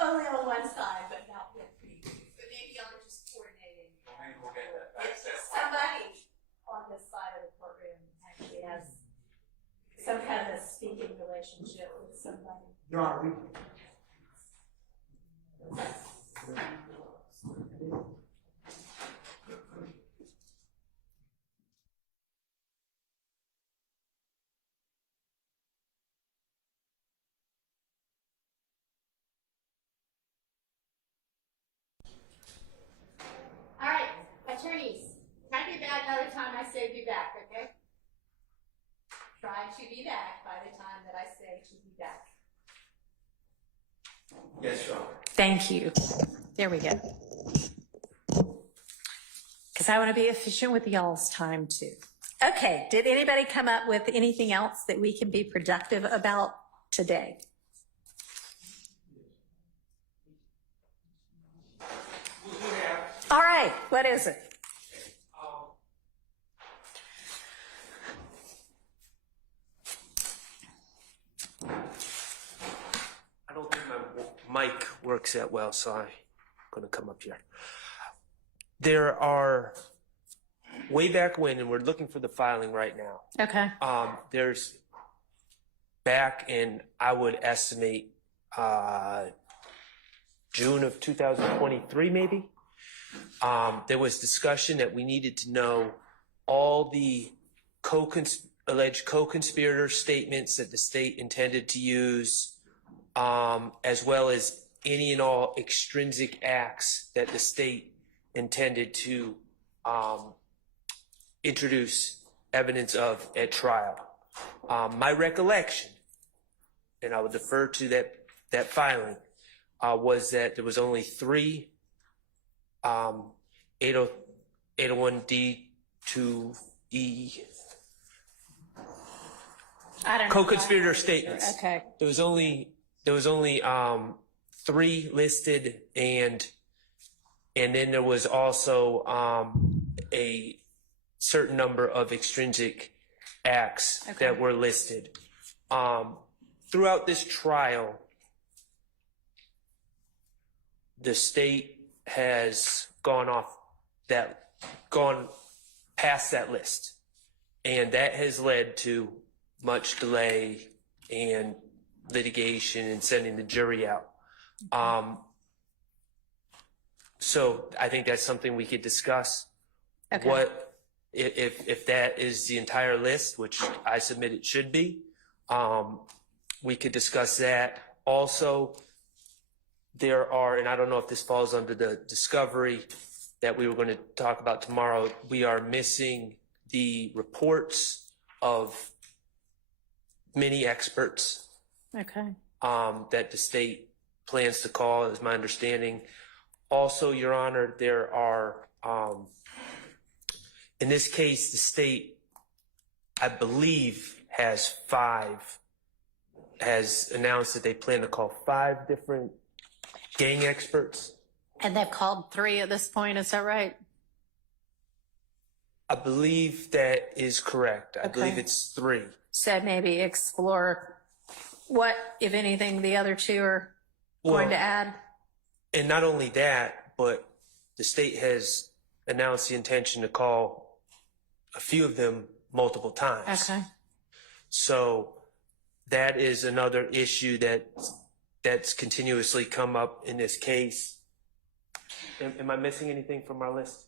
only on one side, but not with me. But maybe y'all are just coordinating. Somebody on this side of the courtroom actually has some kind of a speaking relationship with somebody. Your Honor, All right, attorneys, try to be back by the time I say be back, okay? Try to be back by the time that I say to be back. Yes, Your Honor. Thank you. There we go. Because I want to be efficient with y'all's time too. Okay, did anybody come up with anything else that we can be productive about today? All right, what is it? I don't think my mic works that well, so I'm going to come up here. There are, way back when, and we're looking for the filing right now. Okay. There's back in, I would estimate, June of 2023, maybe. There was discussion that we needed to know all the alleged co-conspirator statements that the state intended to use, as well as any and all extrinsic acts that the state intended to introduce evidence of at trial. My recollection, and I would defer to that filing, was that there was only 3 801D2E co-conspirator statements. Okay. There was only 3 listed, and then there was also a certain number of extrinsic acts that were listed. Throughout this trial, the state has gone past that list, and that has led to much delay and litigation and sending the jury out. So I think that's something we could discuss. Okay. What if that is the entire list, which I submit it should be, we could discuss that. Also, there are, and I don't know if this falls under the discovery that we were going to talk about tomorrow, we are missing the reports of many experts. Okay. That the state plans to call, is my understanding. Also, Your Honor, there are, in this case, the state, I believe, has announced that they plan to call 5 different gang experts. And they've called 3 at this point, is that right? I believe that is correct. I believe Okay. it's 3. So maybe explore what, if anything, the other 2 are going to add. And not only that, but the state has announced the intention to call a few of them multiple times. Okay. So that is another issue that's continuously come up in this case. Am I missing anything from our list?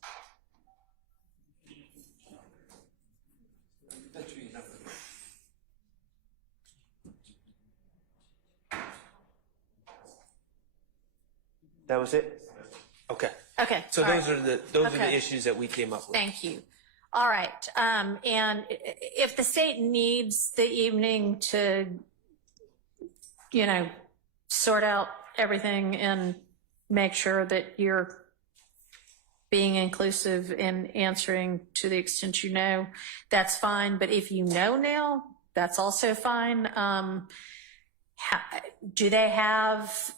That was it? Okay. Okay. So all those right. are the Okay. issues that we came up with. Thank you. All right. And if the state needs the evening to, sort out everything and make sure that you're being inclusive in answering to the extent you know, that's fine. But if you know now, that's also fine. Do they have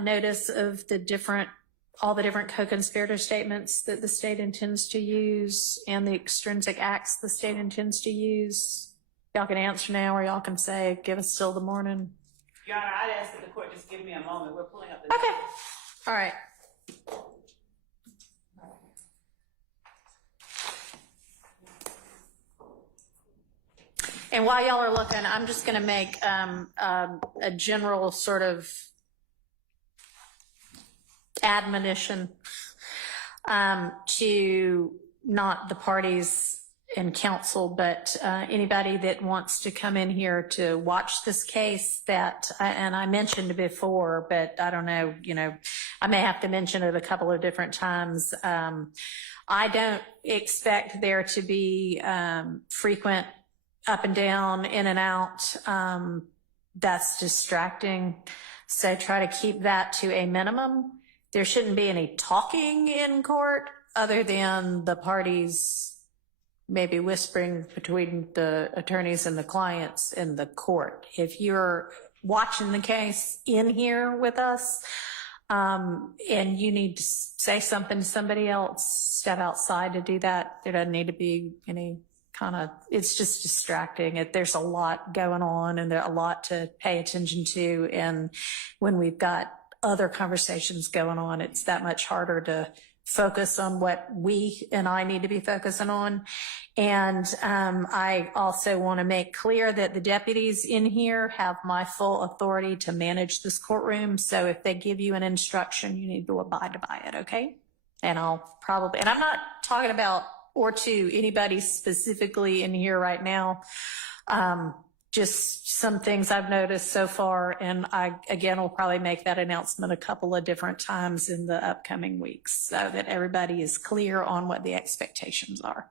notice of all the different co-conspirator statements that the state intends to use and the extrinsic acts the state intends to use? Y'all can answer now, or y'all can say, give us till the morning. Your Honor, I'd ask that the court just give me a moment. We're pulling up the. Okay. All right. And while y'all are looking, I'm just going to make a general sort of admonition to not the parties in counsel, but anybody that wants to come in here to watch this case that, and I mentioned before, but I don't know, I may have to mention it a couple of different times. I don't expect there to be frequent up and down, in and out. That's distracting. So try to keep that to a minimum. There shouldn't be any talking in court other than the parties maybe whispering between the attorneys and the clients in the court. If you're watching the case in here with us, and you need to say something to somebody else, step outside to do that. There doesn't need to be any it's just distracting. There's a lot going on and there's a lot to pay attention to. And when we've got other conversations going on, it's that much harder to focus on what we and I need to be focusing on. And I also want to make clear that the deputies in here have my full authority to manage this courtroom. So if they give you an instruction, you need to abide by it, okay? And I'm not talking about or to anybody specifically in here right now. Just some things I've noticed so far. And I, again, will probably make that announcement a couple of different times in the upcoming weeks so that everybody is clear on what the expectations are.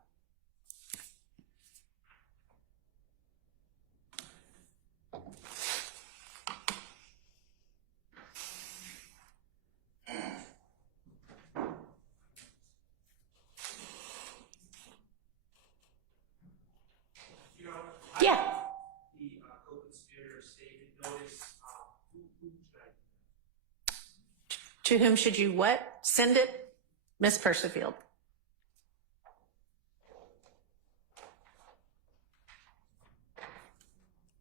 Yeah. The co-conspirator statement notice, who should I? To whom should you what? Send it? Ms. Percifield.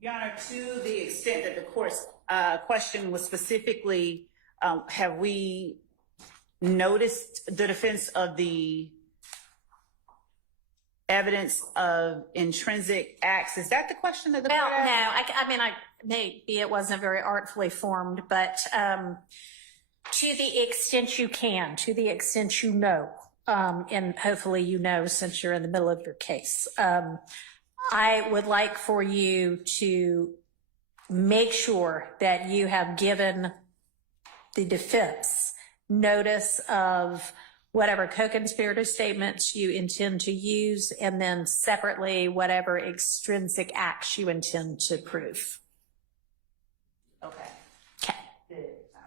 Your Honor, to the extent that the court's question was specifically, have we noticed the defense of the evidence of intrinsic acts? Is that the question that the court asked? No, maybe it wasn't very artfully formed, but to the extent you can, to the extent you know, and hopefully you know since you're in the middle of your case, I would like for you to make sure that you have given the defense notice of whatever co-conspirator statements you intend to use, and then separately, whatever extrinsic acts you intend to prove. Okay. Okay. Good. All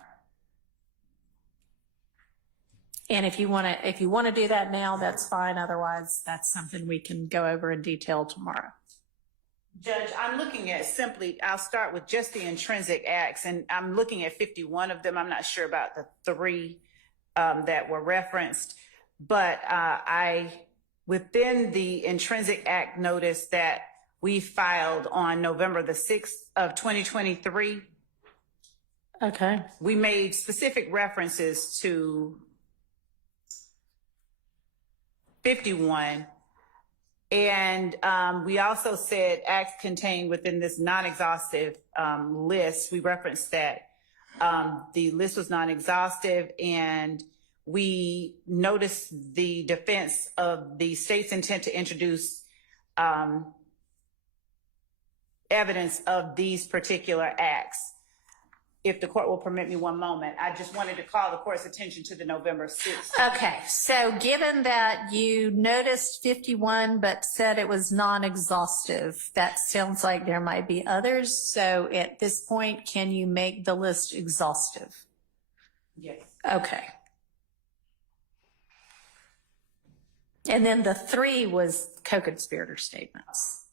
right. And if you want to do that now, that's fine. Otherwise, that's something we can go over in detail tomorrow. Judge, I'm looking at I'll start with just the intrinsic acts, and I'm looking at 51 of them. I'm not sure about the 3 that were referenced, but within the intrinsic act notice that we filed on November the 6th of 2023, okay, we made specific references to 51. And we also said acts contained within this non-exhaustive list. We referenced that the list was non-exhaustive, and we noticed the defense of the state's intent to introduce evidence of these particular acts. If the court will permit me one moment, I just wanted to call the court's attention to the November 6th. Okay, so given that you noticed 51 but said it was non-exhaustive, that sounds like there might be others. So at this point, can you make the list exhaustive? Yes. Okay. And then the 3 was co-conspirator statements.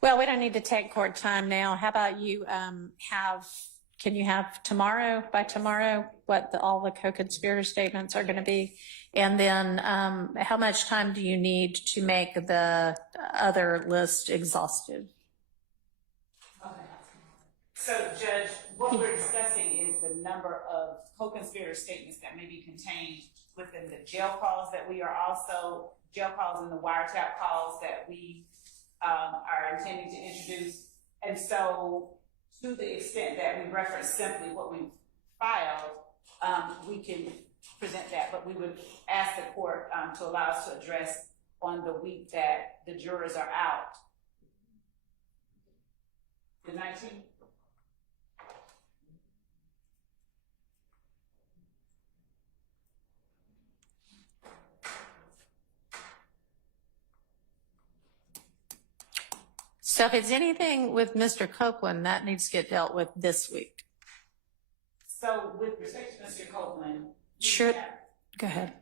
Well, we don't need to take court time now. How about you can you have by tomorrow, what all the co-conspirator statements are going to be? And then how much time do you need to make the other list exhaustive? Okay. So, Judge, what we're discussing is the number of co-conspirator statements that may be contained within the jail calls that we are also, jail calls and the wiretap calls that we are intending to introduce. And so, to the extent that we reference simply what we filed, we can present that, but we would ask the court to allow us to address on the week that the jurors are out. The 19th? So if it's anything with Mr. Copeland, that needs to get dealt with this week. So with respect to Mr. Copeland. Sure. Go ahead.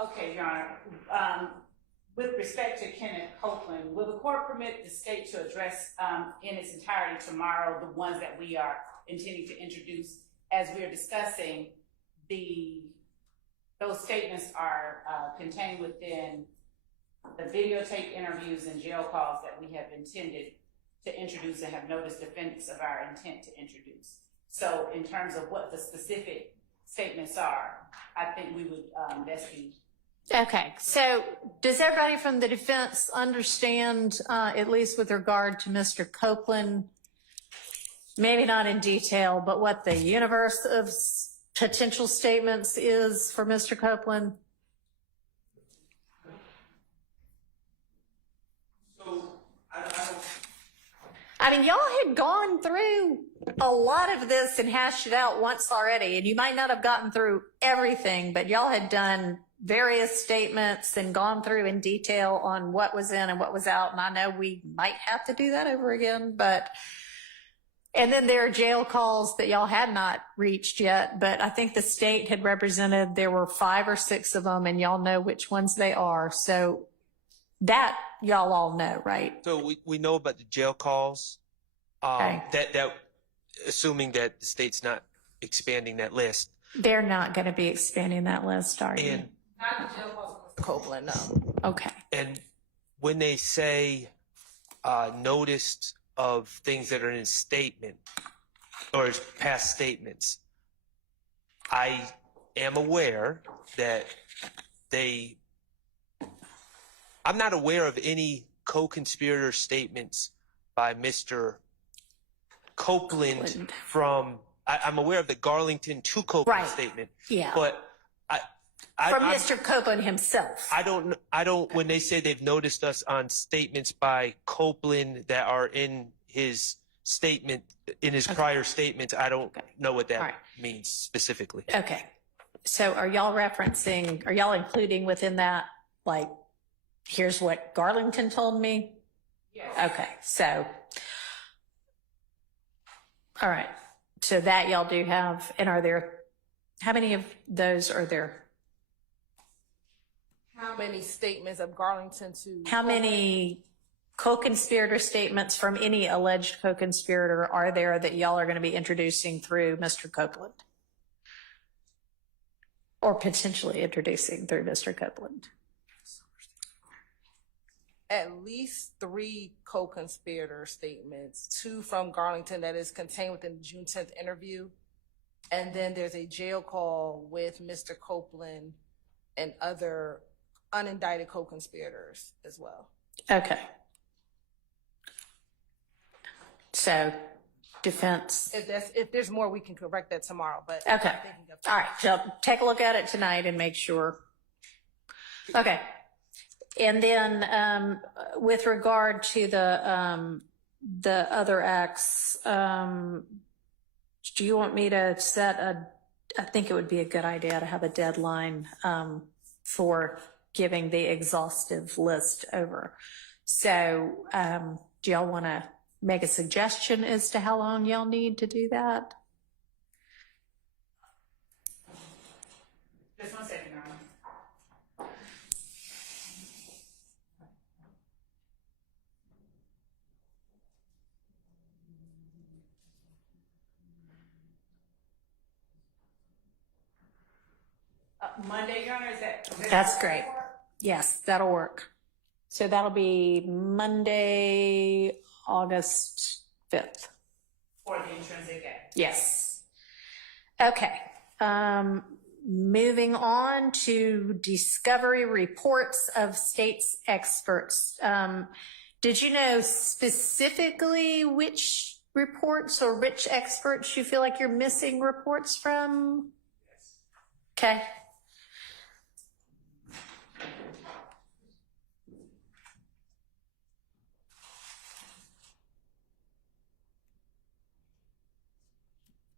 Okay, Your Honor. With respect to Kenneth Copeland, will the court permit the state to address in its entirety tomorrow the ones that we are intending to introduce? As we are discussing, those statements are contained within the videotape interviews and jail calls that we have intended to introduce and have noticed defendants of our intent to introduce. So in terms of what the specific statements are, I think we would best be. Okay, so does everybody from the defense understand, at least with regard to Mr. Copeland, maybe not in detail, but what the universe of potential statements is for Mr. Copeland? I mean, y'all had gone through a lot of this and hashed it out once already, and you might not have gotten through everything, but y'all had done various statements and gone through in detail on what was in and what was out. And I know we might have to do that over again, and then there are jail calls that y'all had not reached yet, but I think the state had represented, there were 5 or 6 of them, and y'all know which ones they are. So that y'all all know, right? So we know about the jail calls, Okay. that assuming that the state's not expanding that list. They're not going to be expanding that list, are you? And Not the jail calls for Mr. Copeland, no. Okay. And when they say noticed of things that are in a statement or past statements, I am aware that I'm not aware of any co-conspirator statements by Mr. Copeland from, I'm aware of the Garlington to Copeland Right. statement. Yeah. But From Mr. Copeland himself. I don't, when they say they've noticed us on statements by Copeland that are in his statement, in his prior statements, I don't know what that means specifically. Okay. So are y'all including within that, like, here's what Garlington told me? Yes. Okay. So, all right. So that y'all do have, and how many of those are there? How many statements of Garlington to? How many co-conspirator statements from any alleged co-conspirator are there that y'all are going to be introducing through Mr. Copeland? Or potentially introducing through Mr. Copeland? At least 3 co-conspirator statements, 2 from Garlington that is contained within the June 10th interview. And then there's a jail call with Mr. Copeland and other unindicted co-conspirators as well. Okay. So defense. If there's more, we can correct that tomorrow, but. Okay. I'm thinking of- All right. So take a look at it tonight and make sure. Okay. And then with regard to the other acts, do you want me to I think it would be a good idea to have a deadline for giving the exhaustive list over. So do y'all want to make a suggestion as to how long y'all need to do that? Just 1 second, Your Honor. Monday, Your Honor, is that? That's great. Yes, that'll work. So that'll be Monday, August 5th. For the intrinsic act. Yes. Okay. Moving on to discovery reports of state's experts. Did you know specifically which reports or which experts you feel like you're missing reports from? Yes. Okay.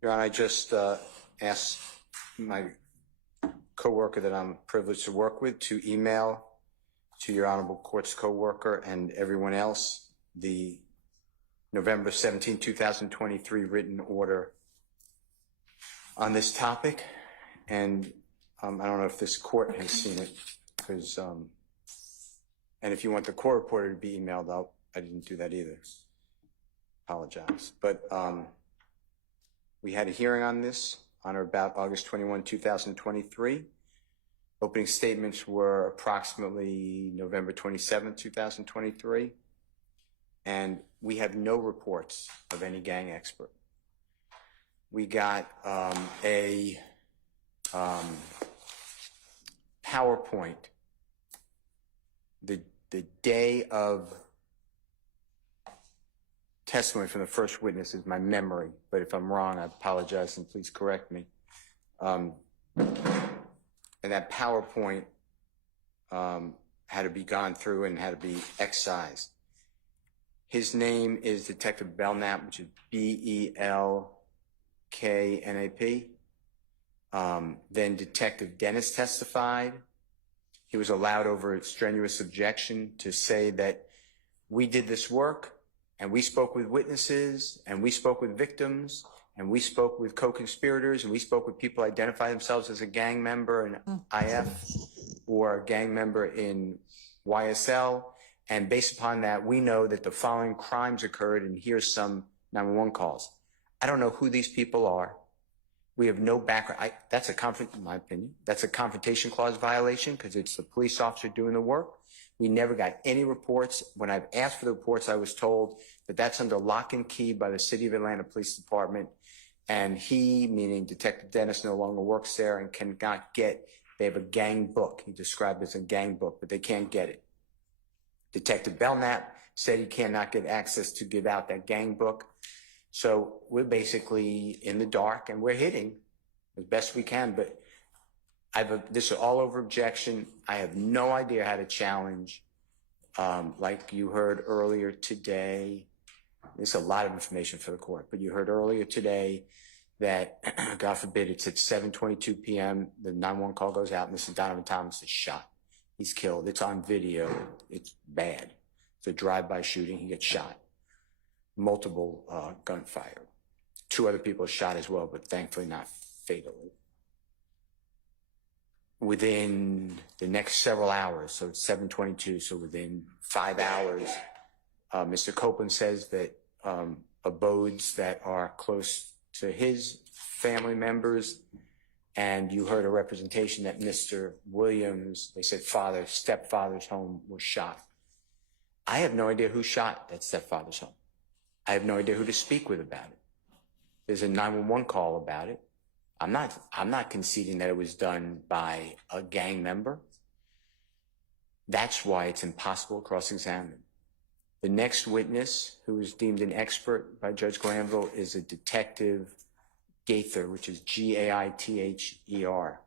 Your Honor, I just asked my coworker that I'm privileged to work with to email to your Honorable Court's coworker and everyone else the November 17, 2023 written order on this topic. And I don't know if this court has seen it, because and if you want the court reporter to be emailed out, I didn't do that either. Apologize. But we had a hearing on this on or about August 21, 2023. Opening statements were approximately November 27, 2023. And we have no reports of any gang expert. We got a PowerPoint the day of testimony from the first witness, is my memory, but if I'm wrong, I apologize and please correct me. And that PowerPoint had to be gone through and had to be excised. His name is Detective Belknap, which is B-E-L-K-N-A-P. Then Detective Dennis testified. He was allowed over strenuous objection to say that we did this work, and we spoke with witnesses, and we spoke with victims, and we spoke with co-conspirators, and we spoke with people who identify themselves as a gang member in IF or a gang member in YSL. And based upon that, we know that the following crimes occurred, and here's some 911 calls. I don't know who these people are. We have no background. That's a in my opinion, that's a confrontation clause violation, because it's the police officer doing the work. We never got any reports. When I've asked for the reports, I was told that that's under lock and key by the City of Atlanta Police Department. And he, meaning Detective Dennis, no longer works there and cannot get, they have a gang book. He described it as a gang book, but they can't get it. Detective Belknap said he cannot get access to give out that gang book. So we're basically in the dark, and we're hitting as best we can, but this is all over objection. I have no idea how to challenge. Like you heard earlier today, there's a lot of information for the court, but you heard earlier today that, God forbid, it's at 7:22 p.m. The 911 call goes out, and Mr. Donovan Thomas is shot. He's killed. It's on video. It's bad. It's a drive-by shooting. He gets shot. Multiple gunfire. 2 other people shot as well, but thankfully not fatally. Within the next several hours, so it's 7:22, so within 5 hours, Mr. Copeland says that abodes that are close to his family members, and you heard a representation that Mr. Williams, they said stepfather's home was shot. I have no idea who shot that stepfather's home. I have no idea who to speak with about it. There's a 911 call about it. I'm not conceding that it was done by a gang member. That's why it's impossible to cross-examine. The next witness, who is deemed an expert by Judge Glanville, is a Detective Gaither, which is Gaither.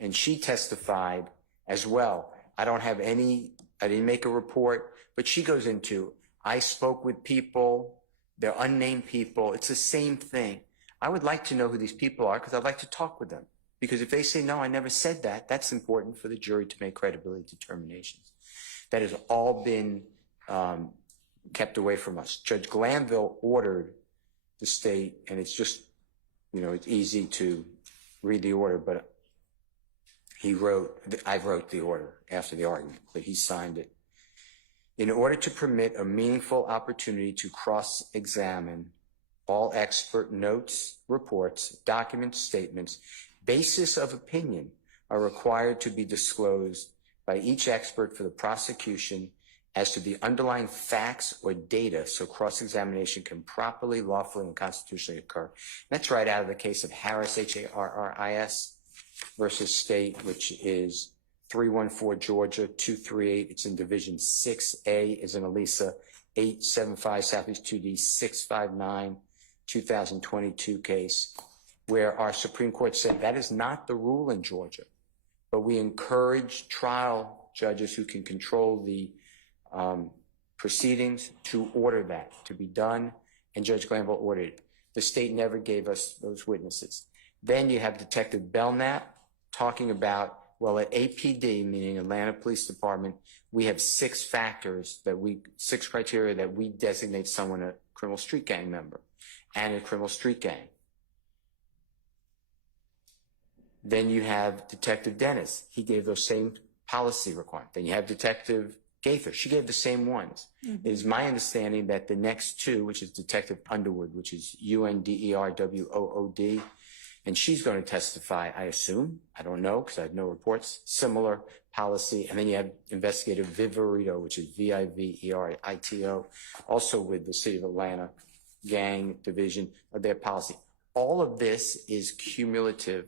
And she testified as well. I didn't make a report, but she goes into, I spoke with people, they're unnamed people. It's the same thing. I would like to know who these people are because I'd like to talk with them. Because if they say, no, I never said that, that's important for the jury to make credibility determinations. That has all been kept away from us. Judge Glanville ordered the state, and it's just, it's easy to read the order, but I wrote the order after the argument, but he signed it. In order to permit a meaningful opportunity to cross-examine, all expert notes, reports, documents, statements, basis of opinion are required to be disclosed by each expert for the prosecution as to the underlying facts or data so cross-examination can properly, lawfully, and constitutionally occur. That's right out of the case of Harris, Harris versus State, which is 314 Georgia 238. It's in Division 6A, is in Elisa 875 Southeast 2D 659 2022 case, where our Supreme Court said that is not the rule in Georgia, but we encourage trial judges who can control the proceedings to order that to be done, and Judge Glanville ordered it. The state never gave us those witnesses. Then you have Detective Belknap talking about, well, at APD, meaning Atlanta Police Department, we have six criteria that we designate someone a criminal street gang member and a criminal street gang. Then you have Detective Dennis. He gave those same policy requirements. Then you have Detective Gaither. She gave the same ones. Mm-hmm. It is my understanding that the next two, which is Detective Underwood, which is UNDERWOOD, and she's going to testify, I assume. I don't know because I have no reports. Similar policy. And then you have Investigator Viverito, which is VIVERITO, also with the City of Atlanta Gang Division of their policy. All of this is cumulative.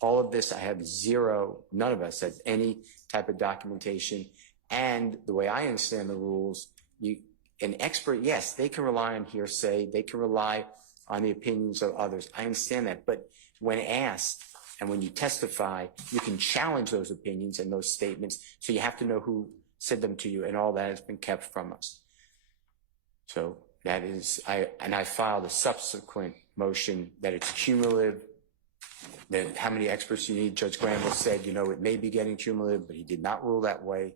All of this, I have zero, none of us has any type of documentation. And the way I understand the rules, an expert, yes, they can rely on hearsay. They can rely on the opinions of others. I understand that. But when asked and when you testify, you can challenge those opinions and those statements. So you have to know who said them to you, and all that has been kept from us. So that is, I filed a subsequent motion that it's cumulative, that how many experts you need. Judge Glanville said, it may be getting cumulative, but he did not rule that way.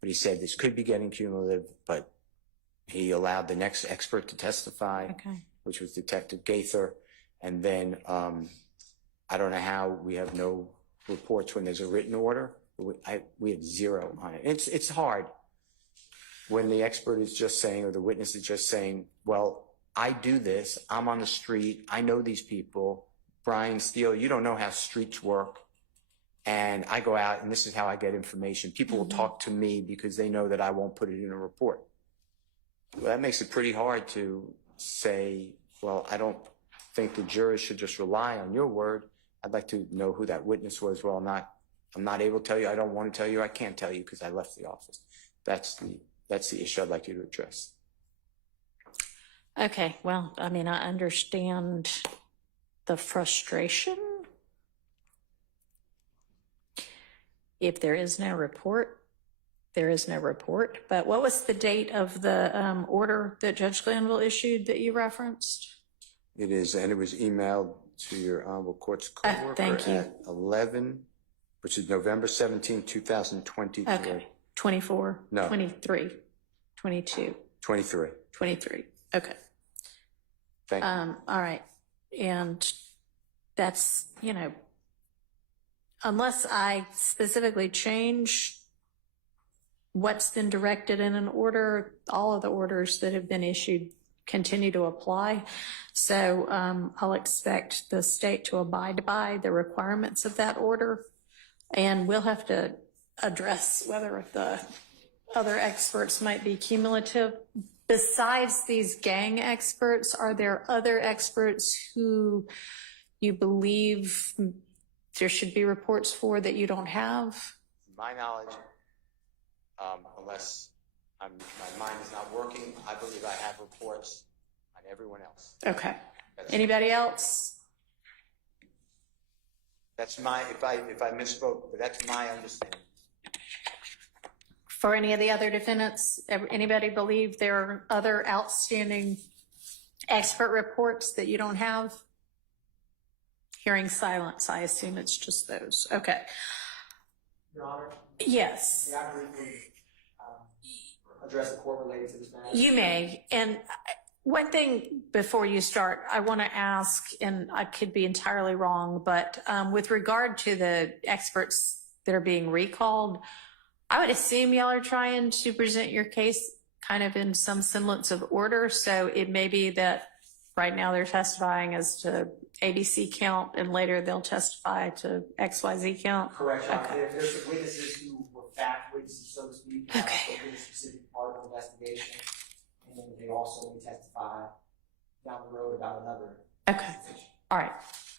But he said this could be getting cumulative, but he allowed the next expert to testify, which was Detective Gaither. And then I don't know how we have no reports when there's a written order. We have zero on it. It's hard when the expert is just saying, or the witness is just saying, well, I do this. I'm on the street. I know these people. Brian Steele, you don't know how streets work. And I go out and this is how I get information. People will talk to me because they know that I won't put it in a report. Well, that makes it pretty hard to say, well, I don't think the jurors should just rely on your word. I'd like to know who that witness was. Well, I'm not able to tell you. I don't want to tell you. I can't tell you because I left the office. That's the issue I'd like you to address. Okay. Well, I understand the frustration. If there is no report, there is no report. But what was the date of the order that Judge Glanville issued that you referenced? It is, and it was emailed to your Honorable Court's coworker thank you. at 11, which is November 17, 2023. Okay. 24? No. 23? 22? 23. 23. Okay. Thank you. All right. And that's, unless I specifically change what's been directed in an order, all of the orders that have been issued continue to apply. So I'll expect the state to abide by the requirements of that order. And we'll have to address whether the other experts might be cumulative. Besides these gang experts, are there other experts who you believe there should be reports for that you don't have? My knowledge, unless my mind is not working, I believe I have reports on everyone else. Okay. Anybody else? That's my, if I misspoke, but that's my understanding. For any of the other defendants, anybody believe there are other outstanding expert reports that you don't have? Hearing silence, I assume it's just those. Okay. Your Honor, Yes, may I briefly address the court related to this matter? you may. And one thing before you start, I want to ask, and I could be entirely wrong, but with regard to the experts that are being recalled, I would assume y'all are trying to present your case kind of in some semblance of order. So it may be that right now they're testifying as to ABC count and later they'll testify to XYZ count. Correct, Your Honor. Okay. There's some witnesses who were fact witnesses, so to speak, Okay. in a specific part of the investigation, and then they also may testify down the road about another. Okay. All right.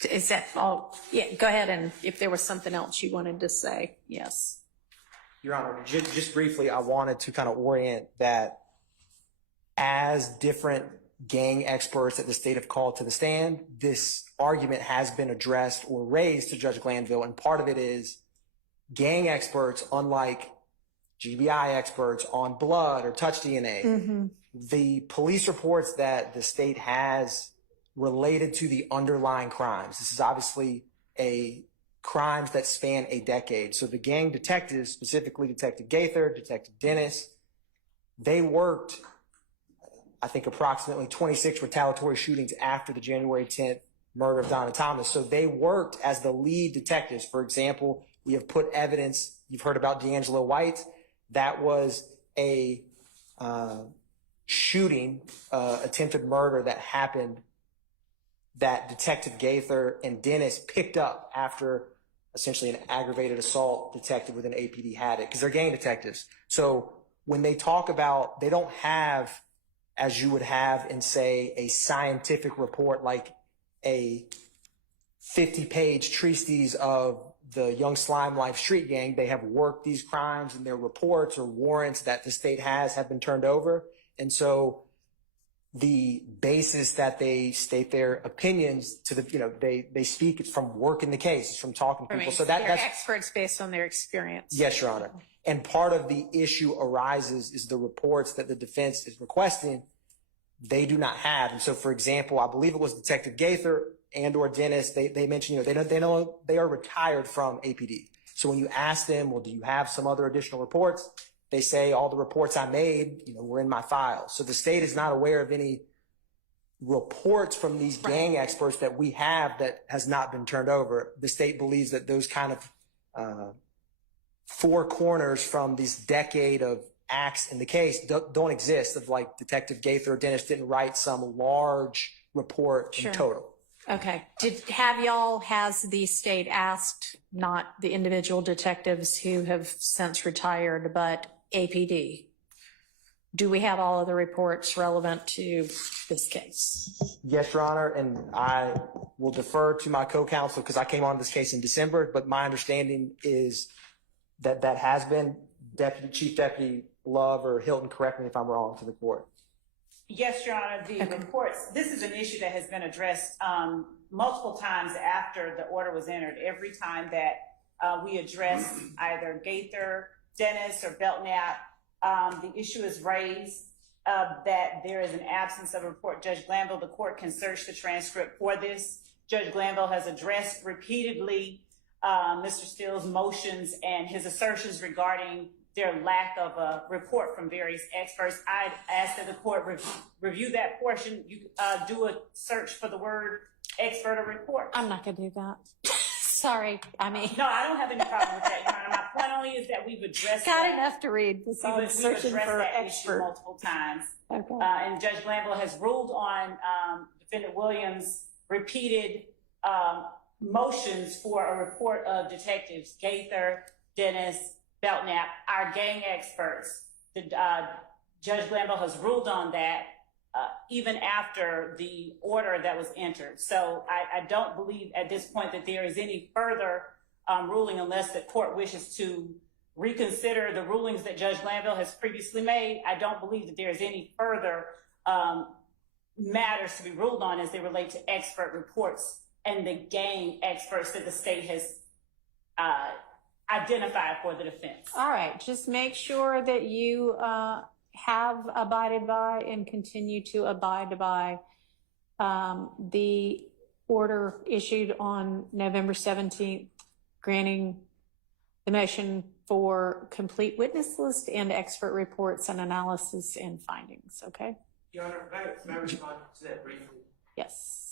Is that all? Yeah, go ahead. And if there was something else you wanted to say, yes. Your Honor, just briefly, I wanted to kind of orient that as different gang experts that the state have called to the stand, this argument has been addressed or raised to Judge Glanville, and part of it is gang experts, unlike GBI experts on blood or touch DNA, the police reports that the state has related to the underlying crimes. This is obviously crimes that span a decade. So the gang detectives, specifically Detective Gaither, Detective Dennis, they worked, I think, approximately 26 retaliatory shootings after the January 10th murder of Donna Thomas. So they worked as the lead detectives. For example, we have put evidence, you've heard about D'Angelo White. That was a shooting, attempted murder that happened that Detective Gaither and Dennis picked up after essentially an aggravated assault detective with an APD had it, because they're gang detectives. So when they talk about, they don't have, as you would have in, say, a scientific report like a 50-page treatise of the Young Slime Life street gang. They have worked these crimes, and their reports or warrants that the state has have been turned over. And so the basis that they state their opinions to the, they speak, it's from working the case, it's from talking to people. So they're that's experts based on their experience. Yes, Your Honor. And part of the issue arises is the reports that the defense is requesting, they do not have. And so, for example, I believe it was Detective Gaither and or Dennis, they mentioned, they are retired from APD. So when you ask them, well, do you have some other additional reports? They say all the reports I made, were in my file. So the state is not aware of any reports from these gang experts that we have that has not been turned over. The state believes that those kind of four corners from this decade of acts in the case don't exist, of like Detective Gaither or Dennis didn't write some large report in total. Okay. Has the state asked, not the individual detectives who have since retired, but APD, do we have all of the reports relevant to this case? Yes, Your Honor, and I will defer to my co-counsel because I came on this case in December, but my understanding is that that has been Chief Deputy Love or Hilton, correct me if I'm wrong, to the court. Yes, Your Honor, the reports, this is an issue that has been addressed multiple times after the order was entered. Every time that we address either Gaither, Dennis, or Belknap, the issue is raised that there is an absence of a report. Judge Glanville, the court can search the transcript for this. Judge Glanville has addressed repeatedly Mr. Steele's motions and his assertions regarding their lack of a report from various experts. I'd ask that the court review that portion. You do a search for the word expert or report. I'm not going to do that. Sorry. No, I don't have any problem with that, Your Honor. My point only is that we've addressed Got enough to read. We've addressed that issue multiple times. Okay. And Judge Glanville has ruled on Defendant Williams' repeated motions for a report of detectives Gaither, Dennis, Belknap, our gang experts. Judge Glanville has ruled on that even after the order that was entered. So I don't believe at this point that there is any further ruling unless the court wishes to reconsider the rulings that Judge Lanville has previously made. I don't believe that there is any further matters to be ruled on as they relate to expert reports and the gang experts that the state has identified for the defense. All right, just make sure that you have abided by and continue to abide by the order issued on November 17th, granting the motion for complete witness list and expert reports and analysis and findings, okay? Your Honor, may I respond to that briefly? Yes.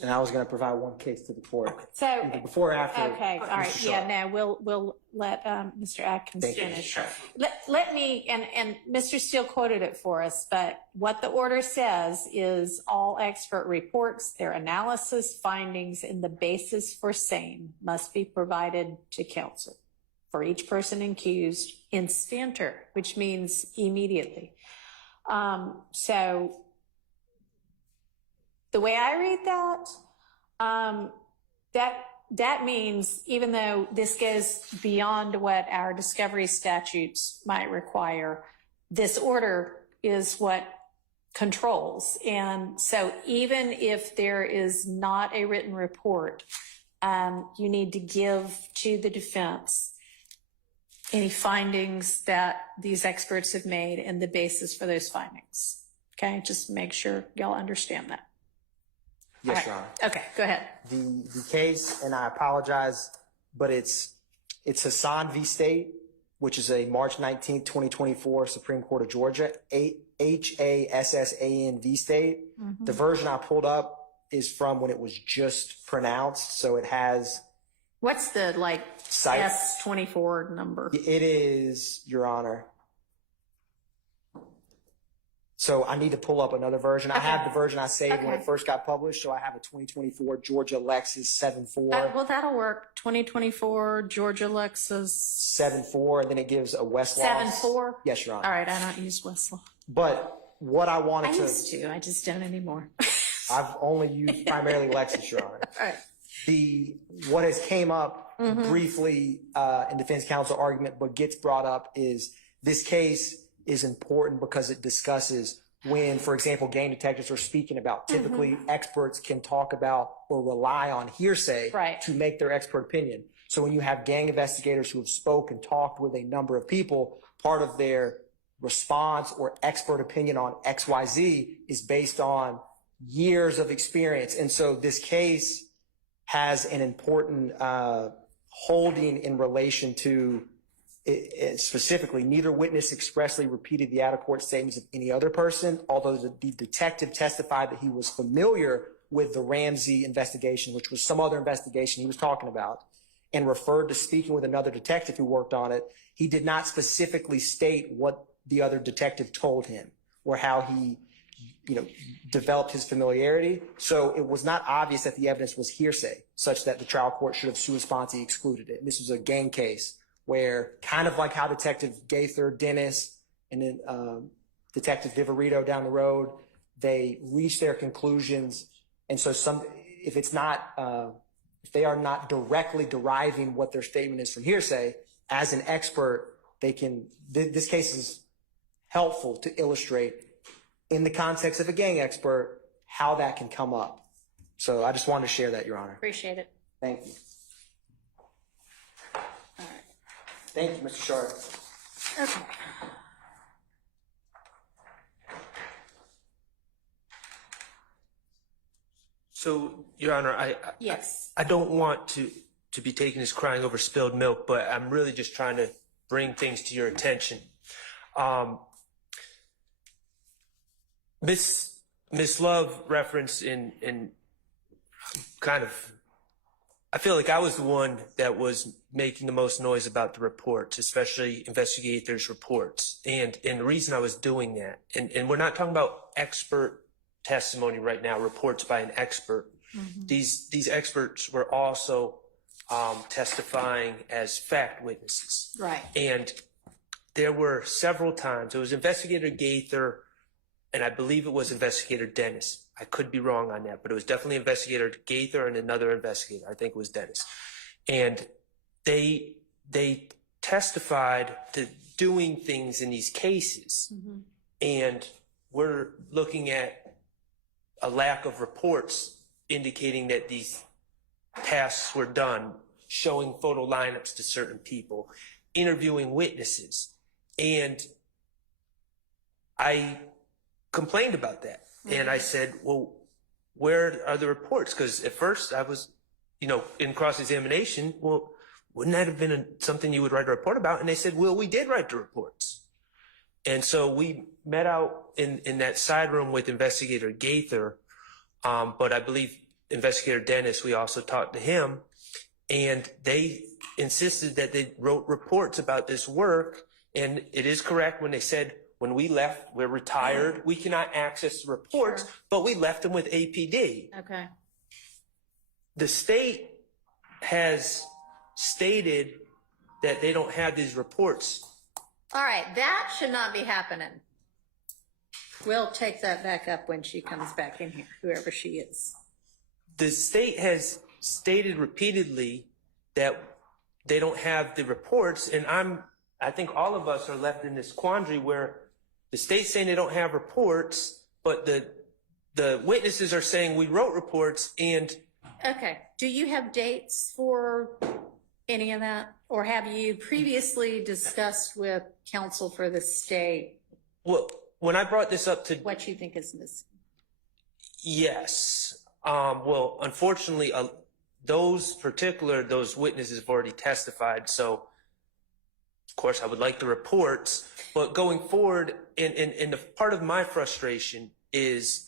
And I was going to provide one case to the court. So, Either before or after. okay, all right, Mr. yeah, Sharp. no, we'll let Mr. Atkins Thank you. finish. Let me, and Mr. Steele quoted it for us, but what the order says is all expert reports, their analysis, findings, and the basis for same must be provided to counsel for each person accused instanter, which means immediately. So the way I read that, that means even though this goes beyond what our discovery statutes might require, this order is what controls. And so even if there is not a written report, you need to give to the defense any findings that these experts have made and the basis for those findings. Okay, just make sure y'all understand that. Yes, Your Honor. Okay, go ahead. The case, and I apologize, but it's Hassan v. State, which is a March 19th, 2024 Supreme Court of Georgia, Hassan v. State. Mm-hmm. The version I pulled up is from when it was just pronounced, so it has... What's the Site. S24 number? It is, Your Honor. So I need to pull up another version. I have the version I saved when it first got published, so I have a 2024 Georgia Lexus 7.4. Well, that'll work. 2024 Georgia Lexus 7.4, and then it gives a Westlaw. 7.4? Yes, Your Honor. All right, I don't use Westlaw. But what I wanted I to... used to, I just don't anymore. I've only used primarily Lexus, Your Honor. All right. What has came up briefly in defense counsel argument, but gets brought up is this case is important because it discusses when, for example, gang detectives are speaking about. Typically, experts can talk about or rely on hearsay to make their expert opinion. So when you have gang investigators who have spoken, talked with a number of people, part of their response or expert opinion on XYZ is based on years of experience. And so this case has an important holding in relation to specifically, neither witness expressly repeated the out-of-court statements of any other person, although the detective testified that he was familiar with the Ramsey investigation, which was some other investigation he was talking about, and referred to speaking with another detective who worked on it. He did not specifically state what the other detective told him or how he developed his familiarity. So it was not obvious that the evidence was hearsay, such that the trial court should have sua sponte excluded it. And this was a gang case where, kind of like how Detective Gaither, Dennis, and then Detective Viverito down the road, they reached their conclusions. And so if they are not directly deriving what their statement is from hearsay, as an expert, this case is helpful to illustrate in the context of a gang expert, how that can come up. So I just wanted to share that, Your Honor. Appreciate it. Thank you. All right. Thank you, Mr. Sharp. Okay. So, Your Honor, Yes. I don't want to be taken as crying over spilled milk, but I'm really just trying to bring things to your attention. Miss Love referenced in kind of, I feel like I was the one that was making the most noise about the reports, especially investigators' reports. And the reason I was doing that, and we're not talking about expert testimony right now, reports by an expert. Mm-hmm. These experts were also testifying as fact witnesses. Right. And there were several times, it was Investigator Gaither, and I believe it was Investigator Dennis. I could be wrong on that, but it was definitely Investigator Gaither and another investigator. I think it was Dennis. And they testified to doing things in these cases. And we're looking at a lack of reports indicating that these tasks were done, showing photo lineups to certain people, interviewing witnesses. And I complained about that. And I said, well, where are the reports? Because at first I was, in cross-examination, well, wouldn't that have been something you would write a report about? And they said, well, we did write the reports. And so we met out in that side room with Investigator Gaither, but I believe Investigator Dennis, we also talked to him, and they insisted that they wrote reports about this work. And it is correct when they said, when we left, we're retired, we cannot access the reports, but we left them with APD. Okay. The state has stated that they don't have these reports. All right, that should not be happening. We'll take that back up when she comes back in here, whoever she is. The state has stated repeatedly that they don't have the reports, and I think all of us are left in this quandary where the state's saying they don't have reports, but the witnesses are saying we wrote reports. And Okay, do you have dates for any of that? Or have you previously discussed with counsel for the state well, when I brought this up to what you think is missing? yes, well, unfortunately, those witnesses have already testified. So, of course, I would like the reports. But going forward, and the part of my frustration is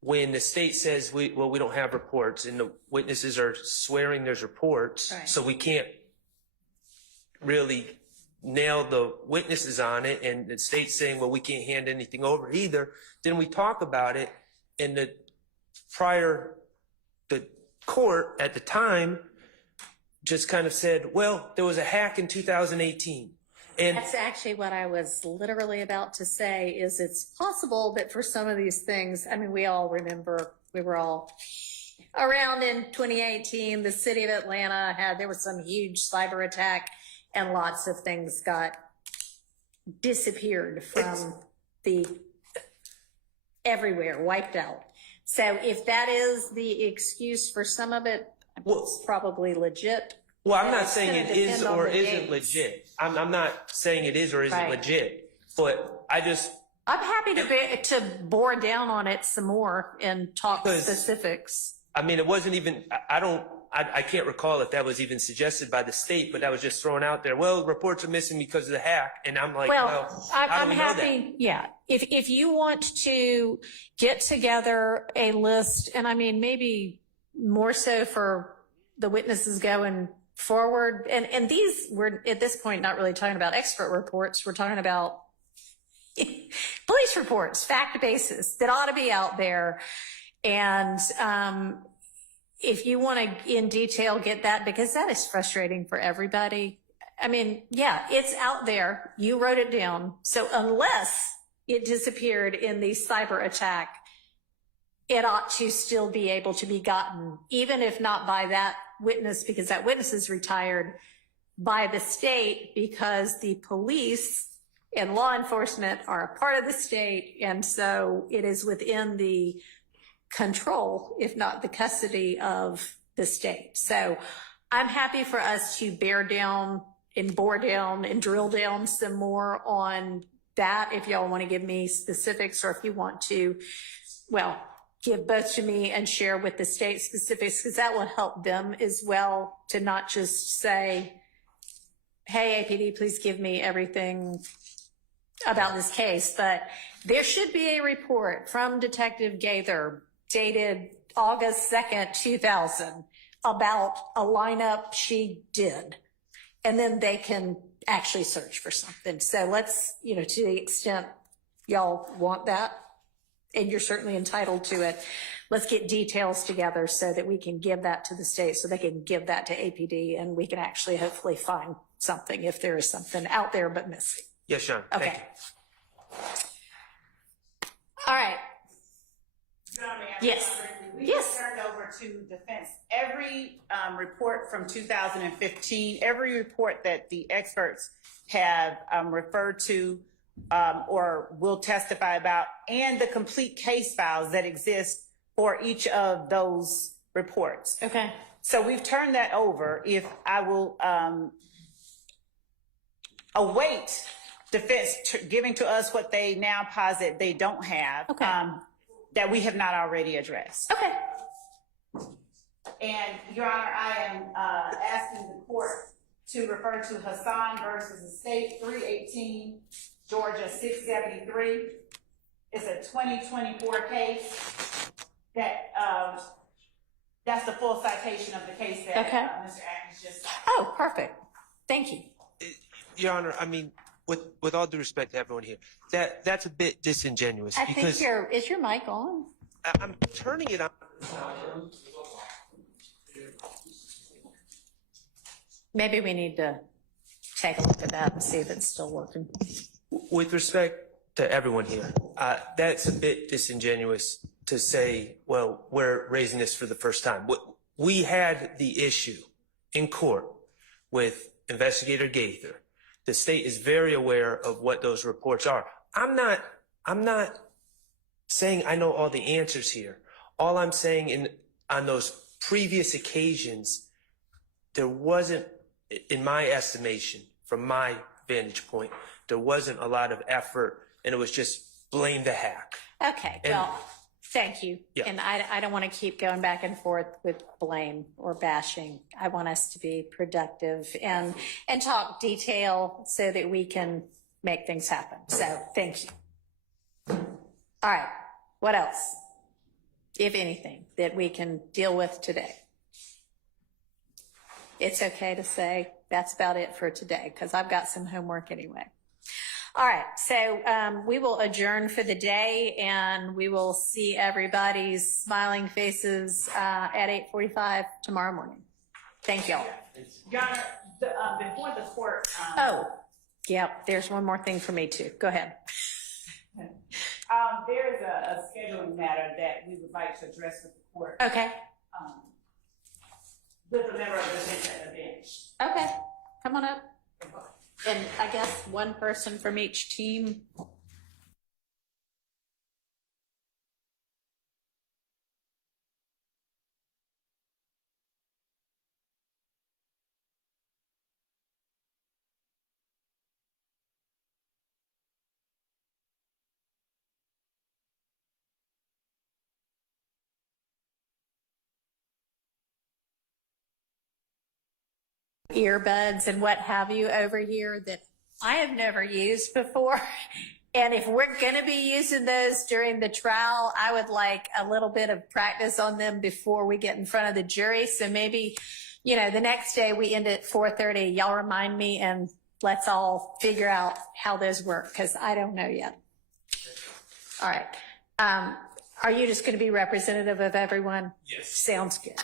when the state says, we don't have reports, and the witnesses are swearing there's reports, Right. so we can't really nail the witnesses on it, and the state's saying, well, we can't hand anything over either. Then we talk about it, and the court at the time just kind of said, well, there was a hack in 2018. And That's actually what I was literally about to say, is it's possible that for some of these things, I mean, we all remember, we were all around in 2018, the city of Atlanta there was some huge cyber attack, and lots of things got disappeared from everywhere, wiped out. So if that is the excuse for some of it, it's probably legit. well, I'm not It's saying gonna it is depend on or the isn't dates. legit. I'm not saying it is or isn't Right. legit, but I'm happy to bore down on it some more and talk Because- specifics. I mean, it wasn't even, I can't recall if that was even suggested by the state, but that was just thrown out there. Well, reports are missing because of the hack. And I'm like, Well, how do I'm we know that? happy, yeah. If you want to get together a list, and I mean, maybe more so for the witnesses going forward, and these, we're at this point not really talking about expert reports, we're talking about police reports, fact basis that ought to be out there. And if you want to in detail get that, because that is frustrating for everybody. I mean, yeah, it's out there. You wrote it down. So unless it disappeared in the cyber attack, it ought to still be able to be gotten, even if not by that witness, because that witness is retired, by the state, because the police and law enforcement are a part of the state. And so it is within the control, if not the custody of the state. So I'm happy for us to bear down and bore down and drill down some more on that. If y'all want to give me specifics, or if you want to, well, give both to me and share with the state specifics, because that will help them as well, to not just say, hey, APD, please give me everything about this case. But there should be a report from Detective Gaither dated August 2nd, 2000, about a lineup she did. And then they can actually search for something. So let's, to the extent y'all want that, and you're certainly entitled to it, let's get details together so that we can give that to the state, so they can give that to APD, and we can actually hopefully find something if there is something out there but missing. Yes, Sean. Okay. Thank you. All right. Yes. We Yes. turned over to defense every report from 2015, every report that the experts have referred to or will testify about, and the complete case files that exist for each of those reports. Okay. So we've turned that over. If I will await defense giving to us what they now posit they don't have, Okay. that we have not already addressed. Okay. And Your Honor, I am asking the court to refer to Hassan versus the state, 318 Georgia 673. It's a 2024 case. That's the full citation of the case that Okay. Mr. Atkins just. Oh, perfect. Thank you. Your Honor, I mean, with all due respect to everyone here, that's a bit disingenuous I because think is your mic on? I'm turning it on. Maybe we need to take a look at that and see if it's still working. With respect to everyone here, that's a bit disingenuous to say, well, we're raising this for the first time. We had the issue in court with Investigator Gaither. The state is very aware of what those reports are. I'm not saying I know all the answers here. All I'm saying on those previous occasions, there wasn't, in my estimation, from my vantage point, there wasn't a lot of effort, and it was just blame the hack. Okay, well, thank you. Yeah. And I don't want to keep going back and forth with blame or bashing. I want us to be productive and talk detail so that we can make things happen. So thank you. All right, what else, if anything, that we can deal with today? It's okay to say that's about it for today because I've got some homework anyway. All right, so we will adjourn for the day and we will see everybody's smiling faces at 8:45 tomorrow morning. Thank you all. Your Honor, before the court. Oh, yep, there's one more thing for me too. Go ahead. There is a scheduling matter that we would like to address with the court. Okay, With a member of the bench at the bench. okay, come on up. And I guess one person from each team. Earbuds and what have you over here that I have never used before. And if we're going to be using those during the trial, I would like a little bit of practice on them before we get in front of the jury. So maybe, the next day we end at 4:30. Y'all remind me and let's all figure out how those work because I don't know yet. All right. Are you just going to be representative of everyone? Yes. Sounds good.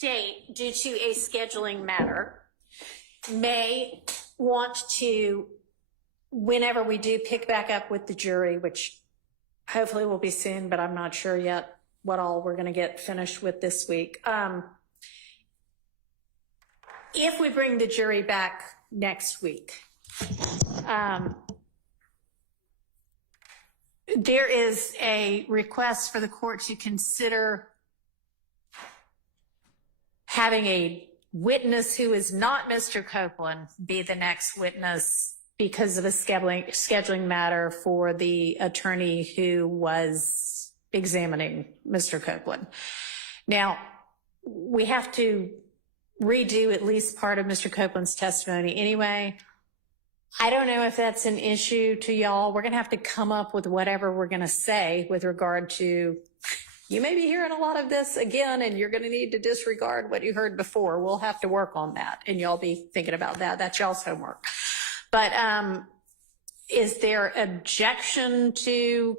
state, due to a scheduling matter, may want to, whenever we do pick back up with the jury, which hopefully will be soon, but I'm not sure yet what all we're going to get finished with this week. If we bring the jury back next week, there is a request for the court to consider having a witness who is not Mr. Copeland be the next witness because of a scheduling matter for the attorney who was examining Mr. Copeland. Now, we have to redo at least part of Mr. Copeland's testimony anyway. I don't know if that's an issue to y'all. We're going to have to come up with whatever we're going to say with regard to, you may be hearing a lot of this again, and you're going to need to disregard what you heard before. We'll have to work on that, and y'all be thinking about that. That's y'all's homework. But is there objection to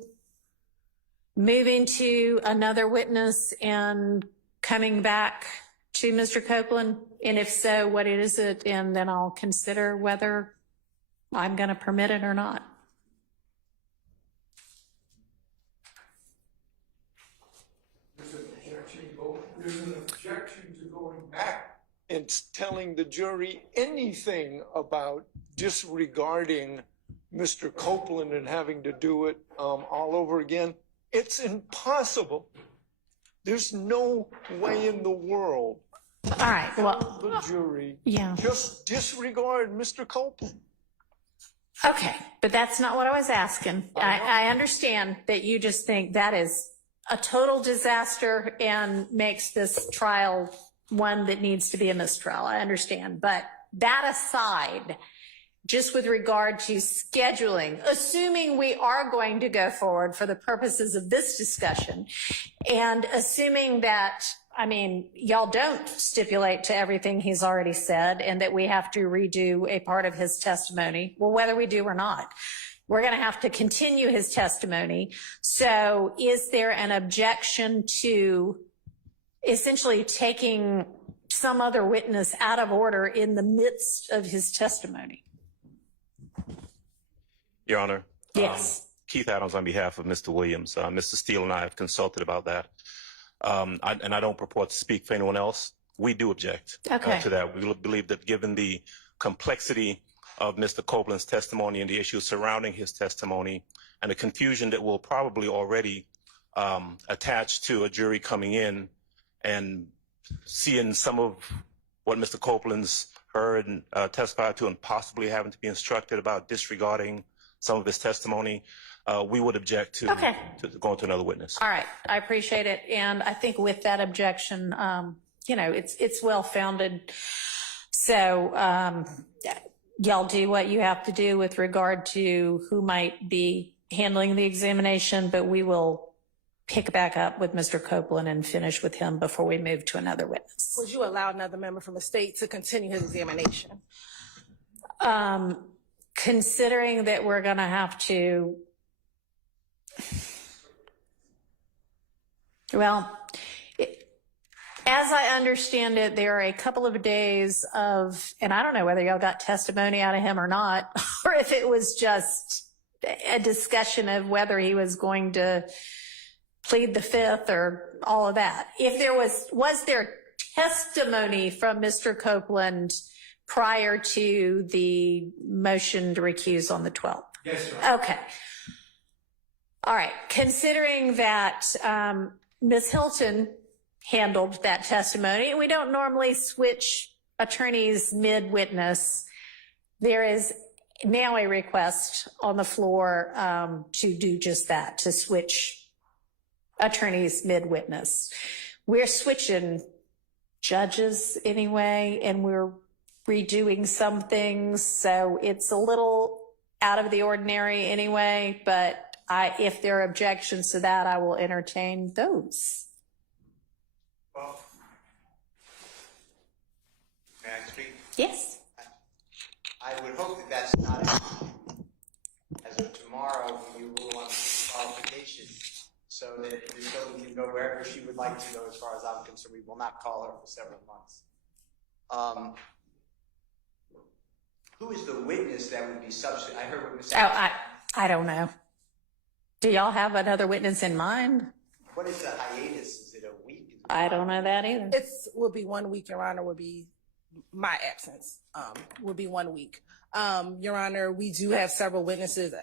moving to another witness and coming back to Mr. Copeland? And if so, what is it? And then I'll consider whether I'm going to permit it or not. There's an objection to going back and telling the jury anything about disregarding Mr. Copeland and having to do it all over again. It's impossible. There's no way in the world. All right. Well, The jury yeah. just disregard Mr. Copeland. Okay, but that's not what I was asking. I understand that you just think that is a total disaster and makes this trial one that needs to be a mistrial. I understand. But that aside, just with regard to scheduling, assuming we are going to go forward for the purposes of this discussion, and assuming that, I mean, y'all don't stipulate to everything he's already said and that we have to redo a part of his testimony. Well, whether we do or not, we're going to have to continue his testimony. So is there an objection to essentially taking some other witness out of order in the midst of his testimony? Your Honor. Yes. Keith Adams on behalf of Mr. Williams. Mr. Steele and I have consulted about that. And I don't purport to speak for anyone else. We do object to that. We believe that given the complexity of Mr. Copeland's testimony and the issues surrounding his testimony and the confusion that will probably already attach to a jury coming in and seeing some of what Mr. Copeland's heard and testified to and possibly having to be instructed about disregarding some of his testimony, we would object to going to another witness. All right, I appreciate it. And I think with that objection, you know, it's well-founded. So y'all do what you have to do with regard to who might be handling the examination, but we will pick back up with Mr. Copeland and finish with him before we move to another witness. Would you allow another member from the state to continue his examination? Considering that we're going to have to, well, as I understand it, there are a couple of days of, and I don't know whether y'all got testimony out of him or not, or if it was just a discussion of whether he was going to plead the fifth or all of that. If there was there testimony from Mr. Copeland prior to the motion to recuse on the 12th? Yes, sir. Okay. All right. Considering that Ms. Hilton handled that testimony, we don't normally switch attorneys mid-witness. There is now a request on the floor to do just that, to switch attorneys mid-witness. We're switching judges anyway, and we're redoing some things, so it's a little out of the ordinary anyway, but if there are objections to that, I will entertain those. Well, may I speak? Yes. I would hope that that's not as of tomorrow when you rule on qualifications. so that Ms. Copeland can go wherever she would like to go. As far as I'm concerned, we will not call her for several months. Who is the witness that would be substitute? I heard what Ms. I don't know. Do y'all have another witness in mind? What is the hiatus? Is it a week? I don't know that either. Will be 1 week, Your Honor, will be my absence, will be 1 week. Your Honor, we do have several witnesses.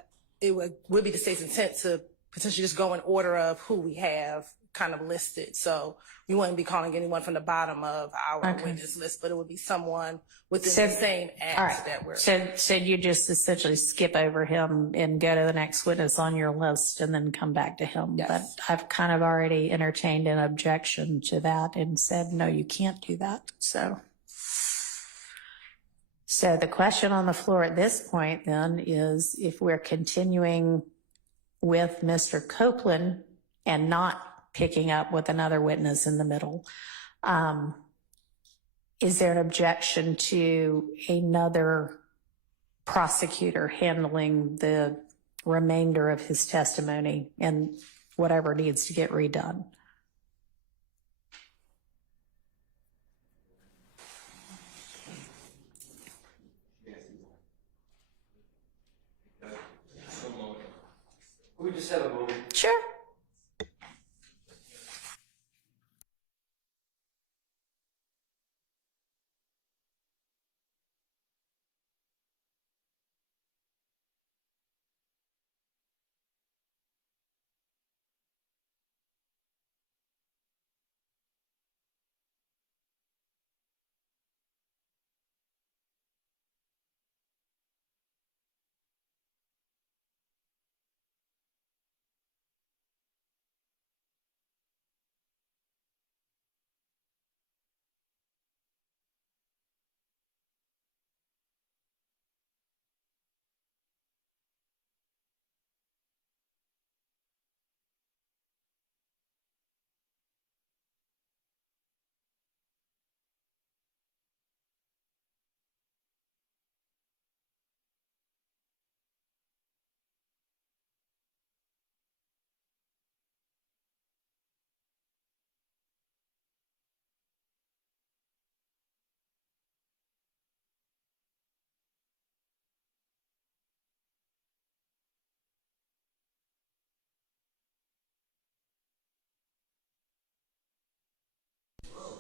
It would be the state's intent to potentially just go in order of who we have kind of listed. So we wouldn't be calling anyone from the bottom of our witness list, but it would be someone within the same act that we're. So you just essentially skip over him and go to the next witness on your list and then come back to him. Yes. But I've kind of already entertained an objection to that and said, no, you can't do that. So the question on the floor at this point then is if we're continuing with Mr. Copeland and not picking up with another witness in the middle, is there an objection to another prosecutor handling the remainder of his testimony and whatever needs to get redone? We just have a moment. Sure.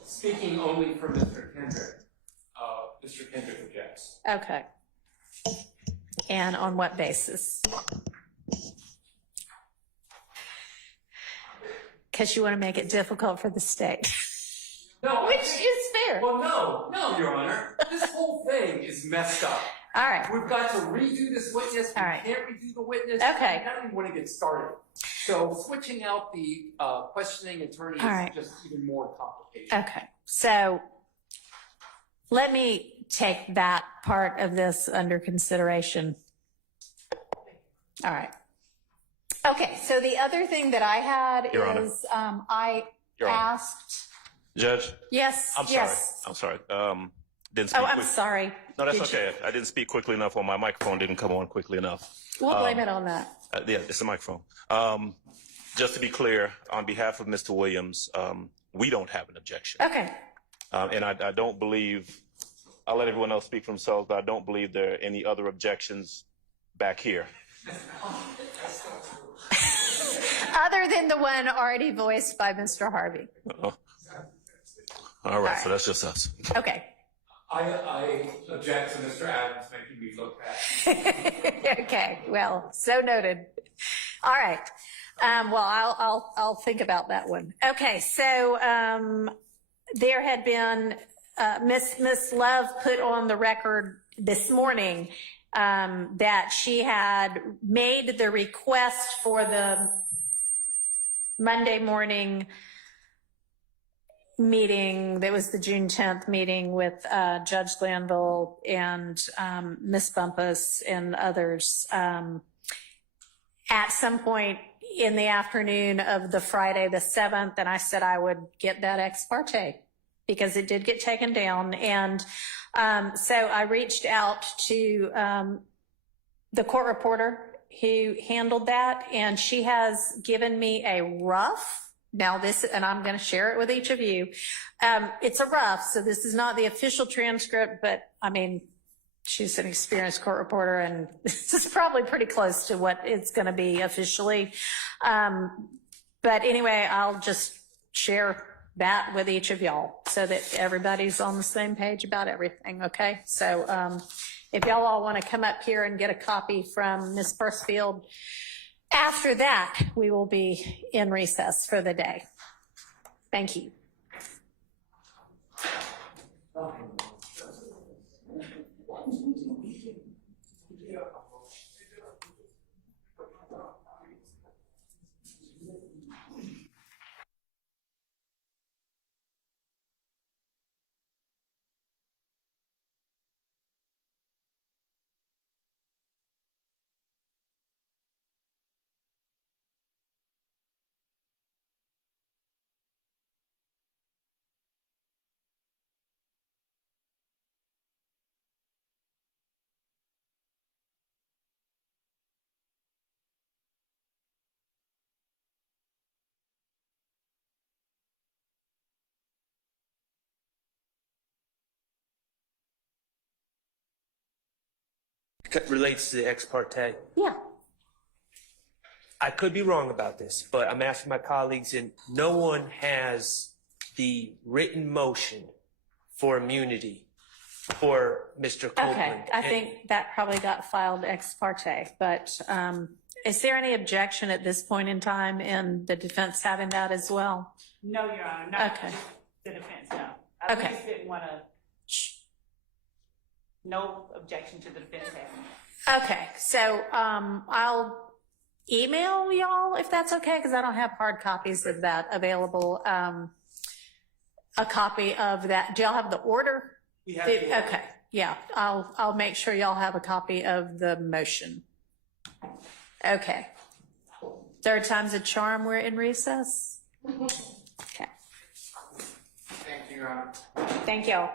Speaking only for Mr. Kendrick. Mr. Kendrick objects. Okay. And on what basis? Because you want to make it difficult for the state. No, Which is fair. Well, no, Your Honor. This whole thing is messed up. All right. We've got to redo this witness. All right. We can't redo the witness. Okay. I don't even want to get started. So switching out the questioning attorney All right. is just even more complicated. Okay. So let me take that part of this under consideration. All right. Okay. So the other thing that I had Your Honor. is I Your Honor. asked. Judge, Yes. I'm yes. sorry. Didn't speak Oh, I'm quick- sorry. No, that's Did okay. I didn't speak quickly enough, or my microphone didn't come on quickly enough. We'll blame it on that. Yeah, it's the microphone. Just to be clear, on behalf of Mr. Williams, we don't have an objection. Okay. And I don't believe, I'll let everyone else speak for themselves, but I don't believe there are any other objections back here. Other than the one already voiced by Mr. Harvey. All right, so that's just us. Okay. I object to Mr. Adams making me look bad. Okay. Well, so noted. All right. Well, I'll think about that one. Okay. So there had been Miss Love put on the record this morning that she had made the request for the Monday morning meeting. That was the June 10th meeting with Judge Glanville and Miss Bumpus and others at some point in the afternoon of the Friday the 7th. And I said I would get that ex parte because it did get taken down. And so I reached out to the court reporter. who handled that, and she has given me a rough. Now this, and I'm going to share it with each of you. It's a rough, so this is not the official transcript, but I mean, she's an experienced court reporter, and this is probably pretty close to what it's going to be officially. But anyway, I'll just share that with each of y'all so that everybody's on the same page about everything, okay? So if y'all all want to come up here and get a copy from Ms. Pursfield, after that, we will be in recess for the day. Thank you. Relates to the ex parte. Yeah. I could be wrong about this, but I'm asking my colleagues, and no one has the written motion for immunity for Mr. Copeland. Okay, I think that probably got filed ex parte, but is there any objection at this point in time in the defense having that as well? No, Your Honor, not Okay. the defense, no. I Okay. just didn't want to, no objection to the defense having it. Okay, so I'll email y'all if that's okay, because I don't have hard copies of that available. A copy of that. Do y'all have the order? We have the order. Okay, yeah, I'll make sure y'all have a copy of the motion. Okay. Third time's a charm. We're in recess. Okay. Thank you, Your Honor. Thank y'all.